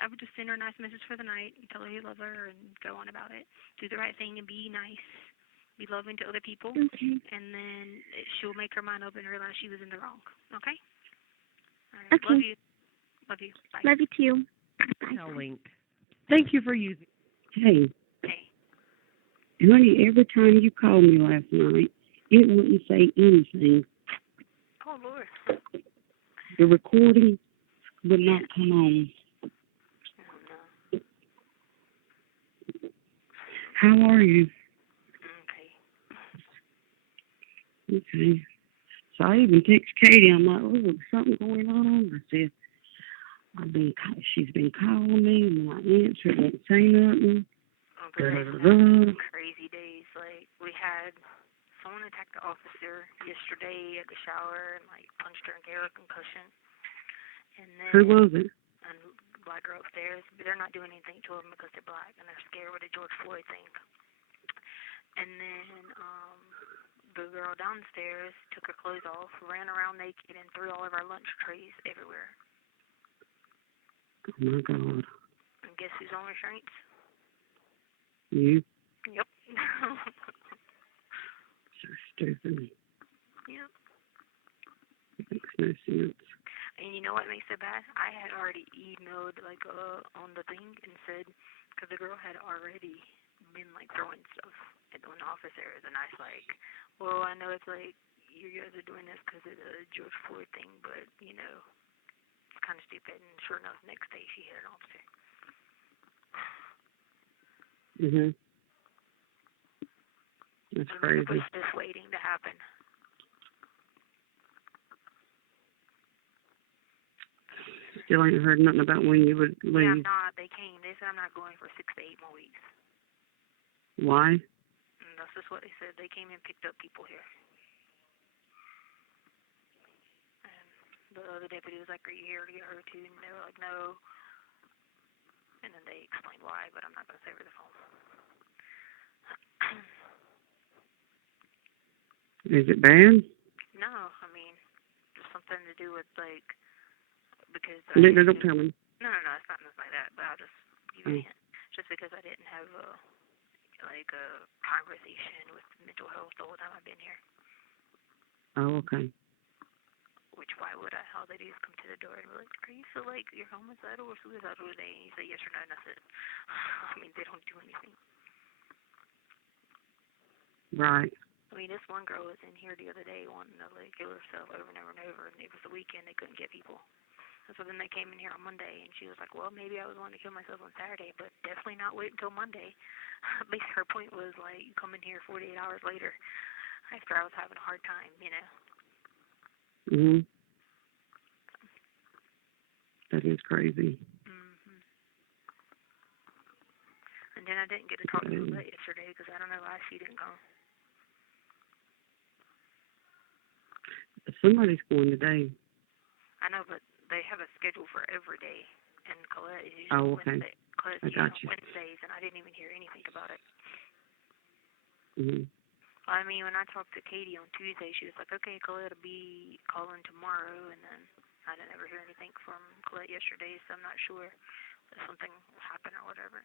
I would just send her a nice message for the night and tell her you love her and go on about it. Do the right thing and be nice. Be loving to other people. Okay. And then she'll make her mind up and realize she was in the wrong. Okay? All right. Okay. Love you. Love you. Bye. Love you too. Bye. Now link. Thank you for using. Hey, Hey. honey, every time you called me last night, it wouldn't say anything. Oh, Lord. The recording would not come on. Oh, no. How are you? Okay. Okay. So I even text Katie. I'm like, oh, something going on. I said, she's been calling me, and when I answer, it won't say nothing. Oh, but crazy days. Like, we had someone attack the officer yesterday at the shower and, like, punched her and gave her a concussion. And then Who was it? a black girl upstairs, but they're not doing anything to them because they're black and they're scared with the George Floyd thing. And then the girl downstairs took her clothes off, ran around naked, and threw all of our lunch trays everywhere. Oh, my God. And guess who's on restraints? You? Yep. So stupid. Yep. It makes no sense. And you know what makes it bad? I had already emailed, like, on the thing and said, because the girl had already been, like, throwing stuff at the officers. And I was like, well, I know it's, like, you guys are doing this because of the George Floyd thing, but, you know, it's kind of stupid. And sure enough, next day she hit an officer. Mhm. That's crazy. It was just waiting to happen. Still ain't heard nothing about when you would leave. Yeah, I'm not. They came. They said I'm not going for 6 to 8 more weeks. Why? And that's just what they said. They came and picked up people here. And the other deputy was like, are you here to get her too? And they were like, no. And then they explained why, but I'm not going to say over the phone. Is it bad? No, I mean, it's something to do with, like, because... No, don't tell me. No, it's not nothing like that, but I'll just give you a hint. Just because I didn't have a conversation with mental health the whole time I've been here. Oh, okay. Which, why would I? All they do is come to the door and be like, are you feel like you're homicidal or suicidal today? And you say yes or no, and that's it. I mean, they don't do anything. Right. I mean, this one girl was in here the other day wanting to, like, kill herself over and over and over, and it was the weekend, they couldn't get people. And so then they came in here on Monday, and she was like, well, maybe I was wanting to kill myself on Saturday, but definitely not wait until Monday. Basically, her point was, like, you come in here 48 hours later after I was having a hard time, you know. Mhm. That is crazy. Mhm. And then I didn't get to talk to her yesterday because I don't know why she didn't come. Somebody's going today. I know, but they have a schedule for every day, and Colette is usually okay. Colette's I got you. Wednesdays, and I didn't even hear anything about it. Mhm. I mean, when I talked to Katie on Tuesday, she was like, okay, Colette will be calling tomorrow, and then I didn't ever hear anything from Colette yesterday, so I'm not sure if something happened or whatever.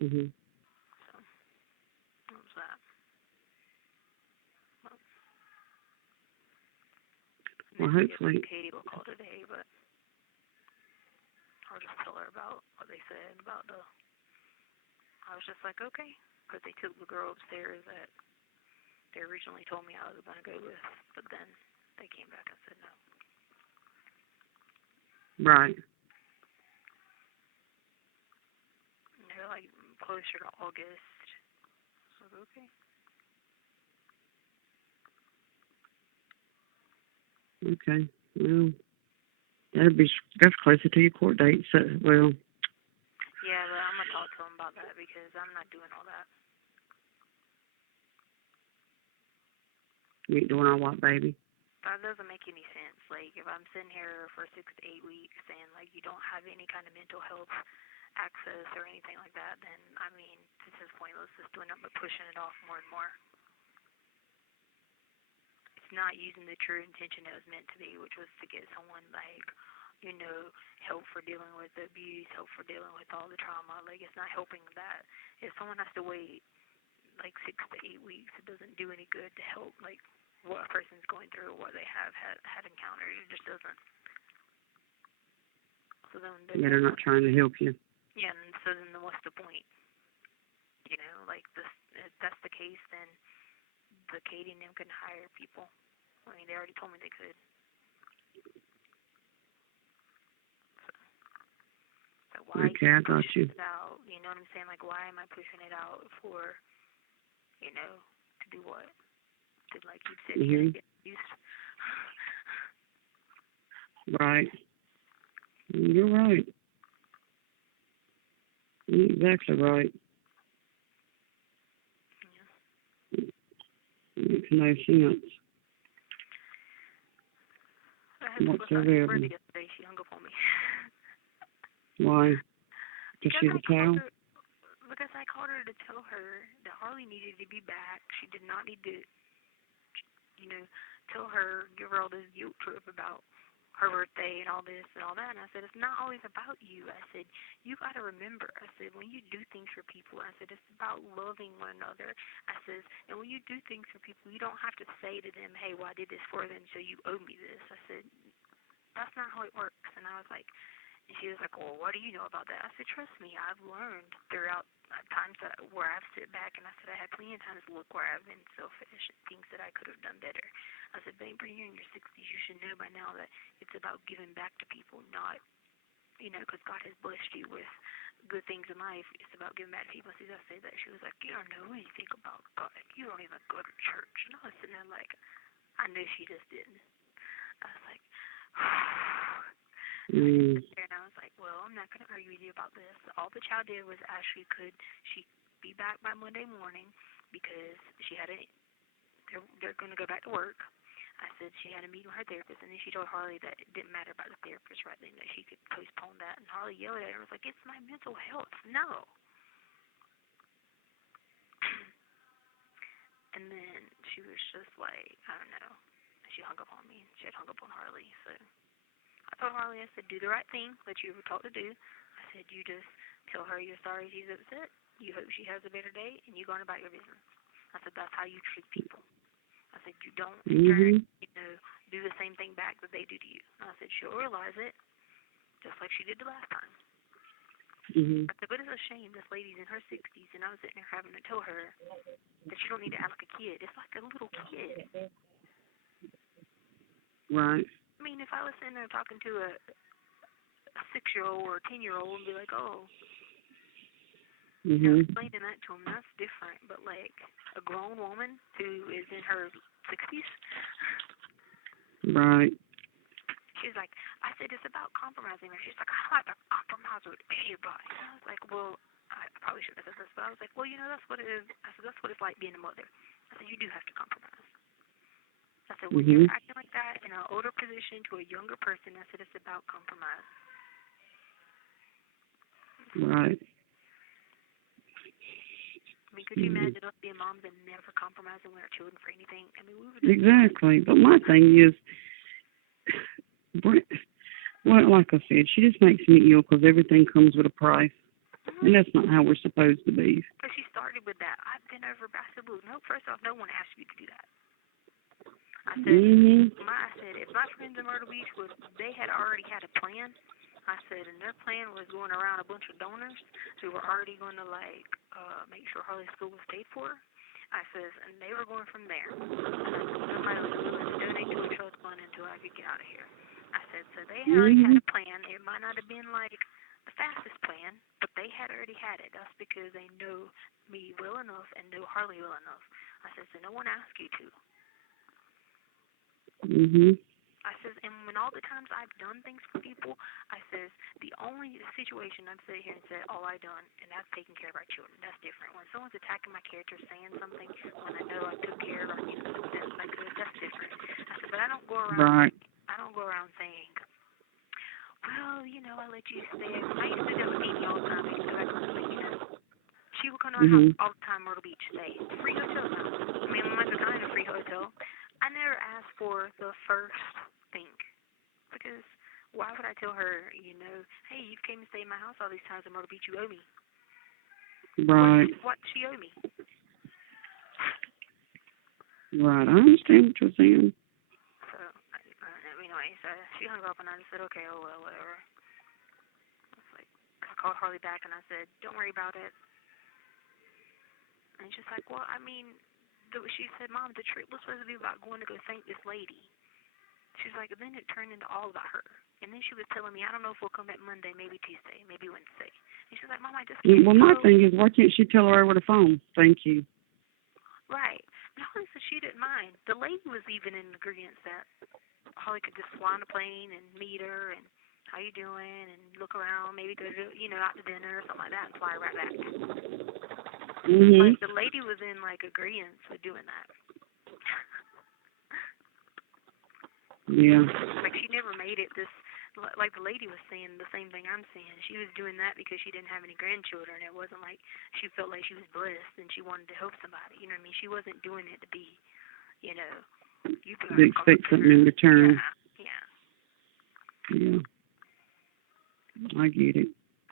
Mhm. So, what was that? Well, hopefully. Katie will call today, but I'll just tell her about what they said about the... I was just like, okay, because they took the girl upstairs that they originally told me I was going to go with, but then they came back and said no. Right. And they're like closer to August. So, okay. Okay. Well, that's closer to your court date. So, well. Yeah, but I'm gonna talk to him about that because I'm not doing all that. You ain't doing all what, baby? That doesn't make any sense. Like, if I'm sitting here for 6 to 8 weeks and, like, you don't have any kind of mental health access or anything like that, then, I mean, it's just pointless just doing nothing but pushing it off more and more. It's not using the true intention it was meant to be, which was to get someone, like, you know, help for dealing with the abuse, help for dealing with all the trauma. Like, it's not helping that. If someone has to wait, like, 6 to 8 weeks, it doesn't do any good to help, like, what a person's going through, what they have had encountered. It just doesn't. So then they're not trying to help you. Yeah, and so then what's the point? You know, like, this, if that's the case, then the Katie and them can hire people. I mean, they already told me they could. So why Okay, I got you. it out? You know what I'm saying? Like, why am I pushing it out for, you know, to do what? To, like you said, get used. Right. You're right. You're exactly right. Yeah. It makes no sense. Whatsoever. Yesterday, she hung up on me. Why? Because she's a cow? Because I called her to tell her that Harley needed to be back. She did not need to, you know, tell her, give her all this guilt trip about her birthday and all this and all that. And I said, it's not always about you. I said, you got to remember. I said, when you do things for people, I said, it's about loving one another. I said, and when you do things for people, you don't have to say to them, hey, well, I did this for them, so you owe me this. I said, that's not how it works. And I was like, and she was like, well, what do you know about that? I said, trust me, I've learned throughout times where I've sit back, and I said, I had plenty of times to look where I've been selfish and things that I could have done better. I said, babe, when you're in your 60s, you should know by now that it's about giving back to people, not, you know, because God has blessed you with good things in life. It's about giving back to people. As soon as I said that, she was like, you don't know anything about God. You don't even go to church. And I was sitting there like, I knew she just didn't. I was like, and I was like, well, I'm not going to argue with you about this. All the child did was ask she could she be back by Monday morning because she had they're going to go back to work. I said she had a meeting with her therapist, and then she told Harley that it didn't matter about the therapist right then, that she could postpone that. And Harley yelled at her and was like, it's my mental health. No. And then she was just like, I don't know. She hung up on me. She had hung up on Harley, so I told Harley, I said, do the right thing that you were taught to do. I said, you just tell her you're sorry she's upset. You hope she has a better day, and you go on about your business. I said, that's how you treat people. I said, you don't turn, you know, do the same thing back that they do to you. And I said, she'll realize it, just like she did the last time. I said, but it's a shame this lady's in her 60s, and I was sitting there having to tell her that she don't need to act like a kid. It's like a little kid. Right. I mean, if I was sitting there talking to a 6-year-old or a 10-year-old and be like, oh, you know, explaining that to him, that's different. But, like, a grown woman who is in her 60s. Right. She's like, I said, it's about compromising her. She's like, I like to compromise with anybody. And I was like, well, I probably shouldn't have said this, but I was like, well, you know, that's what it is. I said, that's what it's like being a mother. I said, you do have to compromise. I said, when you're acting like that in an older position to a younger person, I said, it's about compromise. Right. I mean, could you imagine us being moms and never compromising with our children for anything? I mean, we would exactly. But my thing is, well, like I said, she just makes me ill because everything comes with a price. And that's not how we're supposed to be. But she started with that. I've been over by Cebu. No, first off, no one asked you to do that. I said, I said, if my friends in Myrtle Beach they had already had a plan. I said, and their plan was going around a bunch of donors who were already going to, like, make sure Harley's school was paid for. I says, and they were going from there. Nobody was willing to donate to a trust fund until I could get out of here. I said, so they had already had a plan. It might not have been, like, the fastest plan, but they had already had it. That's because they know me well enough and know Harley well enough. I said, so no one asked you to. I says, and when all the times I've done things for people, I says, the only situation I've sat here and said, all I done, and that's taking care of our children. That's different. When someone's attacking my character, saying something, when I know I took care of our children, that's different. I said, but I don't go around, I don't go around saying, well, you know, I let you stay. I used to do with Amy all the time. I used to go back home and, you know, she would come to our house all the time, Myrtle Beach, stay. Free hotel now. I mean, I'm like, I had a free hotel. I never asked for the first thing because Why would I tell her, you know, hey, you came to stay in my house all these times in Myrtle Beach, you owe me. Right. What she owe me? Right. I understand what you're saying. So, anyway, so she hung up, and I just said, okay, oh, well, whatever. I called Harley back, and I said, don't worry about it. And she's like, well, I mean, she said, Mom, the trip was supposed to be about going to go thank this lady. She's like, then it turned into all about her. And then she was telling me, I don't know if we'll come back Monday, maybe Tuesday, maybe Wednesday. And she's like, Mom, I just can't Well, my go. thing is, why can't she tell her over the phone? Thank you. Right. But Holly said she didn't mind. The lady was even in agreement that Holly could just fly on a plane and meet her and how you doing and look around, maybe go to, out to dinner or something like that and fly right back. Like, the lady was in, agreement with doing that. Yeah. Like, she never made it this, like the lady was saying the same thing I'm saying. She was doing that because she didn't have any grandchildren. It wasn't like she felt like she was blessed and she wanted to help somebody. You know what I mean? She wasn't doing it to be, you They expect something in return. Yeah. Yeah. I get it.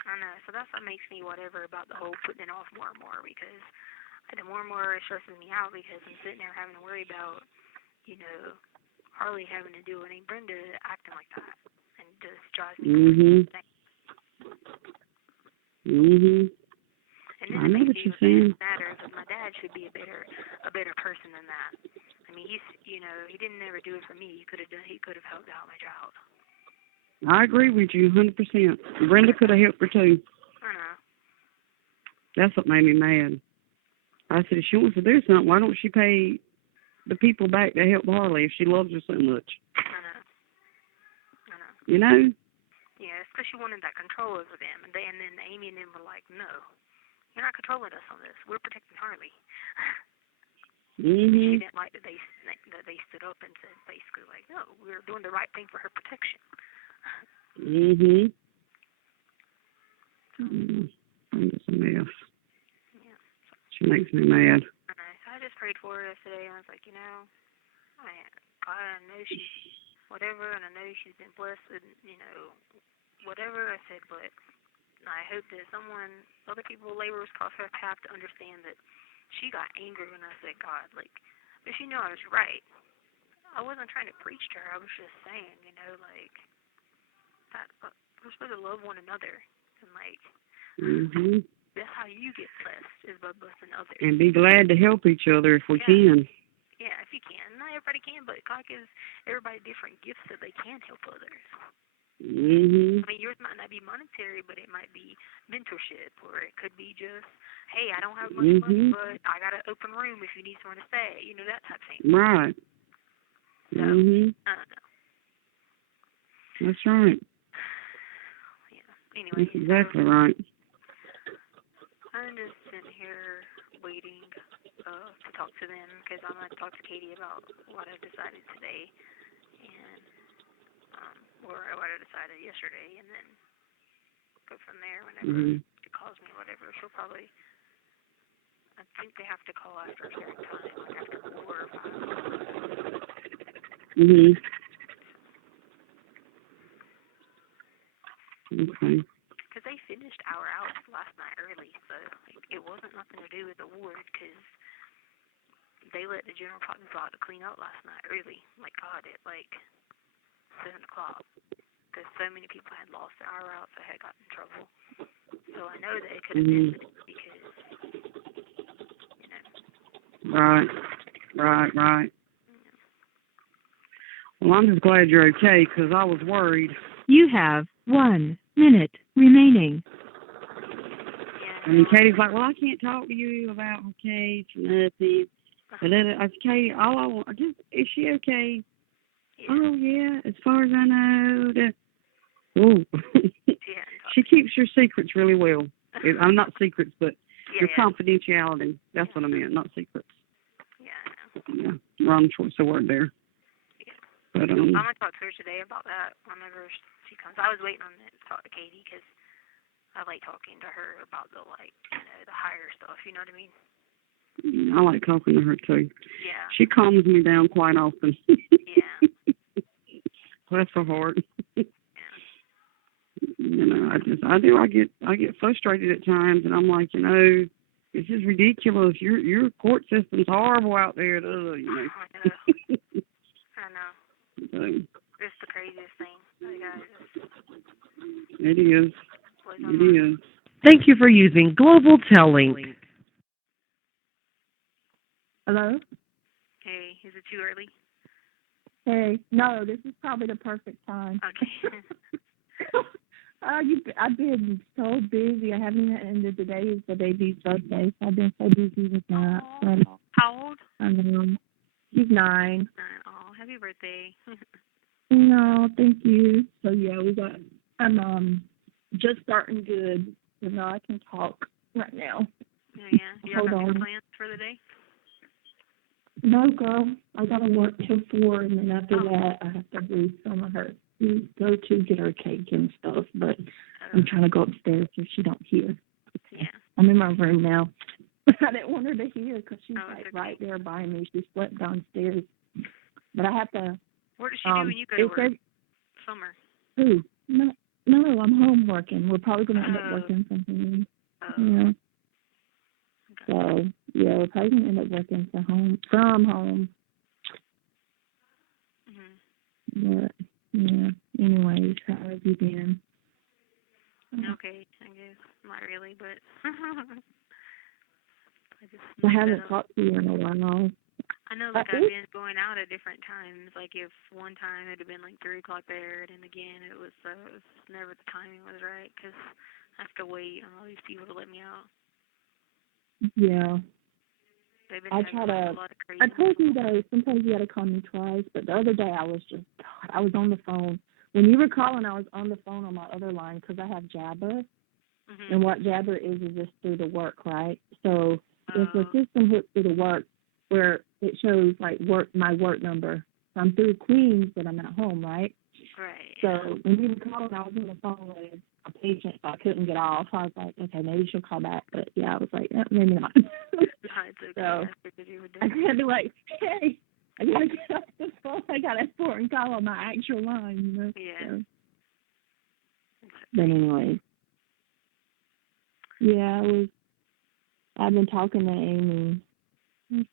I know. So that's what makes me whatever about the whole putting it off more and more, because the more and more it stresses me out because I'm sitting there having to worry about, Harley having to do it and Brenda acting like that, and just drives me crazy. And then I know what you're saying. Matter because my dad should be a better person than that. I mean, he didn't ever do it for me. He could have helped out my child. I agree with you 100%. Brenda could have helped her too. I know. That's what made me mad. I said, if she wants to do something, why don't she pay the people back that helped Harley if she loves her so much? I know. You know? Yeah, it's because she wanted that control over them, and then Amy and them were like, no, you're not controlling us on this. We're protecting Harley. She didn't like that they stood up and said basically like, no, we're doing the right thing for her protection. I'm just a mess. Yeah. She makes me mad. So I just prayed for her yesterday, and I was like, God, I know she's whatever, and I know she's been blessed with, whatever. I said, but I hope that other people, laborers cross her path to understand that she got angry when I said, God, but she knew I was right. I wasn't trying to preach to her. I was just saying, that we're supposed to love one another, and that's how you get blessed, is by blessing others. And be glad to help each other if we can. Yeah, if you can. Not everybody can, but God gives everybody different gifts that they can help others. I mean, yours might not be monetary, but it might be mentorship, or it could be just, hey, I don't have much money, but I got an open room if you need somewhere to stay. That type of thing. Right. So, I don't know. That's right. Yeah. Anyway. That's exactly right. I'm just sitting here waiting to talk to them, because I'm going to talk to Katie about what I decided today, and or what I decided yesterday, and then go from there whenever she calls me, whatever. She'll probably, I think they have to call after a certain time, like after 4 or 5. Okay. Because they finished our house last night early, so it wasn't nothing to do with the ward, because they let the general parking lot to clean up last night early, at 7 o'clock, because so many people had lost their routes or had gotten in trouble. So I know that it could have been because, Right. Well, I'm just glad you're okay, because I was worried. You have 1 minute remaining. I mean, Katie's like, well, I can't talk to you about her case or nothing. But then I said, Katie, all I want, is she okay? Yeah. Oh, yeah, as far as I know. She keeps your secrets really well. I'm not secrets, but your confidentiality. That's what I meant, not secrets. Yeah, wrong choice of word there. Yeah. But, I'm going to talk to her today about that whenever she comes. I was waiting on to talk to Katie because I like talking to her about the, the higher stuff, you know what I mean? I like talking to her, too. Yeah. She calms me down quite often. Yeah. Bless her heart. Yeah. I get frustrated at times, and I'm like, this is ridiculous. Your court system's horrible out there. I know. So, it's the craziest thing. it is. It is. Thank you for using Global Telling. Hello? Hey, is it too early? Hey, no, this is probably the perfect time. Okay. I've been so busy. I haven't even ended the day. It's the baby's birthday, so I've been so busy with that. How old? He's 9. Oh, happy birthday. No, thank you. So yeah, I'm just starting good. So now I can talk right now. Yeah. Do you Hold have any on. plans for the day? No, girl. I gotta work till 4, and then after that, I have to do some of her. We go to get her cake and stuff, but I'm trying to go upstairs so she don't hear. Yeah. I'm in my room now. I didn't want her to hear because she's right there by me. She slept downstairs, but I have to. What does she do when you go to work? Summer. Who? No, I'm home working. We're probably gonna end up working something. Yeah. So yeah, we're probably gonna end up working from home. But yeah. Anyways, how have you been? Okay, I guess not really, but I haven't talked to you in a while. I know, I've been going out at different times. Like, if one time it had been 3 o'clock there, and again it was never the timing was right because I have to wait on all these people to let me out. Yeah. They've been I told you though, sometimes you got to call me twice, but the other day I was on the phone. When you were calling, I was on the phone on my other line because I have Jabber. And what Jabber is just through the work, right? So if the system hooks through the work where it shows my work number. So I'm through Queens, but I'm at home, right? Right. So when you were calling, I was on the phone with a patient, so I couldn't get off. So I was like, okay, maybe she'll call back. But yeah, I was like, maybe not. It's okay. So I figured you would do I had to hey, I gotta get off the phone. I got an important call on my actual line, Yeah. So. But anyway, yeah, I've been talking to Amy.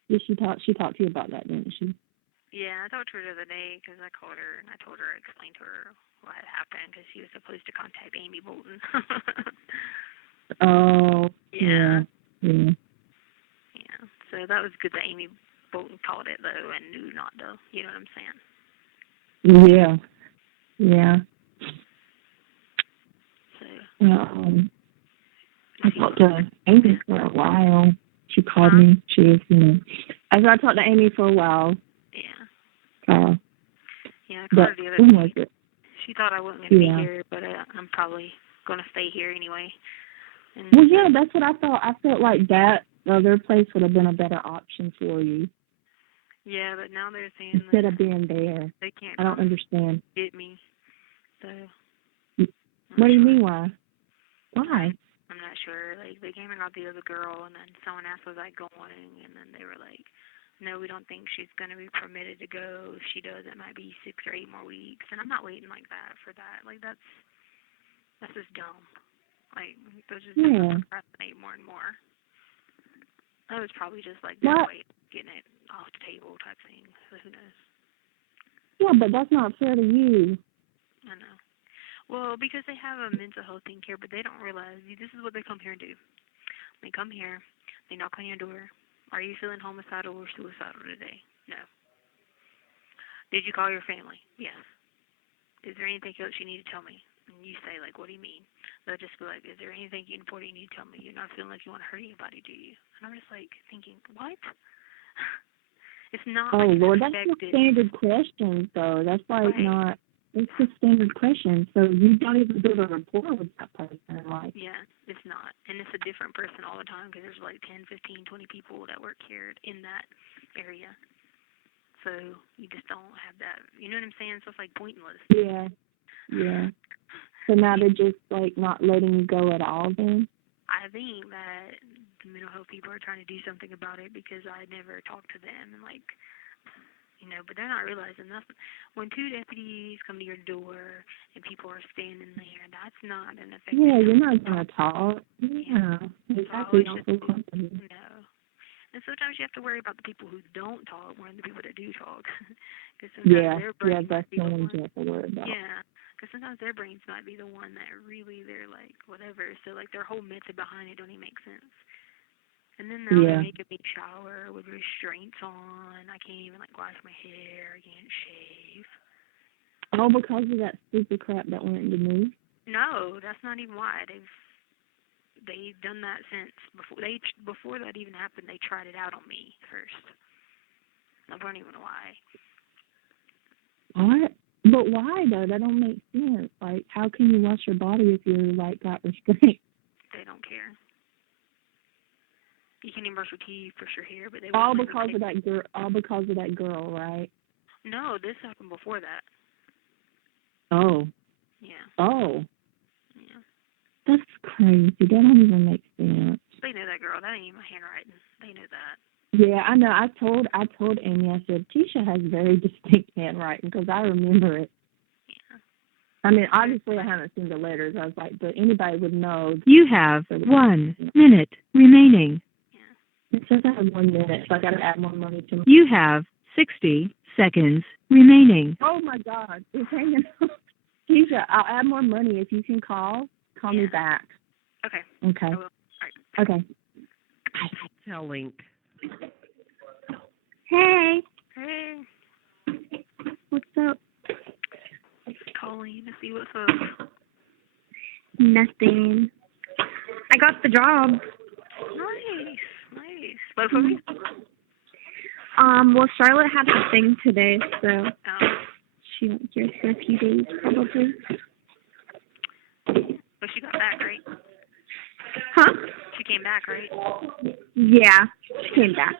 Did she talked to you about that, didn't she? Yeah, I talked to her the other day because I called her and I explained to her what had happened because she was supposed to contact Amy Bolton. Oh. Yeah. Yeah. Yeah. So that was good that Amy Bolton called it though and knew not to. You know what I'm saying? Yeah. Yeah. So. I talked to Amy for a while. She called me. She was, I talked to Amy for a while. Yeah. Yeah, I called her the other day. Was it? She thought I wasn't going to be here, but I'm probably going to stay here anyway. And well, yeah, that's what I thought. I felt like that other place would have been a better option for you. Yeah, but now they're saying instead of being there. They can't. I don't understand. Get me. So. What do you mean? Why? Why? I'm not sure. They came and got the other girl, and then someone asked was I going, and then they were like, no, we don't think she's going to be permitted to go. If she does, it might be 6 or 8 more weeks. And I'm not waiting like that for that. That's just dumb. They're just procrastinate more and more. That was probably just their way of getting it off the table type thing. So who knows? Yeah, but that's not fair to you. I know. Well, because they have a mental health thing here, but they don't realize this is what they come here and do. They come here, they knock on your door. Are you feeling homicidal or suicidal today? No. Did you call your family? Yes. Is there anything else you need to tell me? And you say, what do you mean? They'll just be like, is there anything important you need to tell me? You're not feeling like you want to hurt anybody, do you? And I'm just thinking, what? It's not. Oh, Lord, that's the standard question, though. That's not. It's the standard question. So you don't even build a rapport with that person. Yeah, it's not. And it's a different person all the time because there's 10, 15, 20 people that work here in that area. So you just don't have that. You know what I'm saying? So it's pointless. Yeah. Yeah. So now they're just not letting you go at all then? I think that the mental health people are trying to do something about it because I never talked to them and You know, but they're not realizing nothing. When 2 deputies come to your door and people are standing there, that's not an effective. Yeah, you're not gonna talk. Yeah, exactly. Don't feel comfortable. No. And sometimes you have to worry about the people who don't talk more than the people that do talk. Cause sometimes their brains that's might be the the ones one. you have to worry about. Yeah. Because sometimes their brains might be the one that really, they're like, whatever. So, like, their whole method behind it don't even make sense. And then now they make a big shower with restraints on. I can't even, like, wash my hair. I can't shave. All because of that stupid crap that went into me? No, that's not even why. They've done that since before that even happened. They tried it out on me first. I don't even know why. What? But why though? That don't make sense. Like, how can you wash your body if you're like got restraints? They don't care. You can even brush your teeth, brush your hair, but they all because of that girl. All because of that girl, right? No, this happened before that. Oh. Yeah. Oh. Yeah. That's crazy. That don't even make sense. They know that girl. That ain't even my handwriting. They know that. Yeah, I know. I told Amy. I said Tisha has very distinct handwriting because I remember it. Yeah. I mean, obviously I haven't seen the letters. I was like, but anybody would know. You have 1 minute remaining. It says I have 1 minute, so I got to add more money to my... You have 60 seconds remaining. Oh, my God. It's hanging up. Tisha, I'll add more money if you can call me back. Okay. Okay. I will. All right. Okay. Tell Link. Hey. Hey. What's up? Calling to see what's up. Nothing. I got the job. Nice. Both of you? Well, Charlotte had a thing today, so she won't hear for a few days, probably. But she got back, right? Huh? She came back, right? Yeah, she came back.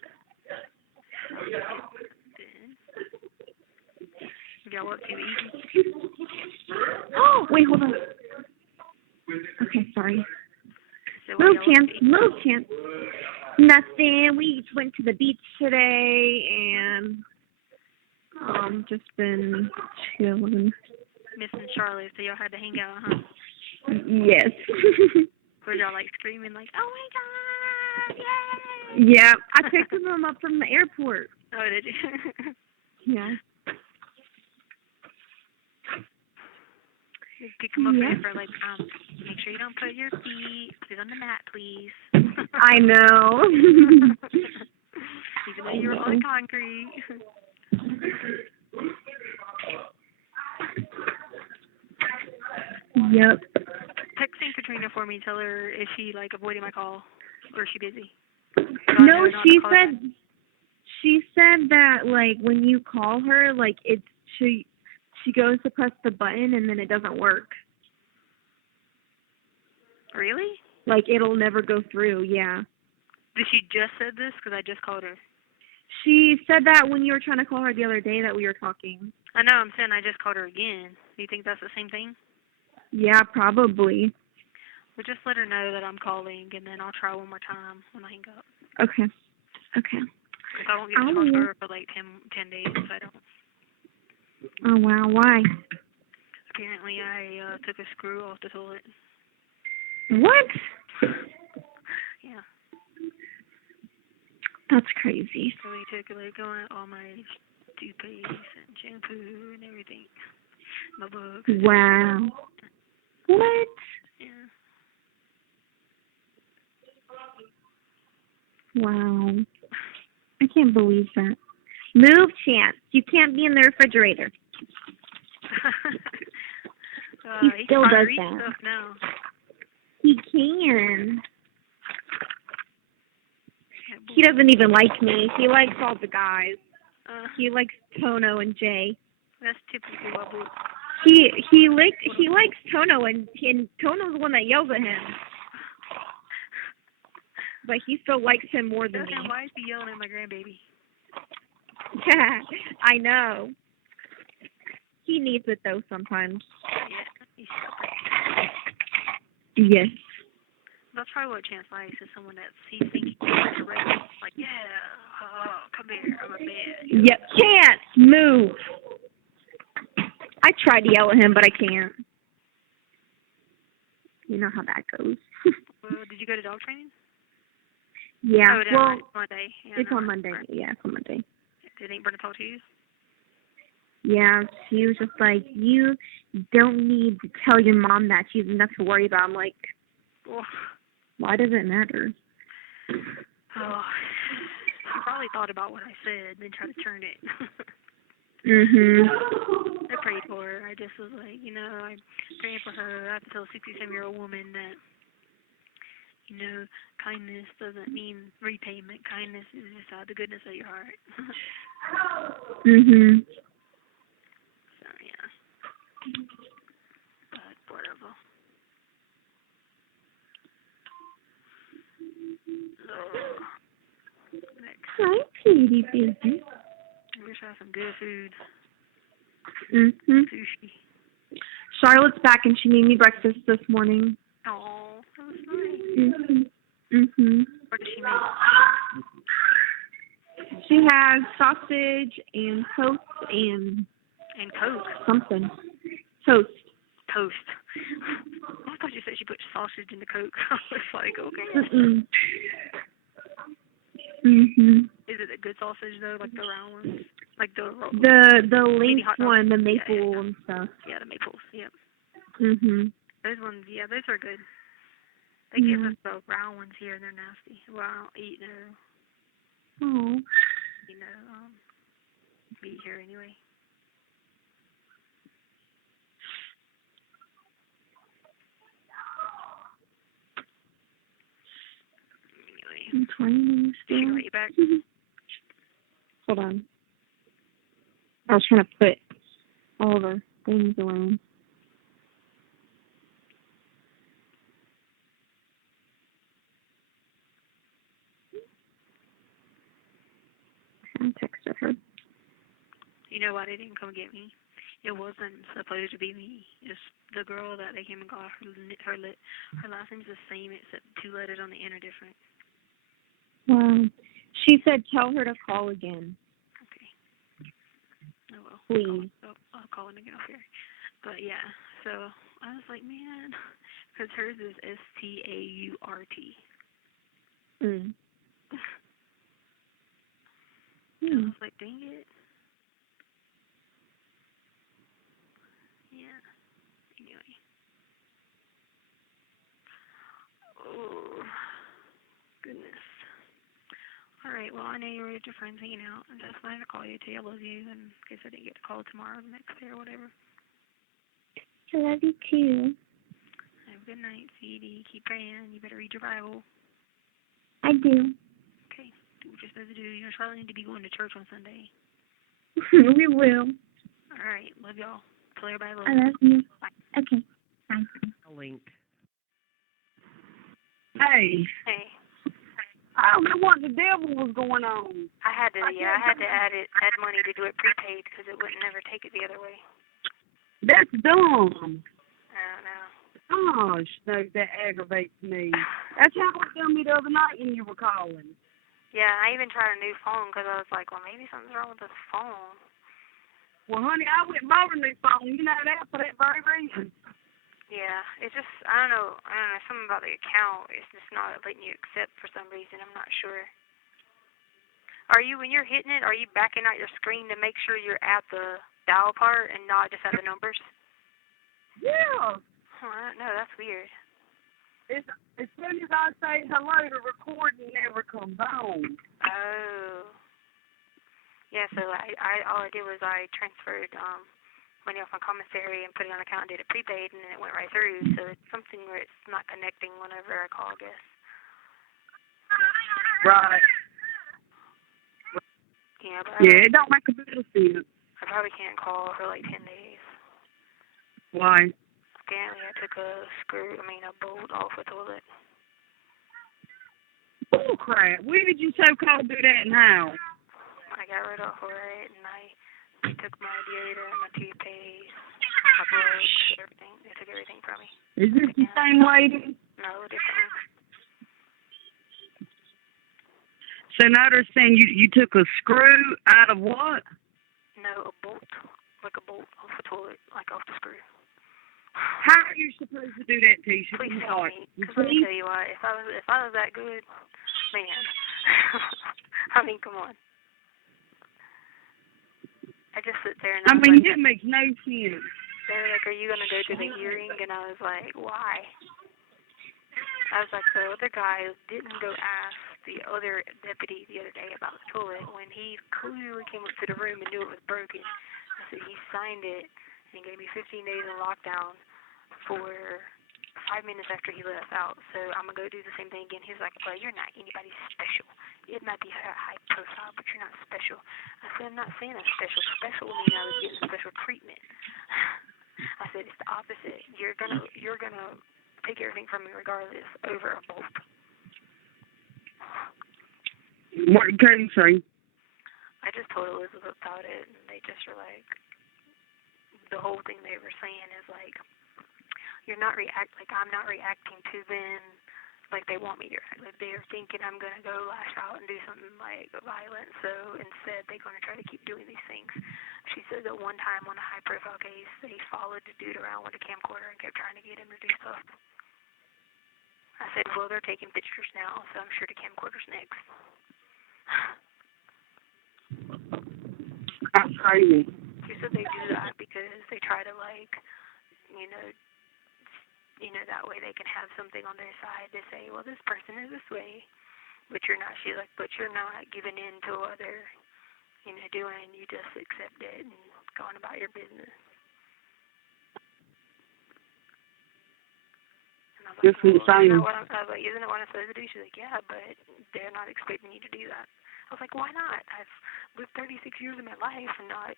Y'all up to eating? Oh, wait, hold on. Okay, sorry. So Move, Chance. Nothing. We just went to the beach today and just been chilling. Missing Charlotte, so y'all had to hang out, huh? Yes. Were y'all like screaming like, oh my God, yay! Yeah, I picked them up from the airport. Oh, did you? Yeah. You pick them up there for like, make sure you don't put your feet on the mat, please. I know. Even though you were on concrete. Yep. Text St. Katrina for me. Tell her, is she like avoiding my call, or is she busy? No, she said that like when you call her, like it's she goes to press the button and then it doesn't work. Really? Like it'll never go through. Yeah. Did she just said this? Because I just called her. She said that when you were trying to call her the other day that we were talking. I know. I'm saying I just called her again. Do you think that's the same thing? Yeah, probably. Well, just let her know that I'm calling, and then I'll try one more time when I hang up. Okay. If I won't get to talk to her for like 10 days if I don't. Oh, wow. Why? Apparently, I took a screw off the toilet. What? Yeah. That's crazy. So we took like all my toothpaste and shampoo and everything. My books. Wow. What? Yeah. Wow. I can't believe that. Move, Chance. You can't be in the refrigerator. He still does that. Stuff now. He can. He doesn't even like me. He likes all the guys. He likes Tono and Jay. That's typical Wabu. He likes Tono and Tono's the one that yells at him. But he still likes him more than me. Why is he yelling at my grandbaby? I know. He needs it though sometimes. Yeah. Yes. That's probably what Chance likes, is someone that he's thinking you're ready. Like, come here, I'm a man. Yep, Chance, move. I tried to yell at him, but I can't. You know how that goes. Did you go to dog training? Yeah, Oh, well, it's Monday. Yeah, it's on Monday. Yeah, it's on Monday. Did Aunt Brenda talk to you? Yeah, she was just like, you don't need to tell your mom that. She's enough to worry about. I'm like, why does it matter? Oh, she probably thought about what I said and then tried to turn it. I prayed for her. I just was like, I'm praying for her. I have to tell a 67-year-old woman that, kindness doesn't mean repayment. Kindness is just out of the goodness of your heart. So, yeah. But whatever. Next. Hi, Katie, baby. I wish I had some good food. Sushi. Charlotte's back and she made me breakfast this morning. Oh, that was nice. What did she make? She has sausage and toast and Coke. something. Toast. I thought you said she put sausage in the Coke. I was like, okay. Is it a good sausage though, like the round ones, like the lace one, the maple and stuff. Yeah, the maples. Yep. Those ones, yeah, those are good. They give us the round ones here, and they're nasty. Well, I don't eat no. Oh. Meat here anyway. I'm 20 minutes still. She got you back. Hold on. I was trying to put all of our things away. I texted her. You know why they didn't come get me? It wasn't supposed to be me. It's the girl that they came and got. Her last name's the same, except 2 letters on the end are different. Wow. She said tell her to call again. Okay. Oh well. Please. I'll call him again off here. But yeah, so I was like, man, because hers is Staurt. I was like, dang it. Yeah. Anyway. Oh, goodness. All right, well, I know you're with your friends hanging out. I just wanted to call you, tell you I love you, and in case I didn't get to call tomorrow, the next day, or whatever. I love you too. Have a good night, sweetie. Keep praying. You better read your Bible. I do. Okay, do what you're supposed to do. You probably need to be going to church on Sunday. We will. All right, love y'all. Tell everybody I love I love you. Bye. Okay. Bye. A link. Hey. Hey. I don't know what the devil was going on. I had to add money to do it prepaid because it wouldn't never take it the other way. That's dumb. I don't know. Gosh, no, that aggravates me. That's how it done me the other night when you were calling. Yeah, I even tried a new phone because I was like, well, maybe something's wrong with this phone. Well, honey, I went and bought a new phone. You know that for that very reason. Yeah, it's just, I don't know, something about the account. It's just not letting you accept for some reason. I'm not sure. Are you, when you're hitting it, are you backing out your screen to make sure you're at the dial part and not just at the numbers? Yeah. I don't know, that's weird. It's, as soon as I say hello, the recording never comes on. Oh. Yeah, so I all I did was I transferred money off my commissary and put it on account and did it prepaid, and then it went right through. So it's something where it's not connecting whenever I call, I guess. Right. Yeah, but it don't make a bit of sense. I probably can't call for like 10 days. Why? Apparently I took a bolt off a toilet. Oh, crap. When did you so-called do that and how? I got rid of it, and they took my deodorant, my toothpaste, my brush, everything. They took everything from me. Is this the same lady? No, different one. So now they're saying you took a screw out of what? No, a bolt. Like a bolt off the toilet, like off the screw. How are you supposed to do that, Tisha? Please tell me. Because let me tell you what, if I was that good, man. I mean, come on. I just sit there and I mean, that makes no sense. They were like, "Are you gonna go to the hearing?" And I was like, "Why?" I was like, "The other guy didn't go ask the other deputy the other day about the toilet when he clearly came up to the room and knew it was broken." I said he signed it and gave me 15 days in lockdown for 5 minutes after he let us out. So I'm gonna go do the same thing again. He's like, "Well, you're not anybody special. It might be high profile, but you're not special." I said, "I'm not saying I'm special. Special would mean I was getting special treatment." I said, "It's the opposite. You're gonna take everything from me regardless over a bolt." What can you say? I just told Elizabeth about it, and they just were like, the whole thing they were saying is like, I'm not reacting to them like they want me to react. Like they're thinking I'm gonna go lash out and do something like violent, so instead they're gonna try to keep doing these things. She said that one time on a high profile case they followed the dude around with a camcorder and kept trying to get him to do stuff. I said, well, they're taking pictures now, so I'm sure the camcorder's next. That's crazy. She said they do that because they try to that way they can have something on their side to say, well, this person is this way, but you're not. She's like, but you're not giving in to what they're, doing. You just accept it and going about your business. And I was like, isn't it what I'm supposed to do? She's like, yeah, but they're not expecting you to do that. I was like, why not? I've lived 36 years of my life and not,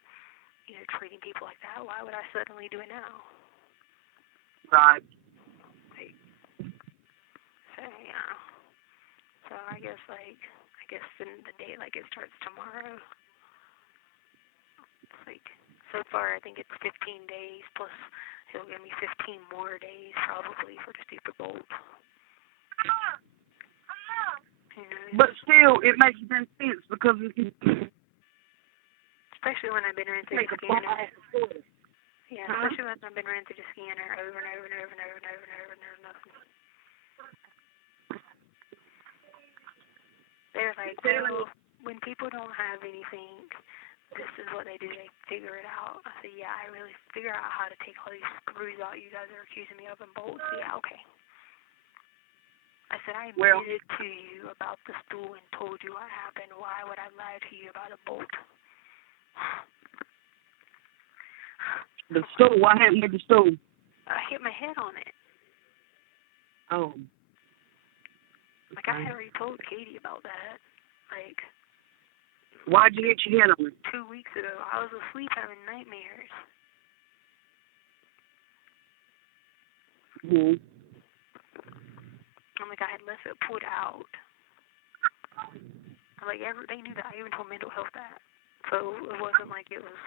treating people like that. Why would I suddenly do it now? Right. So, yeah. So I guess in the day, it starts tomorrow. It's so far I think it's 15 days, plus he'll give me 15 more days probably for the stupid bolt. But still, it makes no sense because especially when I've been running through the scanner. Yeah, especially when I've been running through the scanner over and over and over and over and over and over and there's nothing. They're like, well, when people don't have anything, this is what they do. They figure it out. I said, yeah, I really figure out how to take all these screws out you guys are accusing me of and bolts. Yeah, okay. I said, I admitted to you about the stool and told you what happened. Why would I lie to you about a bolt? The stool? What happened with the stool? I hit my head on it. Oh. I had already told Katie about that. Why'd you hit your head on it? 2 weeks ago. I was asleep having nightmares. Mm-hmm. I had left it pulled out. They knew that. I even told mental health that. So it wasn't like it was,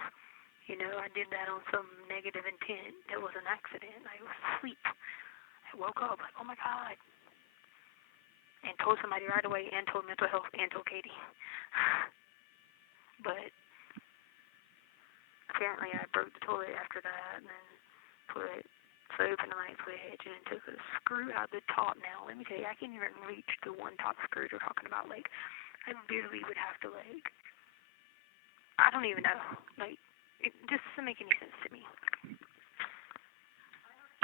I did that on some negative intent. It was an accident. I was asleep. I woke up oh my God. And told somebody right away and told mental health and told Katie. But apparently I broke the toilet after that and then put soap in the light switch and took a screw out the top now. Let me tell you, I can't even reach the one top screw they're talking about. I literally would have to I don't even know. It just doesn't make any sense to me.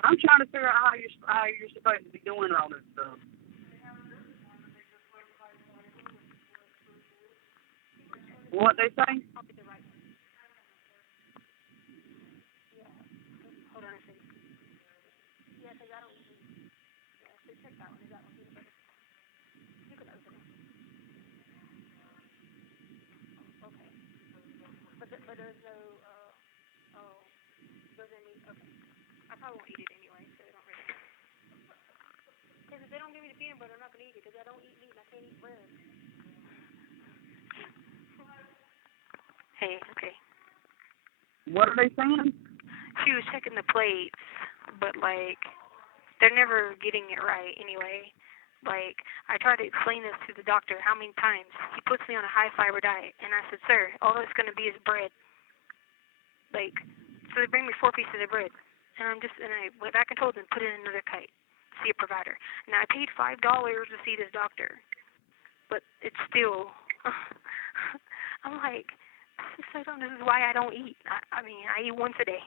I'm trying to figure out how you're supposed to be doing all this stuff. What they say? Hold on a second. Yeah, because I don't usually. Yeah, so check that one. Is that one peanut butter? You can open it. Okay. But there's no, doesn't need, okay. I probably won't eat it anyway, so I don't really. Because if they don't give me the peanut butter, I'm not going to eat it because I don't eat meat and I can't eat bread. Hey, okay. What are they saying? She was checking the plates, but they're never getting it right anyway. Like, I tried to explain this to the doctor how many times. He puts me on a high-fiber diet, and I said, sir, all that's going to be is bread. Like, so they bring me 4 pieces of bread. And I went back and told them, put in another kite, see a provider. Now, I paid $5 to see this doctor, but it's still, I'm like, this is why I don't eat. I mean, I eat once a day,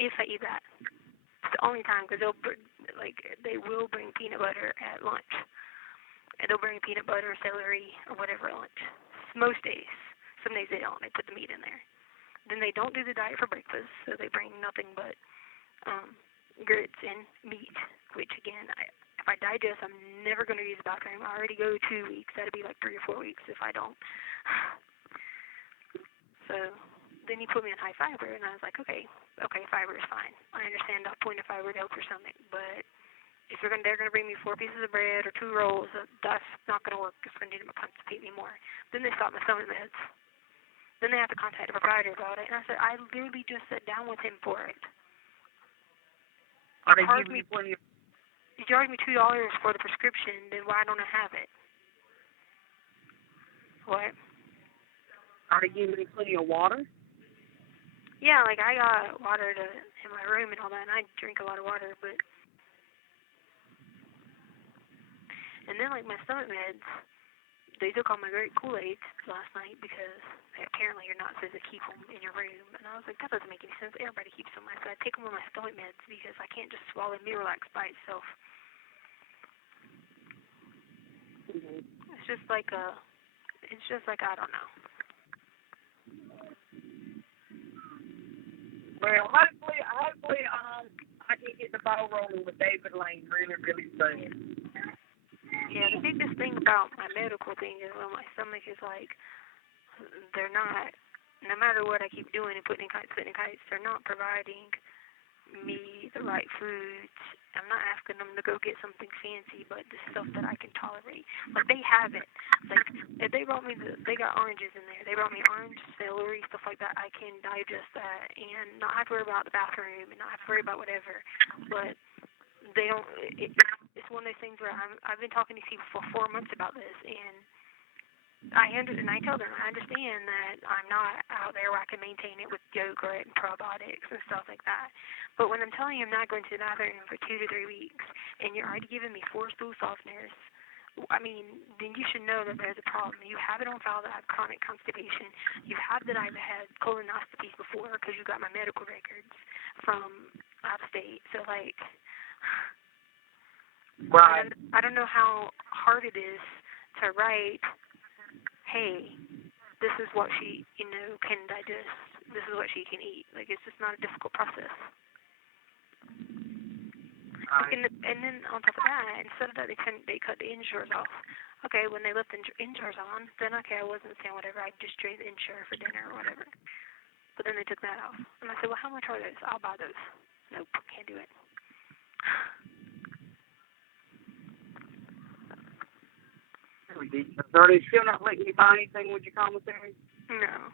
if I eat that. It's the only time, because they will bring peanut butter at lunch. And they'll bring peanut butter, celery, or whatever at lunch. Most days. Some days they don't. They put the meat in there. Then they don't do the diet for breakfast, so they bring nothing but grits and meat, which, again, if I digest, I'm never going to use the bathroom. I already go 2 weeks. That'd be like 3 or 4 weeks if I don't. So then he put me on high fiber, and I was like, okay, fiber is fine. I understand that point of fiber to help your stomach, but if they're going to bring me 4 pieces of bread or 2 rolls, that's not going to work. It's going to constipate me more. Then they stop my stomach meds. Then they have to contact a provider about it. And I said, I literally just sat down with him for it. Are they giving you plenty of... You charge me $2 for the prescription, then why don't I have it? What? Are they giving you plenty of water? Yeah, like I got water in my room and all that, and I drink a lot of water, but... And then, like, my stomach meds, they took all my great Kool-Aids last night because apparently you're not supposed to keep them in your room. And I was like, that doesn't make any sense. Everybody keeps them. I said, I take them with my stomach meds because I can't just swallow Miralax by itself. Mm-hmm. It's just like, I don't know. Well, hopefully, I can get the ball rolling with David Lane really, really soon. Yeah, the biggest thing about my medical thing is when my stomach is like, they're not, no matter what I keep doing and putting in kites, they're not providing me the right foods. I'm not asking them to go get something fancy, but the stuff that I can tolerate. Like, they have it. Like, if they brought me, they got oranges in there. They brought me orange, celery, stuff like that. I can digest that and not have to worry about the bathroom and not have to worry about whatever. But they don't, it's one of those things where I've been talking to people for 4 months about this, and I tell them I understand that I'm not out there where I can maintain it with yogurt and probiotics and stuff like that. But when I'm telling you I'm not going to the bathroom for 2 to 3 weeks, and you're already giving me 4 stool softeners, I mean, then you should know that there's a problem. You have it on file that I have chronic constipation. You have that I've had colonoscopies before because you got my medical records from out of state. So, like... Right. I don't know how hard it is to write, hey, this is what she, can digest. This is what she can eat. Like, it's just not a difficult process. Right. And then on top of that, instead of that, they cut the insurers off. Okay, when they left the insurers on, then okay, I wasn't saying whatever. I just traded the insurer for dinner or whatever. But then they took that off. And I said, well, how much are those? I'll buy those. Nope, can't do it. Are they still not letting you buy anything with your commissary? No.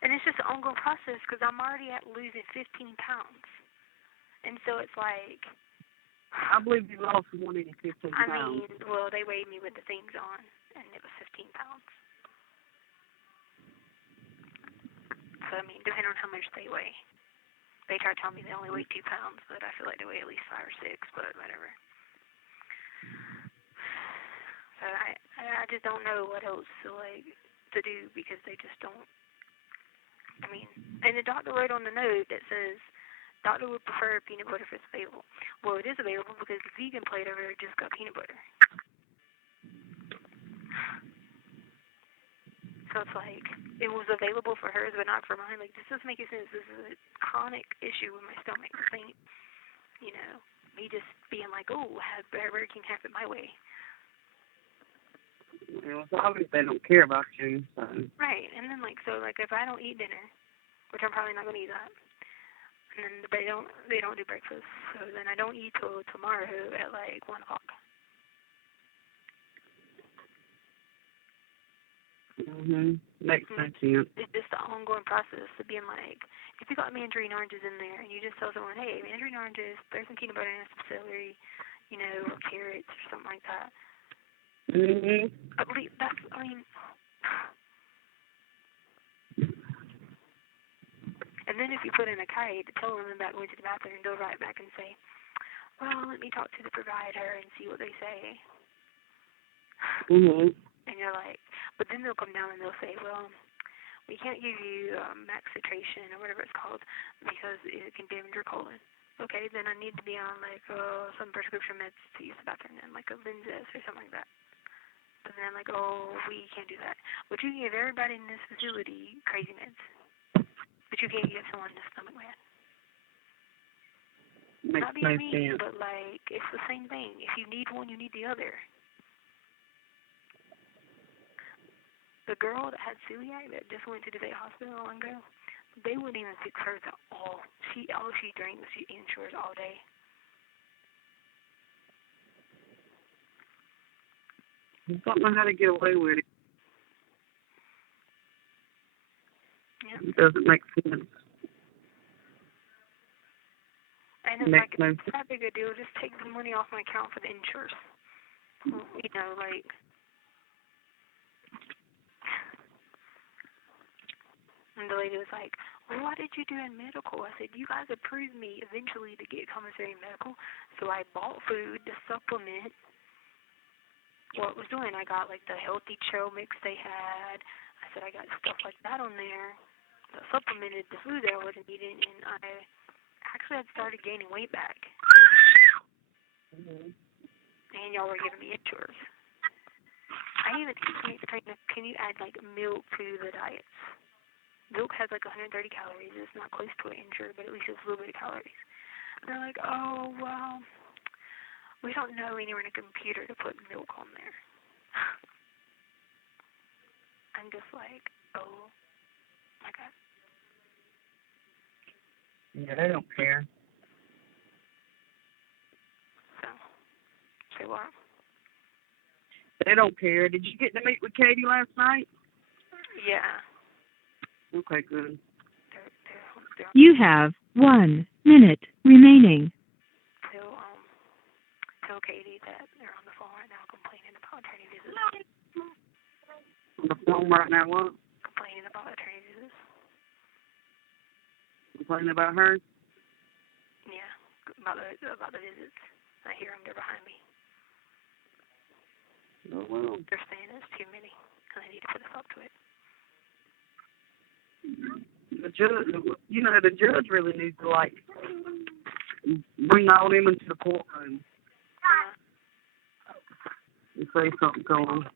And it's just an ongoing process because I'm already at losing 15 pounds. And so it's like... I believe you lost more than 15 pounds. I mean, well, they weighed me with the things on, and it was 15 pounds. So, I mean, depending on how much they weigh. They try to tell me they only weigh 2 pounds, but I feel like they weigh at least 5 or 6, but whatever. So I just don't know what else to do because they just don't. I mean, and the doctor wrote on the note that says, doctor would prefer peanut butter if it's available. Well, it is available because the vegan plate over there just got peanut butter. So it's like, it was available for hers but not for mine. Like, this doesn't make any sense. This is a chronic issue with my stomach. This ain't, me just being like, oh, Burger King have it my way. Well, it's obvious they don't care about you, so. Right, and then, if I don't eat dinner, which I'm probably not going to eat that, and then they don't do breakfast, so then I don't eat till tomorrow at, 1 o'clock. Makes sense. It's just the ongoing process of being like, if you got mandarin oranges in there, and you just tell someone, hey, mandarin oranges, there's some peanut butter and some celery, you know, or carrots or something like that. Mhm. I believe that's, I mean, and then if you put in a kite, tell them about going to the bathroom, they'll write back and say, well, let me talk to the provider and see what they say. Mhm. And you're like, but then they'll come down and they'll say, well, we can't give you max citration or whatever it's called because it can damage your colon. Okay, then I need to be on like some prescription meds to use the bathroom then, like a Linzess or something like that. And then I'm like, oh, we can't do that. But you can give everybody in this facility crazy meds. But you can't give someone a stomach med. Makes Not no being mean, sense. but like, it's the same thing. If you need one, you need the other. The girl that had celiac that just went to the vet hospital a while ago, they wouldn't even fix hers at all. All she drank was Ensures all day. Don't know how to get away with it. Yeah. It doesn't make sense. And it's Makes like, no it's not big a deal. Just take the money off my account for the Ensures. You know, like. And the lady was like, well, what did you do in medical? I said, you guys approved me eventually to get commissary medical, so I bought food to supplement what I was doing. I got, like, the healthy trail mix they had. I said, I got stuff like that on there that supplemented the food that I wasn't eating, and I actually had started gaining weight back. Mhm. And y'all were giving me Ensures. I even can you add, like, milk to the diets? Milk has like 130 calories. It's not close to an Ensure, but at least it's a little bit of calories. And they're like, oh, well, we don't know anywhere in a computer to put milk on there. I'm just like, oh, my God. Yeah, they don't care. So, say what? They don't care. Did you get to meet with Katie last night? Yeah. Okay, good. You have 1 minute remaining. Tell Katie that they're on the phone right now complaining about attorney visits. On the phone right now, what? Complaining about attorney visits. Complaining about her? Yeah, about the visits. I hear them. They're behind me. Oh, well. They're saying it's too many, and they need to put a stop to it. The judge, the judge really needs to, like, bring all them into the courtroom and say something to them.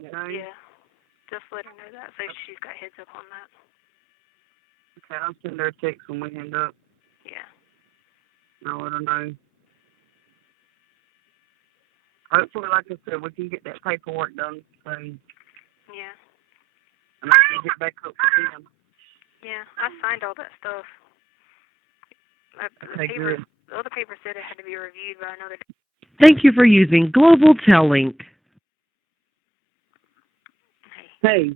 You know? Yeah. Just let her know that, so she's got heads up on that. Okay, I'll send her a text when we hang up. Yeah. I'll let her know. Hopefully, like I said, we can get that paperwork done soon. Yeah. And I can get back up with them. Yeah, I signed all that stuff. The other paper said it had to be reviewed by another day. Thank you for using Global Tellink. Hey.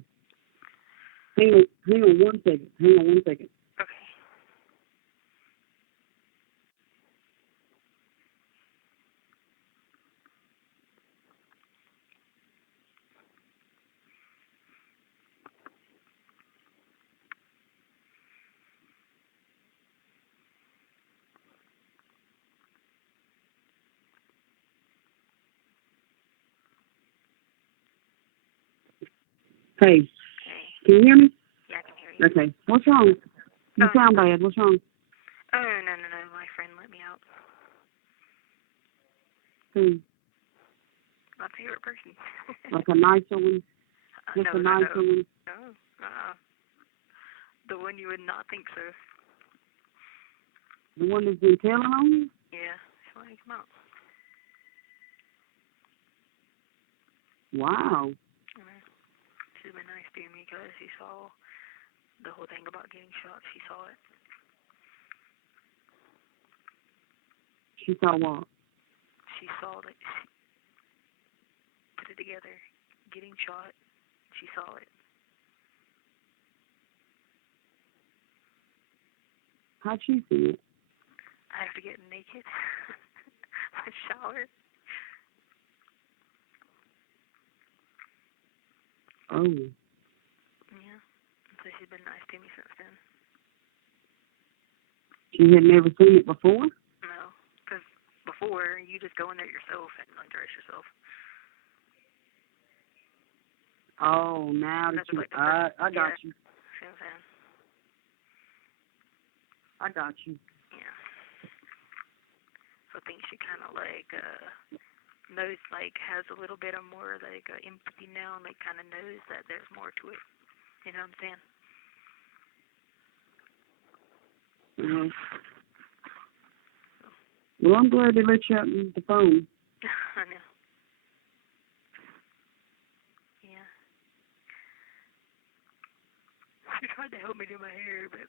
Hang on one second. Okay. Hey. Can you hear me? Yeah, I can hear you. Okay. What's wrong? You sound bad. What's wrong? Oh, no. My friend let me out. Who? My favorite person. Like a nicer one? Just a nicer one? No. The one you would not think so. The one that's been telling on you? Yeah. She let me come out. Wow. She's been nice to me because she saw the whole thing about getting shot. She saw it. She saw what? She saw that she put it together. Getting shot. She saw it. How'd she see it? I have to get naked. shower. Oh. Yeah. So she's been nice to me since then. She had never seen it before? No, because before you just go in there yourself and undress yourself. Oh, now that you, I got you. See what I'm saying? I got you. Yeah. So I think she kind of like knows, like has a little bit of more like empathy now, and like kind of knows that there's more to it. You know what I'm saying? Mm-hmm. Well, I'm glad they let you out on the phone. I know. Yeah. She tried to help me do my hair, but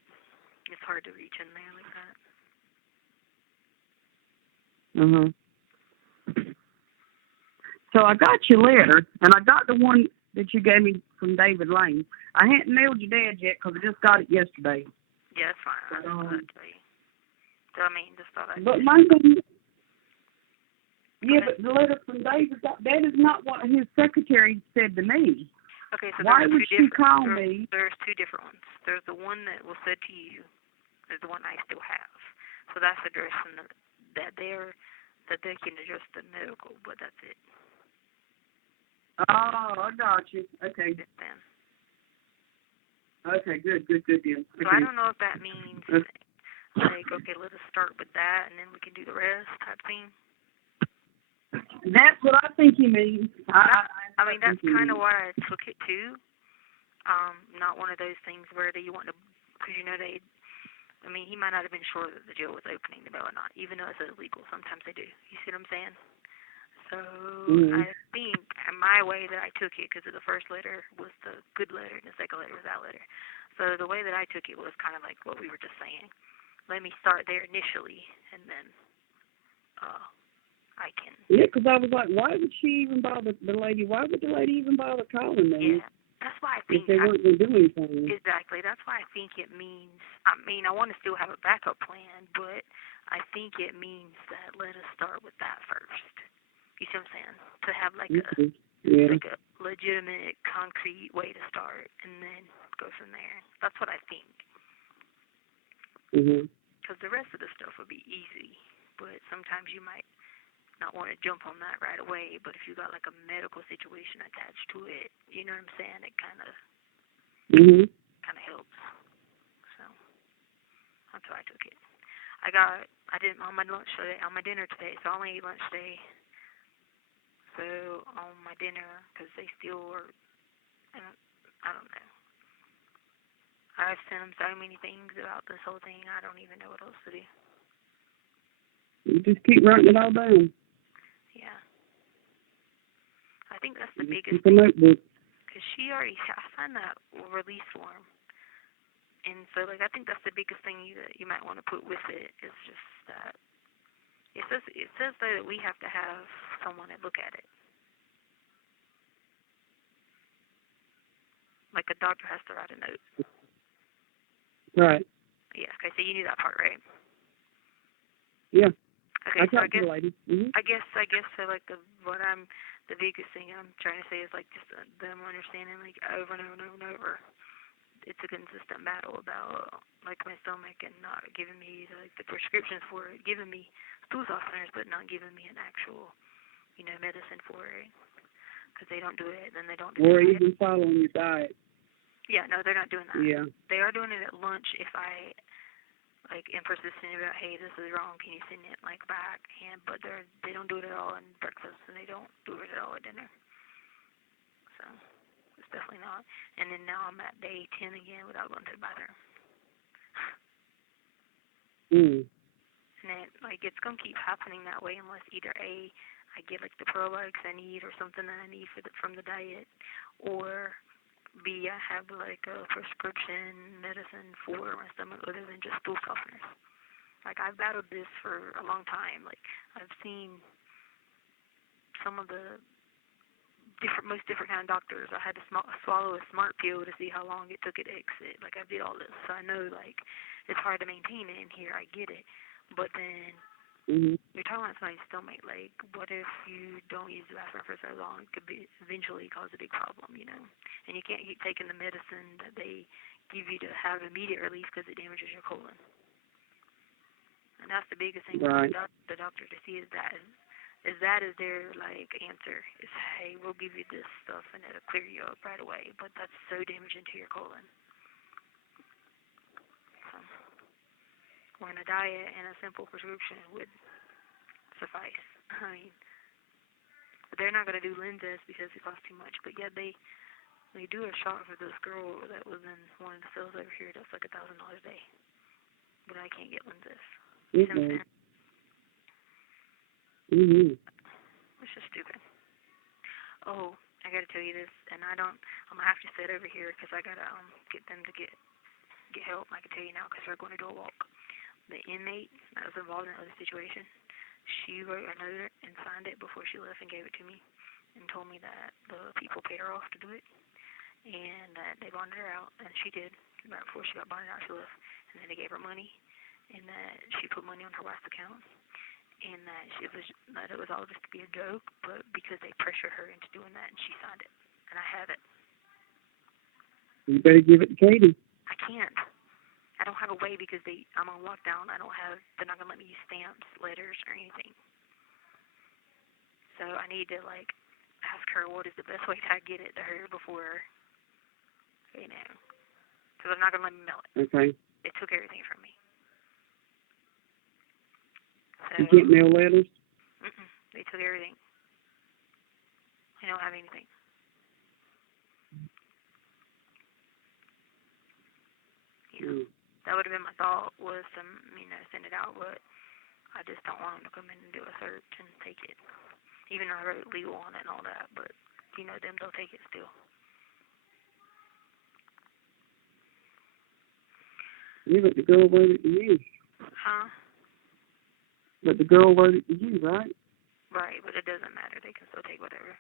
it's hard to reach in there like that. Uh-huh. So I got your letter, and I got the one that you gave me from David Lane. I hadn't mailed your dad yet because I just got it yesterday. Yeah, it's fine. I just thought I'd tell you. So, I mean, just thought I'd But my thing, yeah, but the letter from David, that is not what his secretary said to me. Okay, so why would she call me? There's two different ones. There's the one that was said to you. There's the one I still have. So that's addressing that they can address the medical, but that's it. Oh, I got you. Okay. Then. Okay, good deal. So I don't know if that means like, okay, let us start with that and then we can do the rest type thing. That's what I think he means. I mean, that's kind of what I took it to. Not one of those things where you want to, because you know I mean, he might not have been sure that the jail was opening the bail or not, even though it's illegal. Sometimes they do. You see what I'm saying? So I think my way that I took it, because the first letter was the good letter and the second letter was that letter. So the way that I took it was kind of like what we were just saying. Let me start there initially, and then I can. Yeah, because I was like, why would she even bother the lady? Why would the lady even bother calling me? Yeah, that's why I think if they weren't going to do anything. Exactly. That's why I think it means. I mean, I want to still have a backup plan, but I think it means that let us start with that first. You see what I'm saying? To have like like a legitimate, concrete way to start, and then go from there. That's what I think. Because the rest of the stuff would be easy, but sometimes you might not want to jump on that right away. But if you got like a medical situation attached to it, you know what I'm saying? It kind of helps. So that's why I took it. I didn't on my lunch today, on my dinner today. So I only ate lunch today. So on my dinner, because they still were, I don't know. I've sent them so many things about this whole thing, I don't even know what else to do. You just keep writing it all down. Yeah. I think that's the biggest thing. Keep a notebook. Because I signed that release form. And so, like, I think that's the biggest thing you might want to put with it is just that. It says though that we have to have someone to look at it. Like a doctor has to write a note. Right. Yeah. Okay. So you knew that part, right? Yeah. Okay. I So talked to the lady. I guess. So like the biggest thing I'm trying to say is like just them understanding like over and over and over and over. It's a consistent battle about like my stomach and not giving me like the prescriptions for it, giving me stool softeners, but not giving me an actual, medicine for it. Because they don't do it, then they don't do it. Or even following your diet. Yeah, no, they're not doing that. Yeah. They are doing it at lunch if I am persistent about, hey, this is wrong, can you send it back? But they don't do it at all in breakfast, and they don't do it at all at dinner. So. Definitely not. And then now I'm at day 10 again without going to the bathroom. And it's going to keep happening that way unless either A, I get the probiotics I need or something that I need from the diet, or B, I have a prescription medicine for my stomach other than just stool softeners. I've battled this for a long time. I've seen some of the most different kind of doctors. I had to swallow a smart pill to see how long it took it to exit. I did all this, so I know it's hard to maintain it in here. I get it, but then Mhm. You're talking about somebody's stomach. Like, what if you don't use the bathroom for so long? It could be eventually cause a big problem, you know. And you can't keep taking the medicine that they give you to have immediate relief because it damages your colon. And that's the biggest thing Right. for the doctor to see is that is their like answer is, hey, we'll give you this stuff and it'll clear you up right away. But that's so damaging to your colon. So, when a diet and a simple prescription would suffice. I mean, they're not gonna do lenses because it costs too much. But yeah, they do a shot for this girl that was in one of the cells over here. That's like $1,000 a day. But I can't get lenses. You know what I'm saying? Mhm. It's just stupid. Oh, I gotta tell you this, and I'm gonna have to sit over here because I gotta get them to get help. I can tell you now because we're going to do a walk. The inmate that was involved in the other situation, she wrote a note and signed it before she left and gave it to me, and told me that the people paid her off to do it, and that they bonded her out, and she did. Right before she got bonded out, she left, and then they gave her money, and that she put money on her wife's account. And that it was all just to be a joke, but because they pressured her into doing that, and she signed it, and I have it. You better give it to Katie. I can't. I don't have a way because I'm on lockdown. They're not gonna let me use stamps, letters, or anything. So I need to like ask her what is the best way to get it to her before, you know, because they're not gonna let me mail it. Okay. They took everything from me. So, You get mail letters? They took everything. I don't have anything. That would have been my thought was to, send it out, but I just don't want them to come in and do a search and take it. Even though I wrote legal on it and all that, but, them, they'll take it still. Yeah, but the girl wrote it to you. Huh? But the girl wrote it to you, right? Right, but it doesn't matter. They can still take whatever.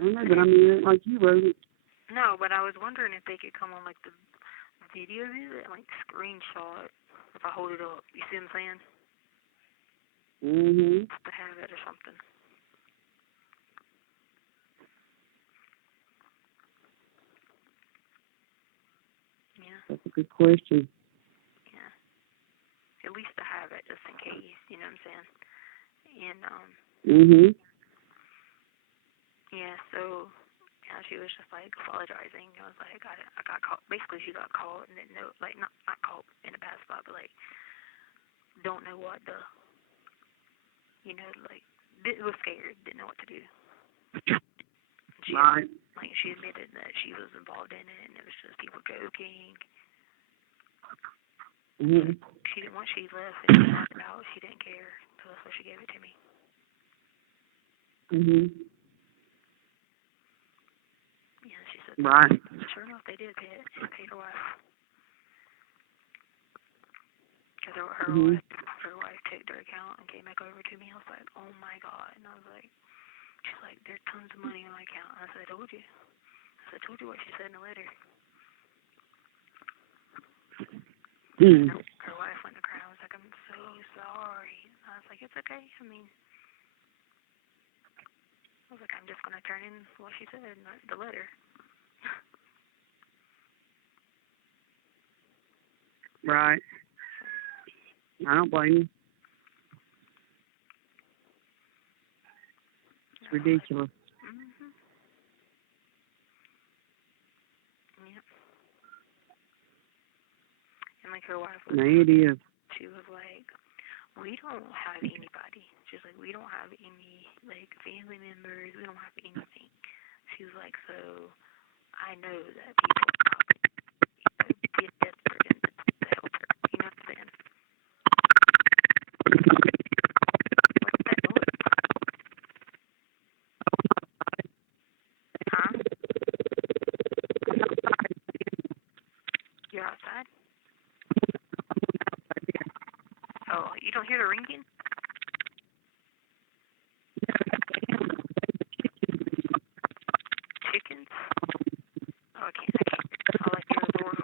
I know, but I mean, like you wrote it. No, but I was wondering if they could come on, like, the video of it, like, screenshot, if I hold it up. You see what I'm saying? Mhm. To have it or something. Yeah. That's a good question. Yeah. At least to have it, just in case, you know what I'm saying? And, Mhm. yeah, so, yeah, she was just, like, apologizing. I was like, I got caught. Basically, she got caught and didn't know, like, not caught in a bad spot, but, like, don't know what the, like, was scared, didn't know what to do. She, right. Like, she admitted that she was involved in it, and it was just people joking. Mhm. She didn't, once she left and she found it out, she didn't care, so that's why she gave it to me. Mhm. Yeah, she said, right. Sure enough, they did pay it. She paid her wife. Because her wife took their account and came back over to me. I was like, oh my God. And I was like, she's like, there's tons of money in my account. I said, I told you. I told you what she said in the letter. Her wife went to cry. I was like, I'm so sorry. I was like, it's okay. I was like, I'm just going to turn in what she said in the letter. Right. I don't blame you. It's ridiculous. Mhm. Yep. And like her wife was. No, it is. She was like, we don't have anybody. She's like, we don't have any like family members. We don't have anything. She was like, so I know that people are get desperate and to help her. You know what I'm saying? What's that noise? Huh? You're outside? Oh, you don't hear the ringing? Chickens? Oh, I can't. I'll like hear the door.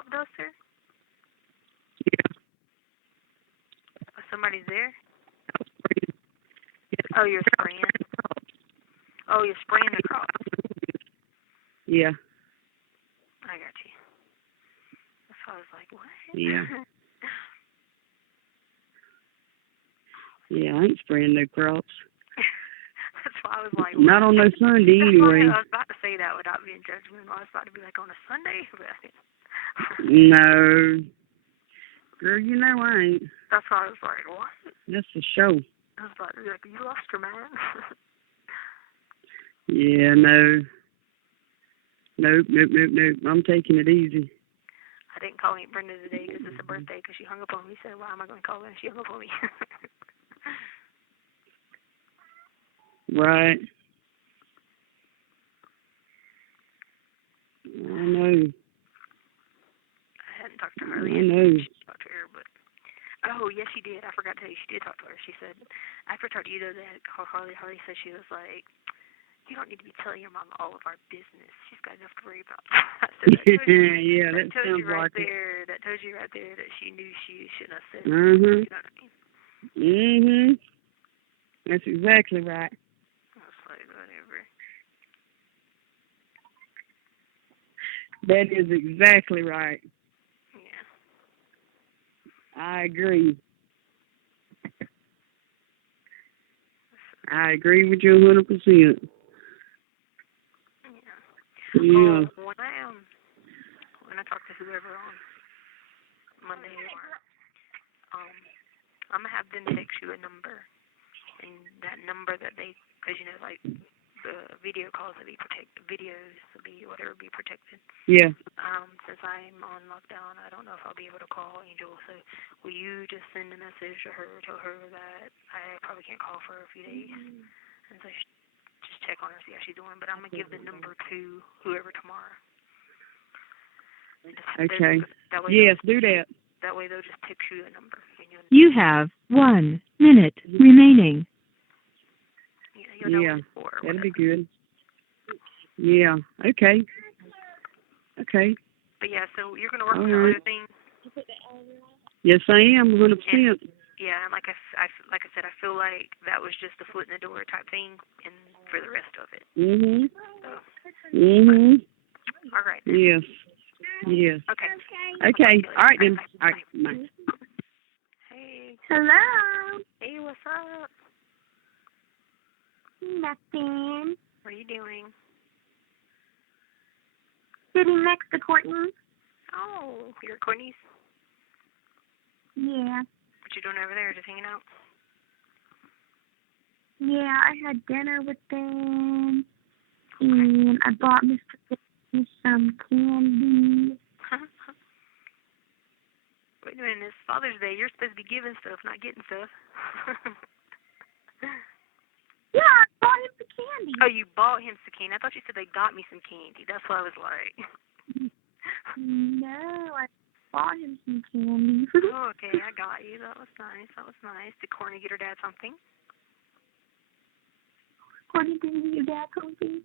crop duster? Yeah. Oh, somebody's there? Oh, you're spraying? Oh, you're spraying the crop. Yeah. I got you. That's why I was like, what? Yeah. Yeah, I ain't spraying no crops. That's why I was like, not on no Sunday anyway. I was about to say that without being judgmental. I was about to be like, on a Sunday? No. Girl, you know I ain't. That's why I was like, what? That's a show. I was about to be like, you lost your man. Yeah, no. Nope. I'm taking it easy. I didn't call Aunt Brenda today because it's her birthday because she hung up on me. So why am I going to call her? And she hung up on me. Right. I know. I hadn't talked to her I yet. know. She talked to her, but oh yes, she did. I forgot to tell you, she did talk to her. She said after I talked to you though, that Harley said she was like, you don't need to be telling your mom all of our business. She's got enough to worry about. I said, yeah, that told sounds you right like there. That tells you right there that she knew she shouldn't have said. Mhm. You know what I mean? Mhm. That's exactly right. I was like, whatever. That is exactly right. Yeah. I agree. I agree with you 100%. Yeah. When I talk to whoever on Monday, I'm gonna have them text you a number, and that number that they, because you know, like the video calls will be protected, videos will be whatever be protected. Yeah. Since I'm on lockdown, I don't know if I'll be able to call Angel. So will you just send a message to her, tell her that I probably can't call for a few days, and so just check on her, see how she's doing. But I'm gonna give the number to whoever tomorrow. Okay. Yes, do that. That way they'll just text you a number. You have 1 minute remaining. Yeah, that'll be good. Yeah, okay. Okay. But yeah, so you're going to work on the other things? Yes, I am, 100%. Yeah, and like I said, I feel like that was just a foot in the door type thing, and for the rest of it. Mhm. So. Mhm. All right. Yes. Yes. Okay. Okay. All right then. All right. Bye. Hey. Hello. Hey, what's up? Nothing. What are you doing? Sitting next to Courtney. Oh, you're at Courtney's? Yeah. What you doing over there? Just hanging out? Yeah, I had dinner with them, and I bought Mr. Fish some candy. Wait a minute, it's Father's Day. You're supposed to be giving stuff, not getting stuff. Yeah, I bought him some candy. Oh, you bought him some candy. I thought you said they got me some candy. That's why I was like. No, I bought him some candy. Oh, okay, I got you. That was nice. Did Courtney get her dad something? Courtney, did you get your dad something?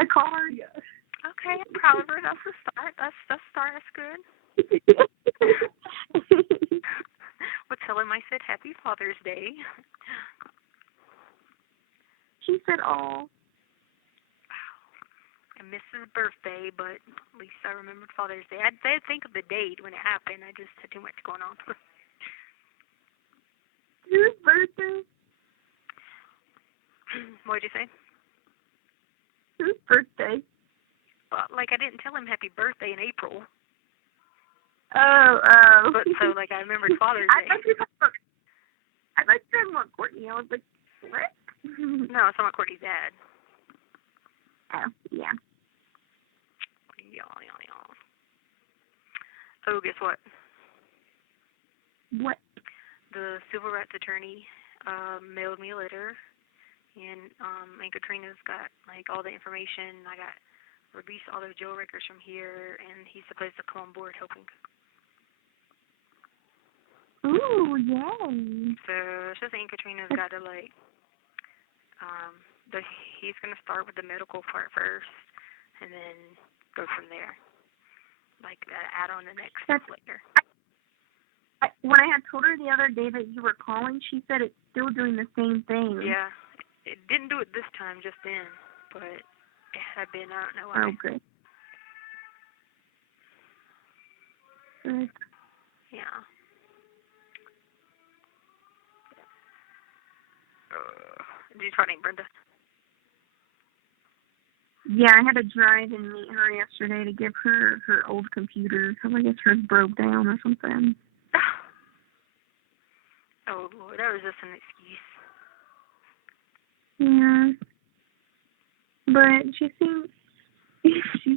A card? Yeah. Okay, I'm proud of her. That's a start. That's start. That's good. Well, tell him I said Happy Father's Day. She said, oh. I missed his birthday, but at least I remembered Father's Day. I did think of the date when it happened. I just had too much going on. Whose birthday? What'd you say? Whose birthday? Like, I didn't tell him happy birthday in April. Oh. But so, like, I remembered Father's Day. I thought you said more Courtney. I was like, what? No, it's not Courtney's dad. Oh, yeah. Yeah. Oh, guess what? What? The civil rights attorney mailed me a letter, and Aunt Katrina's got, like, all the information. I got released all the jail records from here, and he's supposed to come on board helping. Ooh, yay. So it's just Aunt Katrina's got to, like, he's going to start with the medical part first, and then go from there. like add on the next That's later. When I had told her the other day that you were calling, she said it's still doing the same thing. Yeah, it didn't do it this time, just then, but it had been. I don't know why. Oh, good. Good. Yeah. Did you try to name Brenda? Yeah, I had to drive and meet her yesterday to give her her old computer. So I guess hers broke down or something. Oh, Lord, that was just an excuse. Yeah. But she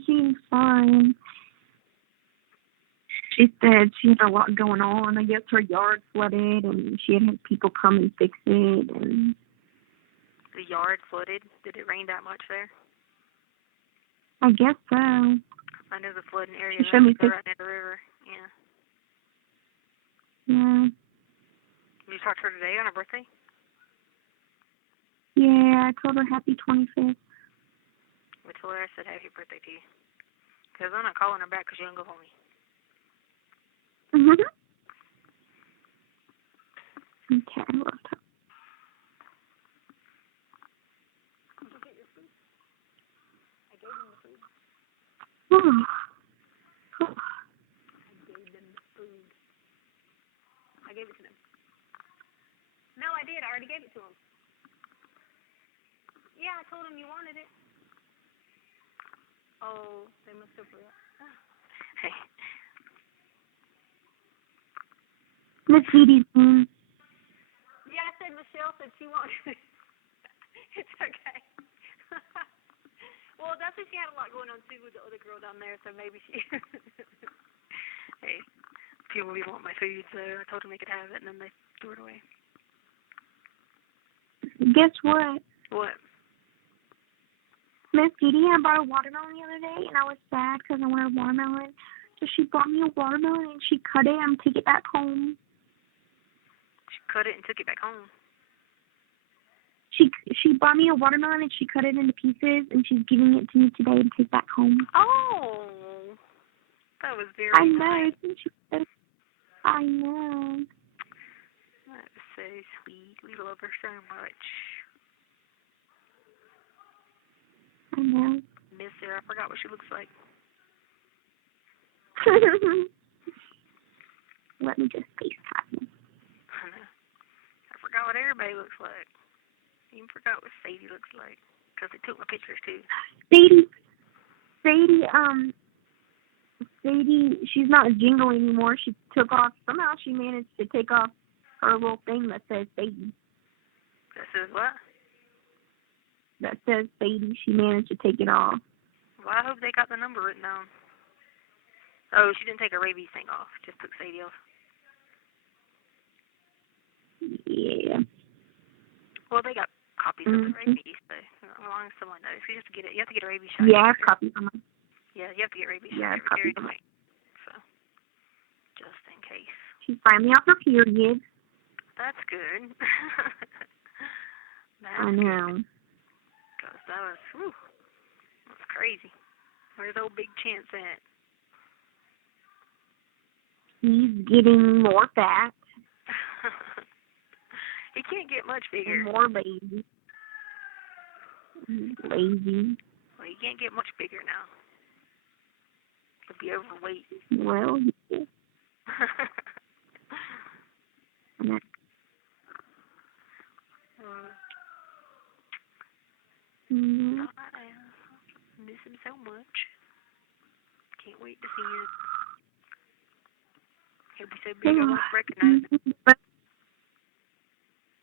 seems fine. She said she had a lot going on. I guess her yard flooded and she had people come and fix it. And The yard flooded. Did it rain that much there? I guess so. I know the flooding area She showed me right near the river. Yeah. Yeah. Did you talk to her today on her birthday? Yeah, I told her happy 25th. I told her I said happy birthday to you. Because I'm not calling her back because you don't go for me. Mm-hmm. Okay, I love her. Oh. I gave it to them. No, I did. I already gave it to them. Yeah, I told them you wanted it. Oh, they must have forgot. Hey. Miss Edie's name. Yeah, I said Michelle said she wanted it. It's okay. Well, that's what she had a lot going on, too, with the other girl down there, so maybe she... Hey, people really want my food, so I told them they could have it, and then they threw it away. Guess what? What? Miss Edie, I bought a watermelon the other day, and I was sad because I wanted a watermelon. So she bought me a watermelon, and she cut it and took it back home. She cut it and took it back home. She bought me a watermelon, and she cut it into pieces, and she's giving it to me today to take back home. Oh! That was very I know. nice. She said, I know. That was so sweet. We love her so much. I know. Miss her. I forgot what she looks like. Let me just FaceTime you. I know. I forgot what everybody looks like. I even forgot what Sadie looks like. Because they took my pictures, too. Sadie, she's not Jingle anymore. She took off, somehow she managed to take off her little thing that says Sadie. That says what? That says Sadie. She managed to take it off. Well, I hope they got the number written down. Oh, she didn't take her rabies thing off. Just took Sadie off. Yeah. Well, they got copies of the rabies, so as long as someone knows. You have to get a rabies shot. Yeah, I have copies of mine. Yeah, you have to get rabies Yeah, I have shot copies of every mine. night. So, just in case. She's finally off her period. That's good. I know. Because that was crazy. Where's old Big Chance at? He's getting more fat. He can't get much bigger. And more lazy. He's lazy. Well, he can't get much bigger now. He'll be overweight. Well, yeah. I miss him so much. Can't wait to see him. He'll be so big I won't recognize him.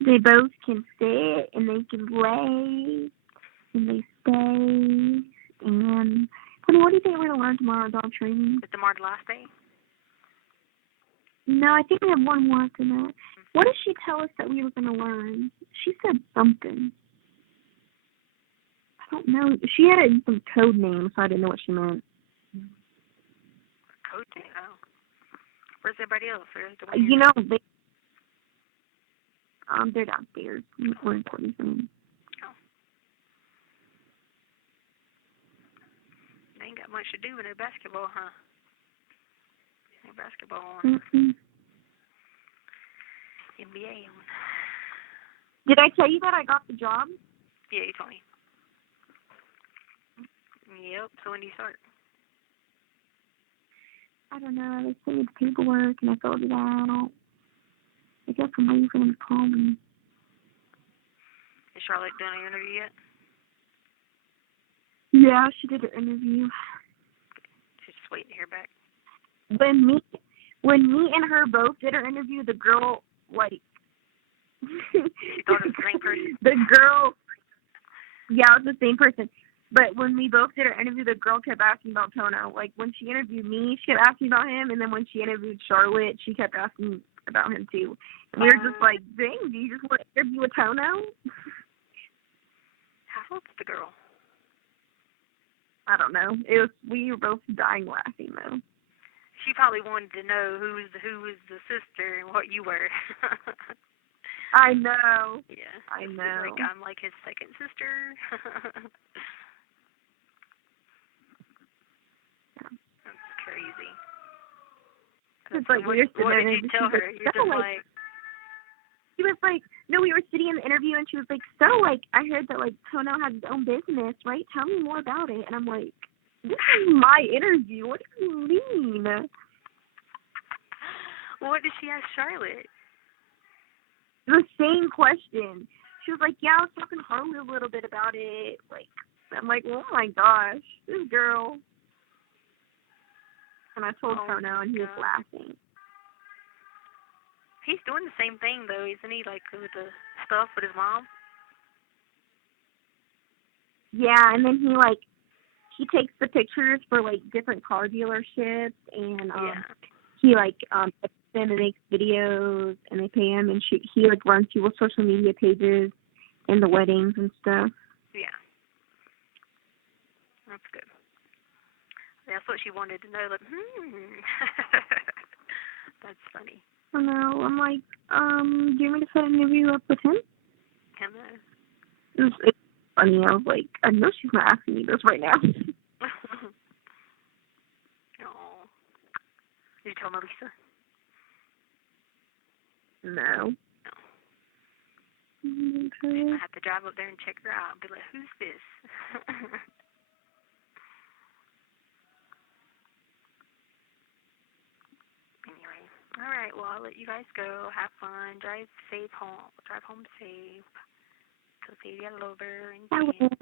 They both can sit and they can lay and they stay. And honey, what do you think we're gonna learn tomorrow at dog training? Is tomorrow the last day? No, I think we have one more after that. What did she tell us that we were gonna learn? She said something. I don't know. She had some code name, so I didn't know what she meant. Code name? Oh. Where's everybody else? You know, they're downstairs. We're in Courtney's room. Oh. They ain't got much to do with no basketball, huh? No basketball on. Mm-mm. NBA on. Did I tell you that I got the job? Yeah, you told me. Yep. So when do you start? I don't know. They sent me the paperwork and I filled it out. I guess I'm waiting for them to call me. Is Charlotte done an interview yet? Yeah, she did an interview. She's just waiting to hear back. When me and her both did her interview, the girl, like... You thought it was the same person? The girl... Yeah, it was the same person. But when we both did our interview, the girl kept asking about Tono. Like, when she interviewed me, she kept asking about him, and then when she interviewed Charlotte, she kept asking about him, too. And we were just like, dang, do you just want to interview with Tono? How old's the girl? I don't know. We were both dying laughing, though. She probably wanted to know who was the sister and what you were. I know. Yeah. I know. Like, I'm like his second sister. That's crazy. It's like, what did you tell her? You're just like... She was like, no, we were sitting in the interview, and she was like, so, like, I heard that, like, Tono has his own business, right? Tell me more about it. And I'm like, this is my interview. What do you mean? What did she ask Charlotte? The same question. She was like, yeah, I was talking to Harley a little bit about it. Like, I'm like, oh, my gosh, this girl. And I told Tono, and he was laughing. He's doing the same thing, though, isn't he? Like, with the stuff with his mom? Yeah, and then he takes the pictures for, like, different car dealerships, and, he, like, and makes videos, and they pay him, and he, like, runs people's social media pages and the weddings and stuff. Yeah. That's good. That's what she wanted to know, like, That's funny. I know. I'm like, do you want me to set an interview up with him? Hello. It's funny. I was like, I know she's not asking me this right now. Oh. Did you tell Melissa? No. I have to drive up there and check her out and be like, who's this? Anyway. All right, well, I'll let you guys go. Have fun. Drive home. Drive home safe. Tell Sadie I love her. And I will.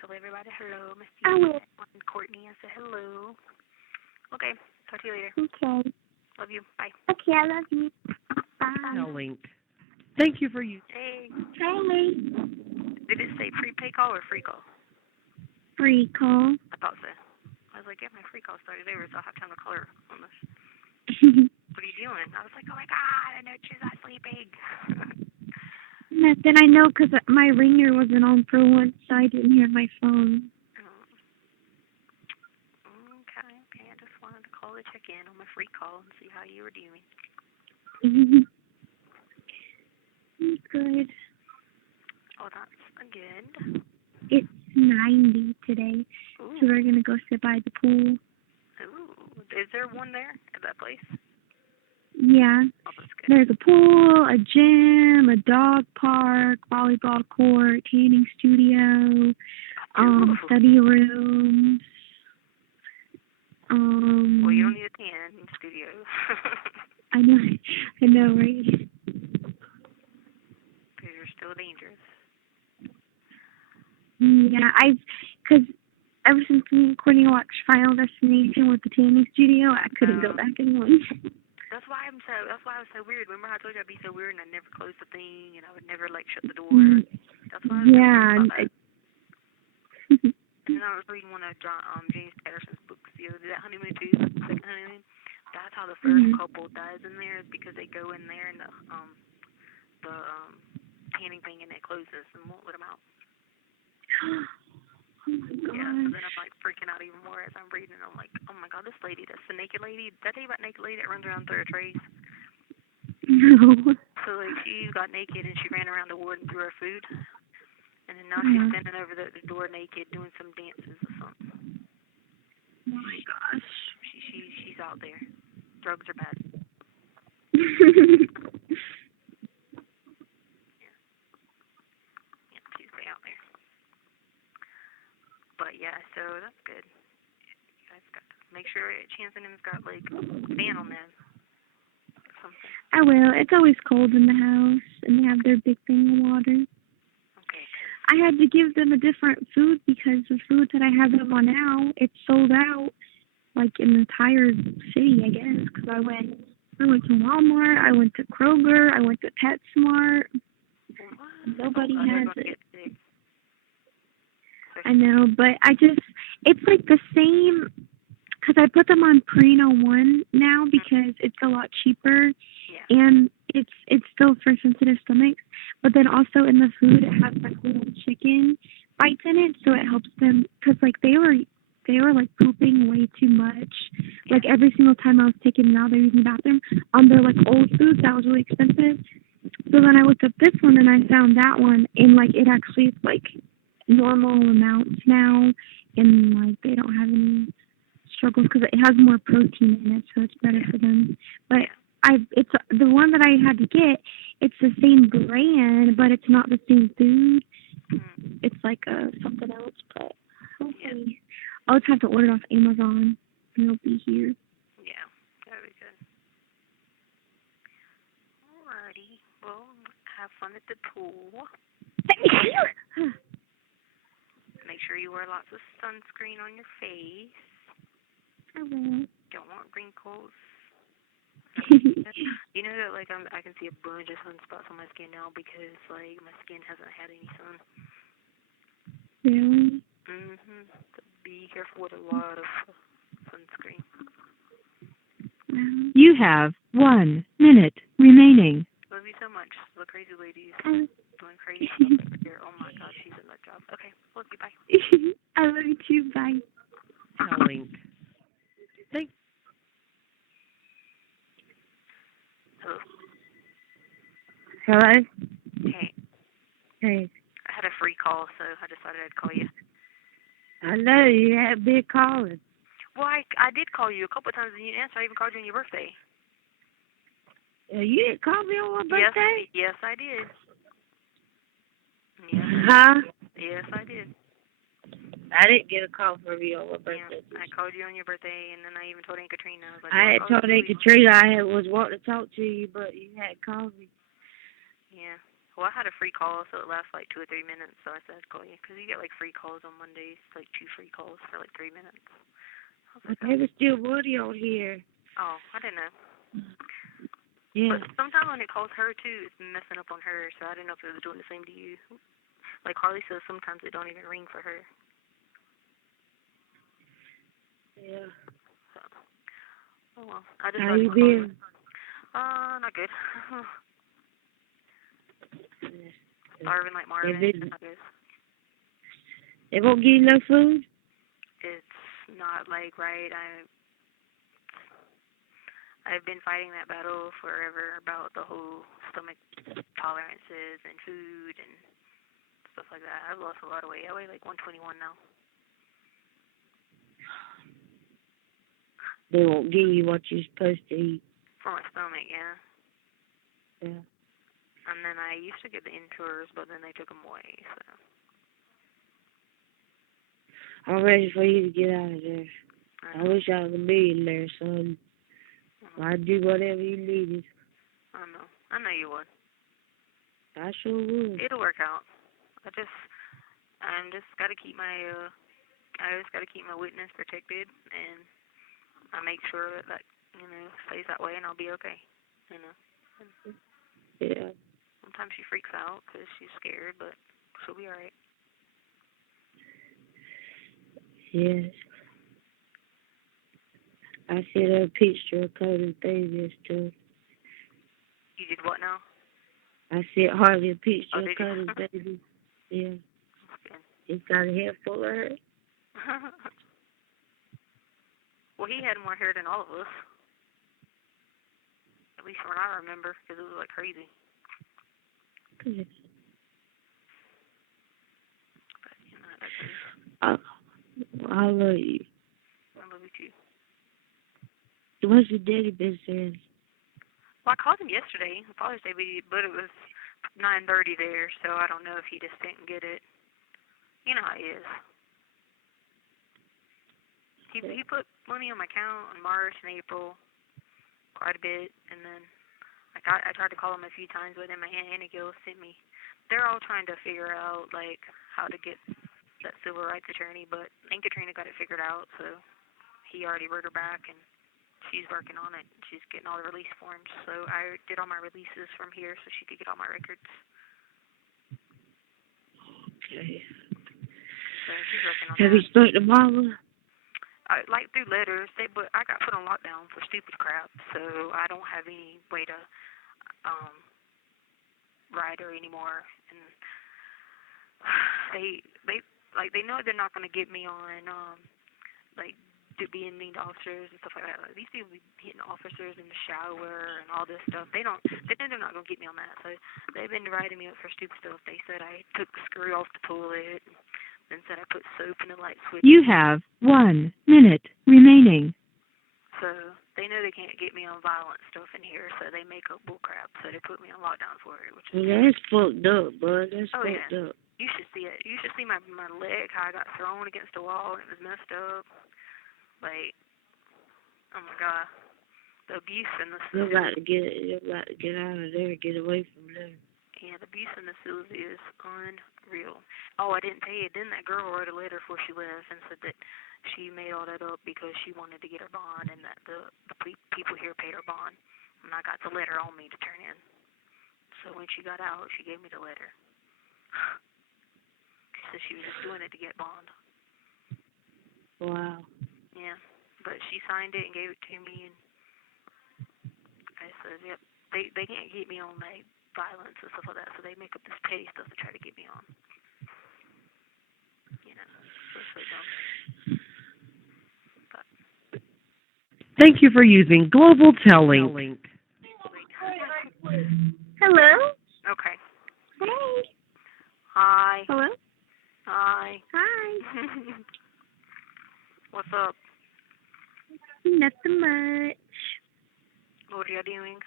Tell everybody hello. Miss I will. And Courtney, I said hello. Okay, talk to you later. Okay. Love you. Bye. Okay, I love you. Bye. No link. Thank you for you. Hey. Hey. Did it say prepaid call or free call? Free call. I thought so. I was like, yeah, my free call started over, so I'll have time to call her on this. What are you doing? I was like, oh my God, I know she's not sleeping. Nothing. I know because my ringer wasn't on for once, so I didn't hear my phone. Okay. I just wanted to call to check in on my free call and see how you were doing. Good. Oh, that's good. It's 90 today, Ooh. so we're going to go sit by the pool. Ooh. Is there one there at that place? Yeah. Oh, that's good. There's a pool, a gym, a dog park, volleyball court, tanning studio, study rooms. Well, you don't need a tanning studio. I know, right? Because you're still dangerous. Yeah, because ever since me and Courtney watched Final Destination with the tanning studio, I couldn't go back anymore. That's why I was so weird. Remember I told you I'd be so weird and I'd never close the thing and I would never like shut the door. That's why I was so weird. And then I was reading one of James Patterson's books the other day, that Honeymoon too, Second Honeymoon. That's how the first couple dies in there, is because they go in there and the tanning thing and it closes and won't let them out. Oh my God. Yeah, so then I'm like freaking out even more as I'm reading and I'm like, oh my God, this lady, that's the naked lady. Did I tell you about naked lady that runs around through her trays? No. So like she got naked and she ran around the ward and threw her food. And then now she's standing over the door naked doing some dances or something. Oh my gosh. She's out there. Drugs are bad. Yeah, she's way out there. But yeah, so that's good. You guys got to make sure Chance and him's got like a fan on them. Something. I will. It's always cold in the house, and they have their big thing of water. Okay. I had to give them a different food because the food that I have them on now, it's sold out, like in the entire city, I guess. Because I went to Walmart, I went to Kroger, I went to PetSmart. Nobody has it. I know, but it's like the same. Because I put them on Purina 1 now because it's a lot cheaper, and it's still for sensitive stomachs. But then also in the food, it has like little chicken bites in it, so it helps them. Because like they were like pooping way too much. Like every single time I was taking them out, they're using the bathroom on their like old food that was really expensive. So then I looked up this one and I found that one, and like it actually is like normal amounts now, and like they don't have any struggles because it has more protein in it, so it's better for them. But it's the one that I had to get. It's the same brand, but it's not the same food. It's like something else. But hopefully, I'll just have to order it off Amazon, and it'll be here. Yeah, that'd be good. Alrighty, well, have fun at the pool. Make sure you wear lots of sunscreen on your face. I will. Don't want wrinkles. You know that like I can see a bunch of sunspots on my skin now because like my skin hasn't had any sun. Really? So be careful with a lot of sunscreen. You have 1 minute remaining. Love you so much. The crazy lady's doing crazy stuff over here. Oh my God, she's a nut job. Okay, love you. Bye. I love you too. Bye. Telling. Hello. Hello? Hey. Hey. I had a free call, so I decided I'd call you. I know you had been calling. Well, I did call you a couple of times and you didn't answer. I even called you on your birthday. You didn't call me on my birthday? Yes, I did. Yes. Huh? Yes, I did. I didn't get a call from you on my birthday. Yeah, I called you on your birthday, and then I even told Aunt Katrina. I was like, I had told Aunt Katrina I was wanting to talk to you, but you hadn't called me. Yeah. Well, I had a free call, so it lasts like 2 or 3 minutes, so I said I'd call you. Because you get like free calls on Mondays, like 2 free calls for like 3 minutes. There was still Woody on here. Oh, I didn't know. Yeah. But sometimes when it calls her, too, it's messing up on her, so I didn't know if it was doing the same to you. Like Harley says, sometimes it don't even ring for her. Yeah. So. Oh, well. I just How you been? Not good. Starving like Marvin. Not good. They won't give you no food? It's not like right. I've been fighting that battle forever about the whole stomach tolerances and food and stuff like that. I've lost a lot of weight. I weigh like 121 now. They won't give you what you're supposed to eat. For my stomach, yeah. Yeah. And then I used to get the Ensures, but then they took them away, so. I'm ready for you to get out of there. I wish I was a millionaire, son. I'd do whatever you needed. I know. I know you would. I sure would. It'll work out. I just gotta keep my witness protected, and I make sure that stays that way, and I'll be okay. Yeah. Sometimes she freaks out because she's scared, but she'll be alright. Yes. I sent her a picture of Cody's baby too. You did what now? I sent Harley a picture of did Cody's you? baby. Yeah. Okay. He's got a hair full of her. Well, he had more hair than all of us. At least from what I remember, because it was like crazy. Good. But, I love you. I love you too. What's your daddy been saying? Well, I called him yesterday, Father's Day, but it was 9:30 there, so I don't know if he just didn't get it. You know how he is. He put money on my account in March and April, quite a bit, and then I tried to call him a few times, but then my Aunt Anna Gill sent me. They're all trying to figure out like how to get that civil rights attorney, but Aunt Katrina got it figured out, so he already wrote her back, and she's working on it. She's getting all the release forms, so I did all my releases from here so she could get all my records. Okay. So she's working on Have that. you spoken to Mama? Like through letters, but I got put on lockdown for stupid crap, so I don't have any way to write her anymore. And they know they're not gonna get me on like being mean to officers and stuff like that. Like, these people be hitting officers in the shower and all this stuff. They know they're not gonna get me on that. So they've been writing me up for stupid stuff. They said I took the screw off the toilet. And said I put soap in the light switch. You have 1 minute remaining. So they know they can't get me on violent stuff in here, so they make up bull crap. So they put me on lockdown for it. Which is That's fucked up, bud. That's fucked yeah. up. You should see it. You should see my leg, how I got thrown against the wall and it was messed up. Like, oh my God, the abuse in the You're about to get out of there, get away from there. Yeah, the abuse in the facility is unreal. Oh, I didn't tell you. Then that girl wrote a letter before she left and said that she made all that up because she wanted to get her bond and that the people here paid her bond. And I got the letter on me to turn in. So when she got out, she gave me the letter. She said she was just doing it to get bond. Wow. Yeah, but she signed it and gave it to me, and I said, yep, they can't get me on like violence and stuff like that, so they make up this petty stuff to try to get me on. You know, so dumb. But. Thank you for using Global Telling. Hello? Okay. Hey. Hi. Hello? Hi. Hi. What's up? Nothing much. What are you doing?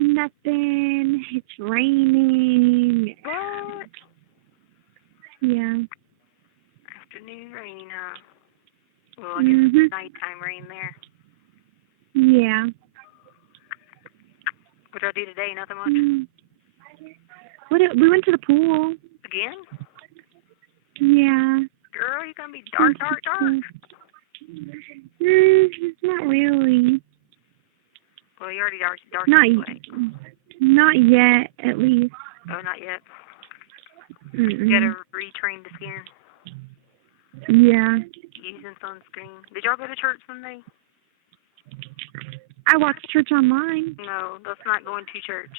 Nothing. It's raining. What? Yeah. Afternoon rain, huh? Well, I guess it's nighttime rain there. Yeah. What did I do today? Nothing much? We went to the pool. Again? Yeah. Girl, you gonna be dark. Not really. Well, you already dark anyway. Not yet, at least. Oh, not yet. Mm-mm. You gotta retrain the skin. Yeah. Using sunscreen. Did y'all go to church Sunday? I watched church online. No, that's not going to church.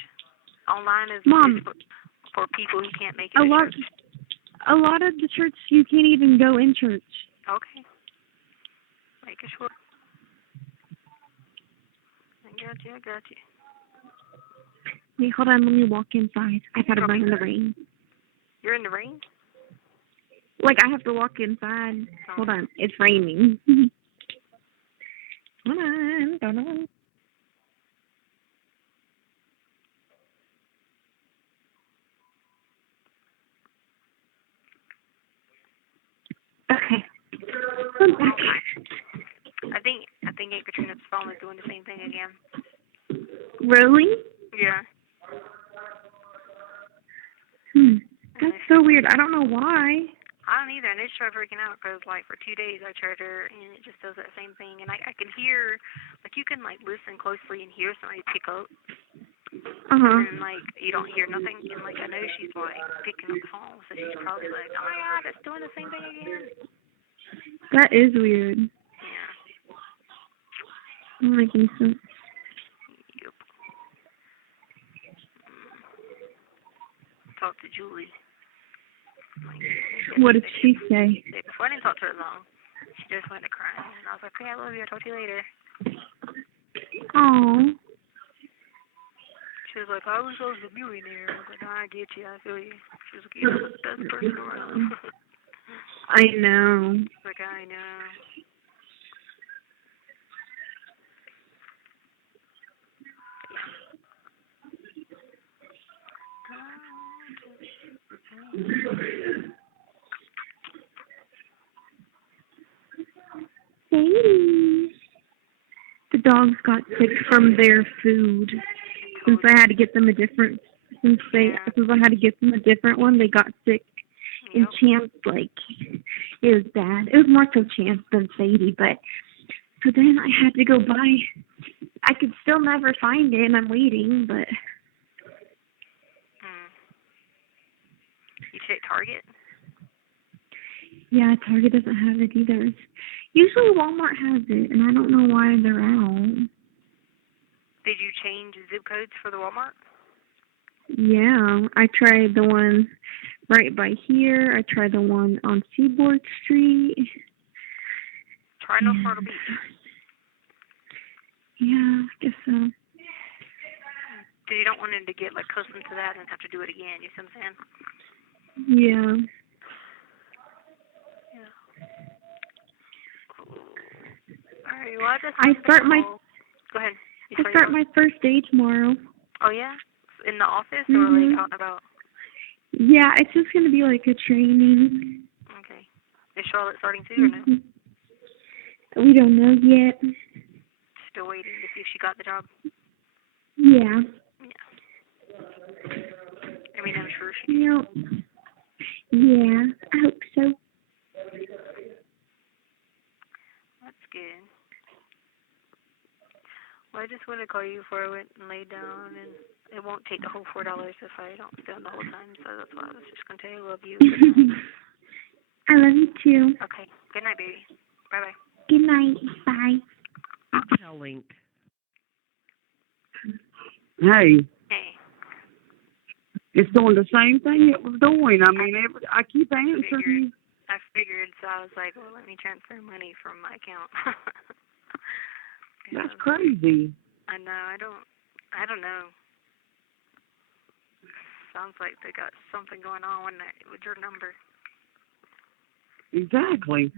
Online is Mom. For people who can't make it to church. A lot of the church, you can't even go in church. Okay. Making sure. I got you. Wait, hold on, let me walk inside. I gotta run in the rain. You're in the rain? Like, I have to walk inside. Hold on, it's raining. Hold on. Okay. I'm back. I think Aunt Katrina's phone is doing the same thing again. Really? Yeah. That's so weird. I don't know why. I don't either, and it started freaking out because, like, for 2 days I tried her, and it just does that same thing. And I can hear, like, you can, like, listen closely and hear somebody pick up. And, like, you don't hear nothing. And, like, I know she's, like, picking up the phone, so she's probably like, oh, my God, it's doing the same thing again. That is weird. Yeah. Doesn't make any sense. Yep. Talk to Julie. What did she say? Before I didn't talk to her long. She just went to crying. And I was like, okay, I love you. I'll talk to you later. Aww. She was like, I was supposed to be in there. I was like, I get you. I feel you. She was like, you're the best person around. I know. Like, I know. dogs got sick from their food. Since I had to get them a different, since I had to get them a different one, they got sick. And Chance, like, it was bad. It was more so Chance than Sadie, but so then I had to go buy. I could still never find it, and I'm waiting, but. You check Target? Yeah, Target doesn't have it either. Usually Walmart has it, and I don't know why they're out. Did you change zip codes for the Walmart? Yeah, I tried the one right by here. I tried the one on Seaboard Street. Try North Myrtle Beach. Yeah, I guess so. Because you don't want him to get, like, accustomed to that and have to do it again, you see what I'm saying? Yeah. Alright, well, I start my. Go ahead. I start my first day tomorrow. Oh yeah, in the office or like out and about? Yeah, it's just gonna be like a training. Okay. Is Charlotte starting too or no? We don't know yet. Still waiting to see if she got the job. Yeah. I mean, I'm sure she did. Yep. Yeah, I hope so. That's good. Well, I just want to call you before I went and laid down, and it won't take the whole $4 if I don't stay on the whole time, so that's why I was just going to tell you I love you. I love you too. Okay. Good night, baby. Bye-bye. Good night. Bye. Link. Hey. Hey. It's doing the same thing it was doing. I mean, I keep answering. I figured, so I was like, well, let me transfer money from my account. That's crazy. I know. I don't know. Sounds like they got something going on with your number. Exactly.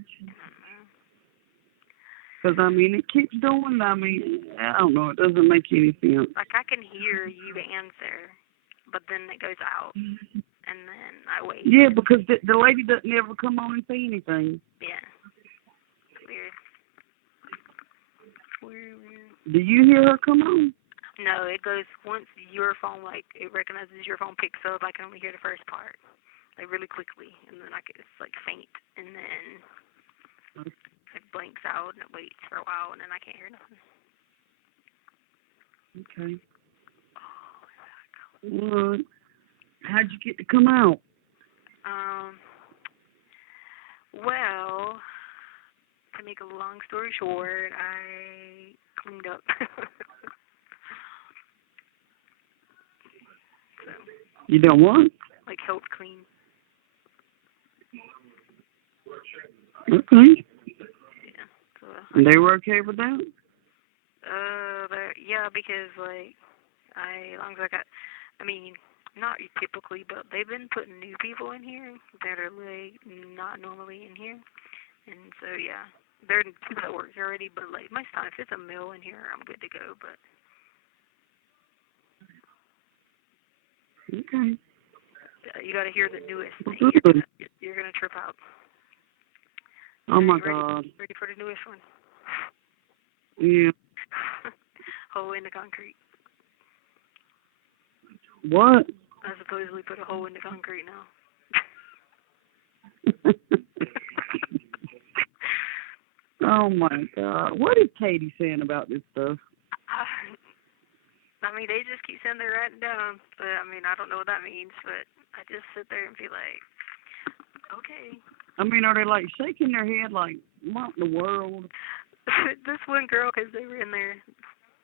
Because, I mean, it keeps doing, I mean, I don't know, it doesn't make any sense. Like, I can hear you answer, but then it goes out, and then I wait. Yeah, because the lady doesn't ever come on and say anything. Yeah. It's weird. Weird. Do you hear her come on? No, it goes, once your phone, like, it recognizes your phone picks up, I can only hear the first part, like, really quickly, and then it's, like, faint, and then it blinks out, and it waits for a while, and then I can't hear nothing. Okay. Well, how'd you get to come out? Well, to make a long story short, I cleaned up. So, You done what? like, helped clean. Okay. Yeah. So, And they were okay with that? yeah, because, like, as long as I mean, not typically, but they've been putting new people in here that are, like, not normally in here. And so, yeah, there are people that work already, but, like, most time, if it's a male in here, I'm good to go, but. Okay. You got to hear the newest thing. Good. You're gonna trip out. Oh, my ready, God. Ready for the newest one? Yeah. Hole in the concrete. What? I supposedly put a hole in the concrete now. Oh, my God. What is Katie saying about this stuff? I mean, they just keep saying they're writing down, but, I mean, I don't know what that means, but I just sit there and be like, okay. I mean, are they, like, shaking their head like, what in the world? This one girl, because they were in there,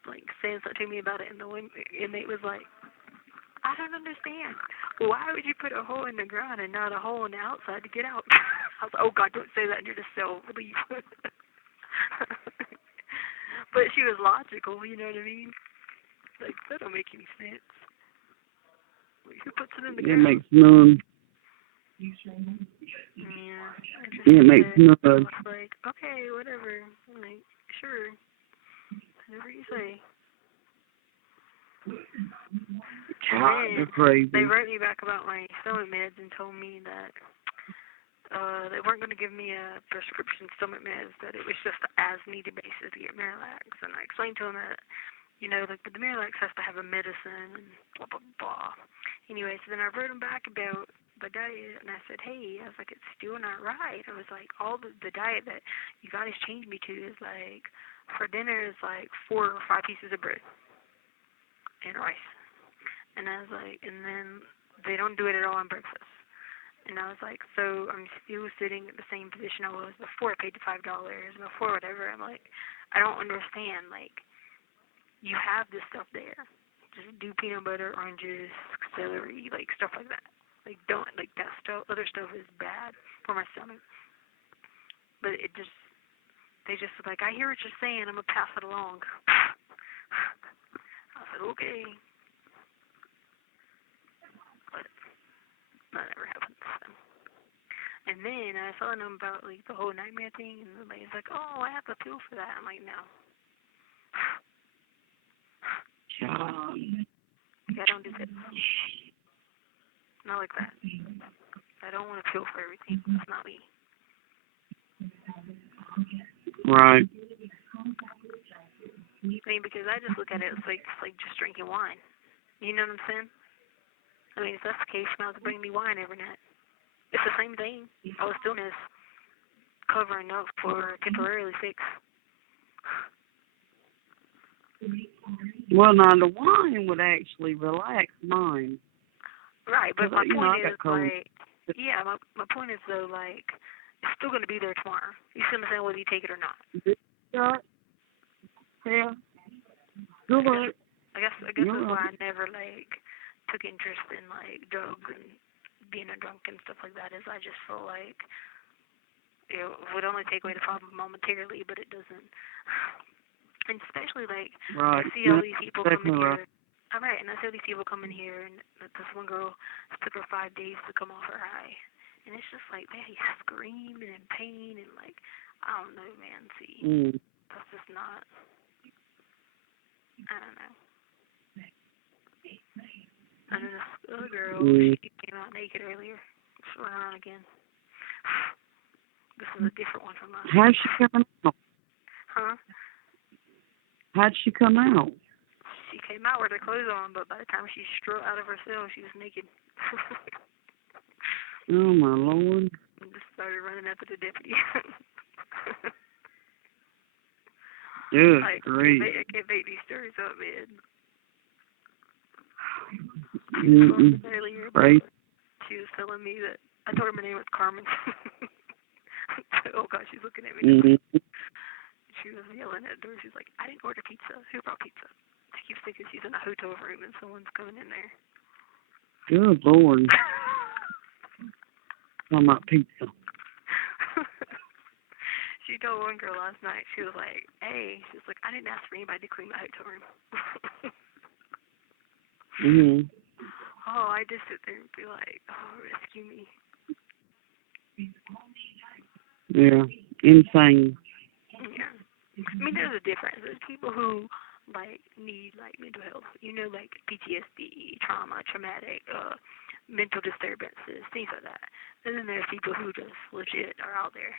like, saying something to me about it, and the one inmate was like, I don't understand. Why would you put a hole in the ground and not a hole on the outside to get out? I was like, oh, God, don't say that in your cell. Leave. But she was logical, you know what I mean? Like, that don't make any sense. Like, who puts it in the ground? It makes none. Yeah. It makes none. I was like, okay, whatever. I'm like, sure. Whatever you say. God, they're crazy. They wrote me back about my stomach meds and told me that they weren't going to give me a prescription stomach meds, that it was just an as-needed basis to get Miralax. And I explained to them that, you know, like, the Miralax has to have a medicine and blah, blah, blah. Anyway, so then I wrote them back about the diet, and I said, hey, I was like, it's still not right. I was like, all the diet that you guys changed me to is like, for dinner is like 4 or 5 pieces of bread and rice. And I was like, and then they don't do it at all on breakfast. And I was like, so I'm still sitting at the same position I was before I paid the $5, before whatever. I'm like, I don't understand. Like, you have this stuff there. Just do peanut butter, oranges, celery, like, stuff like that. Like, don't, like, that stuff, other stuff is bad for my stomach. But it just, they just like, I hear what you're saying, I'm going to pass it along. I said, okay. But that never happened. So. And then I was telling them about, like, the whole nightmare thing, and the lady's like, oh, I have a pill for that. I'm like, no. I don't do that. Not like that. I don't want a pill for everything. That's not me. Right. I mean, because I just look at it as like just drinking wine. You know what I'm saying? I mean, if that's the case, you might have to bring me wine every night. It's the same thing. All it's doing is covering up for temporarily fix. Well, now the wine would actually relax mine. Right, but my point is, like, yeah, my point is, though, like, it's still going to be there tomorrow. You see what I'm saying, whether you take it or not. Yeah. Good luck. I guess that's why I never, like, took interest in, like, drugs and being a drunk and stuff like that, is I just feel like it would only take away the problem momentarily, but it doesn't. And especially, like, I see all these people come in here. All right, and I see all these people come in here, and this one girl, it took her 5 days to come off her high. And it's just like, they screaming in pain, and, like, I don't know, man, see. That's just not, I don't know. And then this other girl, she came out naked earlier. Just went on again. This is a different one from last week. How'd she come out? Huh? How'd she come out? She came out with her clothes on, but by the time she strode out of her cell, she was naked. Oh, my Lord. And just started running up at the deputy. Good like, grief. I can't make these stories up, man. Earlier, right. She was telling me that, I told her my name was Carmen. Oh, God, she's looking at me. She was yelling at the door. She's like, I didn't order pizza. Who brought pizza? She keeps thinking she's in a hotel room and someone's coming in there. Good Lord. Talking about pizza. She told one girl last night, she was like, hey, she was like, I didn't ask for anybody to clean my hotel room. Oh, I just sit there and be like, oh, rescue me. Yeah, insane. Yeah. I mean, there's a difference. There's people who, like, need, like, mental health. You know, like, PTSD, trauma, traumatic, mental disturbances, things like that. And then there's people who just legit are out there.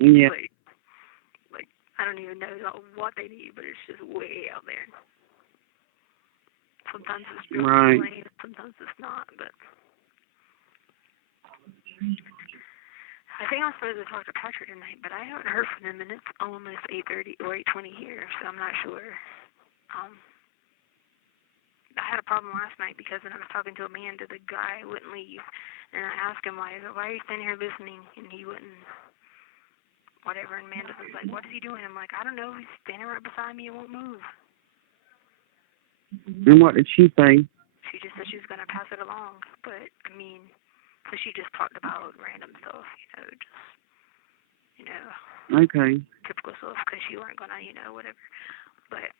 Yeah. Like, I don't even know what they need, but it's just way out there. Sometimes it's real plain, sometimes it's not, but I think I'm supposed to talk to Patrick tonight, but I haven't heard from him, and it's almost 8:30 or 8:20 here, so I'm not sure. I had a problem last night because when I was talking to Amanda, the guy wouldn't leave, and I asked him, why are you standing here listening, and he wouldn't, whatever, and Amanda was like, what is he doing? I'm like, I don't know, he's standing right beside me and won't move. And what did she say? She just said she was going to pass it along, but, I mean, so she just talked about random stuff, Okay. Typical stuff, because she weren't going to, whatever. But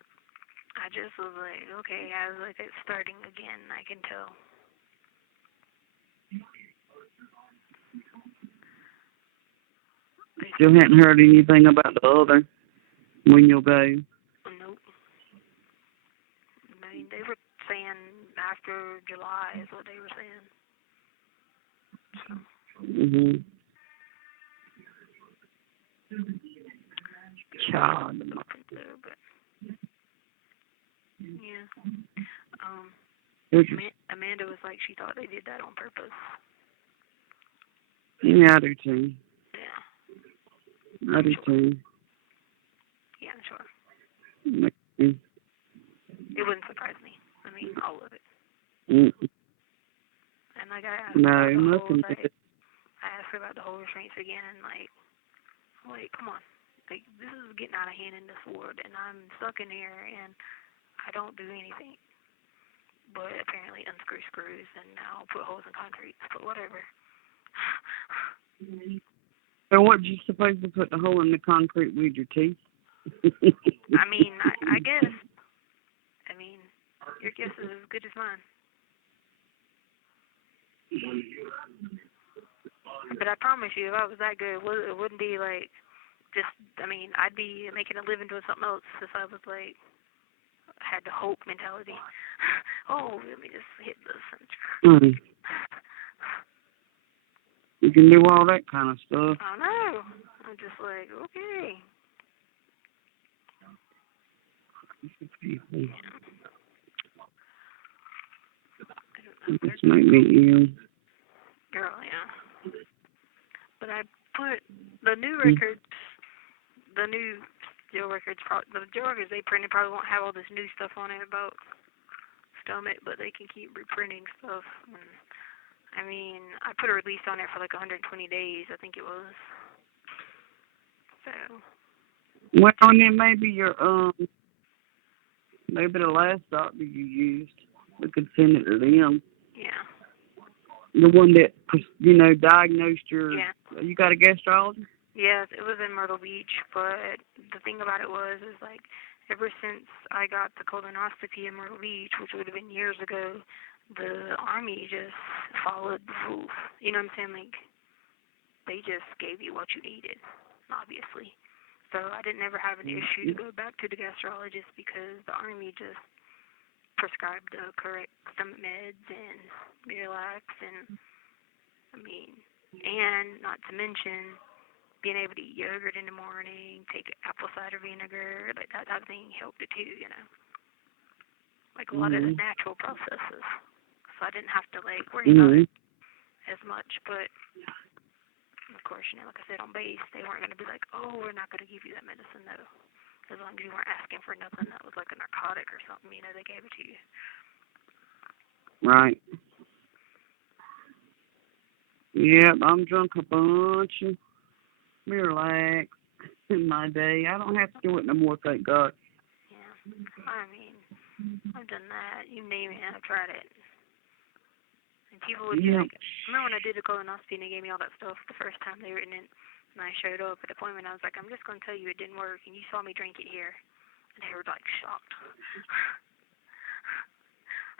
I just was like, okay, I was like, it's starting again, I can tell. Still hadn't heard anything about the other, when you'll go? Nope. I mean, they were saying after July is what they were saying. Mhm. Child. But yeah. Amanda was like she thought they did that on purpose. Yeah, I do too. Yeah. I do too. Yeah, I'm sure. Mm. It wouldn't surprise me. I mean, all of it. Mm. And like I asked No, about the nothing. whole, like, I asked her about the whole restraints again, and like, come on, like this is getting out of hand in this ward, and I'm stuck in here, and I don't do anything. But apparently unscrew screws and now put holes in concrete. But whatever. So what, you supposed to put the hole in the concrete with your teeth? I mean, I guess. I mean, your guess is as good as mine. But I promise you, if I was that good, it wouldn't be like just, I mean, I'd be making a living doing something else if I was like, had the hope mentality. Oh, let me just hit this. You can do all that kind of stuff. I know. I'm just like, okay. This might be you. Girl, yeah. But I put the new records, the new jail records, the jail records they printed probably won't have all this new stuff on it about stomach, but they can keep reprinting stuff. And, I mean, I put a release on it for like 120 days, I think it was. So. Well, and then maybe your maybe the last doctor you used, we could send it to them. Yeah. The one that diagnosed your. Yeah. You got a gastrologist? Yes, it was in Myrtle Beach, but the thing about it was like ever since I got the colonoscopy in Myrtle Beach, which would have been years ago, the Army just followed the rules. You know what I'm saying? Like, they just gave you what you needed, obviously. So I didn't ever have an issue to go back to the gastrologist because the Army just prescribed the correct stomach meds and Miralax and, I mean, and not to mention being able to eat yogurt in the morning, take apple cider vinegar, like that type of thing helped it too, you know. Like a lot of the natural processes. So I didn't have to like worry about it as much, but of course, like I said, on base, they weren't going to be like, oh, we're not going to give you that medicine, though. As long as you weren't asking for nothing that was like a narcotic or something, they gave it to you. Right. Yeah, I'm drunk a bunch of Miralax in my day. I don't have to do it no more, thank God. Yeah, I mean, I've done that. You name it, I've tried it. And people would be like, remember when I did the colonoscopy and they gave me all that stuff the first time they written it, and I showed up at the appointment, I was like, I'm just going to tell you it didn't work, and you saw me drink it here. And they were like shocked.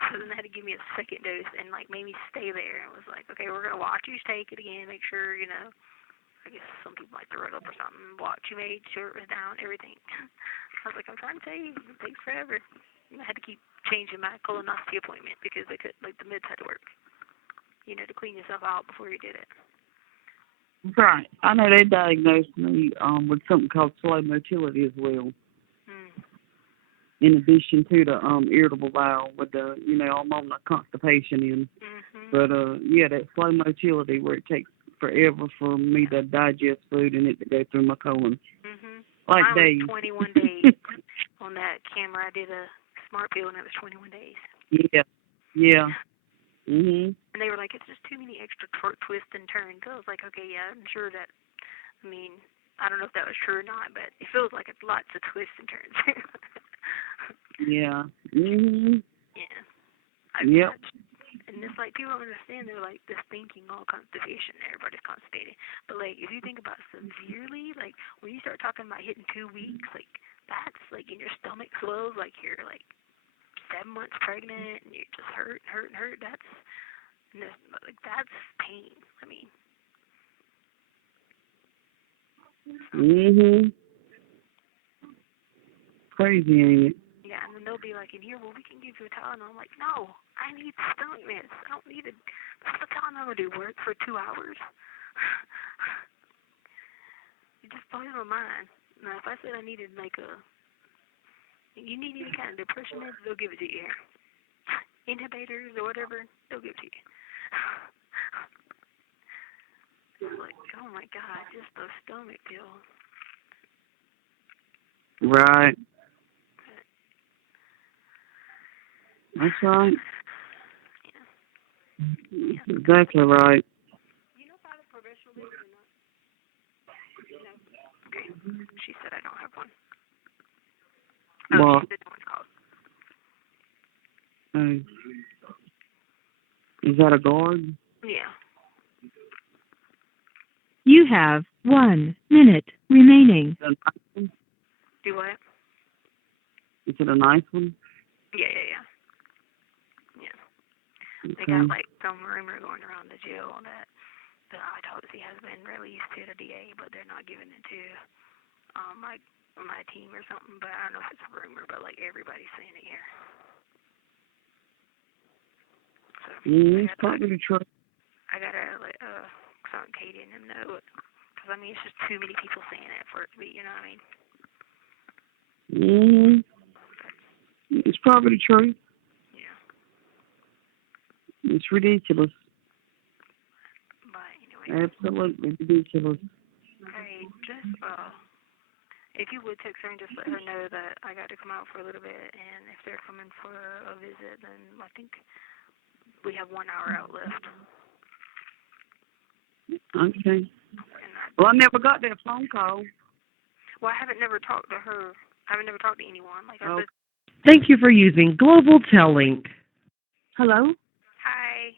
So then they had to give me a second dose and like made me stay there. And was like, okay, we're going to watch you take it again, make sure, I guess some people might throw it up or something. Watch you made sure it was down, everything. I was like, I'm trying to tell you, it takes forever. And I had to keep changing my colonoscopy appointment because they could, like, the meds had to work. To clean yourself out before you did it. Right. I know they diagnosed me with something called slow motility as well. In addition to the irritable bowel with the, I'm on the constipation in. But, that slow motility where it takes forever for me to digest food and it to go through my colon. Like mine days. Was 21 days on that camera. I did a smart pill and it was 21 days. Yeah. And they were like, it's just too many extra twists and turns. So I was like, okay, yeah, I'm sure that, I don't know if that was true or not, but it feels like it's lots of twists and turns. Yeah. Yeah. And it's like, people don't understand, they're like, this thinking, all constipation, everybody's constipated. But like, if you think about severely, like, when you start talking about hitting 2 weeks, like, that's like, in your stomach swells, like you're like 7 months pregnant, and you're just hurt. That's pain. Crazy, ain't it? Yeah, and then they'll be like in here, well, we can give you a Tylenol. I'm like, no, I need stomach meds. I don't need what's the Tylenol do? Work for 2 hours? It just blows my mind. Now, if I said I needed you need any kind of depression meds, they'll give it to you here. Inhibitors or whatever, they'll give it to you. I'm like, oh my God, just those stomach pills. Right. That's right. Yeah. That's exactly right. You know if I have a provisional leave or not? No. Okay. She said I don't have one. Oh, Well, she said no one's called. Is that a guard? Yeah. You have 1 minute remaining. Do what? Is it a nice one? Yeah. Yeah. Okay. They got like some rumor going around the jail that the autopsy has been released to the DA, but they're not giving it to my team or something. But I don't know if it's a rumor, but like everybody's saying it here. So Yeah, it's probably true. I gotta let Katie and them know it, because I mean it's just too many people saying it for it to be, you know what I mean? It's probably true. Yeah. It's ridiculous. But anyway. Absolutely ridiculous. Hey, just if you would text her and just let her know that I got to come out for a little bit, and if they're coming for a visit, then I think we have 1 hour out left. Okay. Well, I never got that phone call. Well, I haven't never talked to her. I haven't never talked to anyone. Like I said. Thank you for using Global Tel Link. Hello? Hi.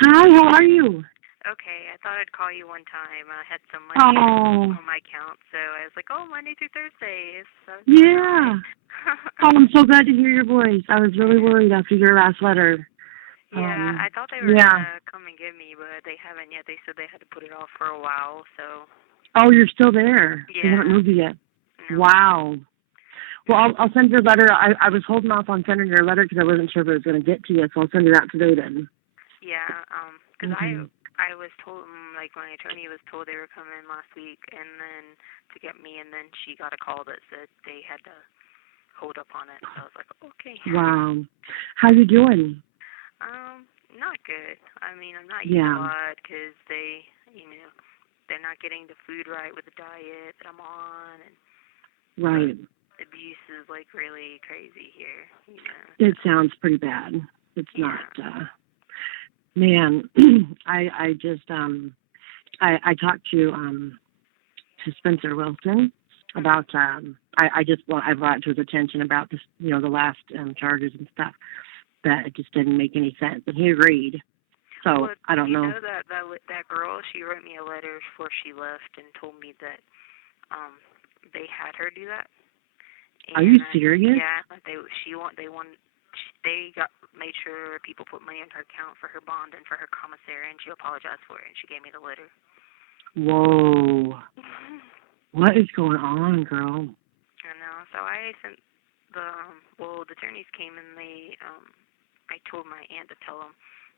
Hi, how are you? Okay, I thought I'd call you one time. I had some money on my account, so I was like, oh, Monday through Thursday. So Yeah. Oh, I'm so glad to hear your voice. I was really worried after your last letter. Yeah, I thought they were going to come and get me, but they haven't yet. They said they had to put it off for a while, so. Oh, you're still there? Yeah. They haven't moved you yet? No. Wow. Well, I'll send your letter. I was holding off on sending your letter because I wasn't sure if it was going to get to you, so I'll send it out today then. Yeah, because I was told, like my attorney was told they were coming last week, and then to get me, and then she got a call that said they had to hold up on it. So I was like, okay. Wow. How you doing? Not good. I mean, I'm not eating a lot because they, they're not getting the food right with the diet that I'm on, and right. Abuse is like really crazy here. It sounds pretty bad. It's not. Man, I just I talked to Spencer Wilson about I brought it to his attention about this, the last charges and stuff, that it just didn't make any sense, and he agreed. So I don't know. You know that girl, she wrote me a letter before she left and told me that they had her do that. And, are you serious? Yeah, they made sure people put money in her account for her bond and for her commissary, and she apologized for it, and she gave me the letter. Whoa. What is going on, girl? I know. So I sent the attorneys came and they, I told my aunt to tell them,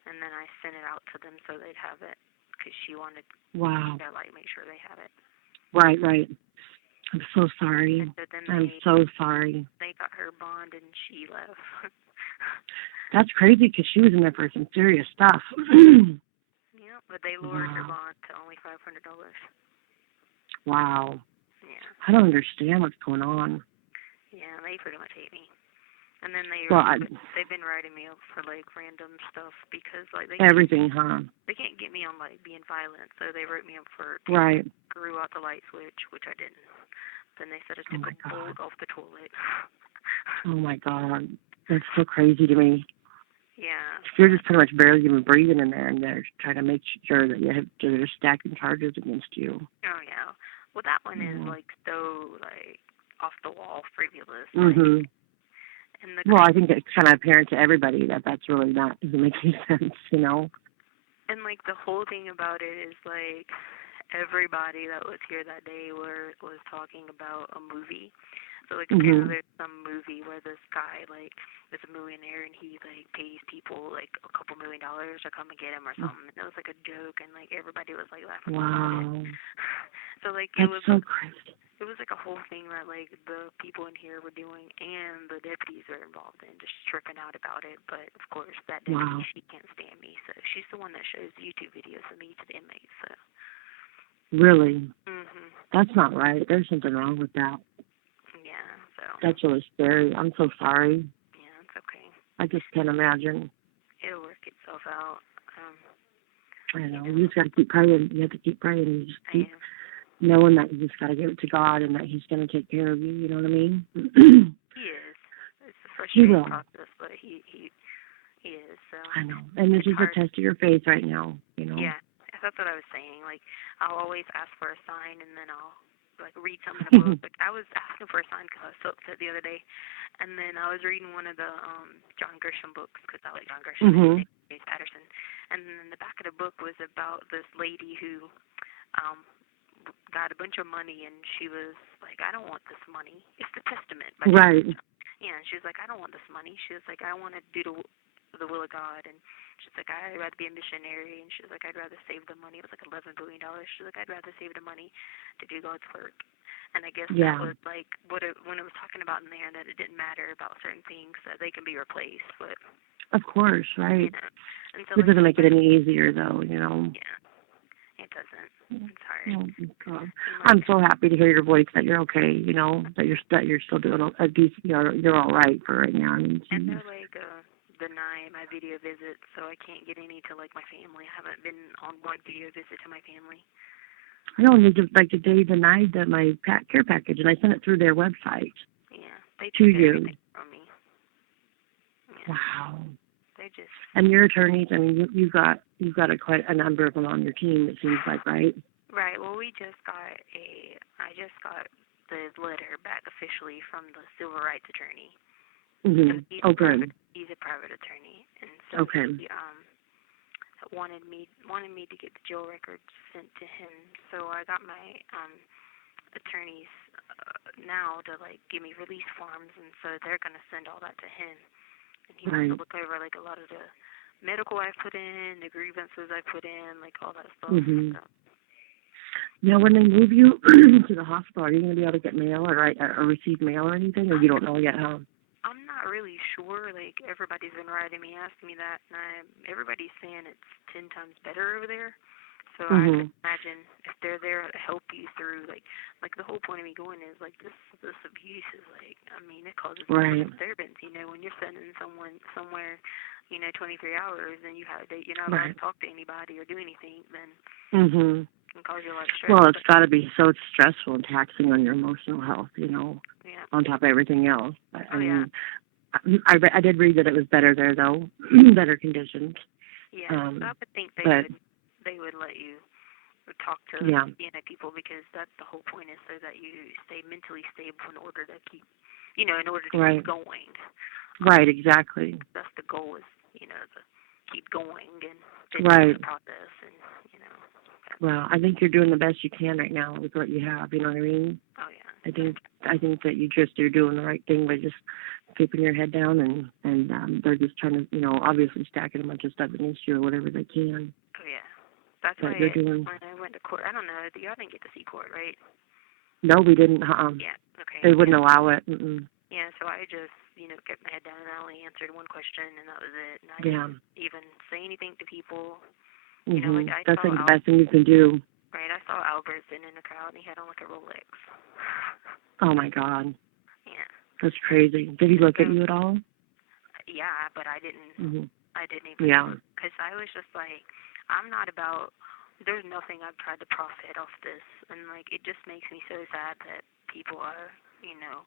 and then I sent it out to them so they'd have it, because she wanted to, make sure they had it. Right. I'm so sorry. So sorry. They got her bond and she left. That's crazy because she was in there for some serious stuff. Yeah, but they lowered her bond to only $500. Wow. Yeah. I don't understand what's going on. Yeah, they pretty much hate me. And then they've been writing me up for like random stuff because like they everything, They can't get me on like being violent, so they wrote me up for grew out the light switch, which I didn't. Then they said I took a bolt off the toilet. Oh my God, that's so crazy to me. Yeah. You're just pretty much barely even breathing in there, and they're trying to make sure that they're stacking charges against you. Oh yeah. Well, that one is like so like off the wall, frivolous. Mhm. Well, I think it's kind of apparent to everybody that that's really not doesn't make any sense, And like the whole thing about it is like everybody that was here that day was talking about a movie. So, like, apparently there's some movie where this guy, like, is a millionaire and he, like, pays people, like, a couple $1 million to come and get him or something. And it was, like, a joke, and, like, everybody was, like, laughing about it. So, like, That's so crazy. It was, like, a whole thing that, like, the people in here were doing and the deputies are involved in, just tripping out about it. But, of course, that deputy, she can't stand me. So she's the one that shows YouTube videos of me to the inmates, so. Really? Mhm. That's not right. There's something wrong with that. Yeah, so. That's really scary. I'm so sorry. Yeah, it's okay. I just can't imagine. It'll work itself out. I know. You just got to keep praying. You have to keep praying. You just keep knowing that you just got to give it to God and that He's going to take care of you. You know what I mean? He is. It's a frustrating process, but he is. So. I know. And this is a test of your faith right now. You know. Yeah, that's what I was saying. Like, I'll always ask for a sign, and then I'll like read something in a book. Like, I was asking for a sign because I was so upset the other day, and then I was reading one of the John Grisham books because I like John Grisham and James Patterson, and then the back of the book was about this lady who got a bunch of money, and she was like, I don't want this money. It's the Testament. Right. Yeah, and she was like, I don't want this money. She was like, I want to do the will of God, and she's like, I'd rather be a missionary, and she's like, I'd rather save the money. It was like $11 billion. She's like, I'd rather save the money to do God's work. And I guess that was like when it was talking about in there that it didn't matter about certain things, that they can be replaced, but of course, right. You know, and so it doesn't make it any easier, though, you know. Yeah, it doesn't. It's hard. Oh my God. I'm so happy to hear your voice that you're okay. You know that you're still doing a decent. You're all right for right now. I mean, and they're like denying my video visits, so I can't get any to like my family. I haven't been on one video visit to my family. I know, they denied my care package, and I sent it through their website. Yeah, they to took you. everything from me. Yeah. Wow. They just. And your attorneys, I mean, you've got quite a number of them on your team. It seems like, right? Right. Well, I just got the letter back officially from the civil rights attorney. Mm-hmm. So good. He's a private attorney, and so he wanted me to get the jail records sent to him. So I got my attorneys now to like give me release forms, and so they're gonna send all that to him, and he wants to look over like a lot of the medical I put in, the grievances I put in, like all that stuff. Mm-hmm. So. Now, when they move you to the hospital, are you going to be able to get mail or receive mail or anything, or you don't know yet, huh? I'm not really sure. Like, everybody's been writing me, asking me that, and everybody's saying it's 10 times better over there. So I can imagine if they're there to help you through, like the whole point of me going is, like, this abuse is, like, I mean, it causes disturbance, you know, when you're sending someone somewhere, you know, 23 hours, and you're not allowed to talk to anybody or do anything, then it can cause you a lot of stress. Well, it's got to be so stressful and taxing on your emotional health, you know, on top of everything else. I mean, I did read that it was better there, though, better conditions. Yeah, I would think they would let you talk to people, because that's the whole point, is so that you stay mentally stable in order to keep, you know, in order to keep going. Right, exactly. That's the goal, is, you know, to keep going and finish the process, and, you know. Well, I think you're doing the best you can right now with what you have, you know what I mean? Oh, yeah. I think that you're doing the right thing by just keeping your head down, and they're just trying to, you know, obviously stacking a bunch of stuff against you or whatever they can. Oh, yeah. That's why when I went to court, I don't know, y'all didn't get to see court, right? No, we didn't. Yeah, okay. They wouldn't allow it. Mm-mm. Yeah, so I just, you know, kept my head down, and I only answered one question, and that was it. And I didn't even say anything to people. You know, like that's like the best thing you can do. Right, I saw Albert sitting in the crowd, and he had on like a Rolex. Oh my God. Yeah. That's crazy. Did he look at you at all? Yeah, but I didn't. I didn't even. Yeah. Because I was just like, I'm not about. There's nothing I've tried to profit off this, and like it just makes me so sad that people are, you know,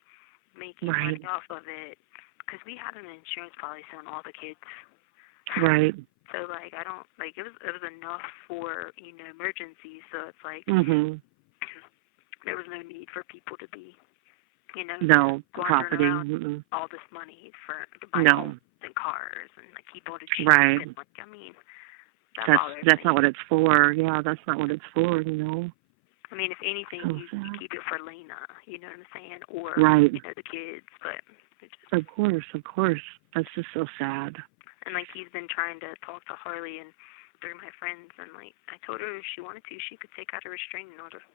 making money off of it. Because we had an insurance policy on all the kids. Right. So like I don't like it was enough for, you know, emergencies. So it's like there was no need for people to be, you know, profiting around all this money to buy homes and cars and like keep all the cheap. And like, I mean, that's not what it's for. Yeah, that's not what it's for, you know. I mean, if anything, you keep it for Lena, you know what I'm saying? Or, Right. you know, the kids, but it just, Of course. That's just so sad. and, like, he's been trying to talk to Harley and through my friends, and, like, I told her if she wanted to, she could take out a restraining order.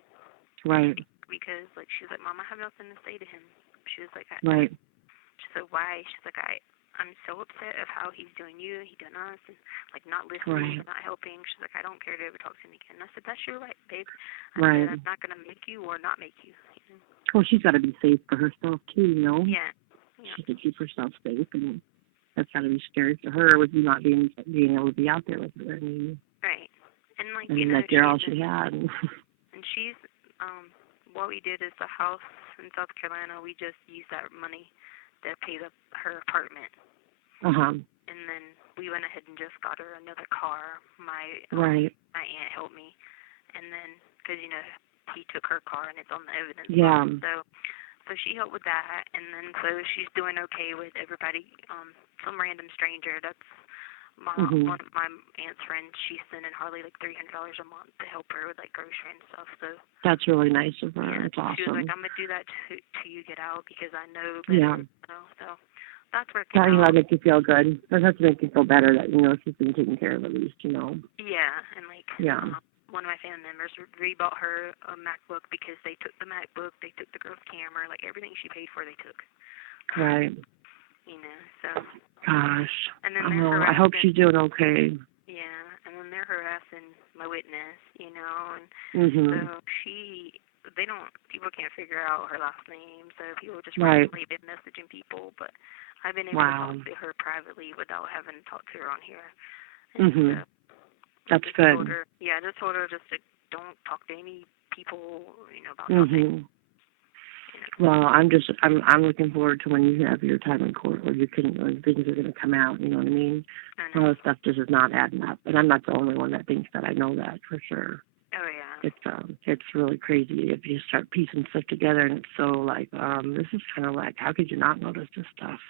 Right. Because, like, she's like, Mom, I have nothing to say to him. She was like, Right. She said, why? She's like, I'm so upset of how he's doing you, he done us, and, like, not listening, Right. not helping. She's like, I don't care to ever talk to him again. And I said, that's your right, babe. Right. I said, I'm not going to make you or not make you. You know? Well, she's got to be safe for herself, too, you know? Yeah. She can keep herself safe, and that's got to be scary for her with you not being able to be out there with her. I mean, right. And, like, you know, you're all she had. And she's, what we did is the house in South Carolina, we just used that money to pay her apartment. Uh-huh. And then we went ahead and just got her another car. My aunt helped me. And then, because, you know, he took her car and it's on the evidence. Yeah. So she helped with that. And then so she's doing okay with everybody, some random stranger. That's one of my aunt's friends. She's sending Harley like $300 a month to help her with like grocery and stuff. So that's really nice of her. Yeah, That's awesome. She was like, I'm going to do that till you get out because I know better. Yeah. You know, so that's where it That makes you feel good. That has to make you feel better that, you know, she's been taken care of at least, you know. Yeah, and like one of my family members rebought her a MacBook because they took the MacBook, they took the girl's camera, like everything she paid for they took. Right. You know, so. Gosh. And then I hope she's doing okay. Yeah, and then they're harassing my witness, you know, and so people can't figure out her last name, so people just randomly been messaging people, but I've been able to talk to her privately without having to talk to her on here. And so, that's good. I just told her just to don't talk to any people, you know, about nothing. You know. Well, I'm looking forward to when you have your time in court where when things are going to come out, you know what I mean? All this stuff just is not adding up. And I'm not the only one that thinks that. I know that for sure. Oh, yeah. It's really crazy if you start piecing stuff together, and it's so like, this is kind of like, how could you not notice this stuff?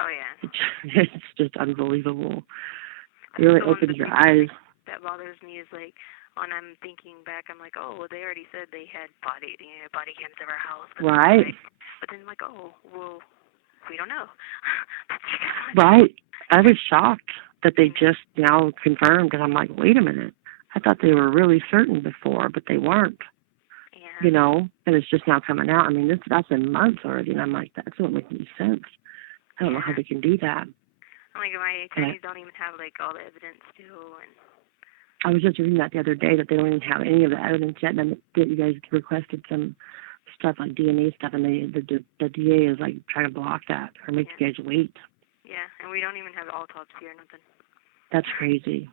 Oh, yeah. It's just unbelievable. It really opens your eyes. That bothers me is like, when I'm thinking back, I'm like, oh, well, they already said they had body cams of our house. Right. But then like, oh, well, we don't know. Right. I was shocked that they just now confirmed, and I'm like, wait a minute. I thought they were really certain before, but they weren't. Yeah. You know, and it's just now coming out. I mean, that's been months already, and I'm like, that doesn't make any sense. I don't know how they can do that. Like, my attorneys don't even have, like, all the evidence still, and I was just reading that the other day that they don't even have any of the evidence yet, and that you guys requested some stuff like DNA stuff, and the DA is like trying to block that or make you guys wait. Yeah, and we don't even have the autopsy or nothing. That's crazy.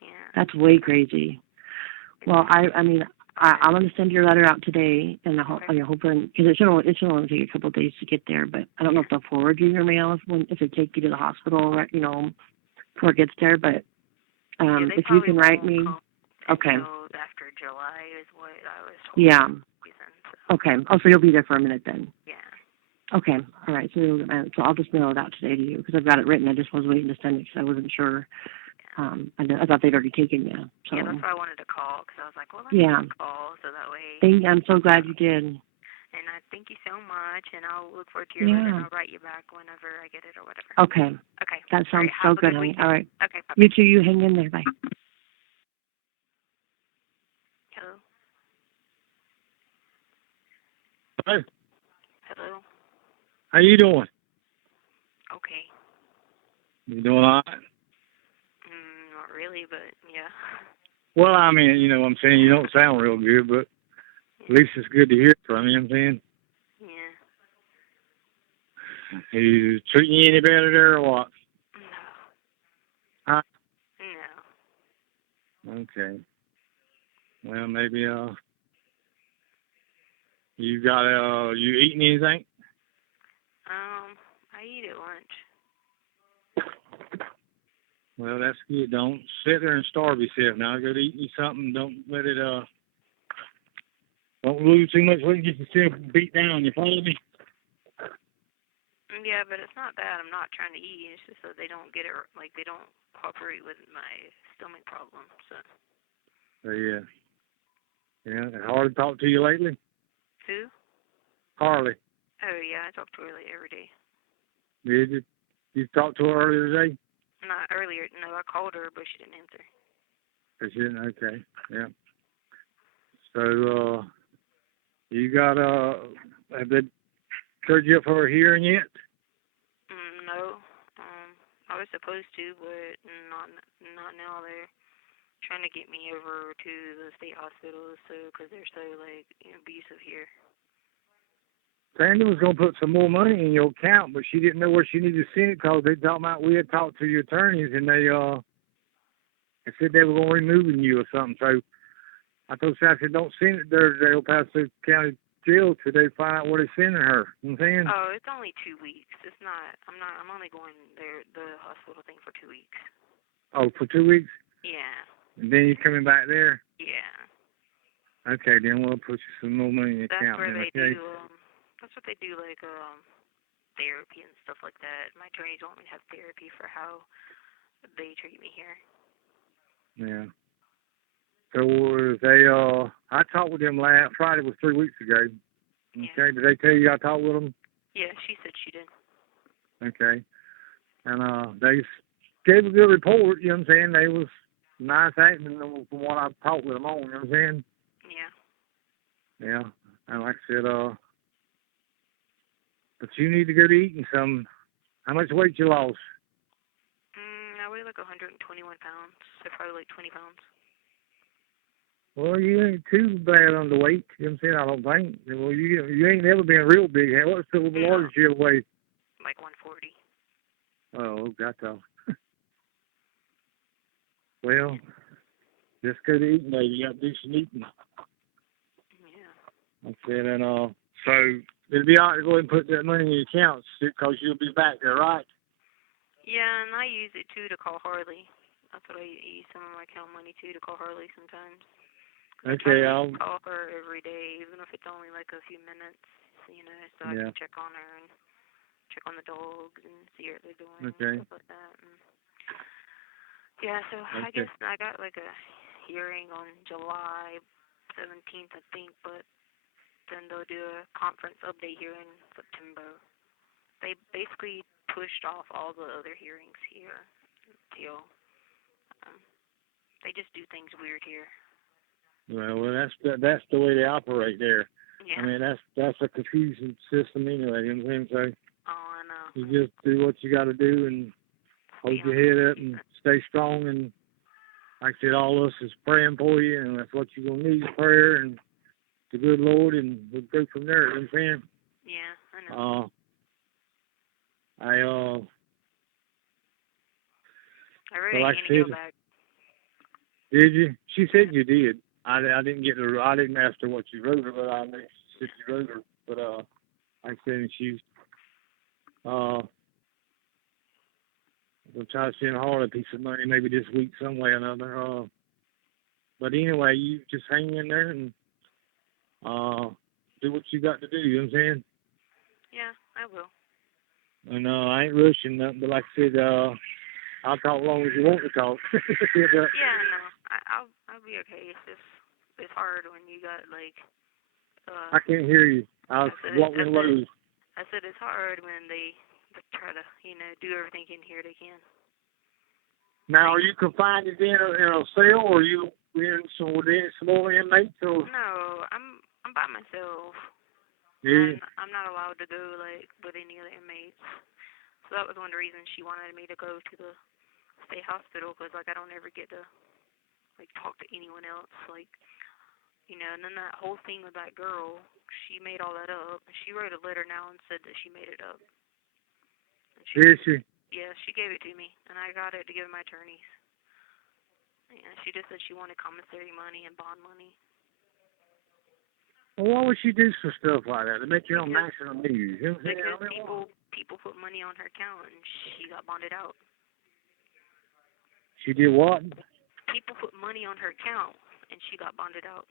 Yeah. That's way crazy. Well, I'm going to send your letter out today, and I'm hoping because it should only take a couple of days to get there, but I don't know if they'll forward you your mail if they take you to the hospital, right, you know, before it gets there, but. If you can write me, okay. After July is what I was told. Yeah. Okay. Oh, so you'll be there for a minute then. Yeah. Okay. All right. So I'll just mail it out today to you because I've got it written. I just was waiting to send it because I wasn't sure. I thought they'd already taken you. So. Yeah, that's why I wanted to call because I was like, well, let me call so that way. I'm so glad you did. And I thank you so much, and I'll look forward to your letter, and I'll write you back whenever I get it or whatever. Okay. Okay. That sounds so good, honey. All right. Okay. Bye-bye. You too. You hang in there. Bye. Hello. Hello. Hello. How you doing? Okay. You doing all right? Not really, but yeah. Well, I mean, you know what I'm saying? You don't sound real good, but at least it's good to hear from you, know what I'm saying? Yeah. He's treating you any better there or what? No. Huh? No. Okay. Well, maybe, you eating anything? I eat at lunch. Well, that's good. Don't sit there and starve yourself. Now go to eat you something. Don't let it, don't lose too much weight and get yourself beat down. You follow me? Yeah, but it's not that I'm not trying to eat. It's just that they don't get it, like, they don't cooperate with my stomach problem, so. Yeah. Yeah, and Harley talked to you lately? Who? Harley. Oh, yeah, I talk to her like every day. Did you? You talked to her earlier today? Not earlier. No, I called her, but she didn't answer. She didn't? Okay, yeah. So, you got, have they cleared you up for a hearing yet? No. I was supposed to, but not now. They're trying to get me over to the state hospital, because they're so, like, abusive here. Sandy was going to put some more money in your account, but she didn't know where she needed to send it because they talking about we had talked to your attorneys and they said they were going to remove you or something. So I told Sally, I said, don't send it there to the El Paso County Jail till they find out where they're sending her. You know what I'm saying? Oh, it's only 2 weeks. It's not. I'm only going there, the hospital thing, for 2 weeks. Oh, for 2 weeks? Yeah. And then you're coming back there? Yeah. Okay, then we'll put you some more money in the account. That's where then, they okay? do. That's what they do, like therapy and stuff like that. My attorneys want me to have therapy for how they treat me here. Yeah. So they, I talked with them last Friday, was 3 weeks ago. Okay, Yeah. did they tell you I talked with them? Yeah, she said she did. Okay. And they gave a good report, you know what I'm saying? They was nice acting from what I talked with them on, you know what I'm saying? Yeah. Yeah. And like I said, but you need to go to eating some. How much weight you lost? I weigh like 121 pounds, so probably like 20 pounds. Well, you ain't too bad underweight, you know what I'm saying? I don't think. Well, you ain't never been real big. What's the largest you ever weighed? Like 140. Oh, gotcha. Well, just go to eating, baby. You got to do some eating. Yeah. I said, and so it'd be all right to go ahead and put that money in your accounts because you'll be back there, right? Yeah, and I use it too to call Harley. That's what I use some of my account money to call Harley sometimes. Okay, I call her every day, even if it's only like a few minutes, so I can check on her and check on the dogs and see how they're doing and stuff like that. And yeah, so I guess I got like a hearing on July 17th, I think, but then they'll do a conference update here in September. They basically pushed off all the other hearings here until they just do things weird here. Well, that's the way they operate there. Yeah. I mean, that's a confusing system anyway. You know what I'm saying? So oh, I know. you just do what you got to do and hold your head up and stay strong. And like I said, all of us is praying for you, and that's what you're gonna need, prayer and the good Lord, and we'll go from there. You know what I'm saying? Yeah, I know. I read like Annie go back. Did you? She said you did. I didn't get her. I didn't ask her what you wrote her, but I knew she said you wrote her. But like I said, she's we'll try to send her a piece of money maybe this week some way or another. But anyway, you just hang in there and do what you got to do. You know what I'm saying? Yeah, I will. And I ain't rushing nothing, but like I said, I'll talk as long as you want to talk. Yeah, no, I'll be okay. It's hard when you got like. I can't hear you. I was walking low. I said it's hard when they try to do everything in here they can. Now, are you confined in a cell, or are you in some more inmates? Or? No, I'm by myself. Yeah. I'm not allowed to go like with any other inmates. So that was one of the reasons she wanted me to go to the state hospital, because like I don't ever get to like talk to anyone else, like and then that whole thing with that girl, she made all that up. She wrote a letter now and said that she made it up. Did she? Yeah, she gave it to me, and I got it to give my attorneys. Yeah, she just said she wanted commissary money and bond money. Well, why would she do some stuff like that to make you on national news? You know what I'm saying? Because people put money on her account, and she got bonded out. She did what? People put money on her account, and she got bonded out.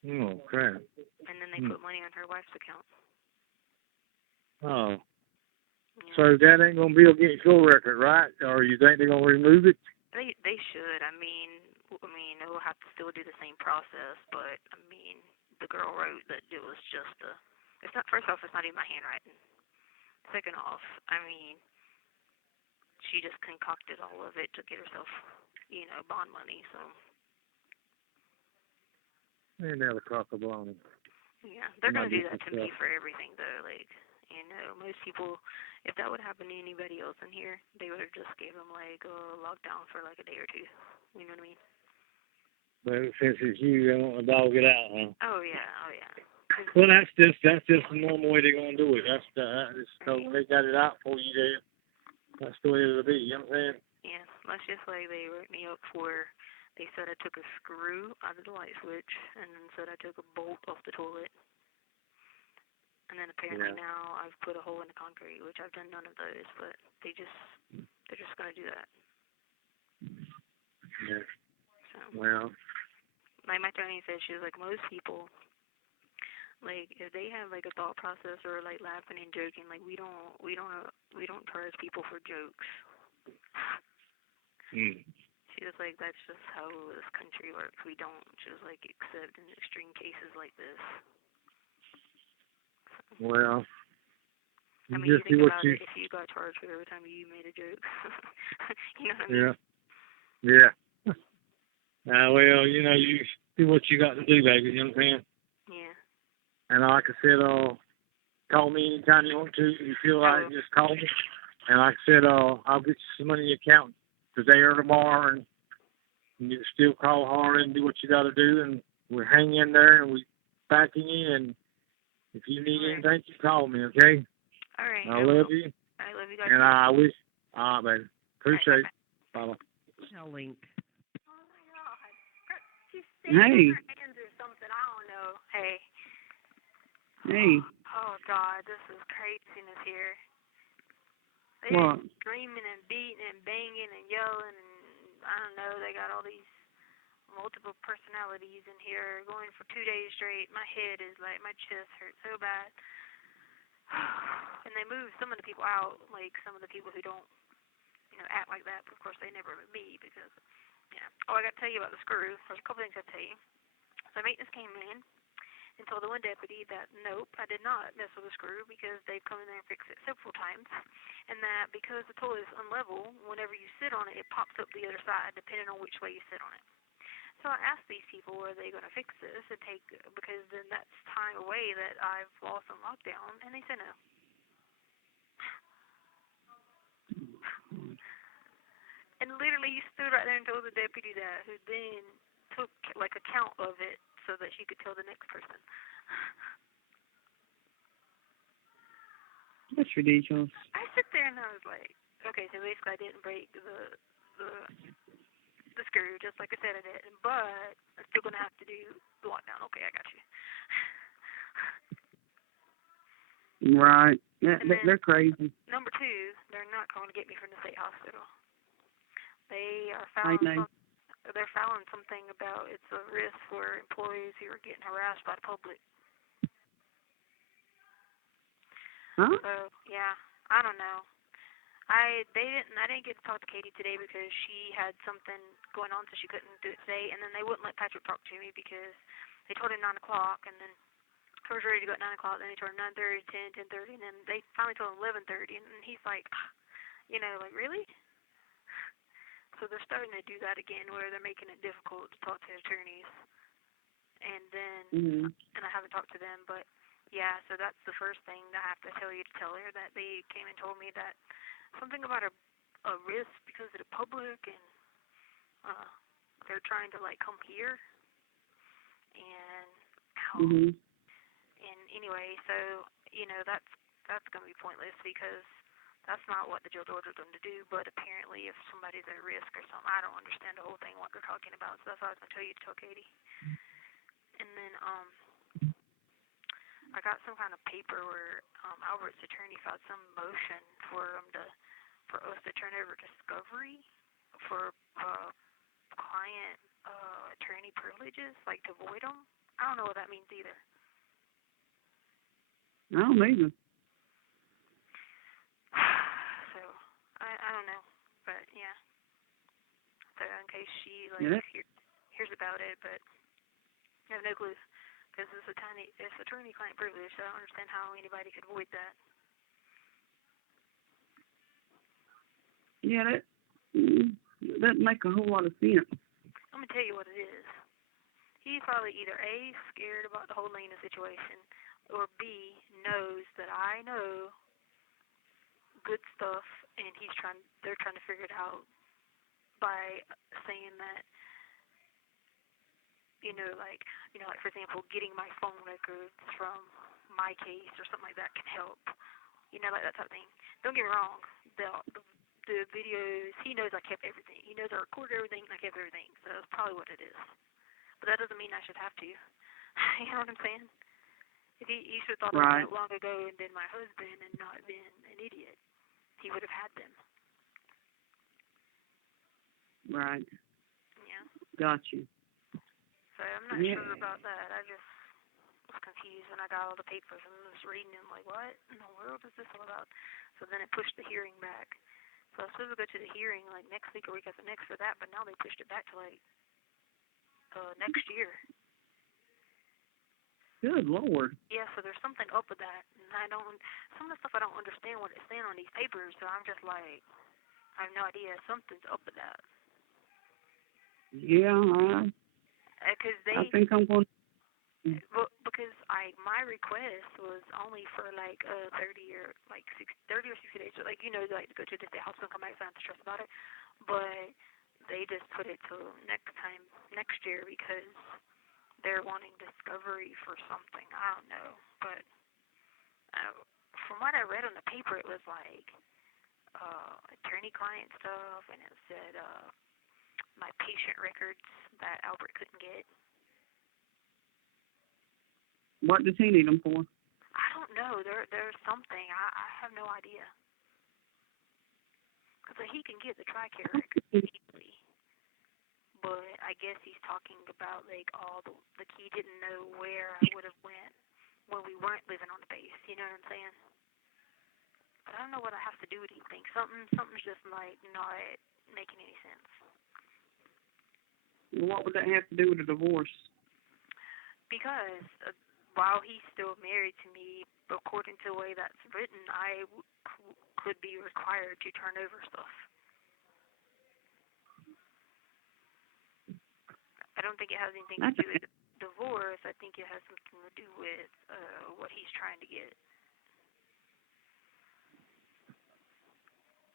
Oh, crap. And then they put money on her wife's account. Oh. Yeah. So that ain't going to be against your record, right? Or you think they're going to remove it? They should. I mean, I mean, it will have to still do the same process, but, I mean, the girl wrote that it was just it's not, first off, it's not even my handwriting. Second off, I mean, she just concocted all of it to get herself, bond money, so. And now the cock of baloney. Yeah, they're going to do that to me for everything, though. Like, most people, if that would happen to anybody else in here, they would have just gave them, like, a lockdown for, like, a day or two. You know what I mean? But since it's you, they want to dog it out, huh? Oh, yeah, oh, yeah. Well, that's just the normal way they're going to do it. That's because they got it out for you there. That's the way it'll be, you know what I'm saying? Yeah, that's just like they wrote me up for, they said I took a screw out of the light switch, and then said I took a bolt off the toilet. And then apparently now I've put a hole in the concrete, which I've done none of those, but they're just going to do that. Yeah. So, well. Like my attorney said, she was like, most people, like, if they have like a thought process or like laughing and joking, like we don't charge people for jokes. She was like, that's just how this country works. We don't just like accept in extreme cases like this. Well, I mean, you think about it, if you got charged for every time you made a joke, you know what I mean? Yeah. Well, you do what you got to do, baby. You know what I'm saying? Yeah. And like I said, call me anytime you want to. If you feel like it, just call me. And like I said, I'll get you some money in your account today or tomorrow, and you can still call hard and do what you got to do, and we'll hang in there, and we backing you, and if you need anything, you call me, okay? All right. I love you. I love you guys. And I wish, baby. Appreciate it. Bye-bye. Link. Oh, my God. She's Hey. her hands or something. I don't know. Hey. Hey. Oh, God. This is craziness here. What? They're screaming and beating and banging and yelling and, I don't know, they got all these multiple personalities in here going for 2 days straight. My head is like, my chest hurts so bad. And they moved some of the people out, like some of the people who don't, act like that. But of course, they never with me because, Oh, I got to tell you about the screw. There's a couple things I tell you. So maintenance came in and told the one deputy that, nope, I did not mess with the screw because they've come in there and fixed it several times. And that because the toilet is unlevel, whenever you sit on it, it pops up the other side depending on which way you sit on it. So I asked these people, are they going to fix this and because then that's time away that I've lost on lockdown, and they said no. And literally he stood right there and told the deputy that, who then took like a count of it so that she could tell the next person. That's ridiculous. I sit there and I was like, okay, so basically I didn't break the screw, just like I said I did, but I'm still going to have to do the lockdown. Okay, I got you. Right. They're crazy. Number 2, they're not going to get me from the state hospital. They are they're filing something about it's a risk for employees who are getting harassed by the public. Huh? So, yeah, I don't know. I didn't get to talk to Katie today because she had something going on, so she couldn't do it today. And then they wouldn't let Patrick talk to me because they told him 9 o'clock, and then I was ready to go at 9 o'clock. Then they told him 9:30, 10, 10:30, and then they finally told him 11:30. And he's like, like really? So they're starting to do that again, where they're making it difficult to talk to attorneys. And then, and I haven't talked to them, but yeah. So that's the first thing that I have to tell you to tell her, that they came and told me that. Something about a risk because of the public, and they're trying to like come here, and and anyway, so that's gonna be pointless because that's not what the judge ordered them to do. But apparently, if somebody's at risk or something, I don't understand the whole thing what they're talking about. So that's why I was gonna tell you to tell Katie. And then I got some kind of paper where Albert's attorney filed some motion for us to turn over discovery for client attorney privileges, like to void them. I don't know what that means either. I don't either. So I don't know, but yeah. So in case she hears about it, but I have no clue. Because it's attorney-client privilege, so I don't understand how anybody could avoid that. Yeah, that doesn't make a whole lot of sense. I'm going to tell you what it is. He's probably either A, scared about the whole Lena situation, or B, knows that I know good stuff, and they're trying to figure it out by saying that, like for example, getting my phone records from my case or something like that can help. Like that type of thing. Don't get me wrong. The videos, he knows I kept everything. He knows I recorded everything and I kept everything. So that's probably what it is. But that doesn't mean I should have to. You know what I'm saying? If he should have thought about it long ago and been my husband and not been an idiot, he would have had them. Right. Yeah. Got you. So I'm not sure about that. I just was confused when I got all the papers and was reading them like, what in the world is this all about? So then it pushed the hearing back. So I was supposed to go to the hearing like next week or week after next for that, but now they pushed it back to like next year. Good Lord. Yeah, so there's something up with that, and some of the stuff I don't understand what it's saying on these papers, so I'm just like, I have no idea. Something's up with that. Yeah, I think I'm going. Well, because my request was only for like 30 or 60 days, so like like to go to the state hospital and come back, so I don't have to stress about it. But they just put it till next year because they're wanting discovery for something. I don't know, but from what I read on the paper, it was like attorney-client stuff, and it said my patient records that Albert couldn't get. What does he need them for? I don't know. There's something. I have no idea. Because he can get the TRICARE records easily. But I guess he's talking about like all the he didn't know where I would have went when we weren't living on the base. You know what I'm saying? But I don't know what I have to do with anything. Something's just like not making any sense. What would that have to do with a divorce? Because while he's still married to me, according to the way that's written, I could be required to turn over stuff. I don't think it has anything to do with divorce. I think it has something to do with what he's trying to get.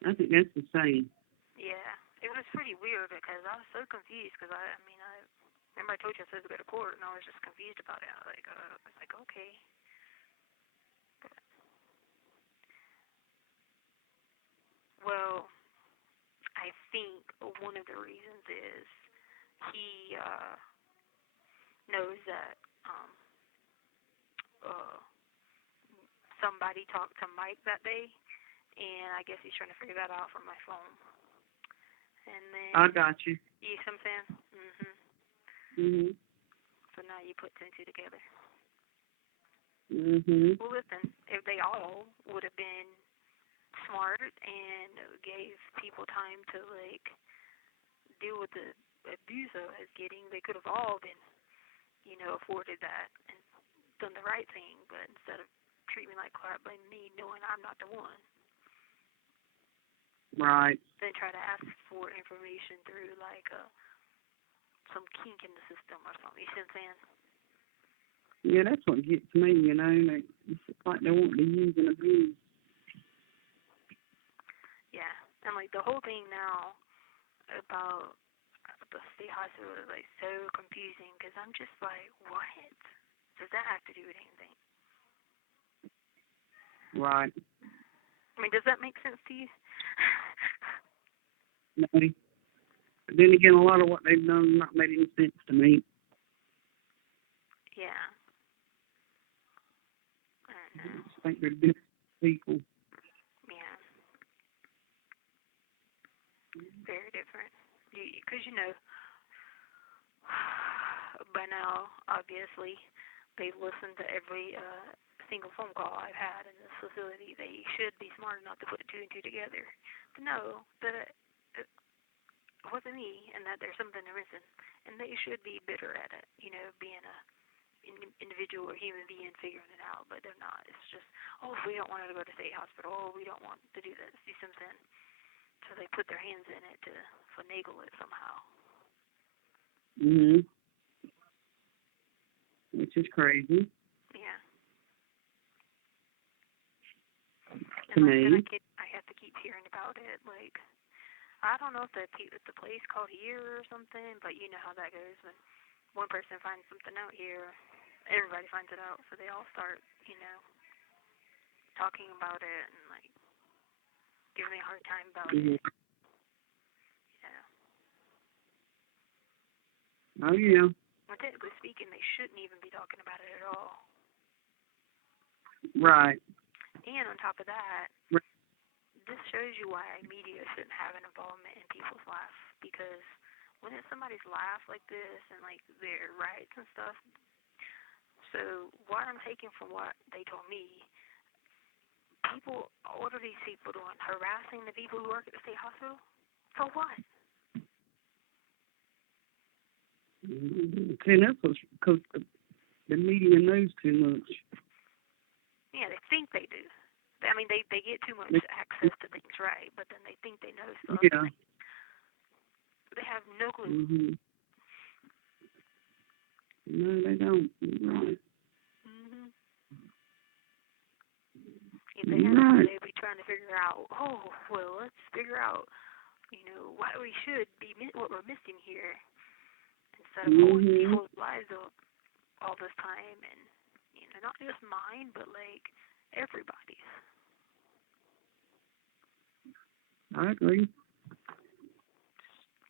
I think that's insane. Yeah, it was pretty weird because I was so confused because I remember I told you I was supposed to go to court, and I was just confused about it. I was like, okay. But, well, I think one of the reasons is he knows that somebody talked to Mike that day, and I guess he's trying to figure that out from my phone. And then I got you. You see what I'm saying? So now you put 2 and 2 together. Well, listen, if they all would have been smart and gave people time to like deal with the abuse I was getting, they could have all been, afforded that and done the right thing. But instead of treating me like crap, blame me, knowing I'm not the one. Right. Then try to ask for information through like some kink in the system or something. You see what I'm saying? Yeah, that's what gets me, It's like they want to use and abuse. Yeah, and like the whole thing now about the state hospital is like so confusing because I'm just like, what does that have to do with anything? Right. I mean, does that make sense to you? No. But then again, a lot of what they've done has not made any sense to me. Yeah. I don't know. I just think they're different people. Yeah. Very different. Because, by now, obviously, they've listened to every single phone call I've had in this facility. They should be smart enough to put 2 and 2 together. But no, it wasn't me. me, and that there's something they're missing, and they should be better at it, being a individual or human being figuring it out, but they're not. It's just, we don't want her to go to state hospital. We don't want to do this, do something. So they put their hands in it to finagle it somehow. Mhm. Which is crazy. Yeah. To me. I have to keep hearing about it. Like, I don't know if the place called here or something, but you know how that goes. When one person finds something out here, everybody finds it out, so they all start, talking about it and like giving me a hard time about it. Yeah. Oh yeah. Well, technically speaking, they shouldn't even be talking about it at all. Right. And on top of that, Right. this shows you why media shouldn't have an involvement in people's life, because when it's somebody's life like this and like their rights and stuff, so what I'm taking from what they told me, what are these people doing? Harassing the people who work at the state hospital? For what? See, that's because the media knows too much. Yeah, they think they do. I mean, they get too much access to things, right? But then they think they know stuff. Yeah. They have no clue. Mhm. No, they don't. You're right. Mhm. If they had Right. they'd be trying to figure out. Let's figure out, what we should be, what we're missing here, instead of holding people's lives up all this time, and not just mine, but like everybody's. I agree.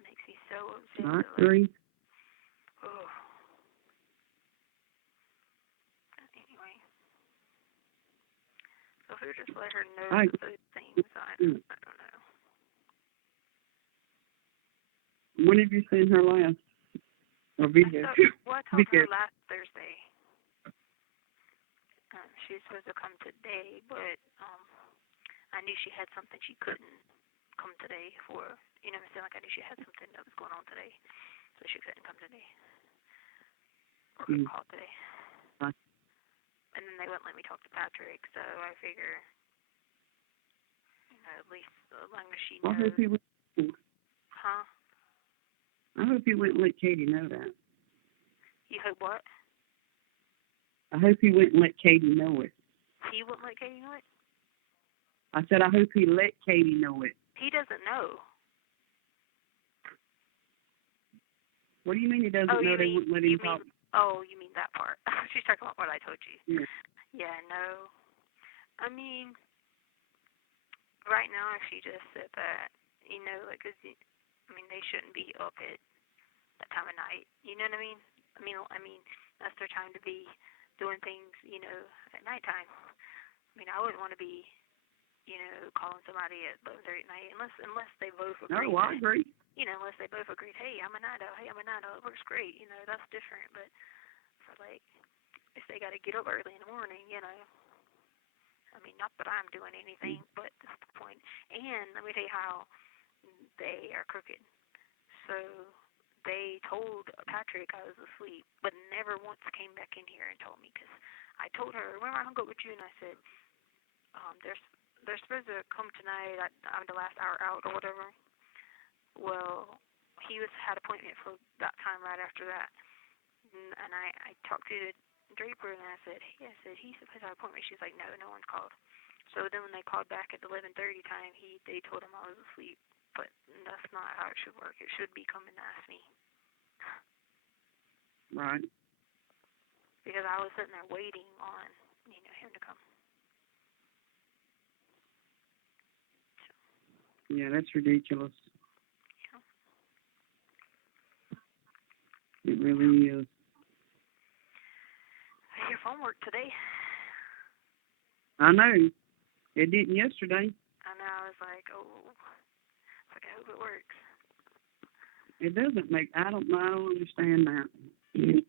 Makes me so upset. I agree. Anyway, so if we just let her know those things, I don't know. When have you seen her last? Or video? I told her last Thursday. She was supposed to come today, but I knew she had something she couldn't come today for. You know what I'm saying? Like, I knew she had something that was going on today, so she couldn't come today. Or get called today. And then they wouldn't let me talk to Patrick, so I figure, at least as long as she knows. I hope he wouldn't. Huh? I hope he wouldn't let Katie know that. You hope what? I hope he wouldn't let Katie know it. He wouldn't let Katie know it? I said I hope he let Katie know it. He doesn't know. What do you mean he doesn't know? They wouldn't let him talk? You mean that part. She's talking about what I told you. Yeah. Yeah, no. I mean, right now, if she just said that, cause, they shouldn't be up at that time of night. You know what I mean? I mean, that's their time to be doing things, at nighttime. I wouldn't want to be, calling somebody at 11:30 at night, unless they both agree. No, I agree. Unless they both agreed, hey, I'm a night owl, it works great, that's different. But for, if they got to get up early in the morning, not that I'm doing anything, but that's the point. And let me tell you how they are crooked. So they told Patrick I was asleep, but never once came back in here and told me, because I told her, remember I hung up with you and I said, they're supposed to come tonight, I'm the last hour out or whatever. Well, he had appointment for that time right after that. And I talked to Draper and I said, he's supposed to have an appointment. She's like, no one's called. So then when they called back at 11:30 time, they told him I was asleep. But that's not how it should work. It should be coming to ask me. Right. Because I was sitting there waiting on, him to come. So. Yeah, that's ridiculous. It really is. Your phone worked today. I know. It didn't yesterday. I know. I was like, I hope it works. It doesn't make. I don't understand that. Yeah.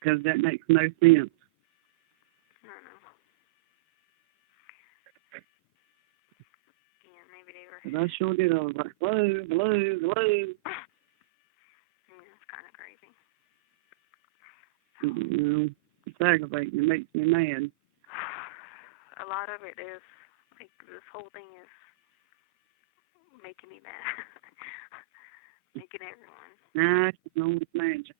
Because that makes no sense. I don't know. Yeah, maybe they were But I sure did. I was like, hello, hello, hello. It's kind of crazy. You know, it's aggravating. It makes me mad. A lot of it is, like, this whole thing is making me mad. Making everyone. Nah, I can only imagine.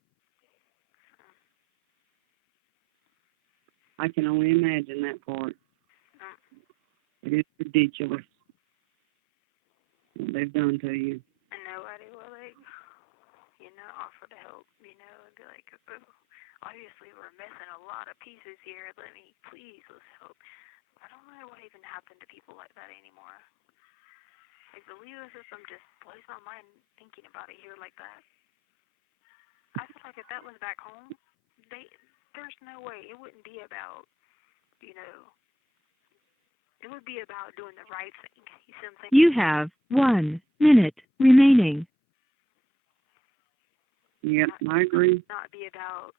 I can only imagine that part. It is ridiculous what they've done to you. And nobody will, like, offer to help, and be like, oh, obviously we're missing a lot of pieces here. Let's help. I don't know what even happened to people like that anymore. Like, the legal system just blows my mind thinking about it here like that. I feel like if that was back home, there's no way. It wouldn't be about, it would be about doing the right thing. You see what I'm saying? You have 1 minute remaining. Yep, I agree. Not be about,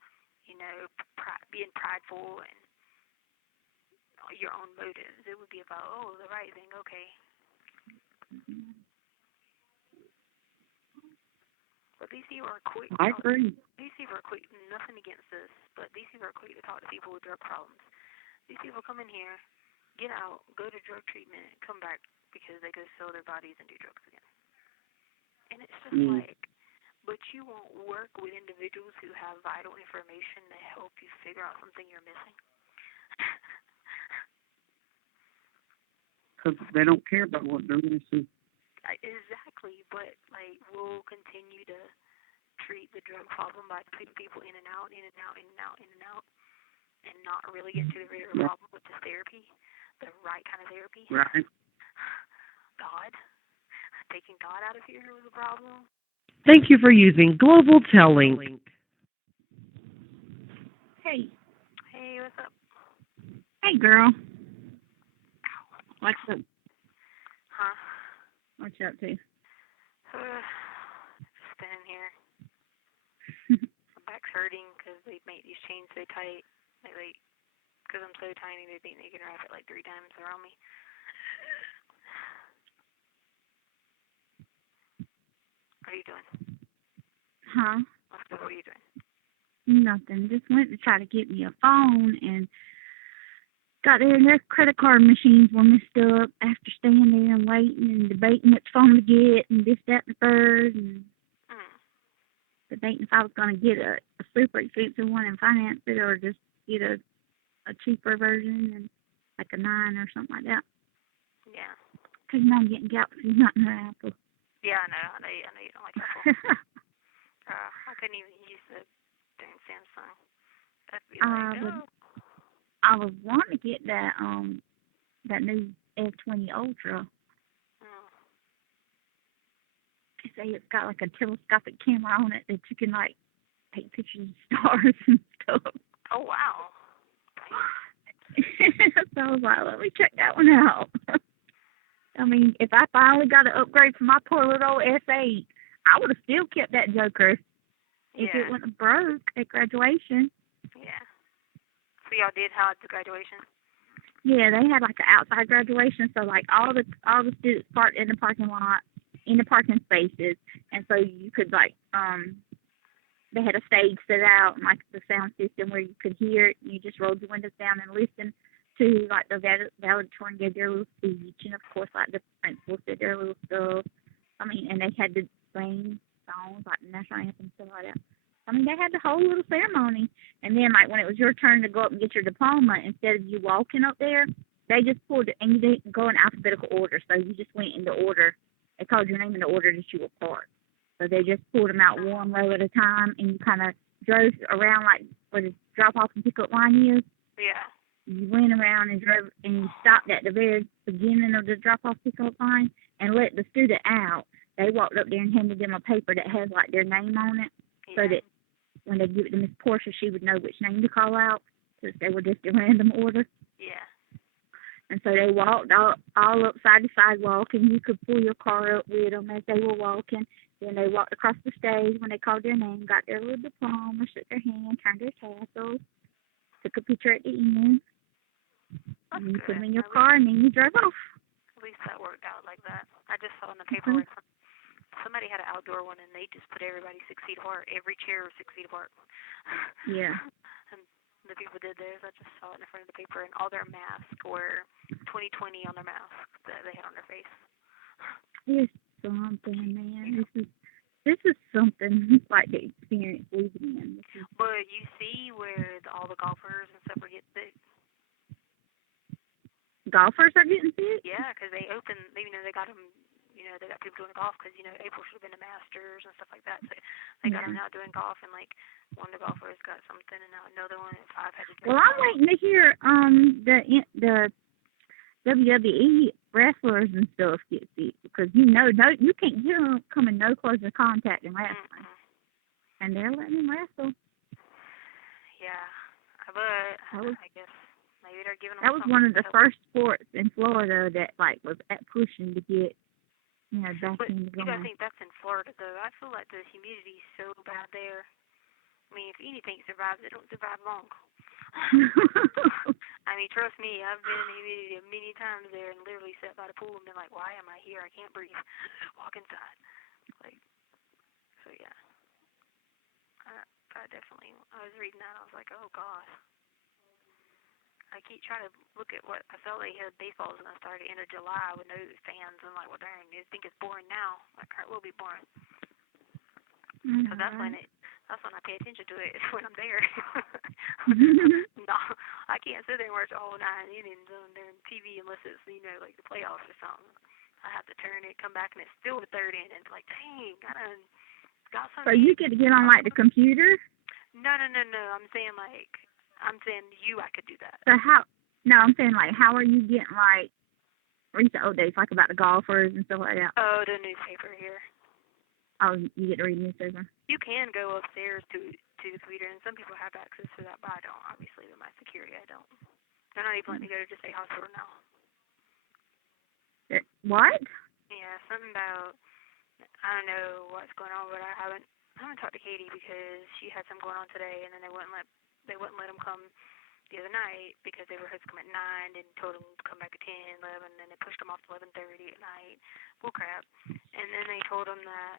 being prideful and your own motives. It would be about, the right thing, okay. But these people are quick. I agree. These people are quick. Nothing against this, but these people are quick to talk to people with drug problems. These people come in here, get out, go to drug treatment, come back because they go sell their bodies and do drugs again. And it's just like, but you won't work with individuals who have vital information to help you figure out something you're missing. Because they don't care about what they're missing. Exactly, but, like, we'll continue to treat the drug problem by putting people in and out, in and out, in and out, in and out, and not really get to the root of the problem, which is therapy, the right kind of therapy. Right. God. Taking God out of here was a problem. Thank you for using Global Telling. Hey. Hey, what's up? Hey, girl. What's up? Huh? What you up to? Just standing here. My back's hurting because they made these chains so tight. Because I'm so tiny, they think they can wrap it like 3 times around me. What are you doing? Huh? What are you doing? Nothing. Just went to try to get me a phone and got there and their credit card machines were messed up after staying there and waiting and debating which phone to get and this, that, and the third and debating if I was going to get a super expensive one and finance it or just get a cheaper version and like a 9 or something like that. Yeah. Because I'm getting Galaxy, not no Apple. Yeah, I know you don't like Apple. I couldn't even use the dang Samsung. That'd be like, I was wanting to get that new F20 Ultra. They say it's got like a telescopic camera on it that you can like take pictures of stars and stuff. Oh wow. So I was like, let me check that one out. I mean, if I finally got an upgrade from my poor little S8, I would have still kept that joker if it wasn't broke at graduation. Yeah. So y'all did have the graduation? Yeah, they had like an outside graduation, so like all the students parked in the parking lot, in the parking spaces, and so you could like they had a stage set out and like the sound system where you could hear it. And you just rolled your windows down and listened to like the valedictorian gave their little speech, and of course like the principals did their little stuff. I mean, and they had to sing songs like the national anthem and stuff like that. I mean, they had the whole little ceremony. And then, like, when it was your turn to go up and get your diploma, instead of you walking up there, they just pulled it, and you didn't go in alphabetical order. So you just went in the order. They called your name in the order that you were part. So they just pulled them out one row at a time, and you kind of drove around, like, where the drop-off and pick-up line is. Yeah. You went around and drove, and you stopped at the very beginning of the drop-off pick-up line and let the student out. They walked up there and handed them a paper that has, like, their name on it, so that when they give it to Miss Portia, she would know which name to call out, since they were just in random order. Yeah. And so they walked all up side to sidewalk, and you could pull your car up with them as they were walking. Then they walked across the stage when they called their name, got their little diploma, shook their hand, turned their tassels, took a picture at the end. And you put them in your car, and then you drove off. At least that worked out like that. I just saw in the paper like somebody had an outdoor one and they just put everybody 6 feet apart. Every chair was 6 feet apart. Yeah. And the people did theirs. I just saw it in front of the paper, and all their masks were 2020 on their masks that they had on their face. It's something, man. This is something like the experience living in. But you see where all the golfers and stuff are getting sick. Golfers are getting sick? Yeah, because they open, they got them, they got people doing golf because, April should have been the Masters and stuff like that. So they got them out doing golf, and, like, one of the golfers got something, and now another one, and 5 had to drink. Well, I'm waiting to hear the WWE wrestlers and stuff get sick because you can't come in no closer contact in wrestling. And they're letting them wrestle. Yeah, but I guess maybe they're giving them. That was one of the first sports in Florida that was at pushing to get back in the game. But I think that's in Florida though. I feel like the humidity is so bad there. I mean, if anything survives, it don't survive long. I mean, trust me, I've been in the humidity many times there and literally sat by the pool and been like, why am I here? I can't breathe. Walk inside. So yeah. I definitely, I was reading that, I was like, oh gosh. I keep trying to look at what, I felt like baseball was going to start at the end of July with no fans, and like, well dang, I think it's boring now. Like, it will be boring. So that's when I pay attention to it, when I'm there. No, I can't sit there and watch all 9 innings on TV unless it's, like the playoffs or something. I have to turn it, come back, and it's still the 3rd inning. It's like, dang, I done got something. So you get to get on, like, the computer? No. I'm saying, I could do that. So I'm saying, like, how are you getting, like, recent updates, like, about the golfers and stuff like that? Oh, the newspaper here. Oh, you get to read newspaper? You can go upstairs to the computer, and some people have access to that, but I don't, obviously, with my security, I don't. They're not even letting me go to just a hospital now. What? Yeah, something about, I don't know what's going on, but I haven't talked to Katie because she had something going on today, and then they wouldn't let them come the other night because they were supposed to come at 9 and told them to come back at 10, 11, and then they pushed them off to 11:30 at night. Bull crap. And then they told them that,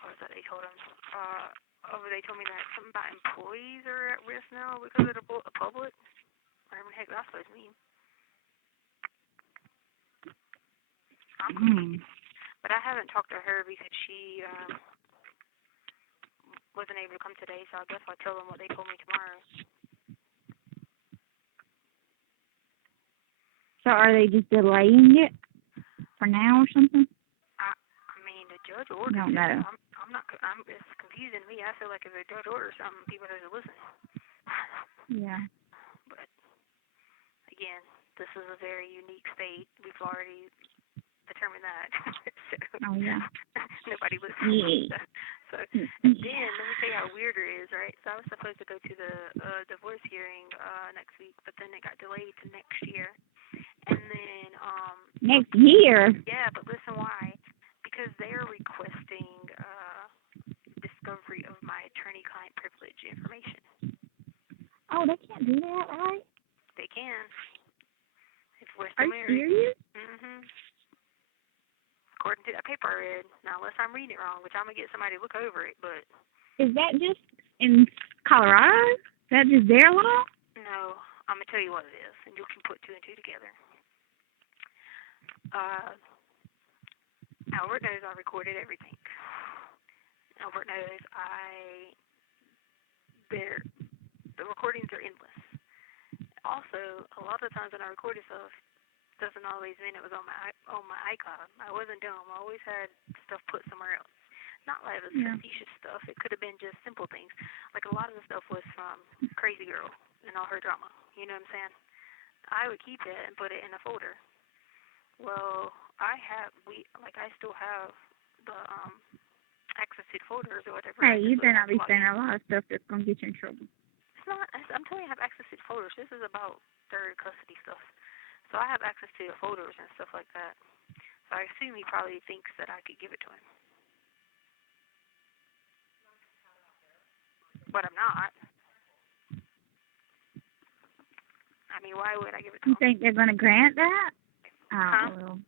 what was that they told them? They told me that something about employees are at risk now because of the public. Whatever the heck that's supposed to mean. But I haven't talked to her because she wasn't able to come today, so I guess I'll tell them what they told me tomorrow. So are they just delaying it for now or something? I mean, the judge ordered it. It's confusing to me. I feel like if the judge orders something, people have to listen. Yeah. But, again, this is a very unique state. We've already determined that. Oh, yeah. Nobody listens. Yeah. So, and then, let me tell you how weird it is, right? So I was supposed to go to the divorce hearing next week, but then it got delayed to next year. And then, next year? Yeah, but listen why. Because they're requesting discovery of my attorney-client privilege information. Oh, they can't do that, right? They can. If we're still married. Are you serious? Mm-hmm. According to that paper I read. Now, unless I'm reading it wrong, which I'm going to get somebody to look over it, but... Is that just in Colorado? Is that just their law? No. I'm going to tell you what it is, and you can put 2 and 2 together. Albert knows I recorded everything. Albert knows the recordings are endless. Also, a lot of times when I recorded stuff, doesn't always mean it was on my iCloud. I wasn't dumb. I always had stuff put somewhere else. Not like it was facetious stuff. It could have been just simple things. Like a lot of the stuff was from Crazy Girl and all her drama. You know what I'm saying? I would keep it and put it in a folder. Well, I still have the access to the folders or whatever. Hey, you better not be saying a lot of stuff that's gonna get you in trouble. It's not. I'm telling you, I have access to the folders. This is about third custody stuff. So I have access to the folders and stuff like that. So I assume he probably thinks that I could give it to him. But I'm not. I mean, why would I give it to him? You think they're going to grant that? Huh? Well.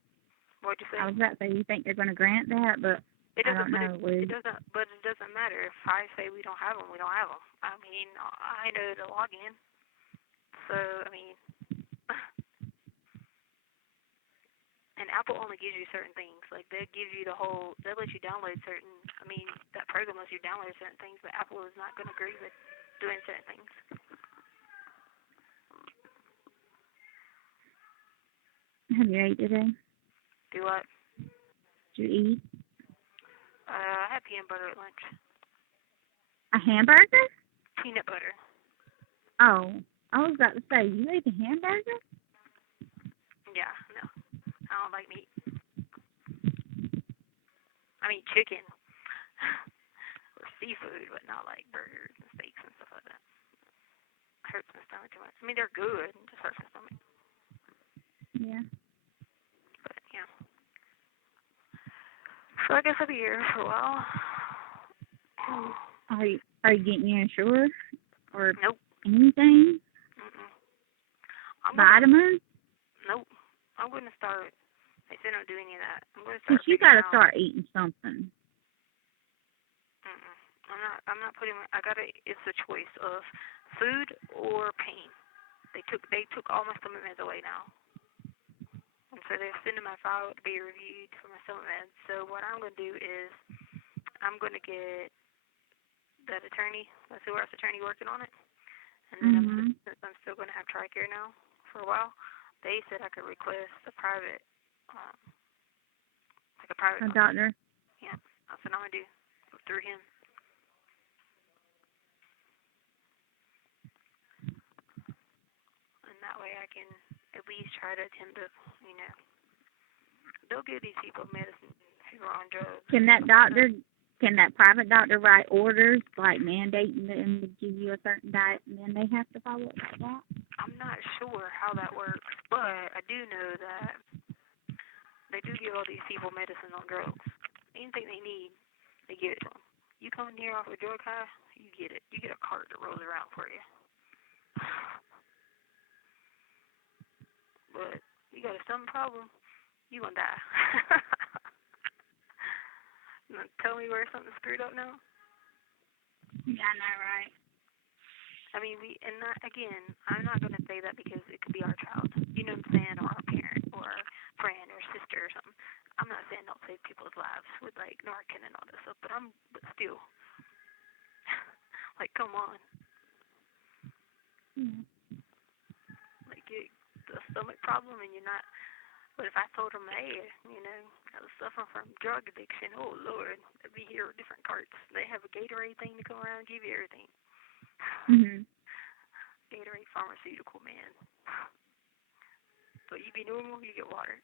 What'd you say? I was about to say, you think they're going to grant that, but It I don't doesn't. know. It doesn't. But it doesn't matter if I say we don't have them. We don't have them. I mean, I know the login. So I mean, and Apple only gives you certain things. Like they give you the whole. They let you download certain. I mean, that program lets you download certain things, but Apple is not going to agree with doing certain things. Have you ate today? Do what? Did you eat? I had peanut butter at lunch. A hamburger? Peanut butter. Oh, I was about to say, you ate a hamburger? Yeah, no. I don't like meat. I mean chicken. Or seafood, but not like burgers and steaks and stuff like that. Hurts my stomach too much. I mean, they're good. It just hurts my stomach. Yeah. But, yeah. So I guess I'll be here for a while. Are you getting your insured? Or nope. Anything? Vitamins? Nope. I'm going to start. They said don't do any of that. I'm going to start. Because you got to start eating something. I'm not putting. I gotta. It's a choice of food or pain. They took all my stomach meds away now, and so they're sending my file to be reviewed for my stomach meds. So what I'm gonna do is I'm gonna get that attorney, the civil rights attorney, working on it, and then since I'm still gonna have TRICARE now for a while, they said I could request a private, like a private doctor. Yeah, that's what I'm gonna do through him. That way I can at least try to attend to, they'll give these people medicine who are on drugs. Can that private doctor write orders, like mandating them to give you a certain diet, and then they have to follow it like that? I'm not sure how that works, but I do know that they do give all these people medicine on drugs. Anything they need, they give it to them. You come in here off a drug high, you get it. You get a cart that rolls around for you. But you got a stomach problem, you gonna die. You gonna tell me where something's screwed up now? Yeah, I know, right? I mean, again, I'm not gonna say that because it could be our child. You know what I'm saying? Or our parent, or friend, or sister, or something. I'm not saying don't save people's lives with like Narcan and all this stuff, but still, like, come on. Yeah. Like, a stomach problem and you're not. But if I told them, hey, I was suffering from drug addiction, oh Lord, I'd be here with different carts. They have a Gatorade thing to come around and give you everything. Gatorade pharmaceutical, man. But you be normal, you get water.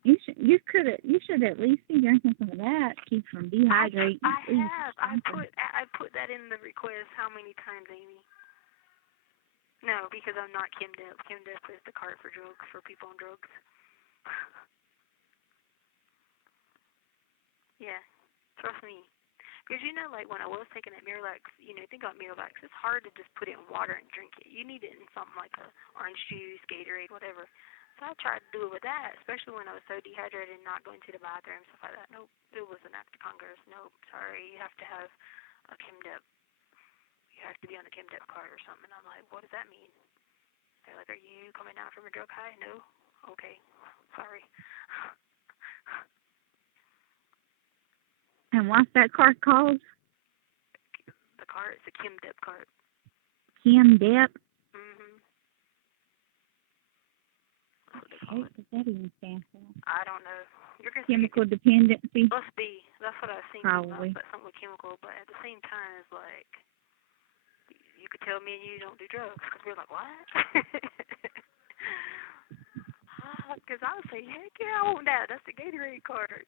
You should at least be drinking some of that. Keep from dehydrating. I have. I put that in the request. How many times, Amy? No, because I'm not Kim Depp. Kim Depp is the cart for drugs, for people on drugs. Yeah, trust me. Because, like when I was taking that Miralax, think about Miralax, it's hard to just put it in water and drink it. You need it in something like a orange juice, Gatorade, whatever. So I tried to do it with that, especially when I was so dehydrated and not going to the bathroom, stuff like that. Nope, it was an act of Congress. Nope, sorry, you have to have a Kim Depp. You have to be on the Kim Depp card or something. And I'm like, what does that mean? They're like, are you coming down from a drug high? No? Okay. Sorry. And what's that card called? The card? It's a Kim Depp card. Kim Depp? What does that even stand for? I don't know. Chemical dependency? Must be. That's what I've seen. Probably. Something with chemical, but at the same time, it's like, you could tell me and you don't do drugs, because we're like, what? Because I would say, heck yeah, I want that. That's the Gatorade card.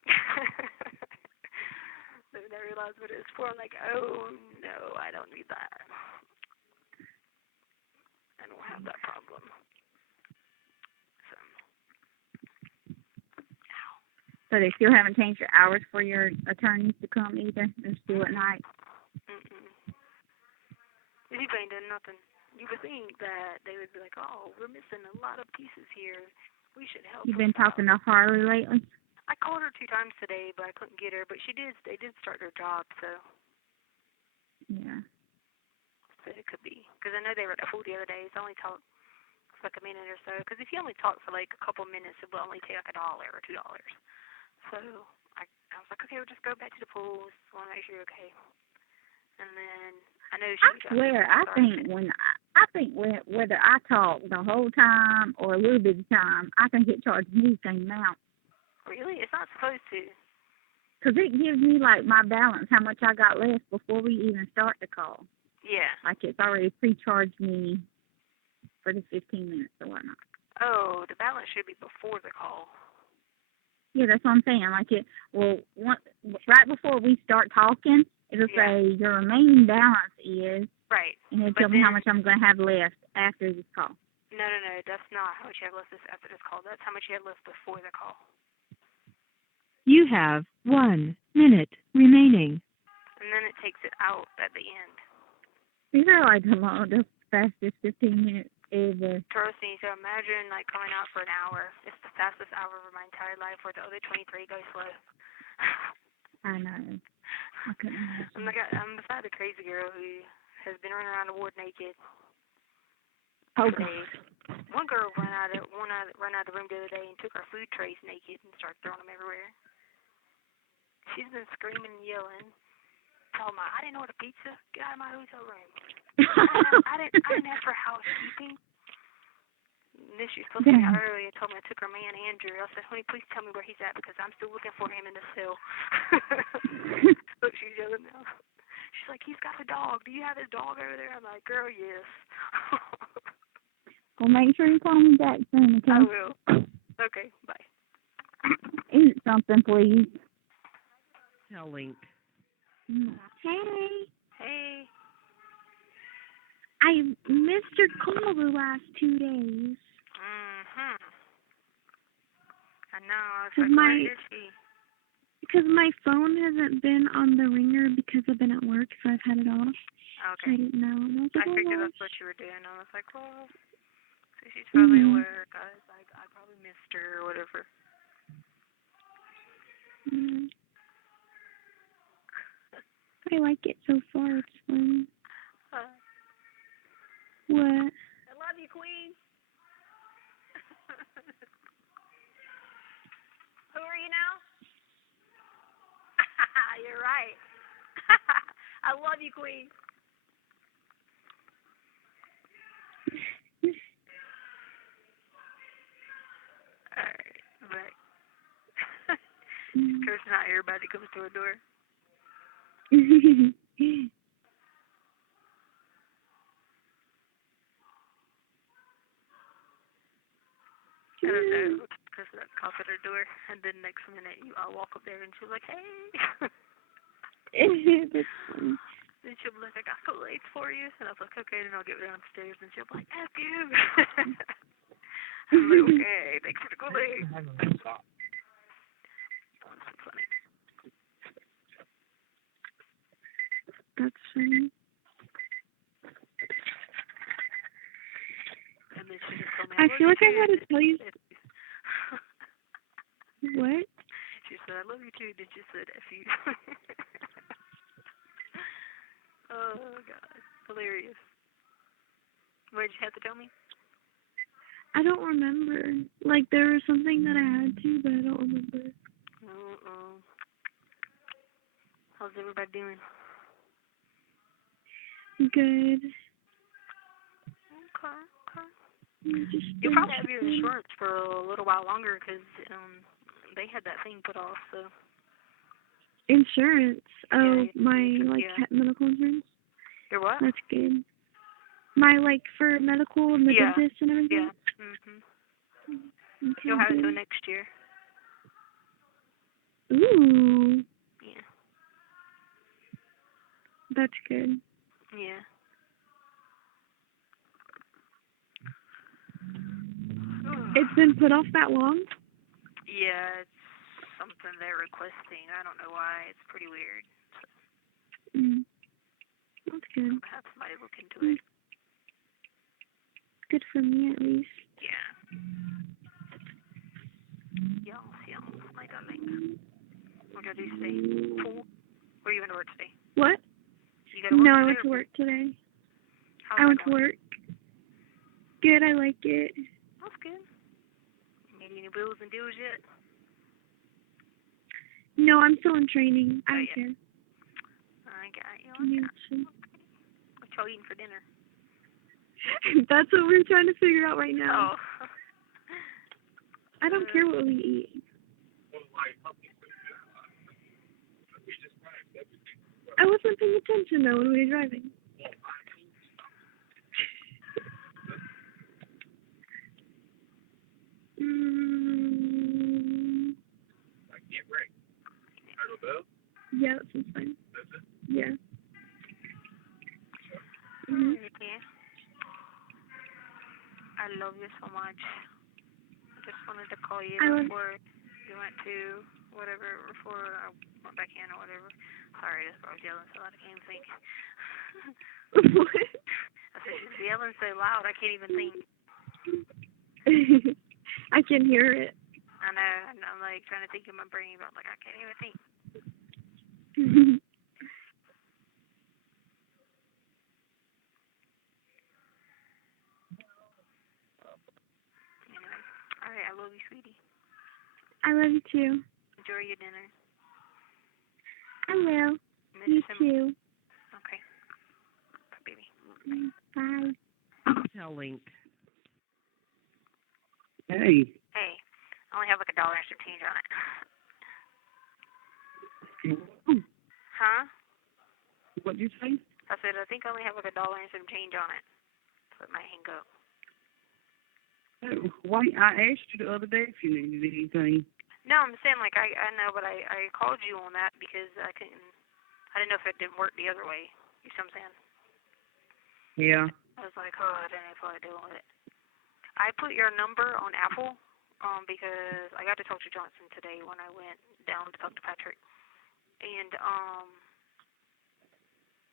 Then I realized what it's for. I'm like, oh, no, I don't need that. I don't have that problem. So they still haven't changed your hours for your attorneys to come either? They're still at night? People ain't done nothing. You would think that they would be like, oh, we're missing a lot of pieces here. We should help. You've been talking to Harley lately? I called her 2 times today, but I couldn't get her. But they did start their job, so. Yeah. So it could be. Because I know they were at full the other day. So I only talked for like a minute or so. Because if you only talk for like a couple minutes, it will only take like $1 or $2. So I was like, okay, we'll just go back to the pool. Just want to make sure you're okay. And then I know she. I think whether I talk the whole time or a little bit of time, I think it charges me the same amount. Really? It's not supposed to. Because it gives me, like, my balance, how much I got left before we even start the call. Yeah. Like, it's already pre-charged me for the 15 minutes or whatnot. Oh, the balance should be before the call. Yeah, that's what I'm saying. Like, right before we start talking, it'll say your remaining balance is, right, and it'll tell me how much I'm going to have left after this call. No, that's not how much you have left after this call. That's how much you have left before the call. You have 1 minute remaining. And then it takes it out at the end. These are like the fastest 15 minutes ever. Trust me, so imagine like going out for an hour. It's the fastest hour of my entire life, where the other 23 go slow. I know. I couldn't imagine. I'm beside the crazy girl who has been running around the ward naked. Oh, God. One girl ran out of the room the other day and took our food trays naked and started throwing them everywhere. She's been screaming and yelling. Tell me, I didn't order pizza. Get out of my hotel room. I didn't ask for housekeeping. And then she was supposed to be out early and told me I took her man Andrew. I said, honey, please tell me where he's at because I'm still looking for him in the cell. Look, she's yelling now. She's like, he's got a dog. Do you have his dog over there? I'm like, girl, yes. Well, make sure you call me back soon, okay? I will. Okay, bye. Eat something, please. Link. Hey. I missed your call the last 2 days. I know. I was like, where is she? Because my phone hasn't been on the ringer because I've been at work, so I've had it off. Okay. So I didn't know. And I was like, I figured that's what you were doing. I was like, well, so she's probably at work. I was like, I probably missed her or whatever. Mm. I like it so far. It's fun. What? I love you, Queen. Who are you now? You're right. I love you, Queen. Alright, but because not everybody comes to a door. I don't know, because that cough at her door, and then next minute I'll walk up there and she'll be like, hey. That's funny. Then she'll be like, I got Kool-Aid for you. And I was like, okay, then I'll get downstairs and she'll be like, F you. I'm like, okay, thanks for the Kool-Aid. Funny. That's funny. And then she just told me, I feel like I had to tell you. What? She said, I love you too. Then she said, F you. Oh, God. Hilarious. What did you have to tell me? I don't remember. Like, there was something that I had to, but I don't remember. How's everybody doing? Good. Okay. You'll probably have your insurance for a little while longer because they had that thing put off, so. Insurance? Oh, yeah, my, medical insurance? Your what? That's good. My, for medical and the dentist and everything? Yeah. Mm-hmm. Okay, you'll have it till next year. Ooh. Yeah. That's good. Yeah. It's been put off that long? Yeah, it's something they're requesting. I don't know why. It's pretty weird. That's good. I'll have somebody look into it. Good for me, at least. Yeah. Yes, my darling. What did you do today? Pool? Or you went to work today? What? You go to work No, I today went or to work today. how's I that went to going? work. Good, I like it. That's good. Made any bills and deals yet? No, I'm still in training. I don't care. I got you. Yeah, What y'all eating for dinner? that's what we're trying to figure out right now. Oh. I don't care what we eat. I wasn't paying attention though when we were driving. Yeah, that sounds fine. Yeah. Okay. I love you so much. I just wanted to call you before you went to whatever, before I went back in or whatever. Sorry, I was yelling so loud I can't even think. What? I said she's yelling so loud I can't even think. I can hear it. I know, and I'm like trying to think in my brain, but I'm like I can't even think. Anyway, all right, I love you, sweetie. I love you too. Enjoy your dinner. I will. You too. Okay. Bye, baby. Bye. Tell link. Hey. Hey, I only have like $1 and some change on it. Huh? What'd you say? I said I think I only have like $1 and some change on it, so it might hang up. Why? I asked you the other day if you needed anything. No, I'm saying like I know, but I called you on that because I didn't know if it didn't work the other way. You see what I'm saying? Yeah. I was like, oh, I didn't know what I do with it. I put your number on Apple because I got to talk to Johnson today when I went down to talk to Patrick. And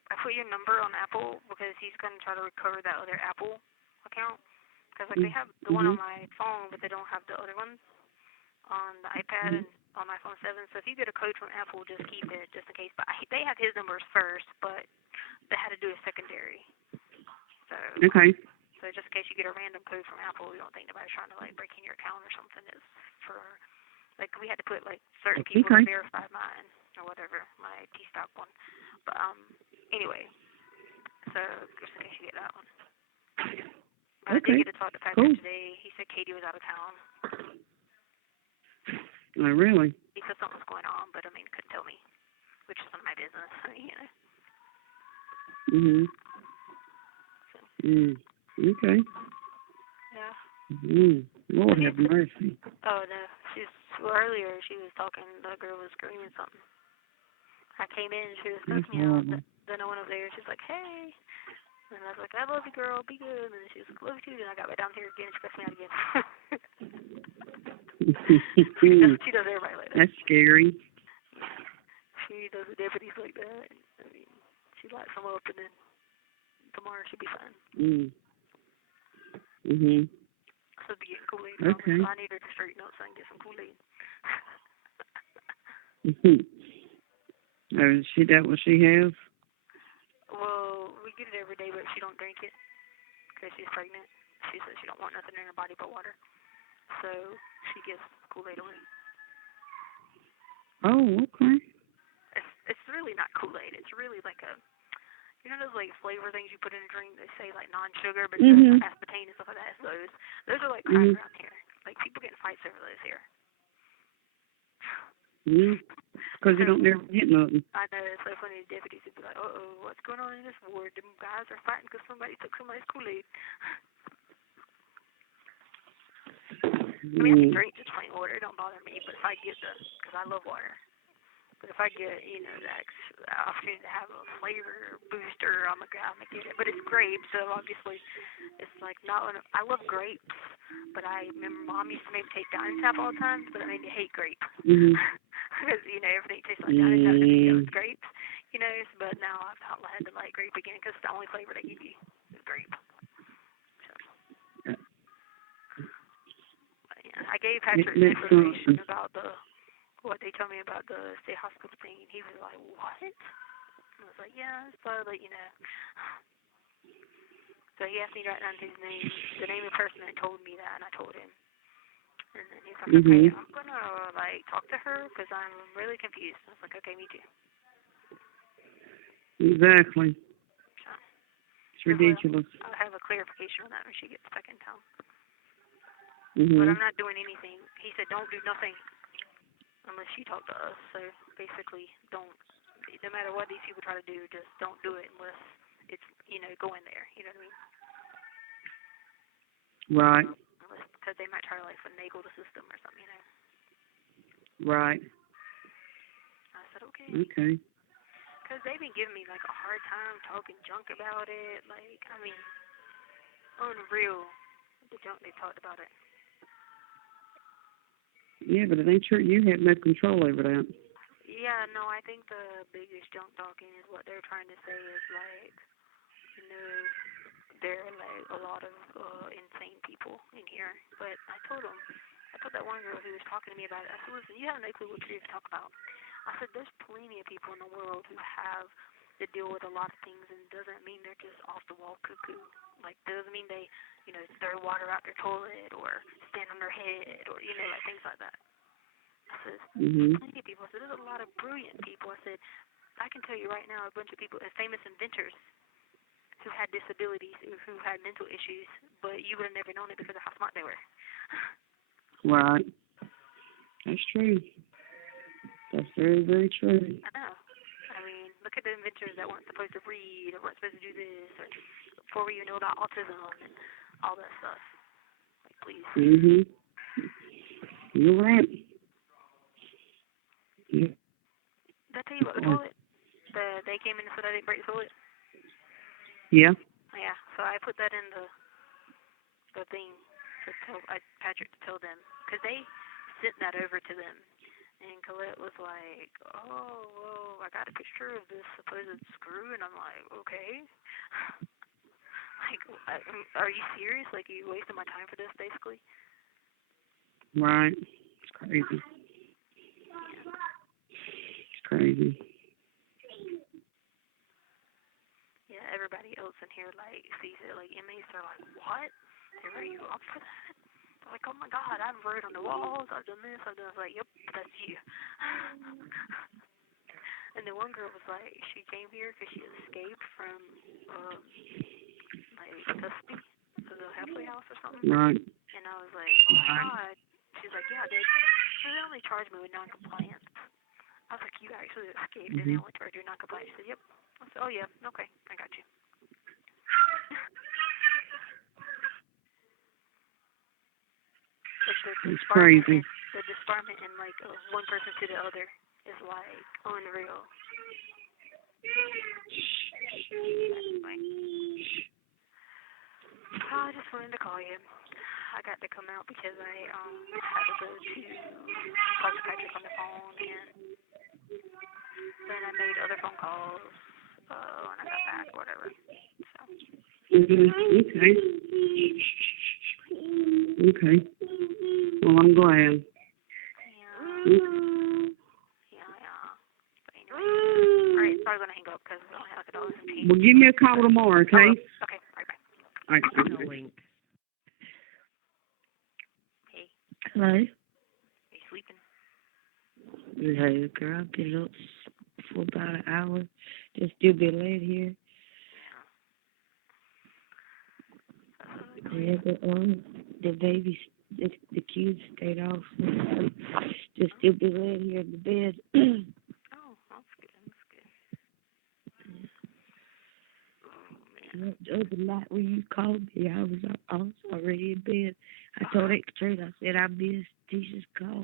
I put your number on Apple because he's going to try to recover that other Apple account. Because like they have the one on my phone, but they don't have the other one on the iPad and on my phone 7. So if you get a code from Apple, just keep it just in case. But they have his numbers first, but they had to do a secondary. So Okay. So just in case you get a random code from Apple, you don't think nobody's trying to like break in your account or something. It's for like we had to put like certain people to verify mine or whatever, my Stauch one. But anyway, so just in case you get that one. I did get to talk to Patrick today. He said Katie was out of town. Oh, really? He said something was going on, but I mean, couldn't tell me, which is none of my business, you know. Okay. Yeah. Lord have mercy. Oh no, earlier she was talking. The girl was screaming something. I came in and she was cussing me out. Then I went over there. She's like, "Hey," and I was like, "I love you, girl. Be good." And she was like, "Love you too." And I got back down here again. She cussed me out again. She does everybody like that. That's scary. She does the deputies like that. I mean, she lights them up, and then tomorrow she'll be fine. So be getting Kool-Aid. Okay. I need her to straighten up so I can get some Kool-Aid. Is she that what she has? Well, we get it every day, but she don't drink it because she's pregnant. She says she don't want nothing in her body but water. So she gets Kool-Aid away. Oh, okay. It's really not Kool-Aid. It's really like a, you know those like flavor things you put in a drink? They say like non-sugar, but there's aspartame and stuff like that. It's those are like crap around here. Like people get in fights over those here. Because you don't never get nothing. I know, it's so funny. The deputies would be like, uh-oh, what's going on in this ward? Them guys are fighting because somebody took somebody's Kool-Aid. I mean, I can drink just plain water. It don't bother me. But if I get because I love water. But if I get, you know, the opportunity to have a flavor booster, I'm gonna get it. But it's grapes, so obviously it's like not one of, I love grapes, but I remember Mom used to make me take Diamond Tap all the time, but I made me hate grape. Because, you know, everything tastes like Diamond Tap because it was grapes, you know. But now I've had to like grape again because it's the only flavor they give you is grape. So. But, yeah. I gave Patrick information about what they told me about the state hospital thing, and he was like, what? And I was like, yeah, I just thought I'd let you know. So he asked me to write down his name, the name of the person that told me that, and I told him. And then he's like, okay, I'm going to, talk to her because I'm really confused. I was like, okay, me too. Exactly. So, it's ridiculous. I'll have a clarification on that when she gets back in town. Mm-hmm. But I'm not doing anything. He said, don't do nothing unless she talk to us. So basically, don't, no matter what these people try to do, just don't do it unless it's, go in there. You know what I mean? Right. Because they might try to, finagle the system or something, Right. I said, okay. Okay. Because they've been giving me, a hard time talking junk about it. Unreal, the junk they talked about it. Yeah, but it ain't true. You have no control over that. Yeah, no, I think the biggest junk talking is what they're trying to say is, there are, a lot of insane people in here. But I told that one girl who was talking to me about it, I said, listen, you have no clue what you're even talking about. I said, there's plenty of people in the world who have to deal with a lot of things, and it doesn't mean they're just off-the-wall cuckoo. Doesn't mean they, throw water out their toilet or stand on their head or, things like that. I said, there's plenty of people. I said, there's a lot of brilliant people. I said, I can tell you right now a bunch of people, famous inventors who had disabilities, who had mental issues, but you would have never known it because of how smart they were. Right. That's true. That's very, very true. I know. I mean, look at the inventors that weren't supposed to read or weren't supposed to do this, or before we even know about autism and all that stuff. Please. Mhm. You're right. Yeah. Did I tell you about the toilet? They came in and said I didn't break the toilet. Yeah. Yeah. So I put that in the thing to tell Patrick to tell them, because they sent that over to them. And Colette was like, oh, I got a picture of this supposed screw, and I'm like, okay. Are you serious? Are you wasting my time for this, basically? Right. It's crazy. Yeah. It's crazy. Yeah, everybody else in here, sees it. Inmates are like, what? Are you up for that? They're like, oh my God, I've wrote on the walls, I've done this, I've done that. I was like, yep, that's you. And the one girl was like, she came here because she escaped from, custody, to the halfway house or something. Right. And I was like, oh my God. She's like, yeah, they only charged me with non-compliance. I was like, you actually escaped, and they only charged you with non-compliance. She said, yep. I said, oh yeah, okay, I got you. It's crazy. The disbarment in one person to the other is unreal. I just wanted to call you. I got to come out because I had to go to talk to Patrick on the phone, and then I made other phone calls when I got back or whatever. So. Okay. Okay. Well, I'm glad. Yeah. But anyway. All right, so I'm going to hang up because I don't have $1.15. Well, give me a call tomorrow, okay? Okay, all right, bye. All right. Link. Hey. Hello? Are you sleeping? No, girl, I've been up for about an hour. Just still been laying here. Yeah, the babies, the kids stayed off. Just still be laying here in the bed. Oh, that's good. Oh, man. The other night when you called me, I was already in bed. I told Aunt Katrina, I said I missed Tisha's call.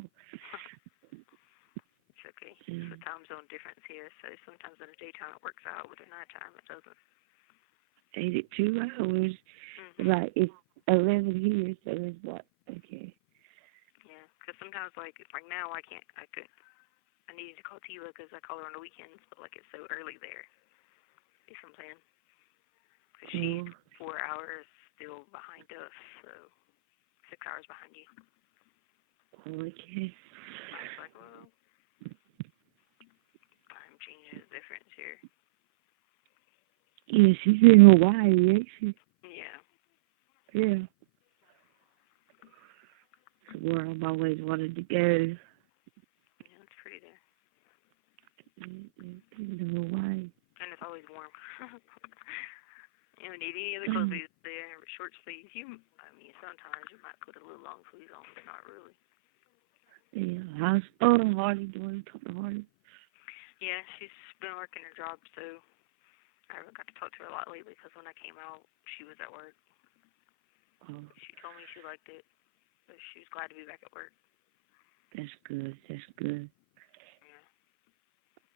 It's okay. It's the time zone difference here, so sometimes in the daytime it works out, but at nighttime it doesn't. Ain't it 2 hours? Mm-hmm. It's 11 here, so it's what? Okay. Yeah, because sometimes, right now, I needed to call Tila because I call her on the weekends, but, it's so early there. See what I'm saying? Because she's 4 hours still behind us, so 6 hours behind you. Okay. I was like, well, time changes difference here. Yeah, she's in Hawaii, ain't she? Yeah. Yeah. It's where I've always wanted to go. Yeah, it's pretty there. In Hawaii. And it's always warm. You don't need any other clothes there. Short sleeves. I mean, sometimes you might put a little long sleeves on, but not really. Yeah. How's Hardy doing? Talk to Hardy. Yeah, she's been working her job, so I haven't got to talk to her a lot lately because when I came out, she was at work. Oh, She told me she liked it, but she was glad to be back at work. that's good. That's good.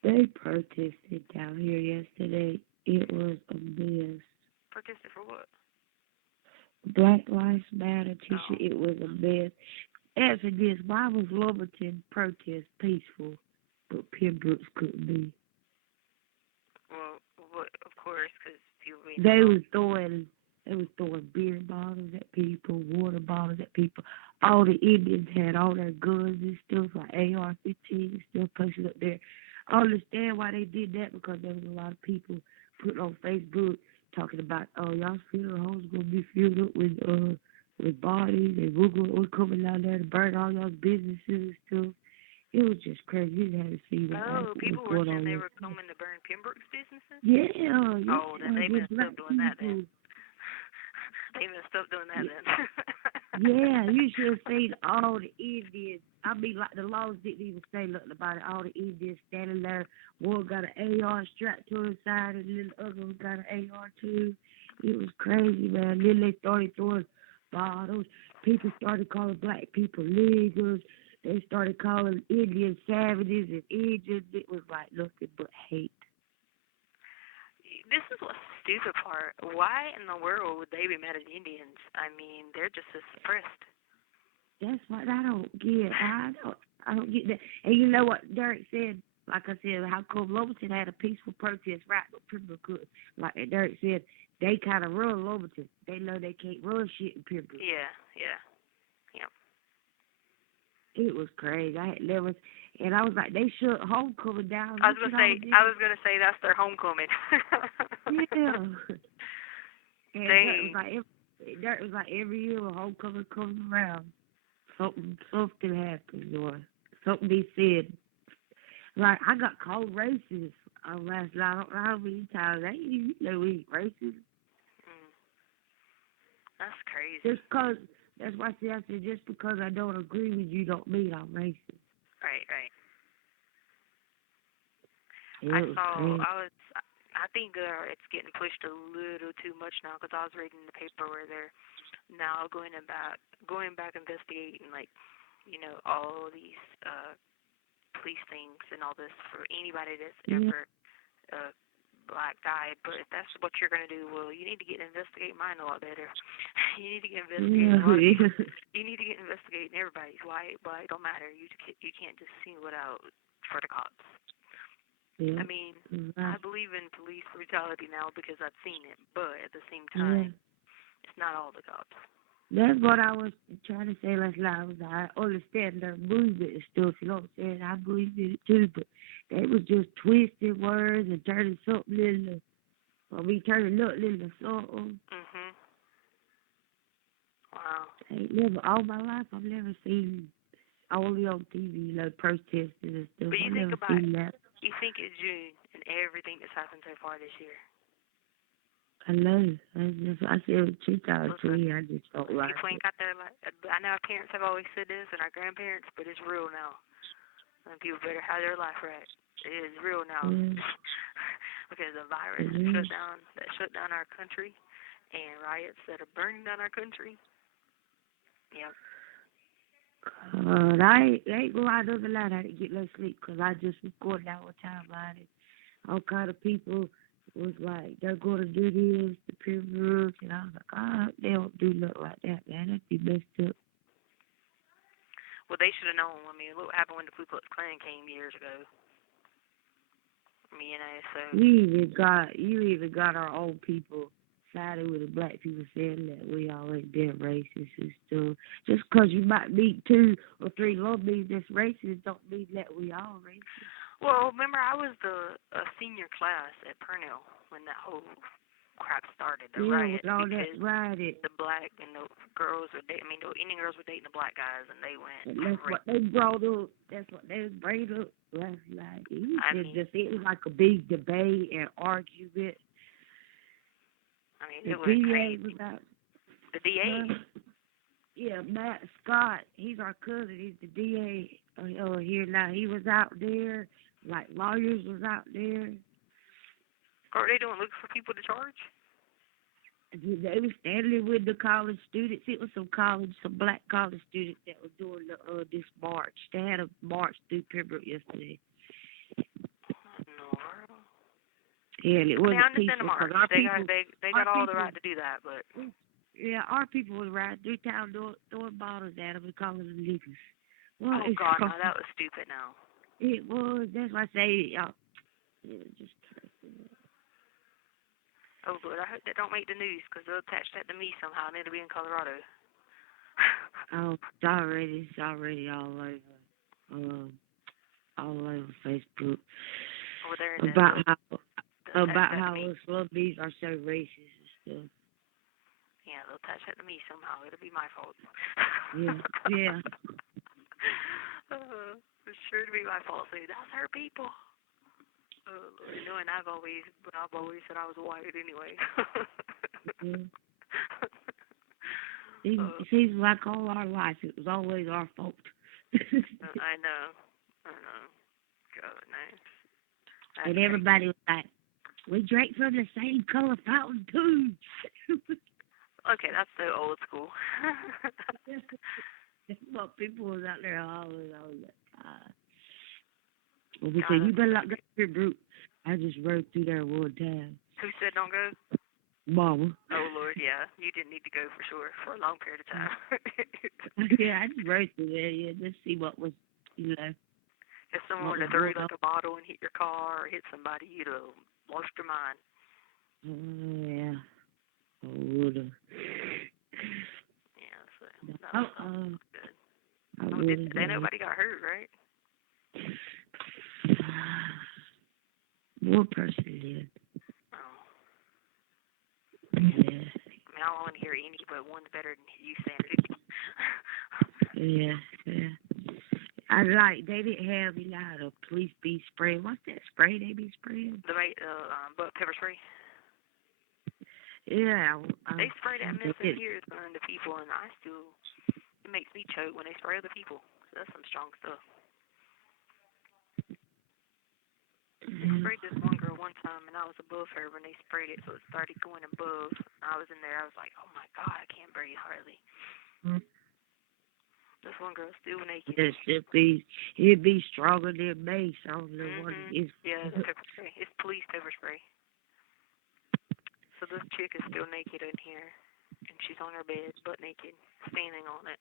Yeah. They protested down here yesterday. It was a mess. Protested for what? Black Lives Matter t-shirt. Oh. It was a mess. Answer this: why was Lumberton protest peaceful, but Pembrooke's couldn't be? Well, of course, because people being They was throwing beer bottles at people, water bottles at people. All the Indians had all their guns and stuff like AR-15 and stuff posted up there. I understand why they did that because there was a lot of people putting on Facebook talking about, oh, y'all funeral homes gonna be filled up with bodies and we're coming down there to burn all y'all's businesses and stuff. It was just crazy. You had to see that. Oh, people were saying they were coming to burn Pembroke's businesses? Yeah. Oh, then they messed up doing that then. They messed up doing that then. Yeah, you should have seen all the Indians. I mean, like, the laws didn't even say nothing about it. All the Indians standing there. One got an AR strapped to his side, and then the other one got an AR too. It was crazy, man. Then they started throwing bottles. People started calling black people niggers. They started calling Indian savages and Indians. It was like nothing but hate. This is what's the stupid part. Why in the world would they be mad at Indians? I mean, they're just as suppressed. That's what I don't get. I don't get that. And you know what Derek said? Like I said, how come Lumberton had a peaceful protest, right? But Pembroke could. Like Derek said, they kind of run Lumberton. They know they can't run shit in Pembroke. Yeah. It was crazy. I was like, they shut homecoming down. I was gonna say that's their homecoming. Yeah. And Derek was like every year when homecoming comes around, something happens or something they said. Like, I got called racist last night. I don't know how many times. You know we ain't racist. That's crazy. That's why I said just because I don't agree with you don't mean I'm racist. Right. Yeah, I think it's getting pushed a little too much now because I was reading the paper where they're now going back investigating, like, you know, all these police things and all this for anybody that's ever black died. But if that's what you're gonna do, well, you need to get investigate mine a lot better. You need to get investigating. You need to get investigating everybody's white, black, don't matter. You can't just single it out for the cops. Yeah. I mean, I believe in police brutality now because I've seen it, but at the same time, it's not all the cops. That's what I was trying to say last night. I understand their movement and stuff, you know what I'm saying? I believe in it too, but they was just twisting words and turning something into, turning nothing into something. Wow. All my life, I've never seen, only on TV, you know, protesting and stuff. But you I've think never about seen that. You think it's June and everything that's happened so far this year. I know. I said 2003. I just don't like People ain't got their I know our parents have always said this and our grandparents, but it's real now. And people better have their life right. It is real now. Because the virus that shut down our country and riots that are burning down our country. Yep. I ain't gonna lie, the other night I didn't get no sleep because I just recorded our timeline and all kind of people was like, they're going to do this, the Pembroke, and I was like, they don't do nothing like that, man. That'd be messed up. Well, they should have known. I mean, look what happened when the Ku Klux Klan came years ago. I mean, you know, so. You even got our own people sided with the black people saying that we always been racist and stuff. Just 'cause you might meet 2 or 3 little bees that's racist don't mean that we all racist. Well, remember I was the senior class at Purnell when that whole crap started, the riot, with all because that rioted. the black and the girls were dating, the Indian girls were dating the black guys, and they went. And that's what they brought up. That's what they brought up last night. It was like a big debate and argument. I mean, the it was DA crazy. was out. The DA? Yeah, Matt Scott. He's our cousin. He's the DA here now. He was out there. Like, lawyers was out there. What are they doing, looking for people to charge? They were standing with the college students. It was some black college students that were doing this march. They had a march through Pembroke yesterday. No. Yeah, and it wasn't I understand the peaceful. march. They got all the right to do that, but... Yeah, our people was riding through town throwing bottles at them and calling them niggas. Well, oh, God, no, that was stupid now. It was. That's why I say, y'all, it was just crazy. Oh, Lord, I hope that don't make the news, because they'll attach that to me somehow, and it'll be in Colorado. Oh, it's already all over Facebook. Over there in about how us Slumbies are so racist and stuff. Yeah, they'll attach that to me somehow. It'll be my fault. Yeah. It's sure to be my fault. So that's her people. Knowing I've always said I was white anyway. It seems like all our life it was always our fault. I know. God, nice. And everybody was like, we drank from the same color fountain too. Okay, that's so old school. Well, people was out there always like, well, we said, you better not go here, Brute. I just rode through there one time. Who said don't go? Mama. Oh, Lord, yeah. You didn't need to go for sure for a long period of time. Yeah, I just rode through there, just see what was, If someone were to throw like a bottle and hit your car or hit somebody, you'd have lost your mind. Yeah. I would have. Yeah, so that was good. Nobody got hurt, right? One person did. Oh. Yeah. I mean, I don't want to hear any, but one's better than you saying it. Yeah. They didn't have a police bee spray. What's that spray they be spraying? The pepper spray. Yeah. They spray that mess in here to people, and it makes me choke when they spray other people. So that's some strong stuff. They sprayed this one girl one time, and I was above her when they sprayed it, so it started going above. I was in there, I was like, oh my God, I can't breathe hardly. This one girl's still naked. It'd be stronger than mace. I don't know what it is. Yeah, it's pepper spray. It's police pepper spray. So this chick is still naked in here, and she's on her bed, butt naked, standing on it.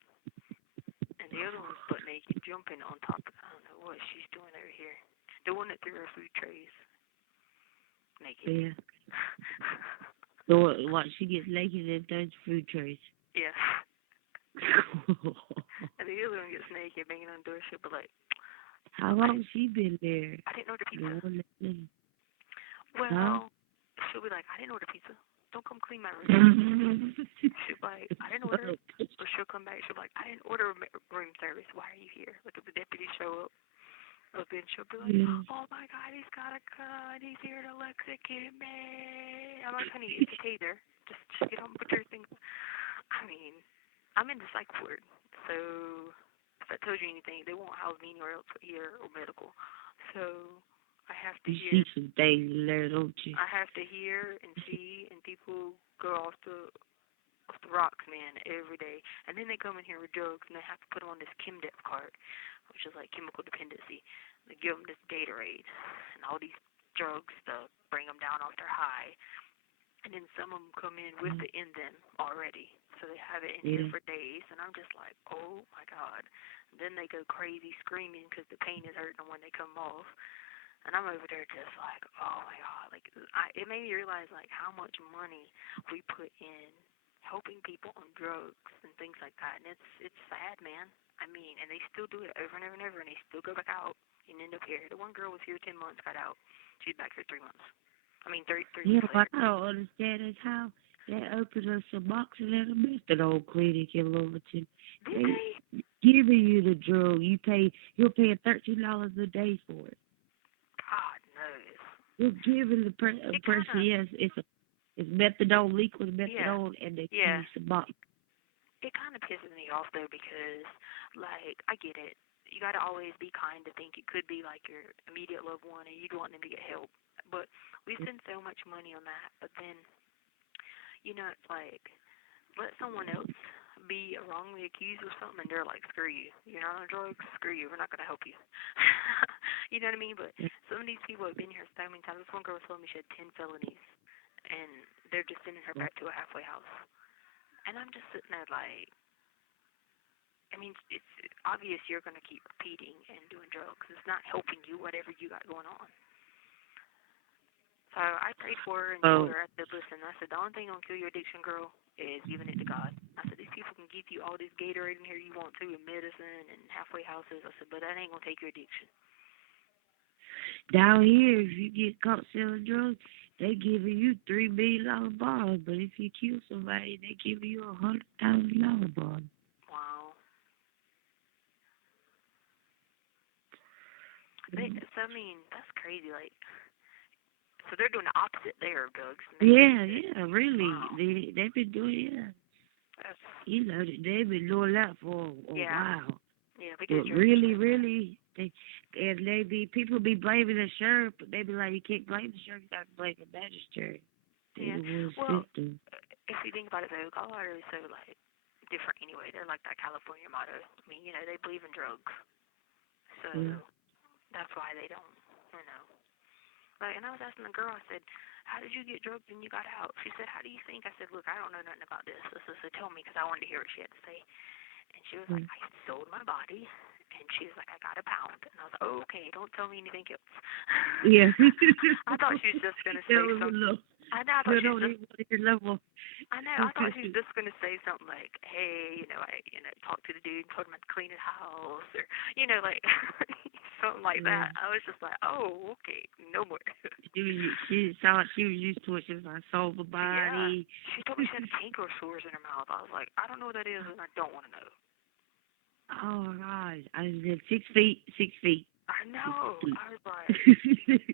And the other one's butt naked, jumping on top of it. I don't know what she's doing over here. Doing it through her food trays. Naked. Yeah. So what, she gets naked and does food trays? Yeah. And the other one gets naked, banging on the door. She'll be like, how long has she been there? I didn't order pizza. Well, she'll be like, I didn't order pizza. Don't come clean my room. She'll be like, I didn't order. Or she'll come back. She'll be like, I didn't order room service. Why are you here? Like if the deputy show up. Then she'll be like, oh my God, he's got a gun. He's here to execute me. I'm like, honey, it's okay there. Just get on with your things. I mean, I'm in the psych ward, so if that tells you anything, they won't house me anywhere else here or medical. So I have to hear. You see some things there, don't you? I have to hear and see, and people go off the rocks, man, every day. And then they come in here with drugs, and they have to put them on this ChemDep card, which is like chemical dependency. They give them this Gatorade and all these drugs to bring them down off their high. And then some of them come in with it in them already. So they have it in here for days. And I'm just like, oh, my God. And then they go crazy screaming because the pain is hurting them when they come off. And I'm over there just like, oh my God, like it made me realize like how much money we put in helping people on drugs and things like that, and it's sad, man. I mean, and they still do it over and over and over, and they still go back out and end up here. The one girl was here 10 months, got out. She's back here 3 months. I mean, three Yeah, months what later. I don't understand is how they opened us a boxing at a Method old clinic in Loverton. They giving you the drug. You're paying $13 a day for it. God knows. You're giving the person, yes, it's methadone, liquid methadone, and they Yeah. use the box. It kind of pisses me off, though, because, like, I get it. You got to always be kind to think it could be, like, your immediate loved one and you'd want them to get help. But we spend so much money on that. But then, you know, it's like, let someone else be wrongly accused of something and they're like, screw you. You're not on drugs? Screw you. We're not going to help you. You know what I mean? But some of these people have been here so many times. This one girl told me she had 10 felonies. And they're just sending her back to a halfway house. And I'm just sitting there like, I mean, it's obvious you're going to keep repeating and doing drugs. It's not helping you, whatever you got going on. So I prayed for her and told her, I said, listen, I said, the only thing going to kill your addiction, girl, is giving it to God. I said, these people can give you all this Gatorade in here you want to, and medicine and halfway houses. I said, but that ain't going to take your addiction. Down here, if you get caught selling drugs, they giving you $3 million bond, but if you kill somebody, they give you $100,000 bond. Wow. So I mean, that's crazy. Like, so they're doing the opposite there of drugs. Yeah, really. Wow. They've been doing That's, you know, they've been doing that for a while. Yeah, because But really, people be blaming the sheriff, but they be like, you can't blame the sheriff, you got to blame the magistrate. Yeah. Well, if you think about it though, Colorado is so like different anyway. They're like that California motto. I mean, you know, they believe in drugs, so that's why they don't. You know. Like, and I was asking the girl, I said, how did you get drugged and you got out? She said, how do you think? I said, look, I don't know nothing about this. So tell me, because I wanted to hear what she had to say. And she was like, I sold my body. And she was like, I got £1. And I was like, oh, okay, don't tell me anything else. Yeah. I thought she was just going to say something. I know, I thought she was just going to say something like, hey, I talked to the dude, told him to clean his house, or, like, something like that. I was just like, oh, okay, no more. She sounded like she was used to it. She was like, sold the body. Yeah. She told me she had canker sores in her mouth. I was like, I don't know what that is, and I don't want to know. Oh, God. I said 6 feet. I know. I was like,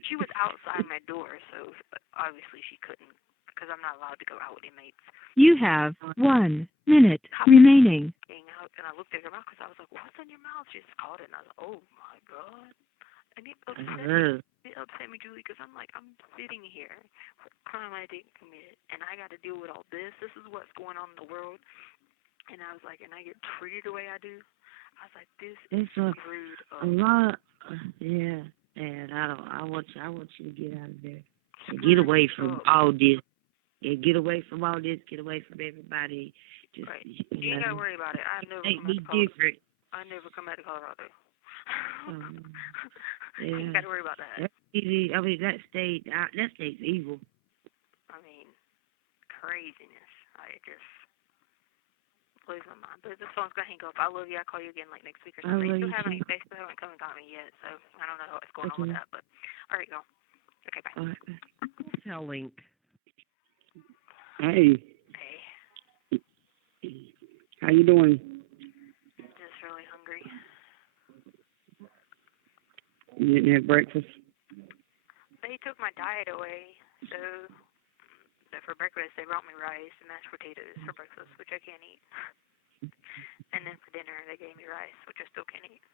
she was outside my door, so obviously she couldn't, because I'm not allowed to go out with inmates. You have 1 minute remaining. And I looked at her mouth because I was like, what's in your mouth? She just called it, and I was like, oh, my God. And it upset me, Julie, because I'm like, I'm sitting here for a crime I didn't commit, and I got to deal with all this. This is what's going on in the world. And I was like, and I get treated the way I do. I was like, this is rude. A lot. Yeah, and I want you to get out of there and get away from all this. Yeah, get away from all this. Get away from everybody. Just, right. You ain't got to worry about it. I never come back to Colorado. Yeah. You ain't got to worry about that. That's easy. I mean, that state's evil. I mean, craziness. I just blows my mind. But this phone's gonna hang up. I love you. I'll call you again like next week or something. They still haven't come and got me yet, so I don't know what's going on with that. But all right, go. Okay, bye. All right. Tell Link. Hey. How you doing? Just really hungry. You didn't have breakfast? They took my diet away, so for breakfast they brought me rice and mashed potatoes for breakfast, which I can't eat. And then for dinner they gave me rice, which I still can't eat.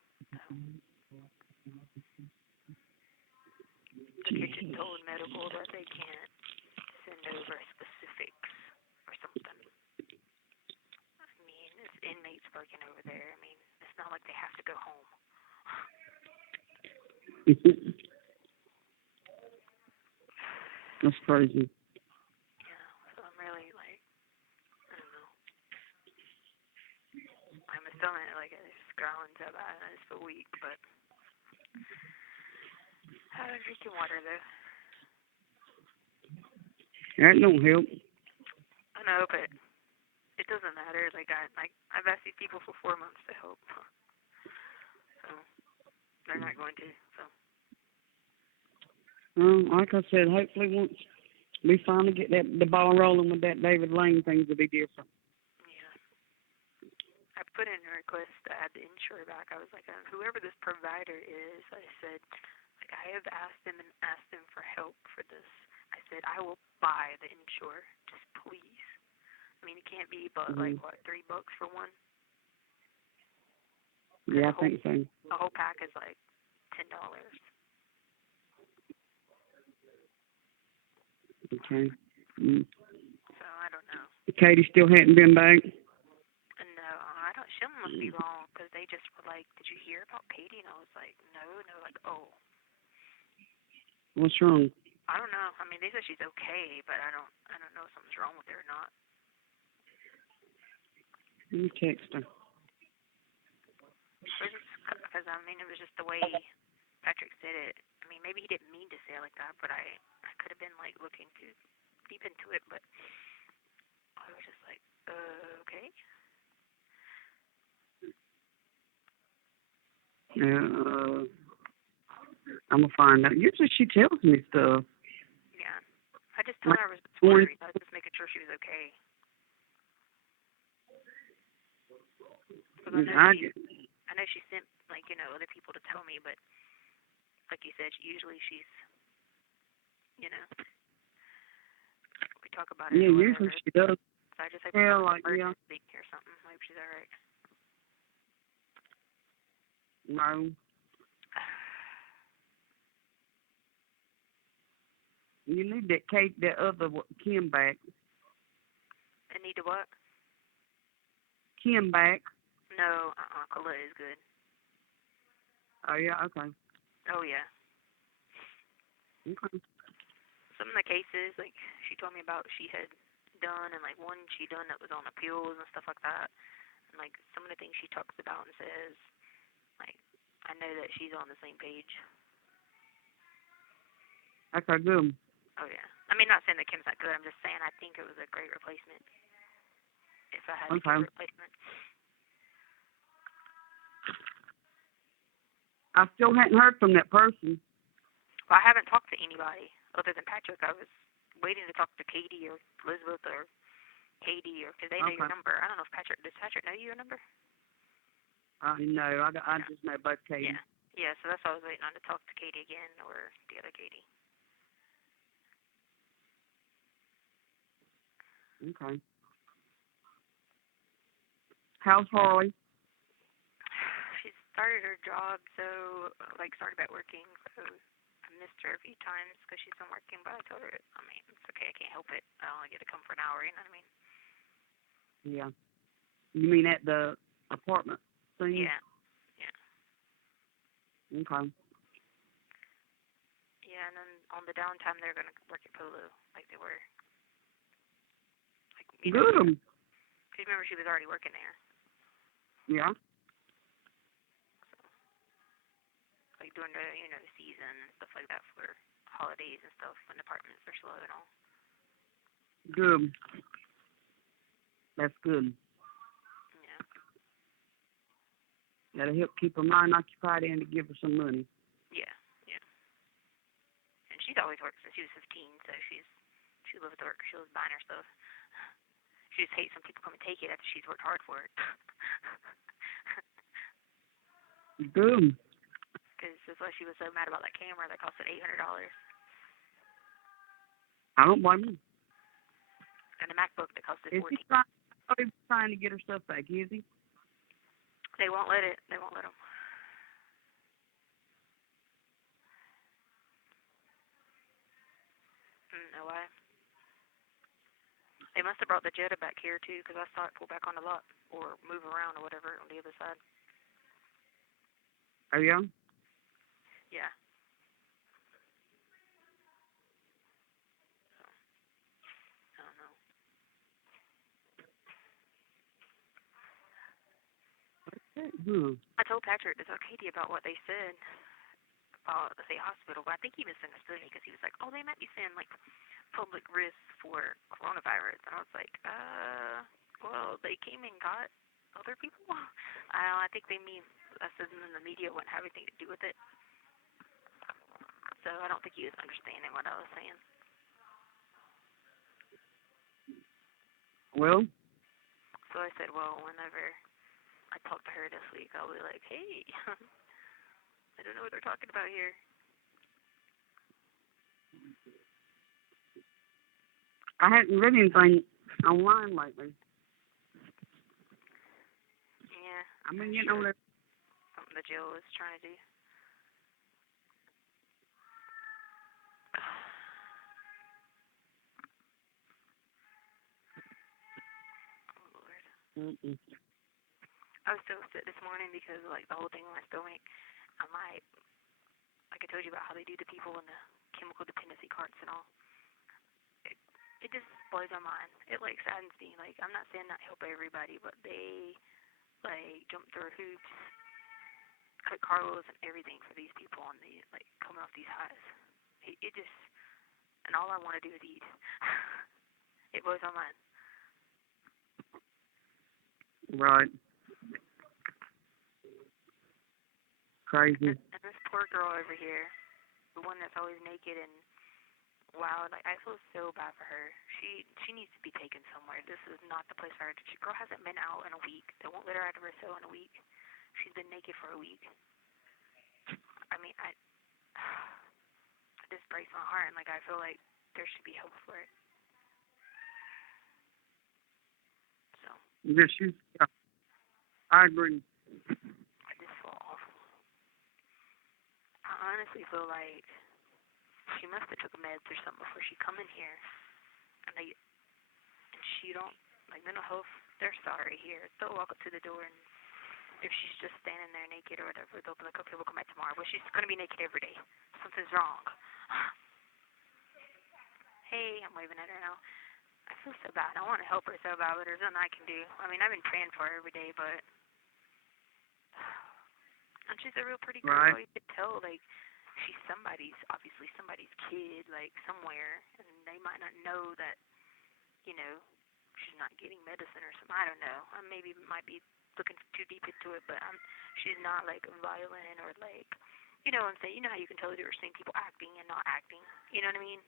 The kitchen told medical that they can't send over specifics or something. I mean, it's inmates working over there. I mean, it's not like they have to go home. That's crazy. Yeah, so I'm really like, I don't know. My stomach, like, it's growling so bad and it's so weak, but I'm drinking water though. That don't help. I know, but it doesn't matter. I've asked these people for 4 months to help, so they're not going to. So. Like I said, hopefully once we finally get the ball rolling with that David Lane, things will be different. Yeah. I put in a request to add the insurer back. I was like, whoever this provider is, I said, I have asked them for help for this. I said, I will buy the insurer, just please. I mean, it can't be but $3 for one? Yeah, I think so. The whole pack is $10. Okay. So I don't know. Katie still hadn't been back? No, I don't. She must be wrong because they just were like, "Did you hear about Katie?" And I was like, "No." And they're like, "Oh." What's wrong? I don't know. I mean, they said she's okay, but I don't know if something's wrong with her or not. You text her. Because I mean, it was just the way Patrick said it. I mean, maybe he didn't mean to say it like that, but I could have been looking too deep into it, but I was just like, okay. I'm gonna find out. Usually she tells me stuff. Yeah. I just told her I was worried. I was just making sure she was okay. I know she sent other people to tell me, but like you said, usually she's we talk about it. Yeah, usually she does. So I just hope yeah, emergency or something. I hope she's alright. No. You need that Kim back. I need to what? Kim back. No, Colette is good. Oh, yeah, okay. Oh, yeah. Okay. Some of the cases, she told me about she had done, and, one she done that was on appeals and stuff like that. And, some of the things she talks about and says, I know that she's on the same page. Okay, good. Oh, yeah. I mean, not saying that Kim's not good. I'm just saying I think it was a great replacement. If I had to get a replacement. I still hadn't heard from that person. Well, I haven't talked to anybody other than Patrick. I was waiting to talk to Katie or Elizabeth or Katie, because they know your number. I don't know if does Patrick know your number? No, I just know both Katie. Yeah. Yeah, so that's why I was waiting on to talk to Katie again or the other Katie. Okay. How's Harley? She started her job, so, started back working, so I missed her a few times because she's been working, but I told her, I mean, it's okay, I can't help it. I only get to come for an hour, you know what I mean? Yeah. You mean at the apartment thing? Yeah. Yeah. Okay. Yeah, and then on the downtime, they're going to work at Polo, like they were. Good. Because remember, she was already working there. Yeah. During the, the season and stuff like that for holidays and stuff when departments are slow and all. Good. That's good. Yeah. That'll help keep her mind occupied and to give her some money. Yeah, yeah. And she's always worked since she was 15, so she loves to work. She loves buying her stuff. She just hates when people come and take it after she's worked hard for it. Good. Because that's why she was so mad about that camera that costed $800. I don't blame her. And the MacBook that costed $14. He's trying to get her stuff back, is he? They won't let it. They won't let them. Know why? They must have brought the Jetta back here, too, because I saw it pull back on the lot or move around or whatever on the other side. Oh, yeah? Yeah. So, I don't know. I told Patrick to tell Katie about what they said the state hospital, but I think he misunderstood me because he was like, oh, they might be saying, like, public risk for coronavirus. And I was like, well, they came and got other people? I think they mean us as in the media wouldn't have anything to do with it. So I don't think he was understanding what I was saying. Well? So I said, well, whenever I talk to her this week, I'll be like, hey, I don't know what they're talking about here. I hadn't read anything online lately. Yeah. I've been getting on there. Something the jail was trying to do. Oh, Lord. Mm-mm. I was so upset this morning because, like, the whole thing was going, like I told you about how they do the people in the chemical dependency carts and all. It just blows my mind. It, like, saddens me. Like, I'm not saying not help everybody, but they, like, jump through hoops, cut carlos and everything for these people and the, like, coming off these highs. It just, and all I want to do is eat. It blows my mind. Right. Crazy. And this poor girl over here, the one that's always naked and wild, like, I feel so bad for her. She needs to be taken somewhere. This is not the place for her. The girl hasn't been out in a week. They won't let her out of her cell in a week. She's been naked for a week. I mean, I just breaks my heart, and, like, I feel like there should be hope for it. So. Yes, yeah. I agree. I just feel awful. I honestly feel like she must have took meds or something before she come in here. And she don't, like, mental health, they're sorry here. They'll walk up to the door, and if she's just standing there naked or whatever, they'll be like, okay, we'll come back tomorrow. But she's going to be naked every day. Something's wrong. Hey, I'm waving at her now. I feel so bad. I want to help her so bad, but there's nothing I can do. I mean, I've been praying for her every day, but... And she's a real pretty girl. Right. You could tell, like, she's obviously somebody's kid, like, somewhere, and they might not know that, you know, she's not getting medicine or something. I don't know. I maybe might be looking too deep into it, but she's not, like, violent or, like, you know what I'm saying? You know how you can tell the difference between people acting and not acting. You know what I mean?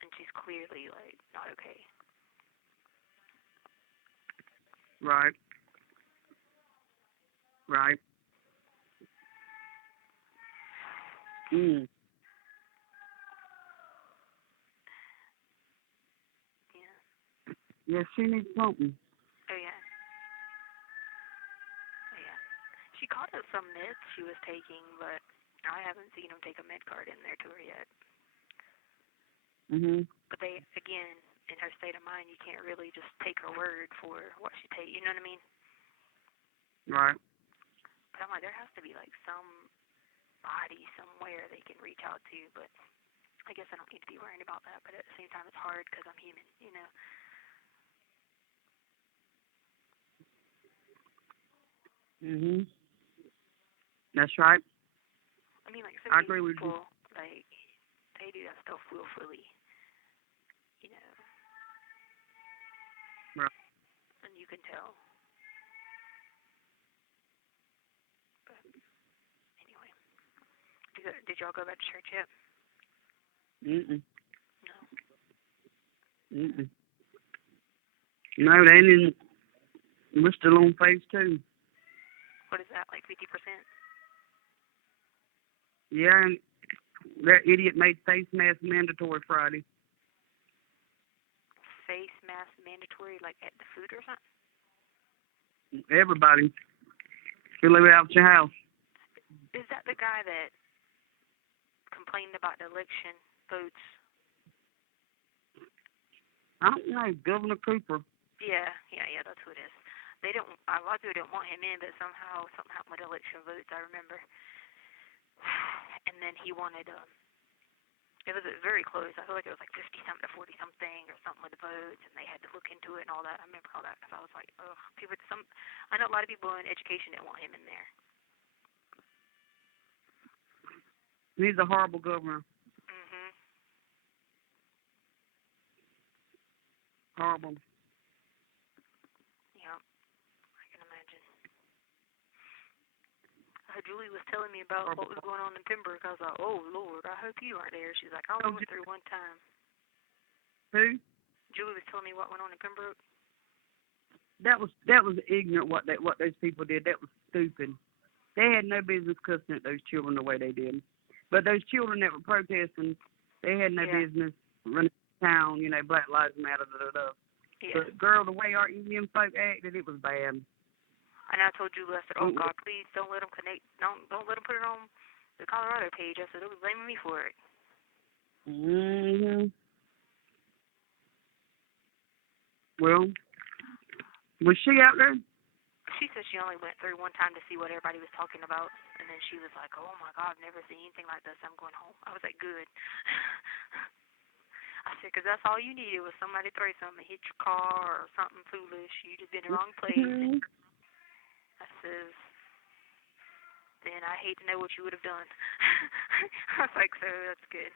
And she's clearly, like, not okay. Right. Right. Mm. Yeah. Yeah, she needs something. Oh, yeah. Oh, yeah. She called us some meds she was taking, but I haven't seen them take a med card in there to her yet. Mhm. But they, again, in her state of mind, you can't really just take her word for what she takes. You know what I mean? Right. But I'm like, there has to be, like, somebody somewhere they can reach out to, but I guess I don't need to be worrying about that. But at the same time, it's hard because I'm human, you know? Mhm. That's right. I mean, like, so I many agree with people, like, they do that stuff willfully, you know? Right. And you can tell. But anyway, did y'all go back to church yet? Mm-mm. No. Mm-mm. No, they didn't. We're still on phase 2. What is that, like 50%? Yeah, and that idiot made face mask mandatory Friday. Face mask mandatory, like at the food or something? Everybody. You live out your house. Is that the guy that complained about the election votes? I don't know, Governor Cooper. Yeah, that's who it is. They don't. A lot of people didn't want him in, but somehow something happened with election votes. I remember. And then he wanted. It was very close. I feel like it was like 50-something to 40-something or something with the votes, and they had to look into it and all that. I remember all that because I was like, ugh. I know a lot of people in education didn't want him in there. He's a horrible governor. Horrible. Yeah, I can imagine. Julie was telling me about what was going on in Pembroke. I was like, oh, Lord, I hope you aren't there. She's like, I only went through one time. Who? Julie was telling me what went on in Pembroke. That was ignorant what those people did. That was stupid. They had no business cussing at those children the way they did. But those children that were protesting, they had no business running town, you know, Black Lives Matter, Yeah. But girl, the way our Indian folk acted, it was bad. And I told Julie, I said, oh God, please don't let them connect. Don't let them put it on the Colorado page. I said, they'll be blaming me for it. Well, was she out there? She said she only went through one time to see what everybody was talking about, and then she was like, oh my God, I've never seen anything like this. I'm going home. I was like, good. I said, because that's all you needed was somebody to throw something, hit your car or something foolish. You just been in the wrong place. I says, then I hate to know what you would have done. I was like, so that's good.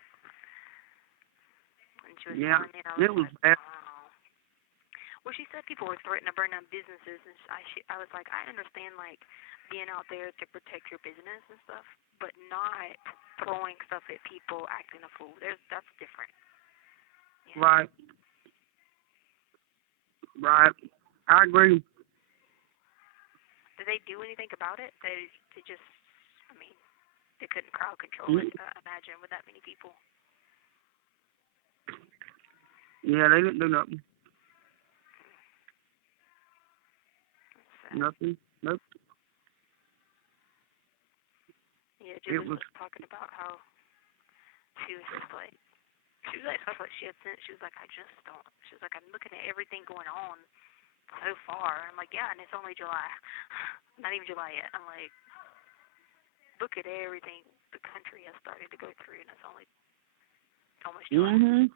And she was telling me, and I was like, bad. oh. Well, she said people were threatening to burn down businesses, and I was like, I understand, like, being out there to protect your business and stuff, but not throwing stuff at people, acting a fool. That's different. You know? Right. I agree. Did they do anything about it? They just, I mean, they couldn't crowd control it, imagine, with that many people. Yeah, they didn't do nothing. Nothing. Nope. Yeah, Julie was talking about how she was just like, stuff like she had sent. She was like, I just don't. She was like, I'm looking at everything going on so far. I'm like, yeah, and it's only July. Not even July yet. I'm like, look at everything the country has started to go through, and it's only almost July.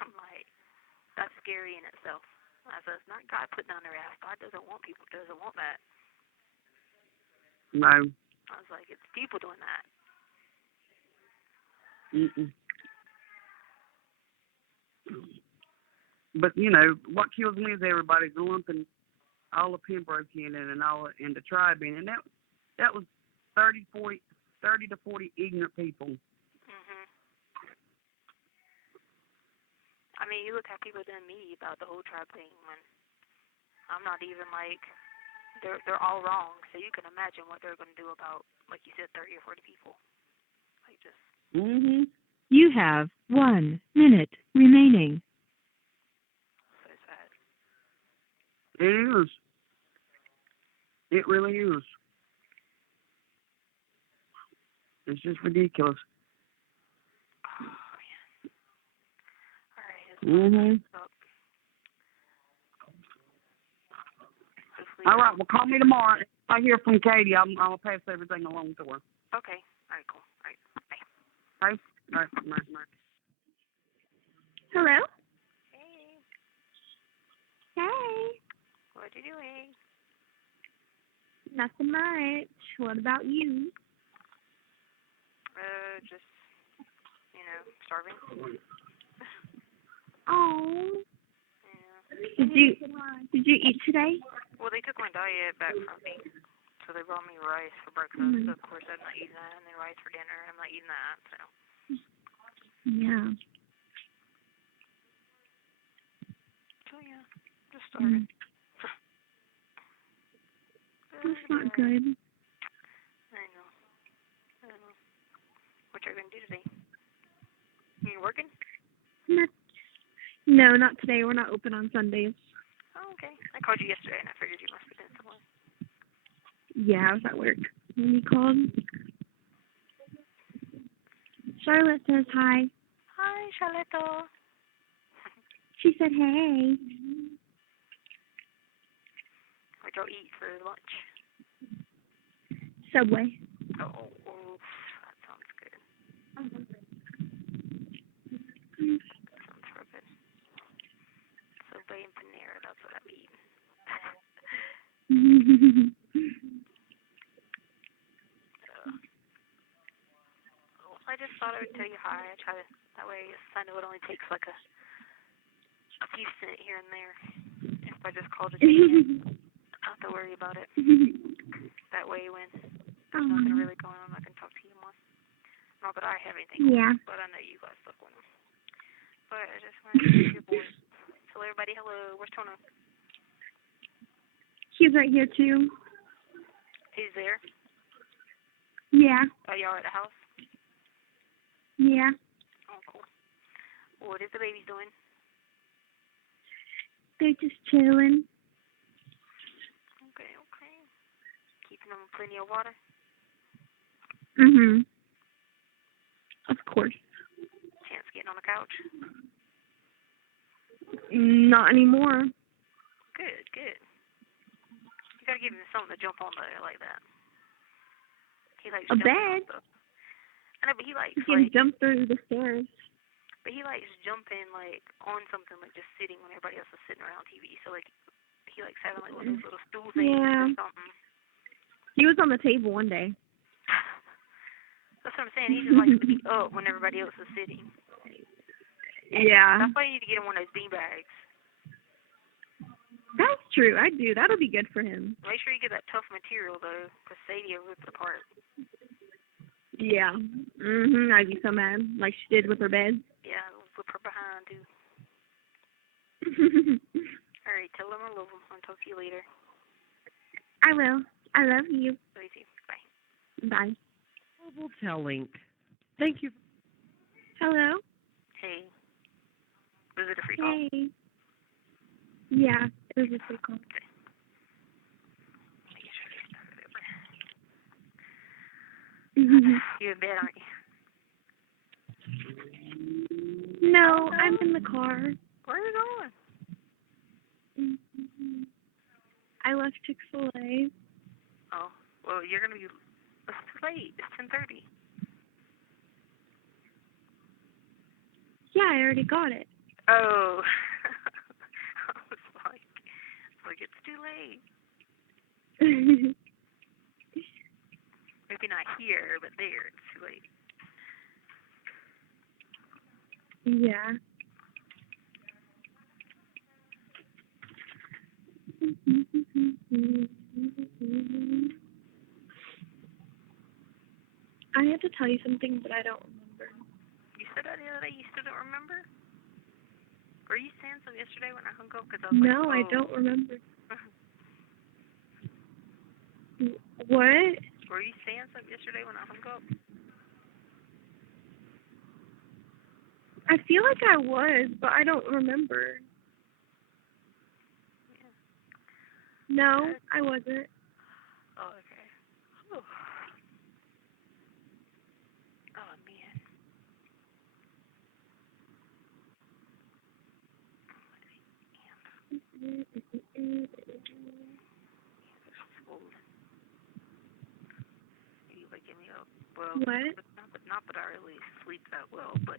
I'm like, that's scary in itself. I said, it's not God putting on their ass. God doesn't want that. No. I was like, it's people doing that. But, you know, what kills me is everybody lumping all of Pembroke in and all in the tribe in. And that was 30 to 40 ignorant people. I mean, you look how people done me about the whole tribe thing when I'm not even like, they're all wrong. So you can imagine what they're going to do about, like you said, 30 or 40 people. Like just. You have 1 minute remaining. So sad. It is. It really is. It's just ridiculous. All right, well, call me tomorrow. If I hear from Katie, I'll pass everything along to her. Okay. All right, cool. All right, bye. All right. Hello? Hey. Hey. What you doing? Nothing much. What about you? Just, starving. Oh. Yeah. Did you eat today? Well, they took my diet back from me, so they brought me rice for breakfast. So of course, I'm not eating that, and then rice for dinner. I'm not eating that. So. Yeah. So yeah, just starving. That's not good. I know. What you're gonna do today? You working? No, not today. We're not open on Sundays. Oh, okay. I called you yesterday, and I figured you must have been somewhere. Yeah, I was at work when you called. Charlotte says hi. Hi, Charlotte. She said hey. What'd y'all eat for lunch? Subway. Oh, that sounds good. Sounds real good. Subway and Panera, that's what I'm eating. I just thought I would tell you hi. I try to, that way I know it only takes like a few cents here and there. If I just called it in, not to worry about it. That way when there's nothing really going on, I can talk to you more. Not that I have anything going on, but I know you got stuff going on. But I just wanted to see your boy. Tell everybody hello. Where's Tono? He's right here too. He's there? Yeah. Oh, y'all at the house? Yeah. Oh, cool. What is the baby doing? They're just chilling. Okay. Keeping them plenty of water? Mhm. Of course. Chance getting on the couch? Not anymore. Good. You gotta give him something to jump on there like that. He likes a bed. I know, but he likes He can jump through the stairs. But he likes jumping like on something, like just sitting when everybody else is sitting around TV. So like he likes having like one of those little stool things or something. He was on the table one day. That's what I'm saying. He just likes to be up when everybody else is sitting. Yeah. That's why you need to get him one of those bean bags. That's true. I do. That'll be good for him. Make sure you get that tough material though, because Sadie will rip it apart. Yeah. Mhm. I'd be so mad, like she did with her bed. Yeah, whip her behind too. All right, tell them I love them. I'll talk to you later. I will. I love you. Love you too. Bye. Bye. Global Tel Link. Thank you. Hello. Hey. Was it a free call? Hey. Yeah, it was a free call. Okay. You in bed, aren't you? No, I'm in the car. Where are you going? I left Chick-fil-A. Oh, well, you're going to be... It's too late. It's 10:30. Yeah, I already got it. Oh. I was like, it's too late. Maybe not here, but there, it's too late. Yeah. I had to tell you something, but I don't remember. You said that the other day. You still don't remember? Were you saying something yesterday when I hung up? Cause I was No, like, I don't remember. What? Were you saying something yesterday when I hung up? I feel like I was, but I don't remember. Yeah. No, I wasn't. Oh, okay. Whew. Oh, man. You waking me up. Well, what? Not that I really sleep that well, but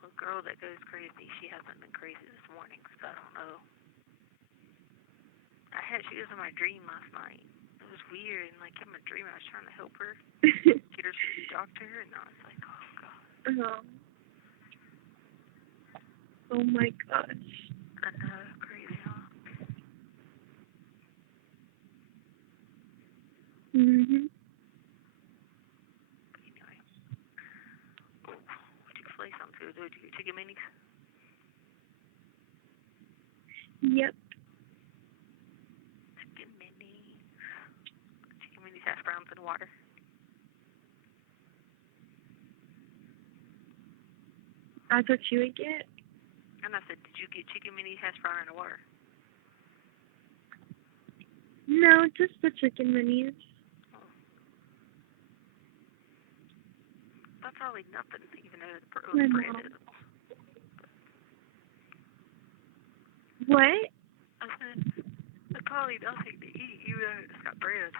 the girl that goes crazy, she hasn't been crazy this morning, so I don't know. She was in my dream last night. It was weird, and like in my dream I was trying to help her, get her to the doctor, and I was like, oh god. Oh my gosh. I know, crazy, huh? Mhm. Anyway. Oh, what you play something to? Did you get chicken minis? Yep. Chicken minis, hash browns, and water. That's what you would get? And I said, did you get chicken minis, hash brown, and water? No, just the chicken minis. Oh. That's probably nothing, even though it was bread. What? I said, that's probably nothing to eat, even though it's got bread.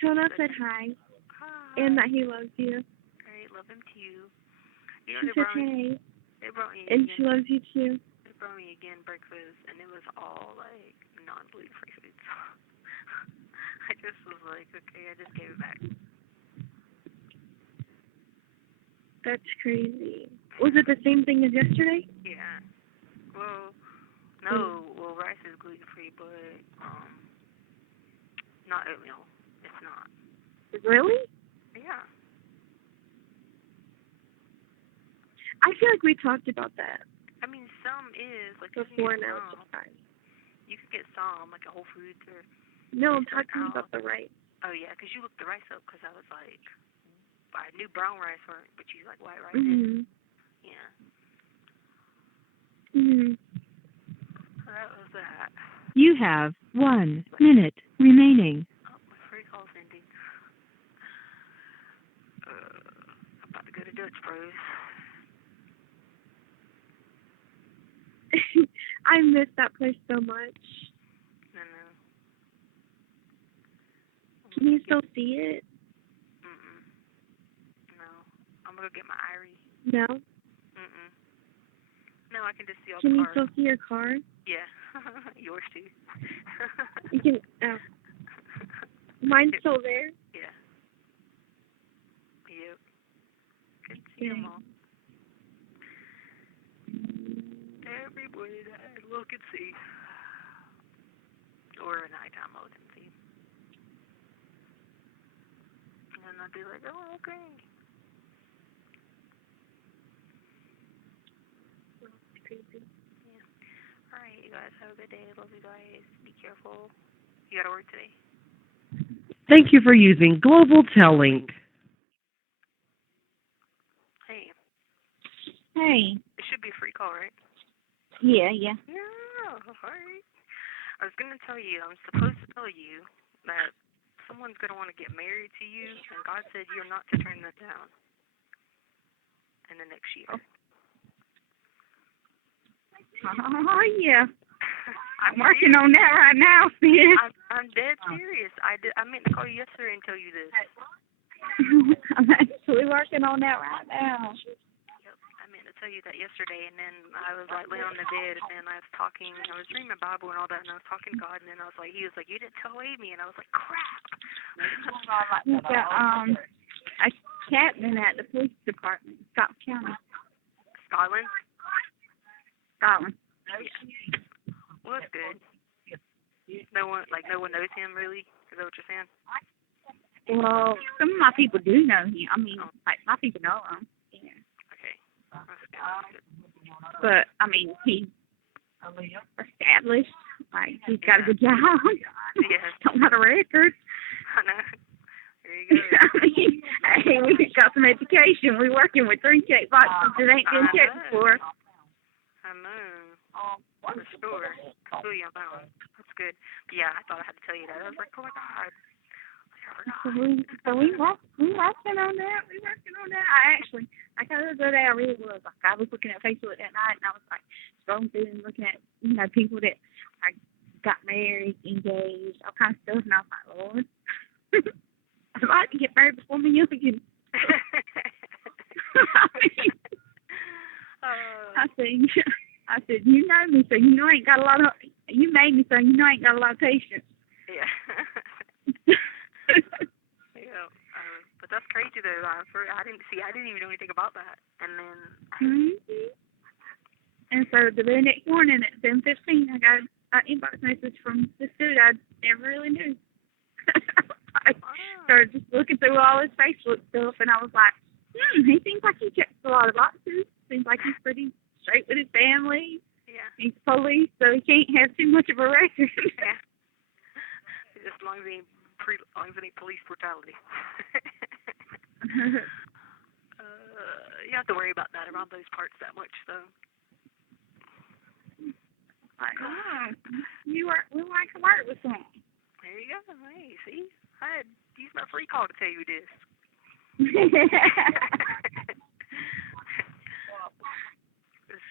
Jonah said hi. Hi. And that he loves you. Great, love him too. You know, She said hey. They brought me and again, she loves you too. They brought me again breakfast, and it was all like non-gluten-free foods. I Chris was like, okay, I just gave it back. That's crazy. Was it the same thing as yesterday? Yeah. Well, no. Well, rice is gluten free, but not oatmeal. It's not. Really? Yeah. I feel like we talked about that I mean, some is like before you can now. get some. You can get some like at Whole Foods or. No, I'm talking about the rice. Oh yeah, 'cause you looked the rice up 'cause I was like, I knew brown rice weren't, but you like white rice. Mhm. Yeah. Mhm. So that was that. You have 1 minute remaining. Oh, my free call's ending. I'm about to go to Dutch Bros. I miss that place so much. I know. Can you still see it? No. I'm gonna go get my Irie. No. No, I can just see all Can the you cars. still see your car? Yeah. Yours too. You can. Mine's still there. Yeah. Yep. Can see them all. Everybody that I look and see. Or at nighttime I look and see. And then I'd be like, oh, okay. It's crazy. Yeah. Alright, you guys have a good day. Love you guys. Be careful. You gotta work today. Thank you for using Global Tellink. Hey. Hey. It should be a free call, right? Yeah. Yeah, alright. I was gonna tell you, I'm supposed to tell you that someone's gonna want to get married to you, and God said you're not to turn that down in the next year. Oh yeah. I'm working on that right now, sis. I'm dead serious. I meant to call you yesterday and tell you this. I'm actually working on that right now. Yep, I meant to tell you that yesterday, and then I was like laying on the bed, and then I was talking, I was reading my Bible and all that, and I was talking to God, and then I was like, he was like, you didn't tell Amy, and I was like, crap. We've got a captain at the police department, Stauch County. Scotland? Scotland. Yeah. Well, that's good. No one knows him, really? Is that what you're saying? Well, some of my people do know him. I mean, like, my people know him. Yeah. Okay. That's good. But, I mean, he's established. Like, he's got a good job. Yeah. Don't have a record. I know. There you go. I mean, hey, we got some education. We're working with 3 check boxes that ain't been checked before. I know. For sure. I feel you on that one. That's good. But yeah, I thought I had to tell you that. I was like, oh my God. So we working on that. We working on that. Like the other day, I really was. Like, I was looking at Facebook that night, and I was like scrolling through and looking at, people that got married, engaged, all kinds of stuff, and I was like, Lord, I'd like to get married before my young again. I said, you know me, so you know I ain't got a lot of. You made me, so you know I ain't got a lot of patience. Yeah. Yeah. But that's crazy though. I didn't even know anything about that. And then. And so the very next morning at 7:15, I got an inbox message from this dude I never really knew. I started just looking through all his Facebook stuff, and I was like, he seems like he checks a lot of boxes. Seems like he's pretty straight with his family. Yeah. He's police, so he can't have too much of a record. Yeah. Just as long as it ain't police brutality. You don't have to worry about that around those parts that much, though. We want to work with him. There you go. Hey, see? I had used my free call to tell you this.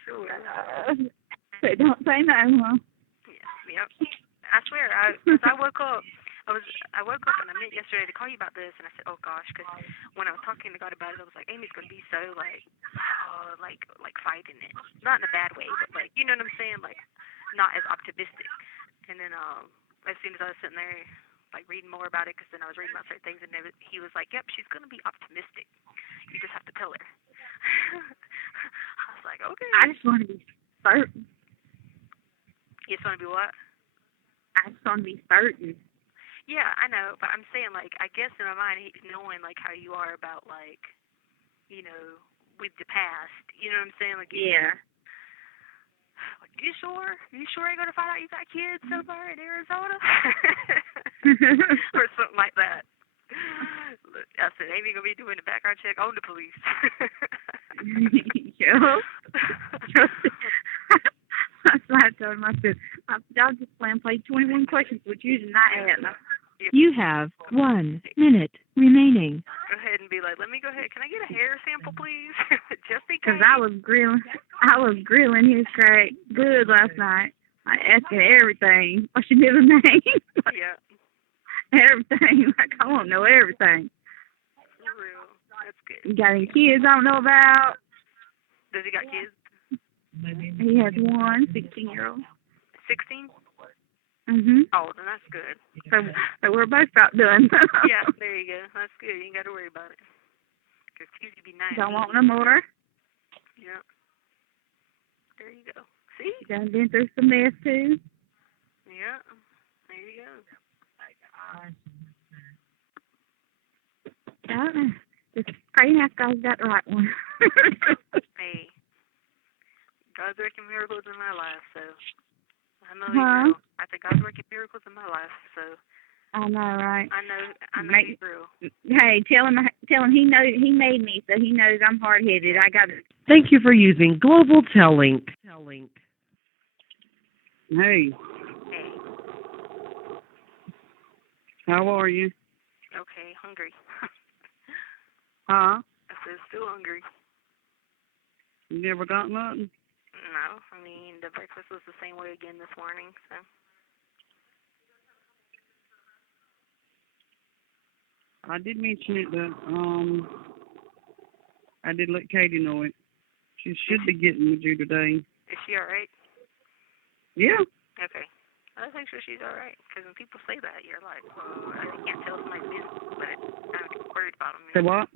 Sure. So don't say no, huh? Yep. I swear, cause I woke up and I meant yesterday to call you about this, and I said, oh gosh, because when I was talking to God about it, I was like, Amy's gonna be so like fighting it, not in a bad way, but like, you know what I'm saying, like not as optimistic. And then as soon as I was sitting there like reading more about it because then I was reading about certain things and he was like, "Yep, she's gonna be optimistic. You just have to tell her." I was like, "Okay." I just want to be certain. You just want to be what? I just want to be certain. Yeah, I know, but I'm saying, like, I guess in my mind, knowing, like, how you are about, like, you know, with the past, you know what I'm saying? Like, Yeah. Like, you sure? You sure ain't going to find out you got kids so far in Arizona? Or something like that. I said, Amy going to be doing the background check on the police. Yeah. That's what I told him. I said, I'll just plan play 21 questions with you tonight. You have 1 minute remaining. Go ahead and be like, let me go ahead. Can I get a hair sample, please? Just in case. Because I was grilling his crack good last night. I asked her everything. What's your middle name? Yeah. Everything. Like, I want to know everything. For real. That's good. You got any kids I don't know about? Does he got kids? He has one 16-year-old. 16? Mhm. Oh, then that's good. So we're both about done. Yeah, there you go. That's good. You ain't got to worry about it. Because kids would be nice. Don't want no more. Yeah. There you go. See? Done been through some mess too. Yeah. There you go. Yeah. Just praying that God's got the right one. Hey. God's working miracles in my life, so I know Huh? He's real. I said God's working miracles in my life, so I know, right? I know He's real. Hey, tell him he knows he made me, so he knows I'm hard headed. I got it. Thank you for using Global Tellink. Hey, Hey. how are you? Okay, hungry. Huh? I said still hungry. You never got nothing? No, I mean the breakfast was the same way again this morning, so. I did mention it that I did let Katie know it. She should be getting with you today. Is she all right? Yeah. Okay. I think sure she's all right. Because when people say that, you're like, well, I can't tell somebody's business, but I'm worried about them. Say what?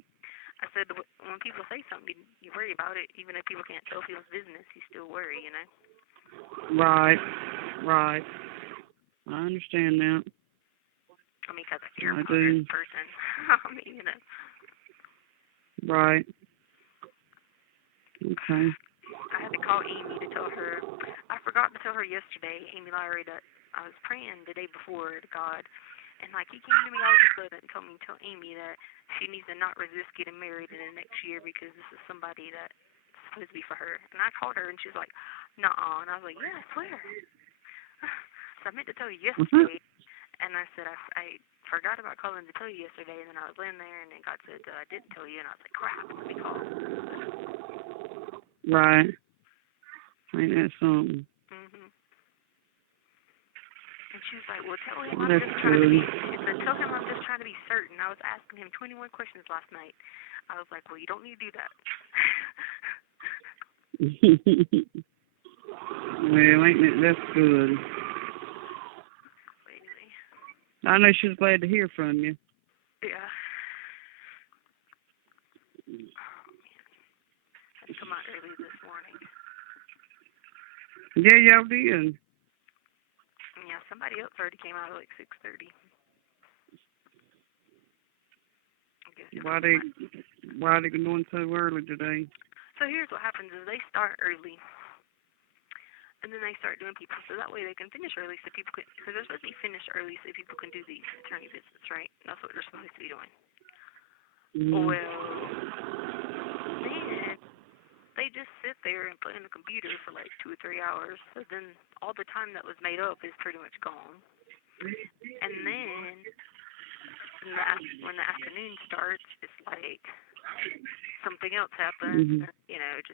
I said when people say something, you worry about it. Even if people can't tell people's business, you still worry, you know? Right. I understand that. I mean, because I care about do. this person. I mean, you know. Right. Okay. I had to call Amy to tell her. I forgot to tell her yesterday, Amy Lowry, that I was praying the day before to God. And, like, he came to me all of a sudden and told me to tell Amy that she needs to not resist getting married in the next year because this is somebody that's supposed to be for her. And I called her, and she was like, nuh-uh. And I was like, yeah, I swear. So I meant to tell you yesterday. And I said, I forgot about calling to tell you yesterday. And then I was laying there, and then God said, I didn't tell you. And I was like, crap, let me call. Right. Ain't that something? Mhm. And she was like, well, tell him That's tell him I'm just trying to be certain. I was asking him 21 questions last night. I was like, well, you don't need to do that. Well, that's good. Anyway. I know she was glad to hear from you. Yeah. Oh, man. I had to come out early this morning. Yeah, y'all did. Yeah, somebody else already came out at like 6:30. Why they going so early today? So here's what happens is they start early. And then they start doing people, so that way they can finish early so people can, because they're supposed to be finished early so people can do the attorney visits, right? That's what they're supposed to be doing. Well, then they just sit there and play on the computer for like 2 or 3 hours. So then all the time that was made up is pretty much gone. And then when the afternoon starts, it's like something else happens. You know, it's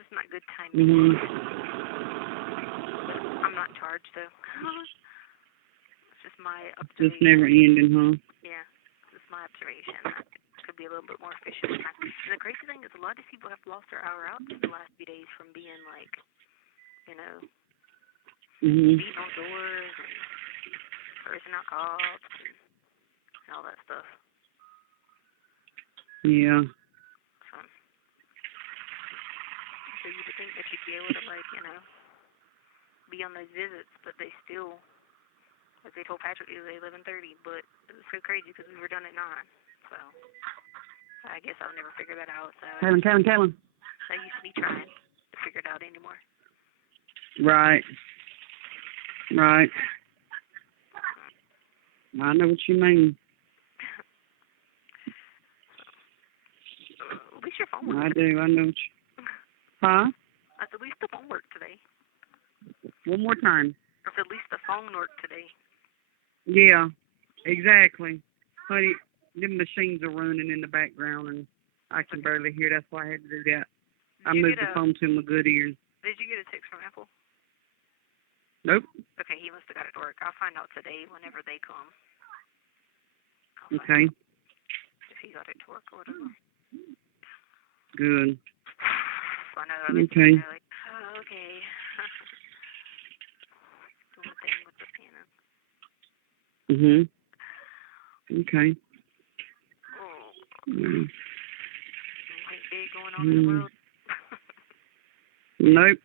just not good timing. I'm not charged though. It's just my observation. Just never ending, huh? Yeah, it's just my observation. Could be a little bit more efficient. And the crazy thing is a lot of these people have lost their hour out the last few days from being like, you know, beating on doors and, or cursing out cops and all that stuff. Yeah. So you would think that you'd be able to, like, you know, be on those visits, but they still, like they told Patrick, it was 11:30, but it was so crazy because we were done at 9. So I guess I'll never figure that out. So Callan. I used to be trying to figure it out anymore. Right. I know what you mean. At least your phone worked. I do. I know what you... Huh? At least the phone worked today. One more time. At least the phone worked today. Yeah, exactly. Honey, the machines are running in the background, and I can barely hear. That's why I had to do that. I moved the phone to my good ears. Did you get a text from Apple? Nope. Okay, he must have got it to work. I'll find out today whenever they come. Okay. If he got it to work or whatever. Good. I know. Okay. Like, oh, okay. Doing the thing with the piano. Okay. Anything big going on in the world? Nope.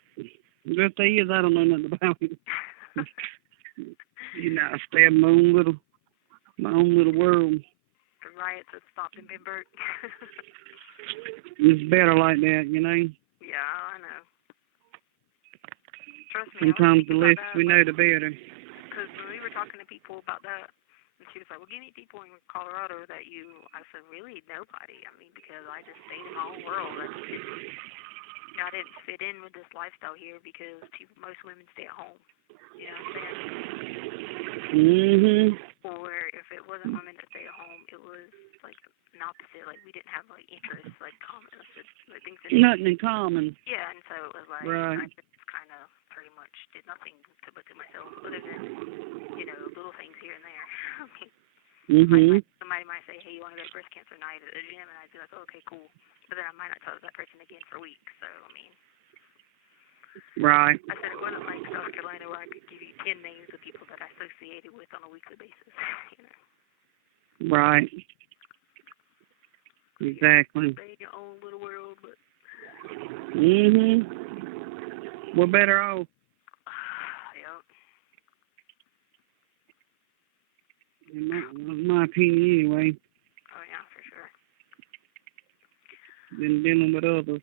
If there is, I don't know nothing about it. You know, I stay in my own little world. The riots have stopped in Pittsburgh. It's better like that, you know. Yeah, I know. Trust me. Sometimes the less we know, the better. Because when we were talking to people about that, and she was like, well, give me people in Colorado that you... I said, really? Nobody. I mean, because I just stayed in my own world. I didn't fit in with this lifestyle here because most women stay at home. You know what I'm saying? Or if it wasn't women that stay at home, it was like an opposite. Like we didn't have like interests, like common, like things. Nothing in common. Yeah, and so it was like right. I just kind of pretty much did nothing but to myself, other than little things here and there. I mean, somebody might say, hey, you want to go to breast cancer night at the gym? And I'd be like, oh, okay, cool. But then I might not talk to that person again for weeks. So, I mean. Right. I said it wasn't like South Carolina where I could give you 10 names of people that I associated with on a weekly basis. Right. Exactly. Stay in your own little world, but. We're better off. In my opinion, anyway. Oh, yeah, for sure. Than dealing with others.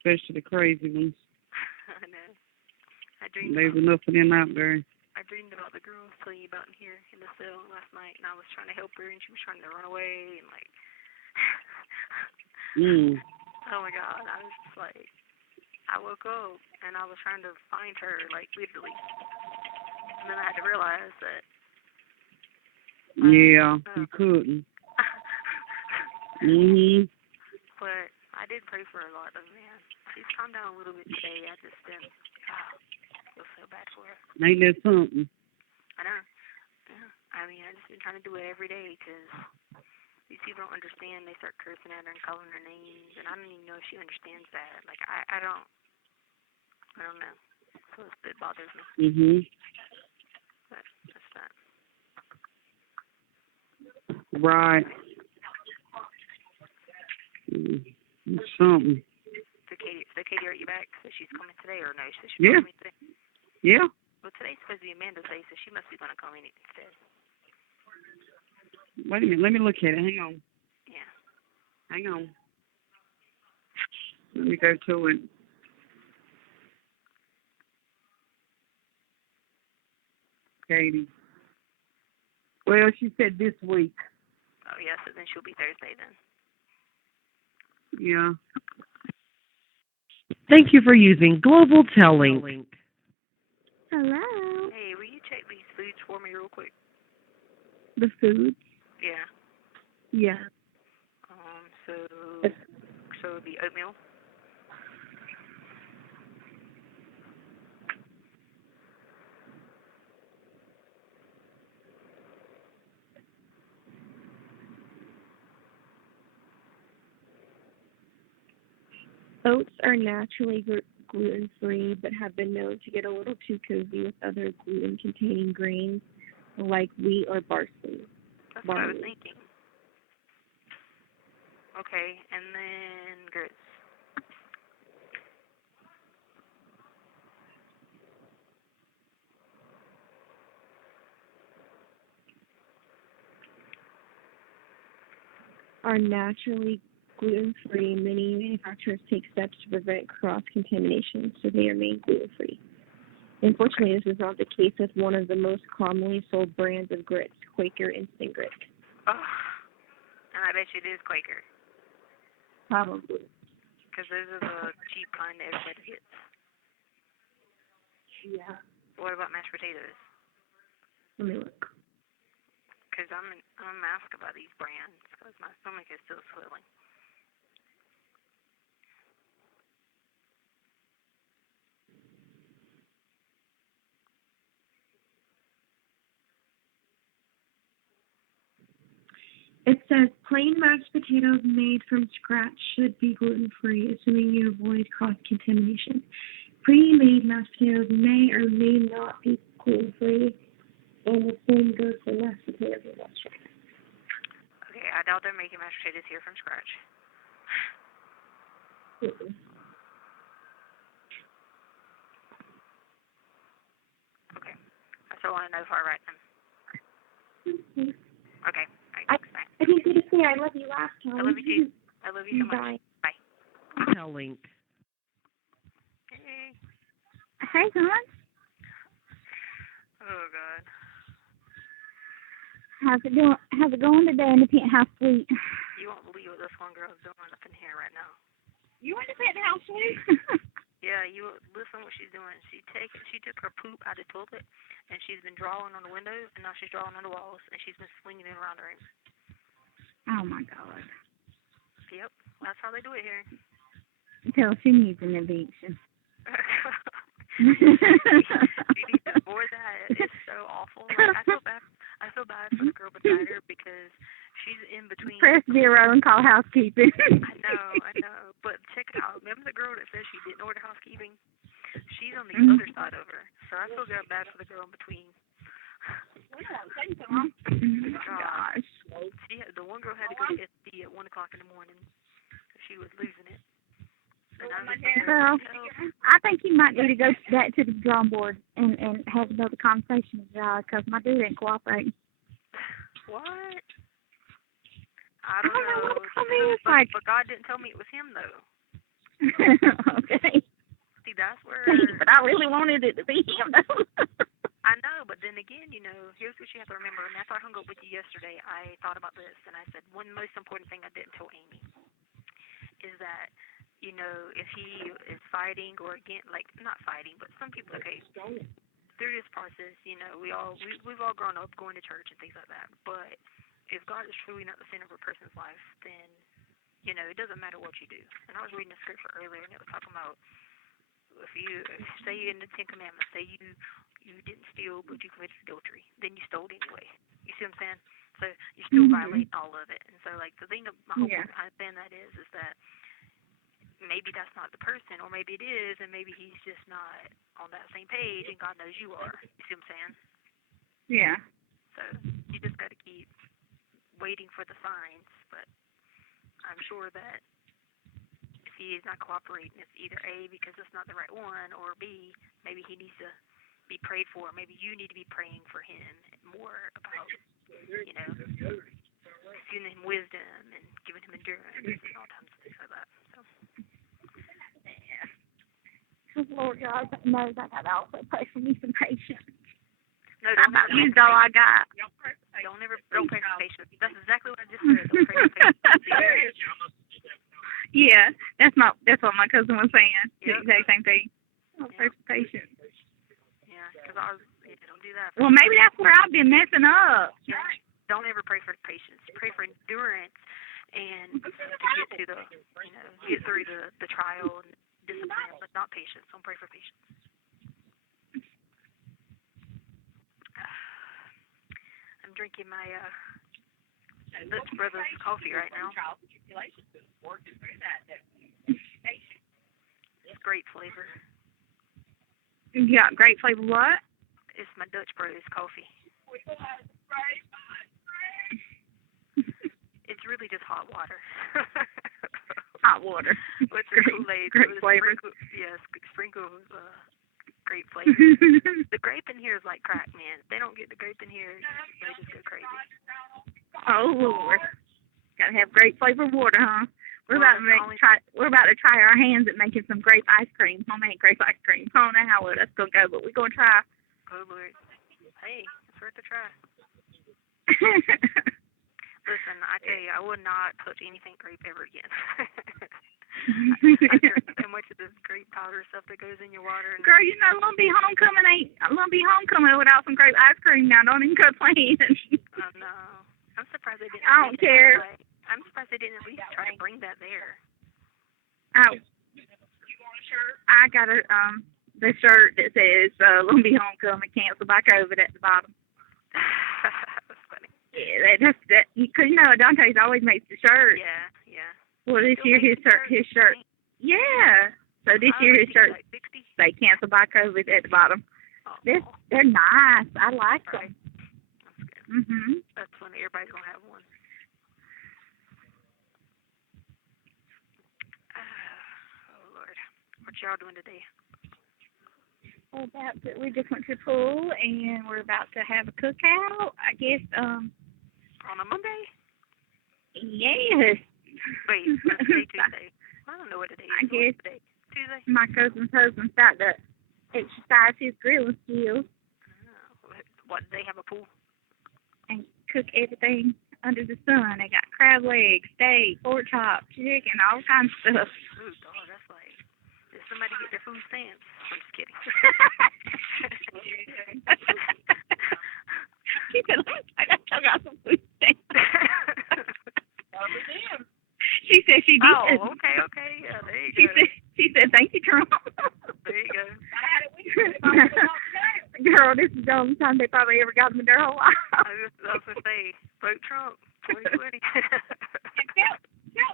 Especially the crazy ones. I know. There's enough of them out there. I dreamed about the girl I was telling you about in here in the cell last night, and I was trying to help her, and she was trying to run away, and like... Oh, my God. I was just like... I woke up, and I was trying to find her, like, literally. And then I had to realize that. Yeah, you couldn't. But I did pray for her a lot, though, man. She's calmed down a little bit today. I just didn't feel so bad for her. Ain't that something? I know. Yeah. I mean, I just been trying to do it every day because these people don't understand. They start cursing at her and calling her names, and I don't even know if she understands that. Like, I don't know. So it bothers me. But that's that. Right. Something. So Katie, are you back? So she's coming today, or no? So she's Yeah. coming today? Yeah. Well, today's supposed to be Amanda's day, so she must be going to come in instead. Wait a minute. Let me look at it. Hang on. Yeah. Hang on. Let me go to it. Katie. Well, she said this week. Oh, yeah, so then she'll be Thursday then. Yeah. Thank you for using Global Telling. Hello. Hey, will you check these foods for me real quick? The food? Yeah. Yeah. So it'd be oatmeal. Oats are naturally gluten-free but have been known to get a little too cozy with other gluten-containing grains like wheat or barley. That's what I was thinking. Okay, and then grits. Are naturally gluten-free. Many manufacturers take steps to prevent cross-contamination, so they remain gluten-free. Unfortunately, this is not the case with one of the most commonly sold brands of grits, Quaker Instant Grit. Oh, and I bet you it is Quaker. Probably. Because those are the cheap kind that everybody gets. Yeah. What about mashed potatoes? Let me look. Because I'm asked about these brands because my stomach is still swelling. It says plain mashed potatoes made from scratch should be gluten-free, assuming you avoid cross-contamination. Pre-made mashed potatoes may or may not be gluten-free, and the same goes for mashed potatoes in restaurants. Okay, I doubt they're making mashed potatoes here from scratch. Okay, that's all I know for right now. Okay. I didn't get to say I love you last time. I love you too. I love you so much. Bye. Bye. Email link. Hey. Hey, hon. Oh, God. How's it going today in the penthouse suite? You won't believe what this one girl's doing up in here right now. You in the penthouse suite? Yeah, you listen what she's doing. She took her poop out of the toilet, and she's been drawing on the windows, and now she's drawing on the walls, and she's been slinging it around the room. Oh, my God. Yep, that's how they do it here. Until she needs an eviction. She needs to avoid that. It's so awful. Like, I feel bad for the girl beside her because she's in between. Press 0 and call housekeeping. I know. But check it out. Remember the girl that says she didn't order housekeeping? She's on the other side of her. So I feel bad for the girl in between. Gosh. The one girl had to go to SD at 1 o'clock in the morning. She was losing it. Well, I think you might need to go back to the drawing board and have another conversation with God because my dude ain't cooperating. What? I don't know. I mean, it's like... But God didn't tell me it was him, though. Okay. See, that's where... But I really wanted it to be him, though. I know, but then again, here's what you have to remember. And after I hung up with you yesterday, I thought about this, and I said one most important thing I didn't tell Amy is that, if he is fighting or not fighting, but some people, okay, through this process, we've all grown up going to church and things like that. But if God is truly not the center of a person's life, then, it doesn't matter what you do. And I was reading a scripture earlier, and it was talking about if say in the 10 Commandments, say you didn't steal, but you committed adultery, then you stole anyway. You see what I'm saying? So you're still violating all of it. And so, the thing of my whole point I understand that is that maybe that's not the person, or maybe it is, and maybe he's just not on that same page, and God knows you are. You see what I'm saying? Yeah. So you just got to keep waiting for the signs. But I'm sure that if he is not cooperating, it's either A, because it's not the right one, or B, maybe he needs to be prayed for. Maybe you need to be praying for him more about, giving him wisdom and giving him endurance and all kinds of things like that. So. Lord God knows I got to also pray for me some patience. No, I about used all I got. Don't pray for patience. That's exactly what I just said. Don't pray for patience. Yeah, that's what my cousin was saying. Yep. The exact same thing. Don't pray for patience. Yeah, because don't do that. Well, maybe that's where I've been messing up. Yeah. Don't ever pray for patience. Pray for endurance and to get to the, get through the trial and discipline, but not patience. Don't pray for patience. I'm drinking my Dutch Brothers coffee right now. grape flavor. You got grape flavor what? It's my Dutch Bros coffee. It's really just hot water. Hot water. With the Kool-Aid. Grape flavor. Yes, sprinkle grape flavor. The grape in here is like crack, man. If they don't get the grape in here, they just go crazy. Oh Lord. Gotta have grape flavored water, huh? We're about to try our hands at making some grape ice cream, homemade grape ice cream. I don't know how well that's gonna go, but we're gonna try. Oh Lord. Hey, it's worth a try. Listen, I tell you, I would not touch anything grape ever again. I hear so much of this grape powder stuff that goes in your water. And girl, you know Lumbee homecoming without some grape ice cream now. Don't even complain. Oh no. I'm surprised they didn't. I don't care. I'm surprised they didn't at least try to bring that there. Oh. I got the shirt that says Lumbee homecoming canceled by COVID at the bottom. That's funny. Yeah, that because you know Dante's always makes the shirt. Yeah, yeah. Well, this year his shirt. Yeah. So this year his shirt say canceled by COVID at the bottom. Oh. They're nice. I like them. That's good. Mhm. That's when everybody's gonna have one. Oh Lord, what y'all doing today? We just went to the pool and we're about to have a cookout. I guess on a Monday. Yes. Wait, Tuesday. I don't know what today is. I guess today? Tuesday. My cousin's husband started to exercise his grilling skills. What? They have a pool? And cook everything under the sun. They got crab legs, steak, pork chop, chicken, all kinds of stuff. Ooh, dog, that's like, did somebody get their food stamps? I'm just kidding. She said, I got some food stamps. She said she did. Oh, okay. Yeah, there you go. She said, thank you, Trump. There you go. Girl, this is the only time they probably ever got them in their whole life. I was going to say, vote Trump, 2020. Felt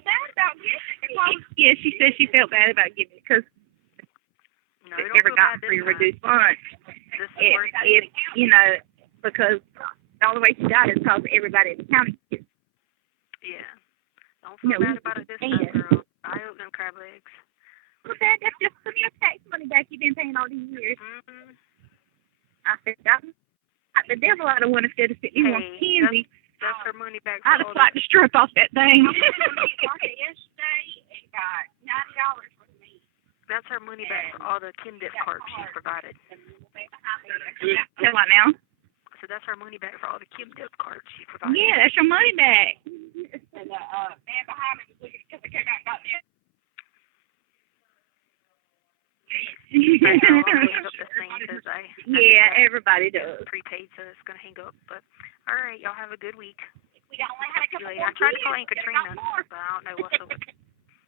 bad about getting it. Yeah, she said she felt bad about getting it because they never got free reduced lunch. If you know, because the only way she got it is because everybody in the county gets it. Yeah. Don't feel bad about it this time, girl. I owe them crab legs. Well, that's just some of your tax money back you've been paying all these years. Mm-hmm. I said, got the devil out of one instead of sitting on Kenzie. That's her money back. I'd have liked to strip off that thing. Yesterday and got $90 from me. That's her money back for all the Kim Dip cards she's provided. Say what now? So that's her money back for all the Kim Dip cards she provided. Yeah, that's your money back. And man behind me was looking because I came out and got there. Yeah, everybody does. Prepaid, so it's gonna hang up. But all right, y'all have a good week. We got only had a couple I tried to call Aunt Katrina, but I don't know what's up.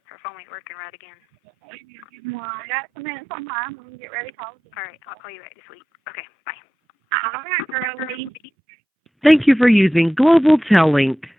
Her phone ain't working right again. Well, I got some minutes on mine. We can get ready to call. All right, I'll call you back this week. Okay, bye. All right, girl. Thank you for using Global Tel Link.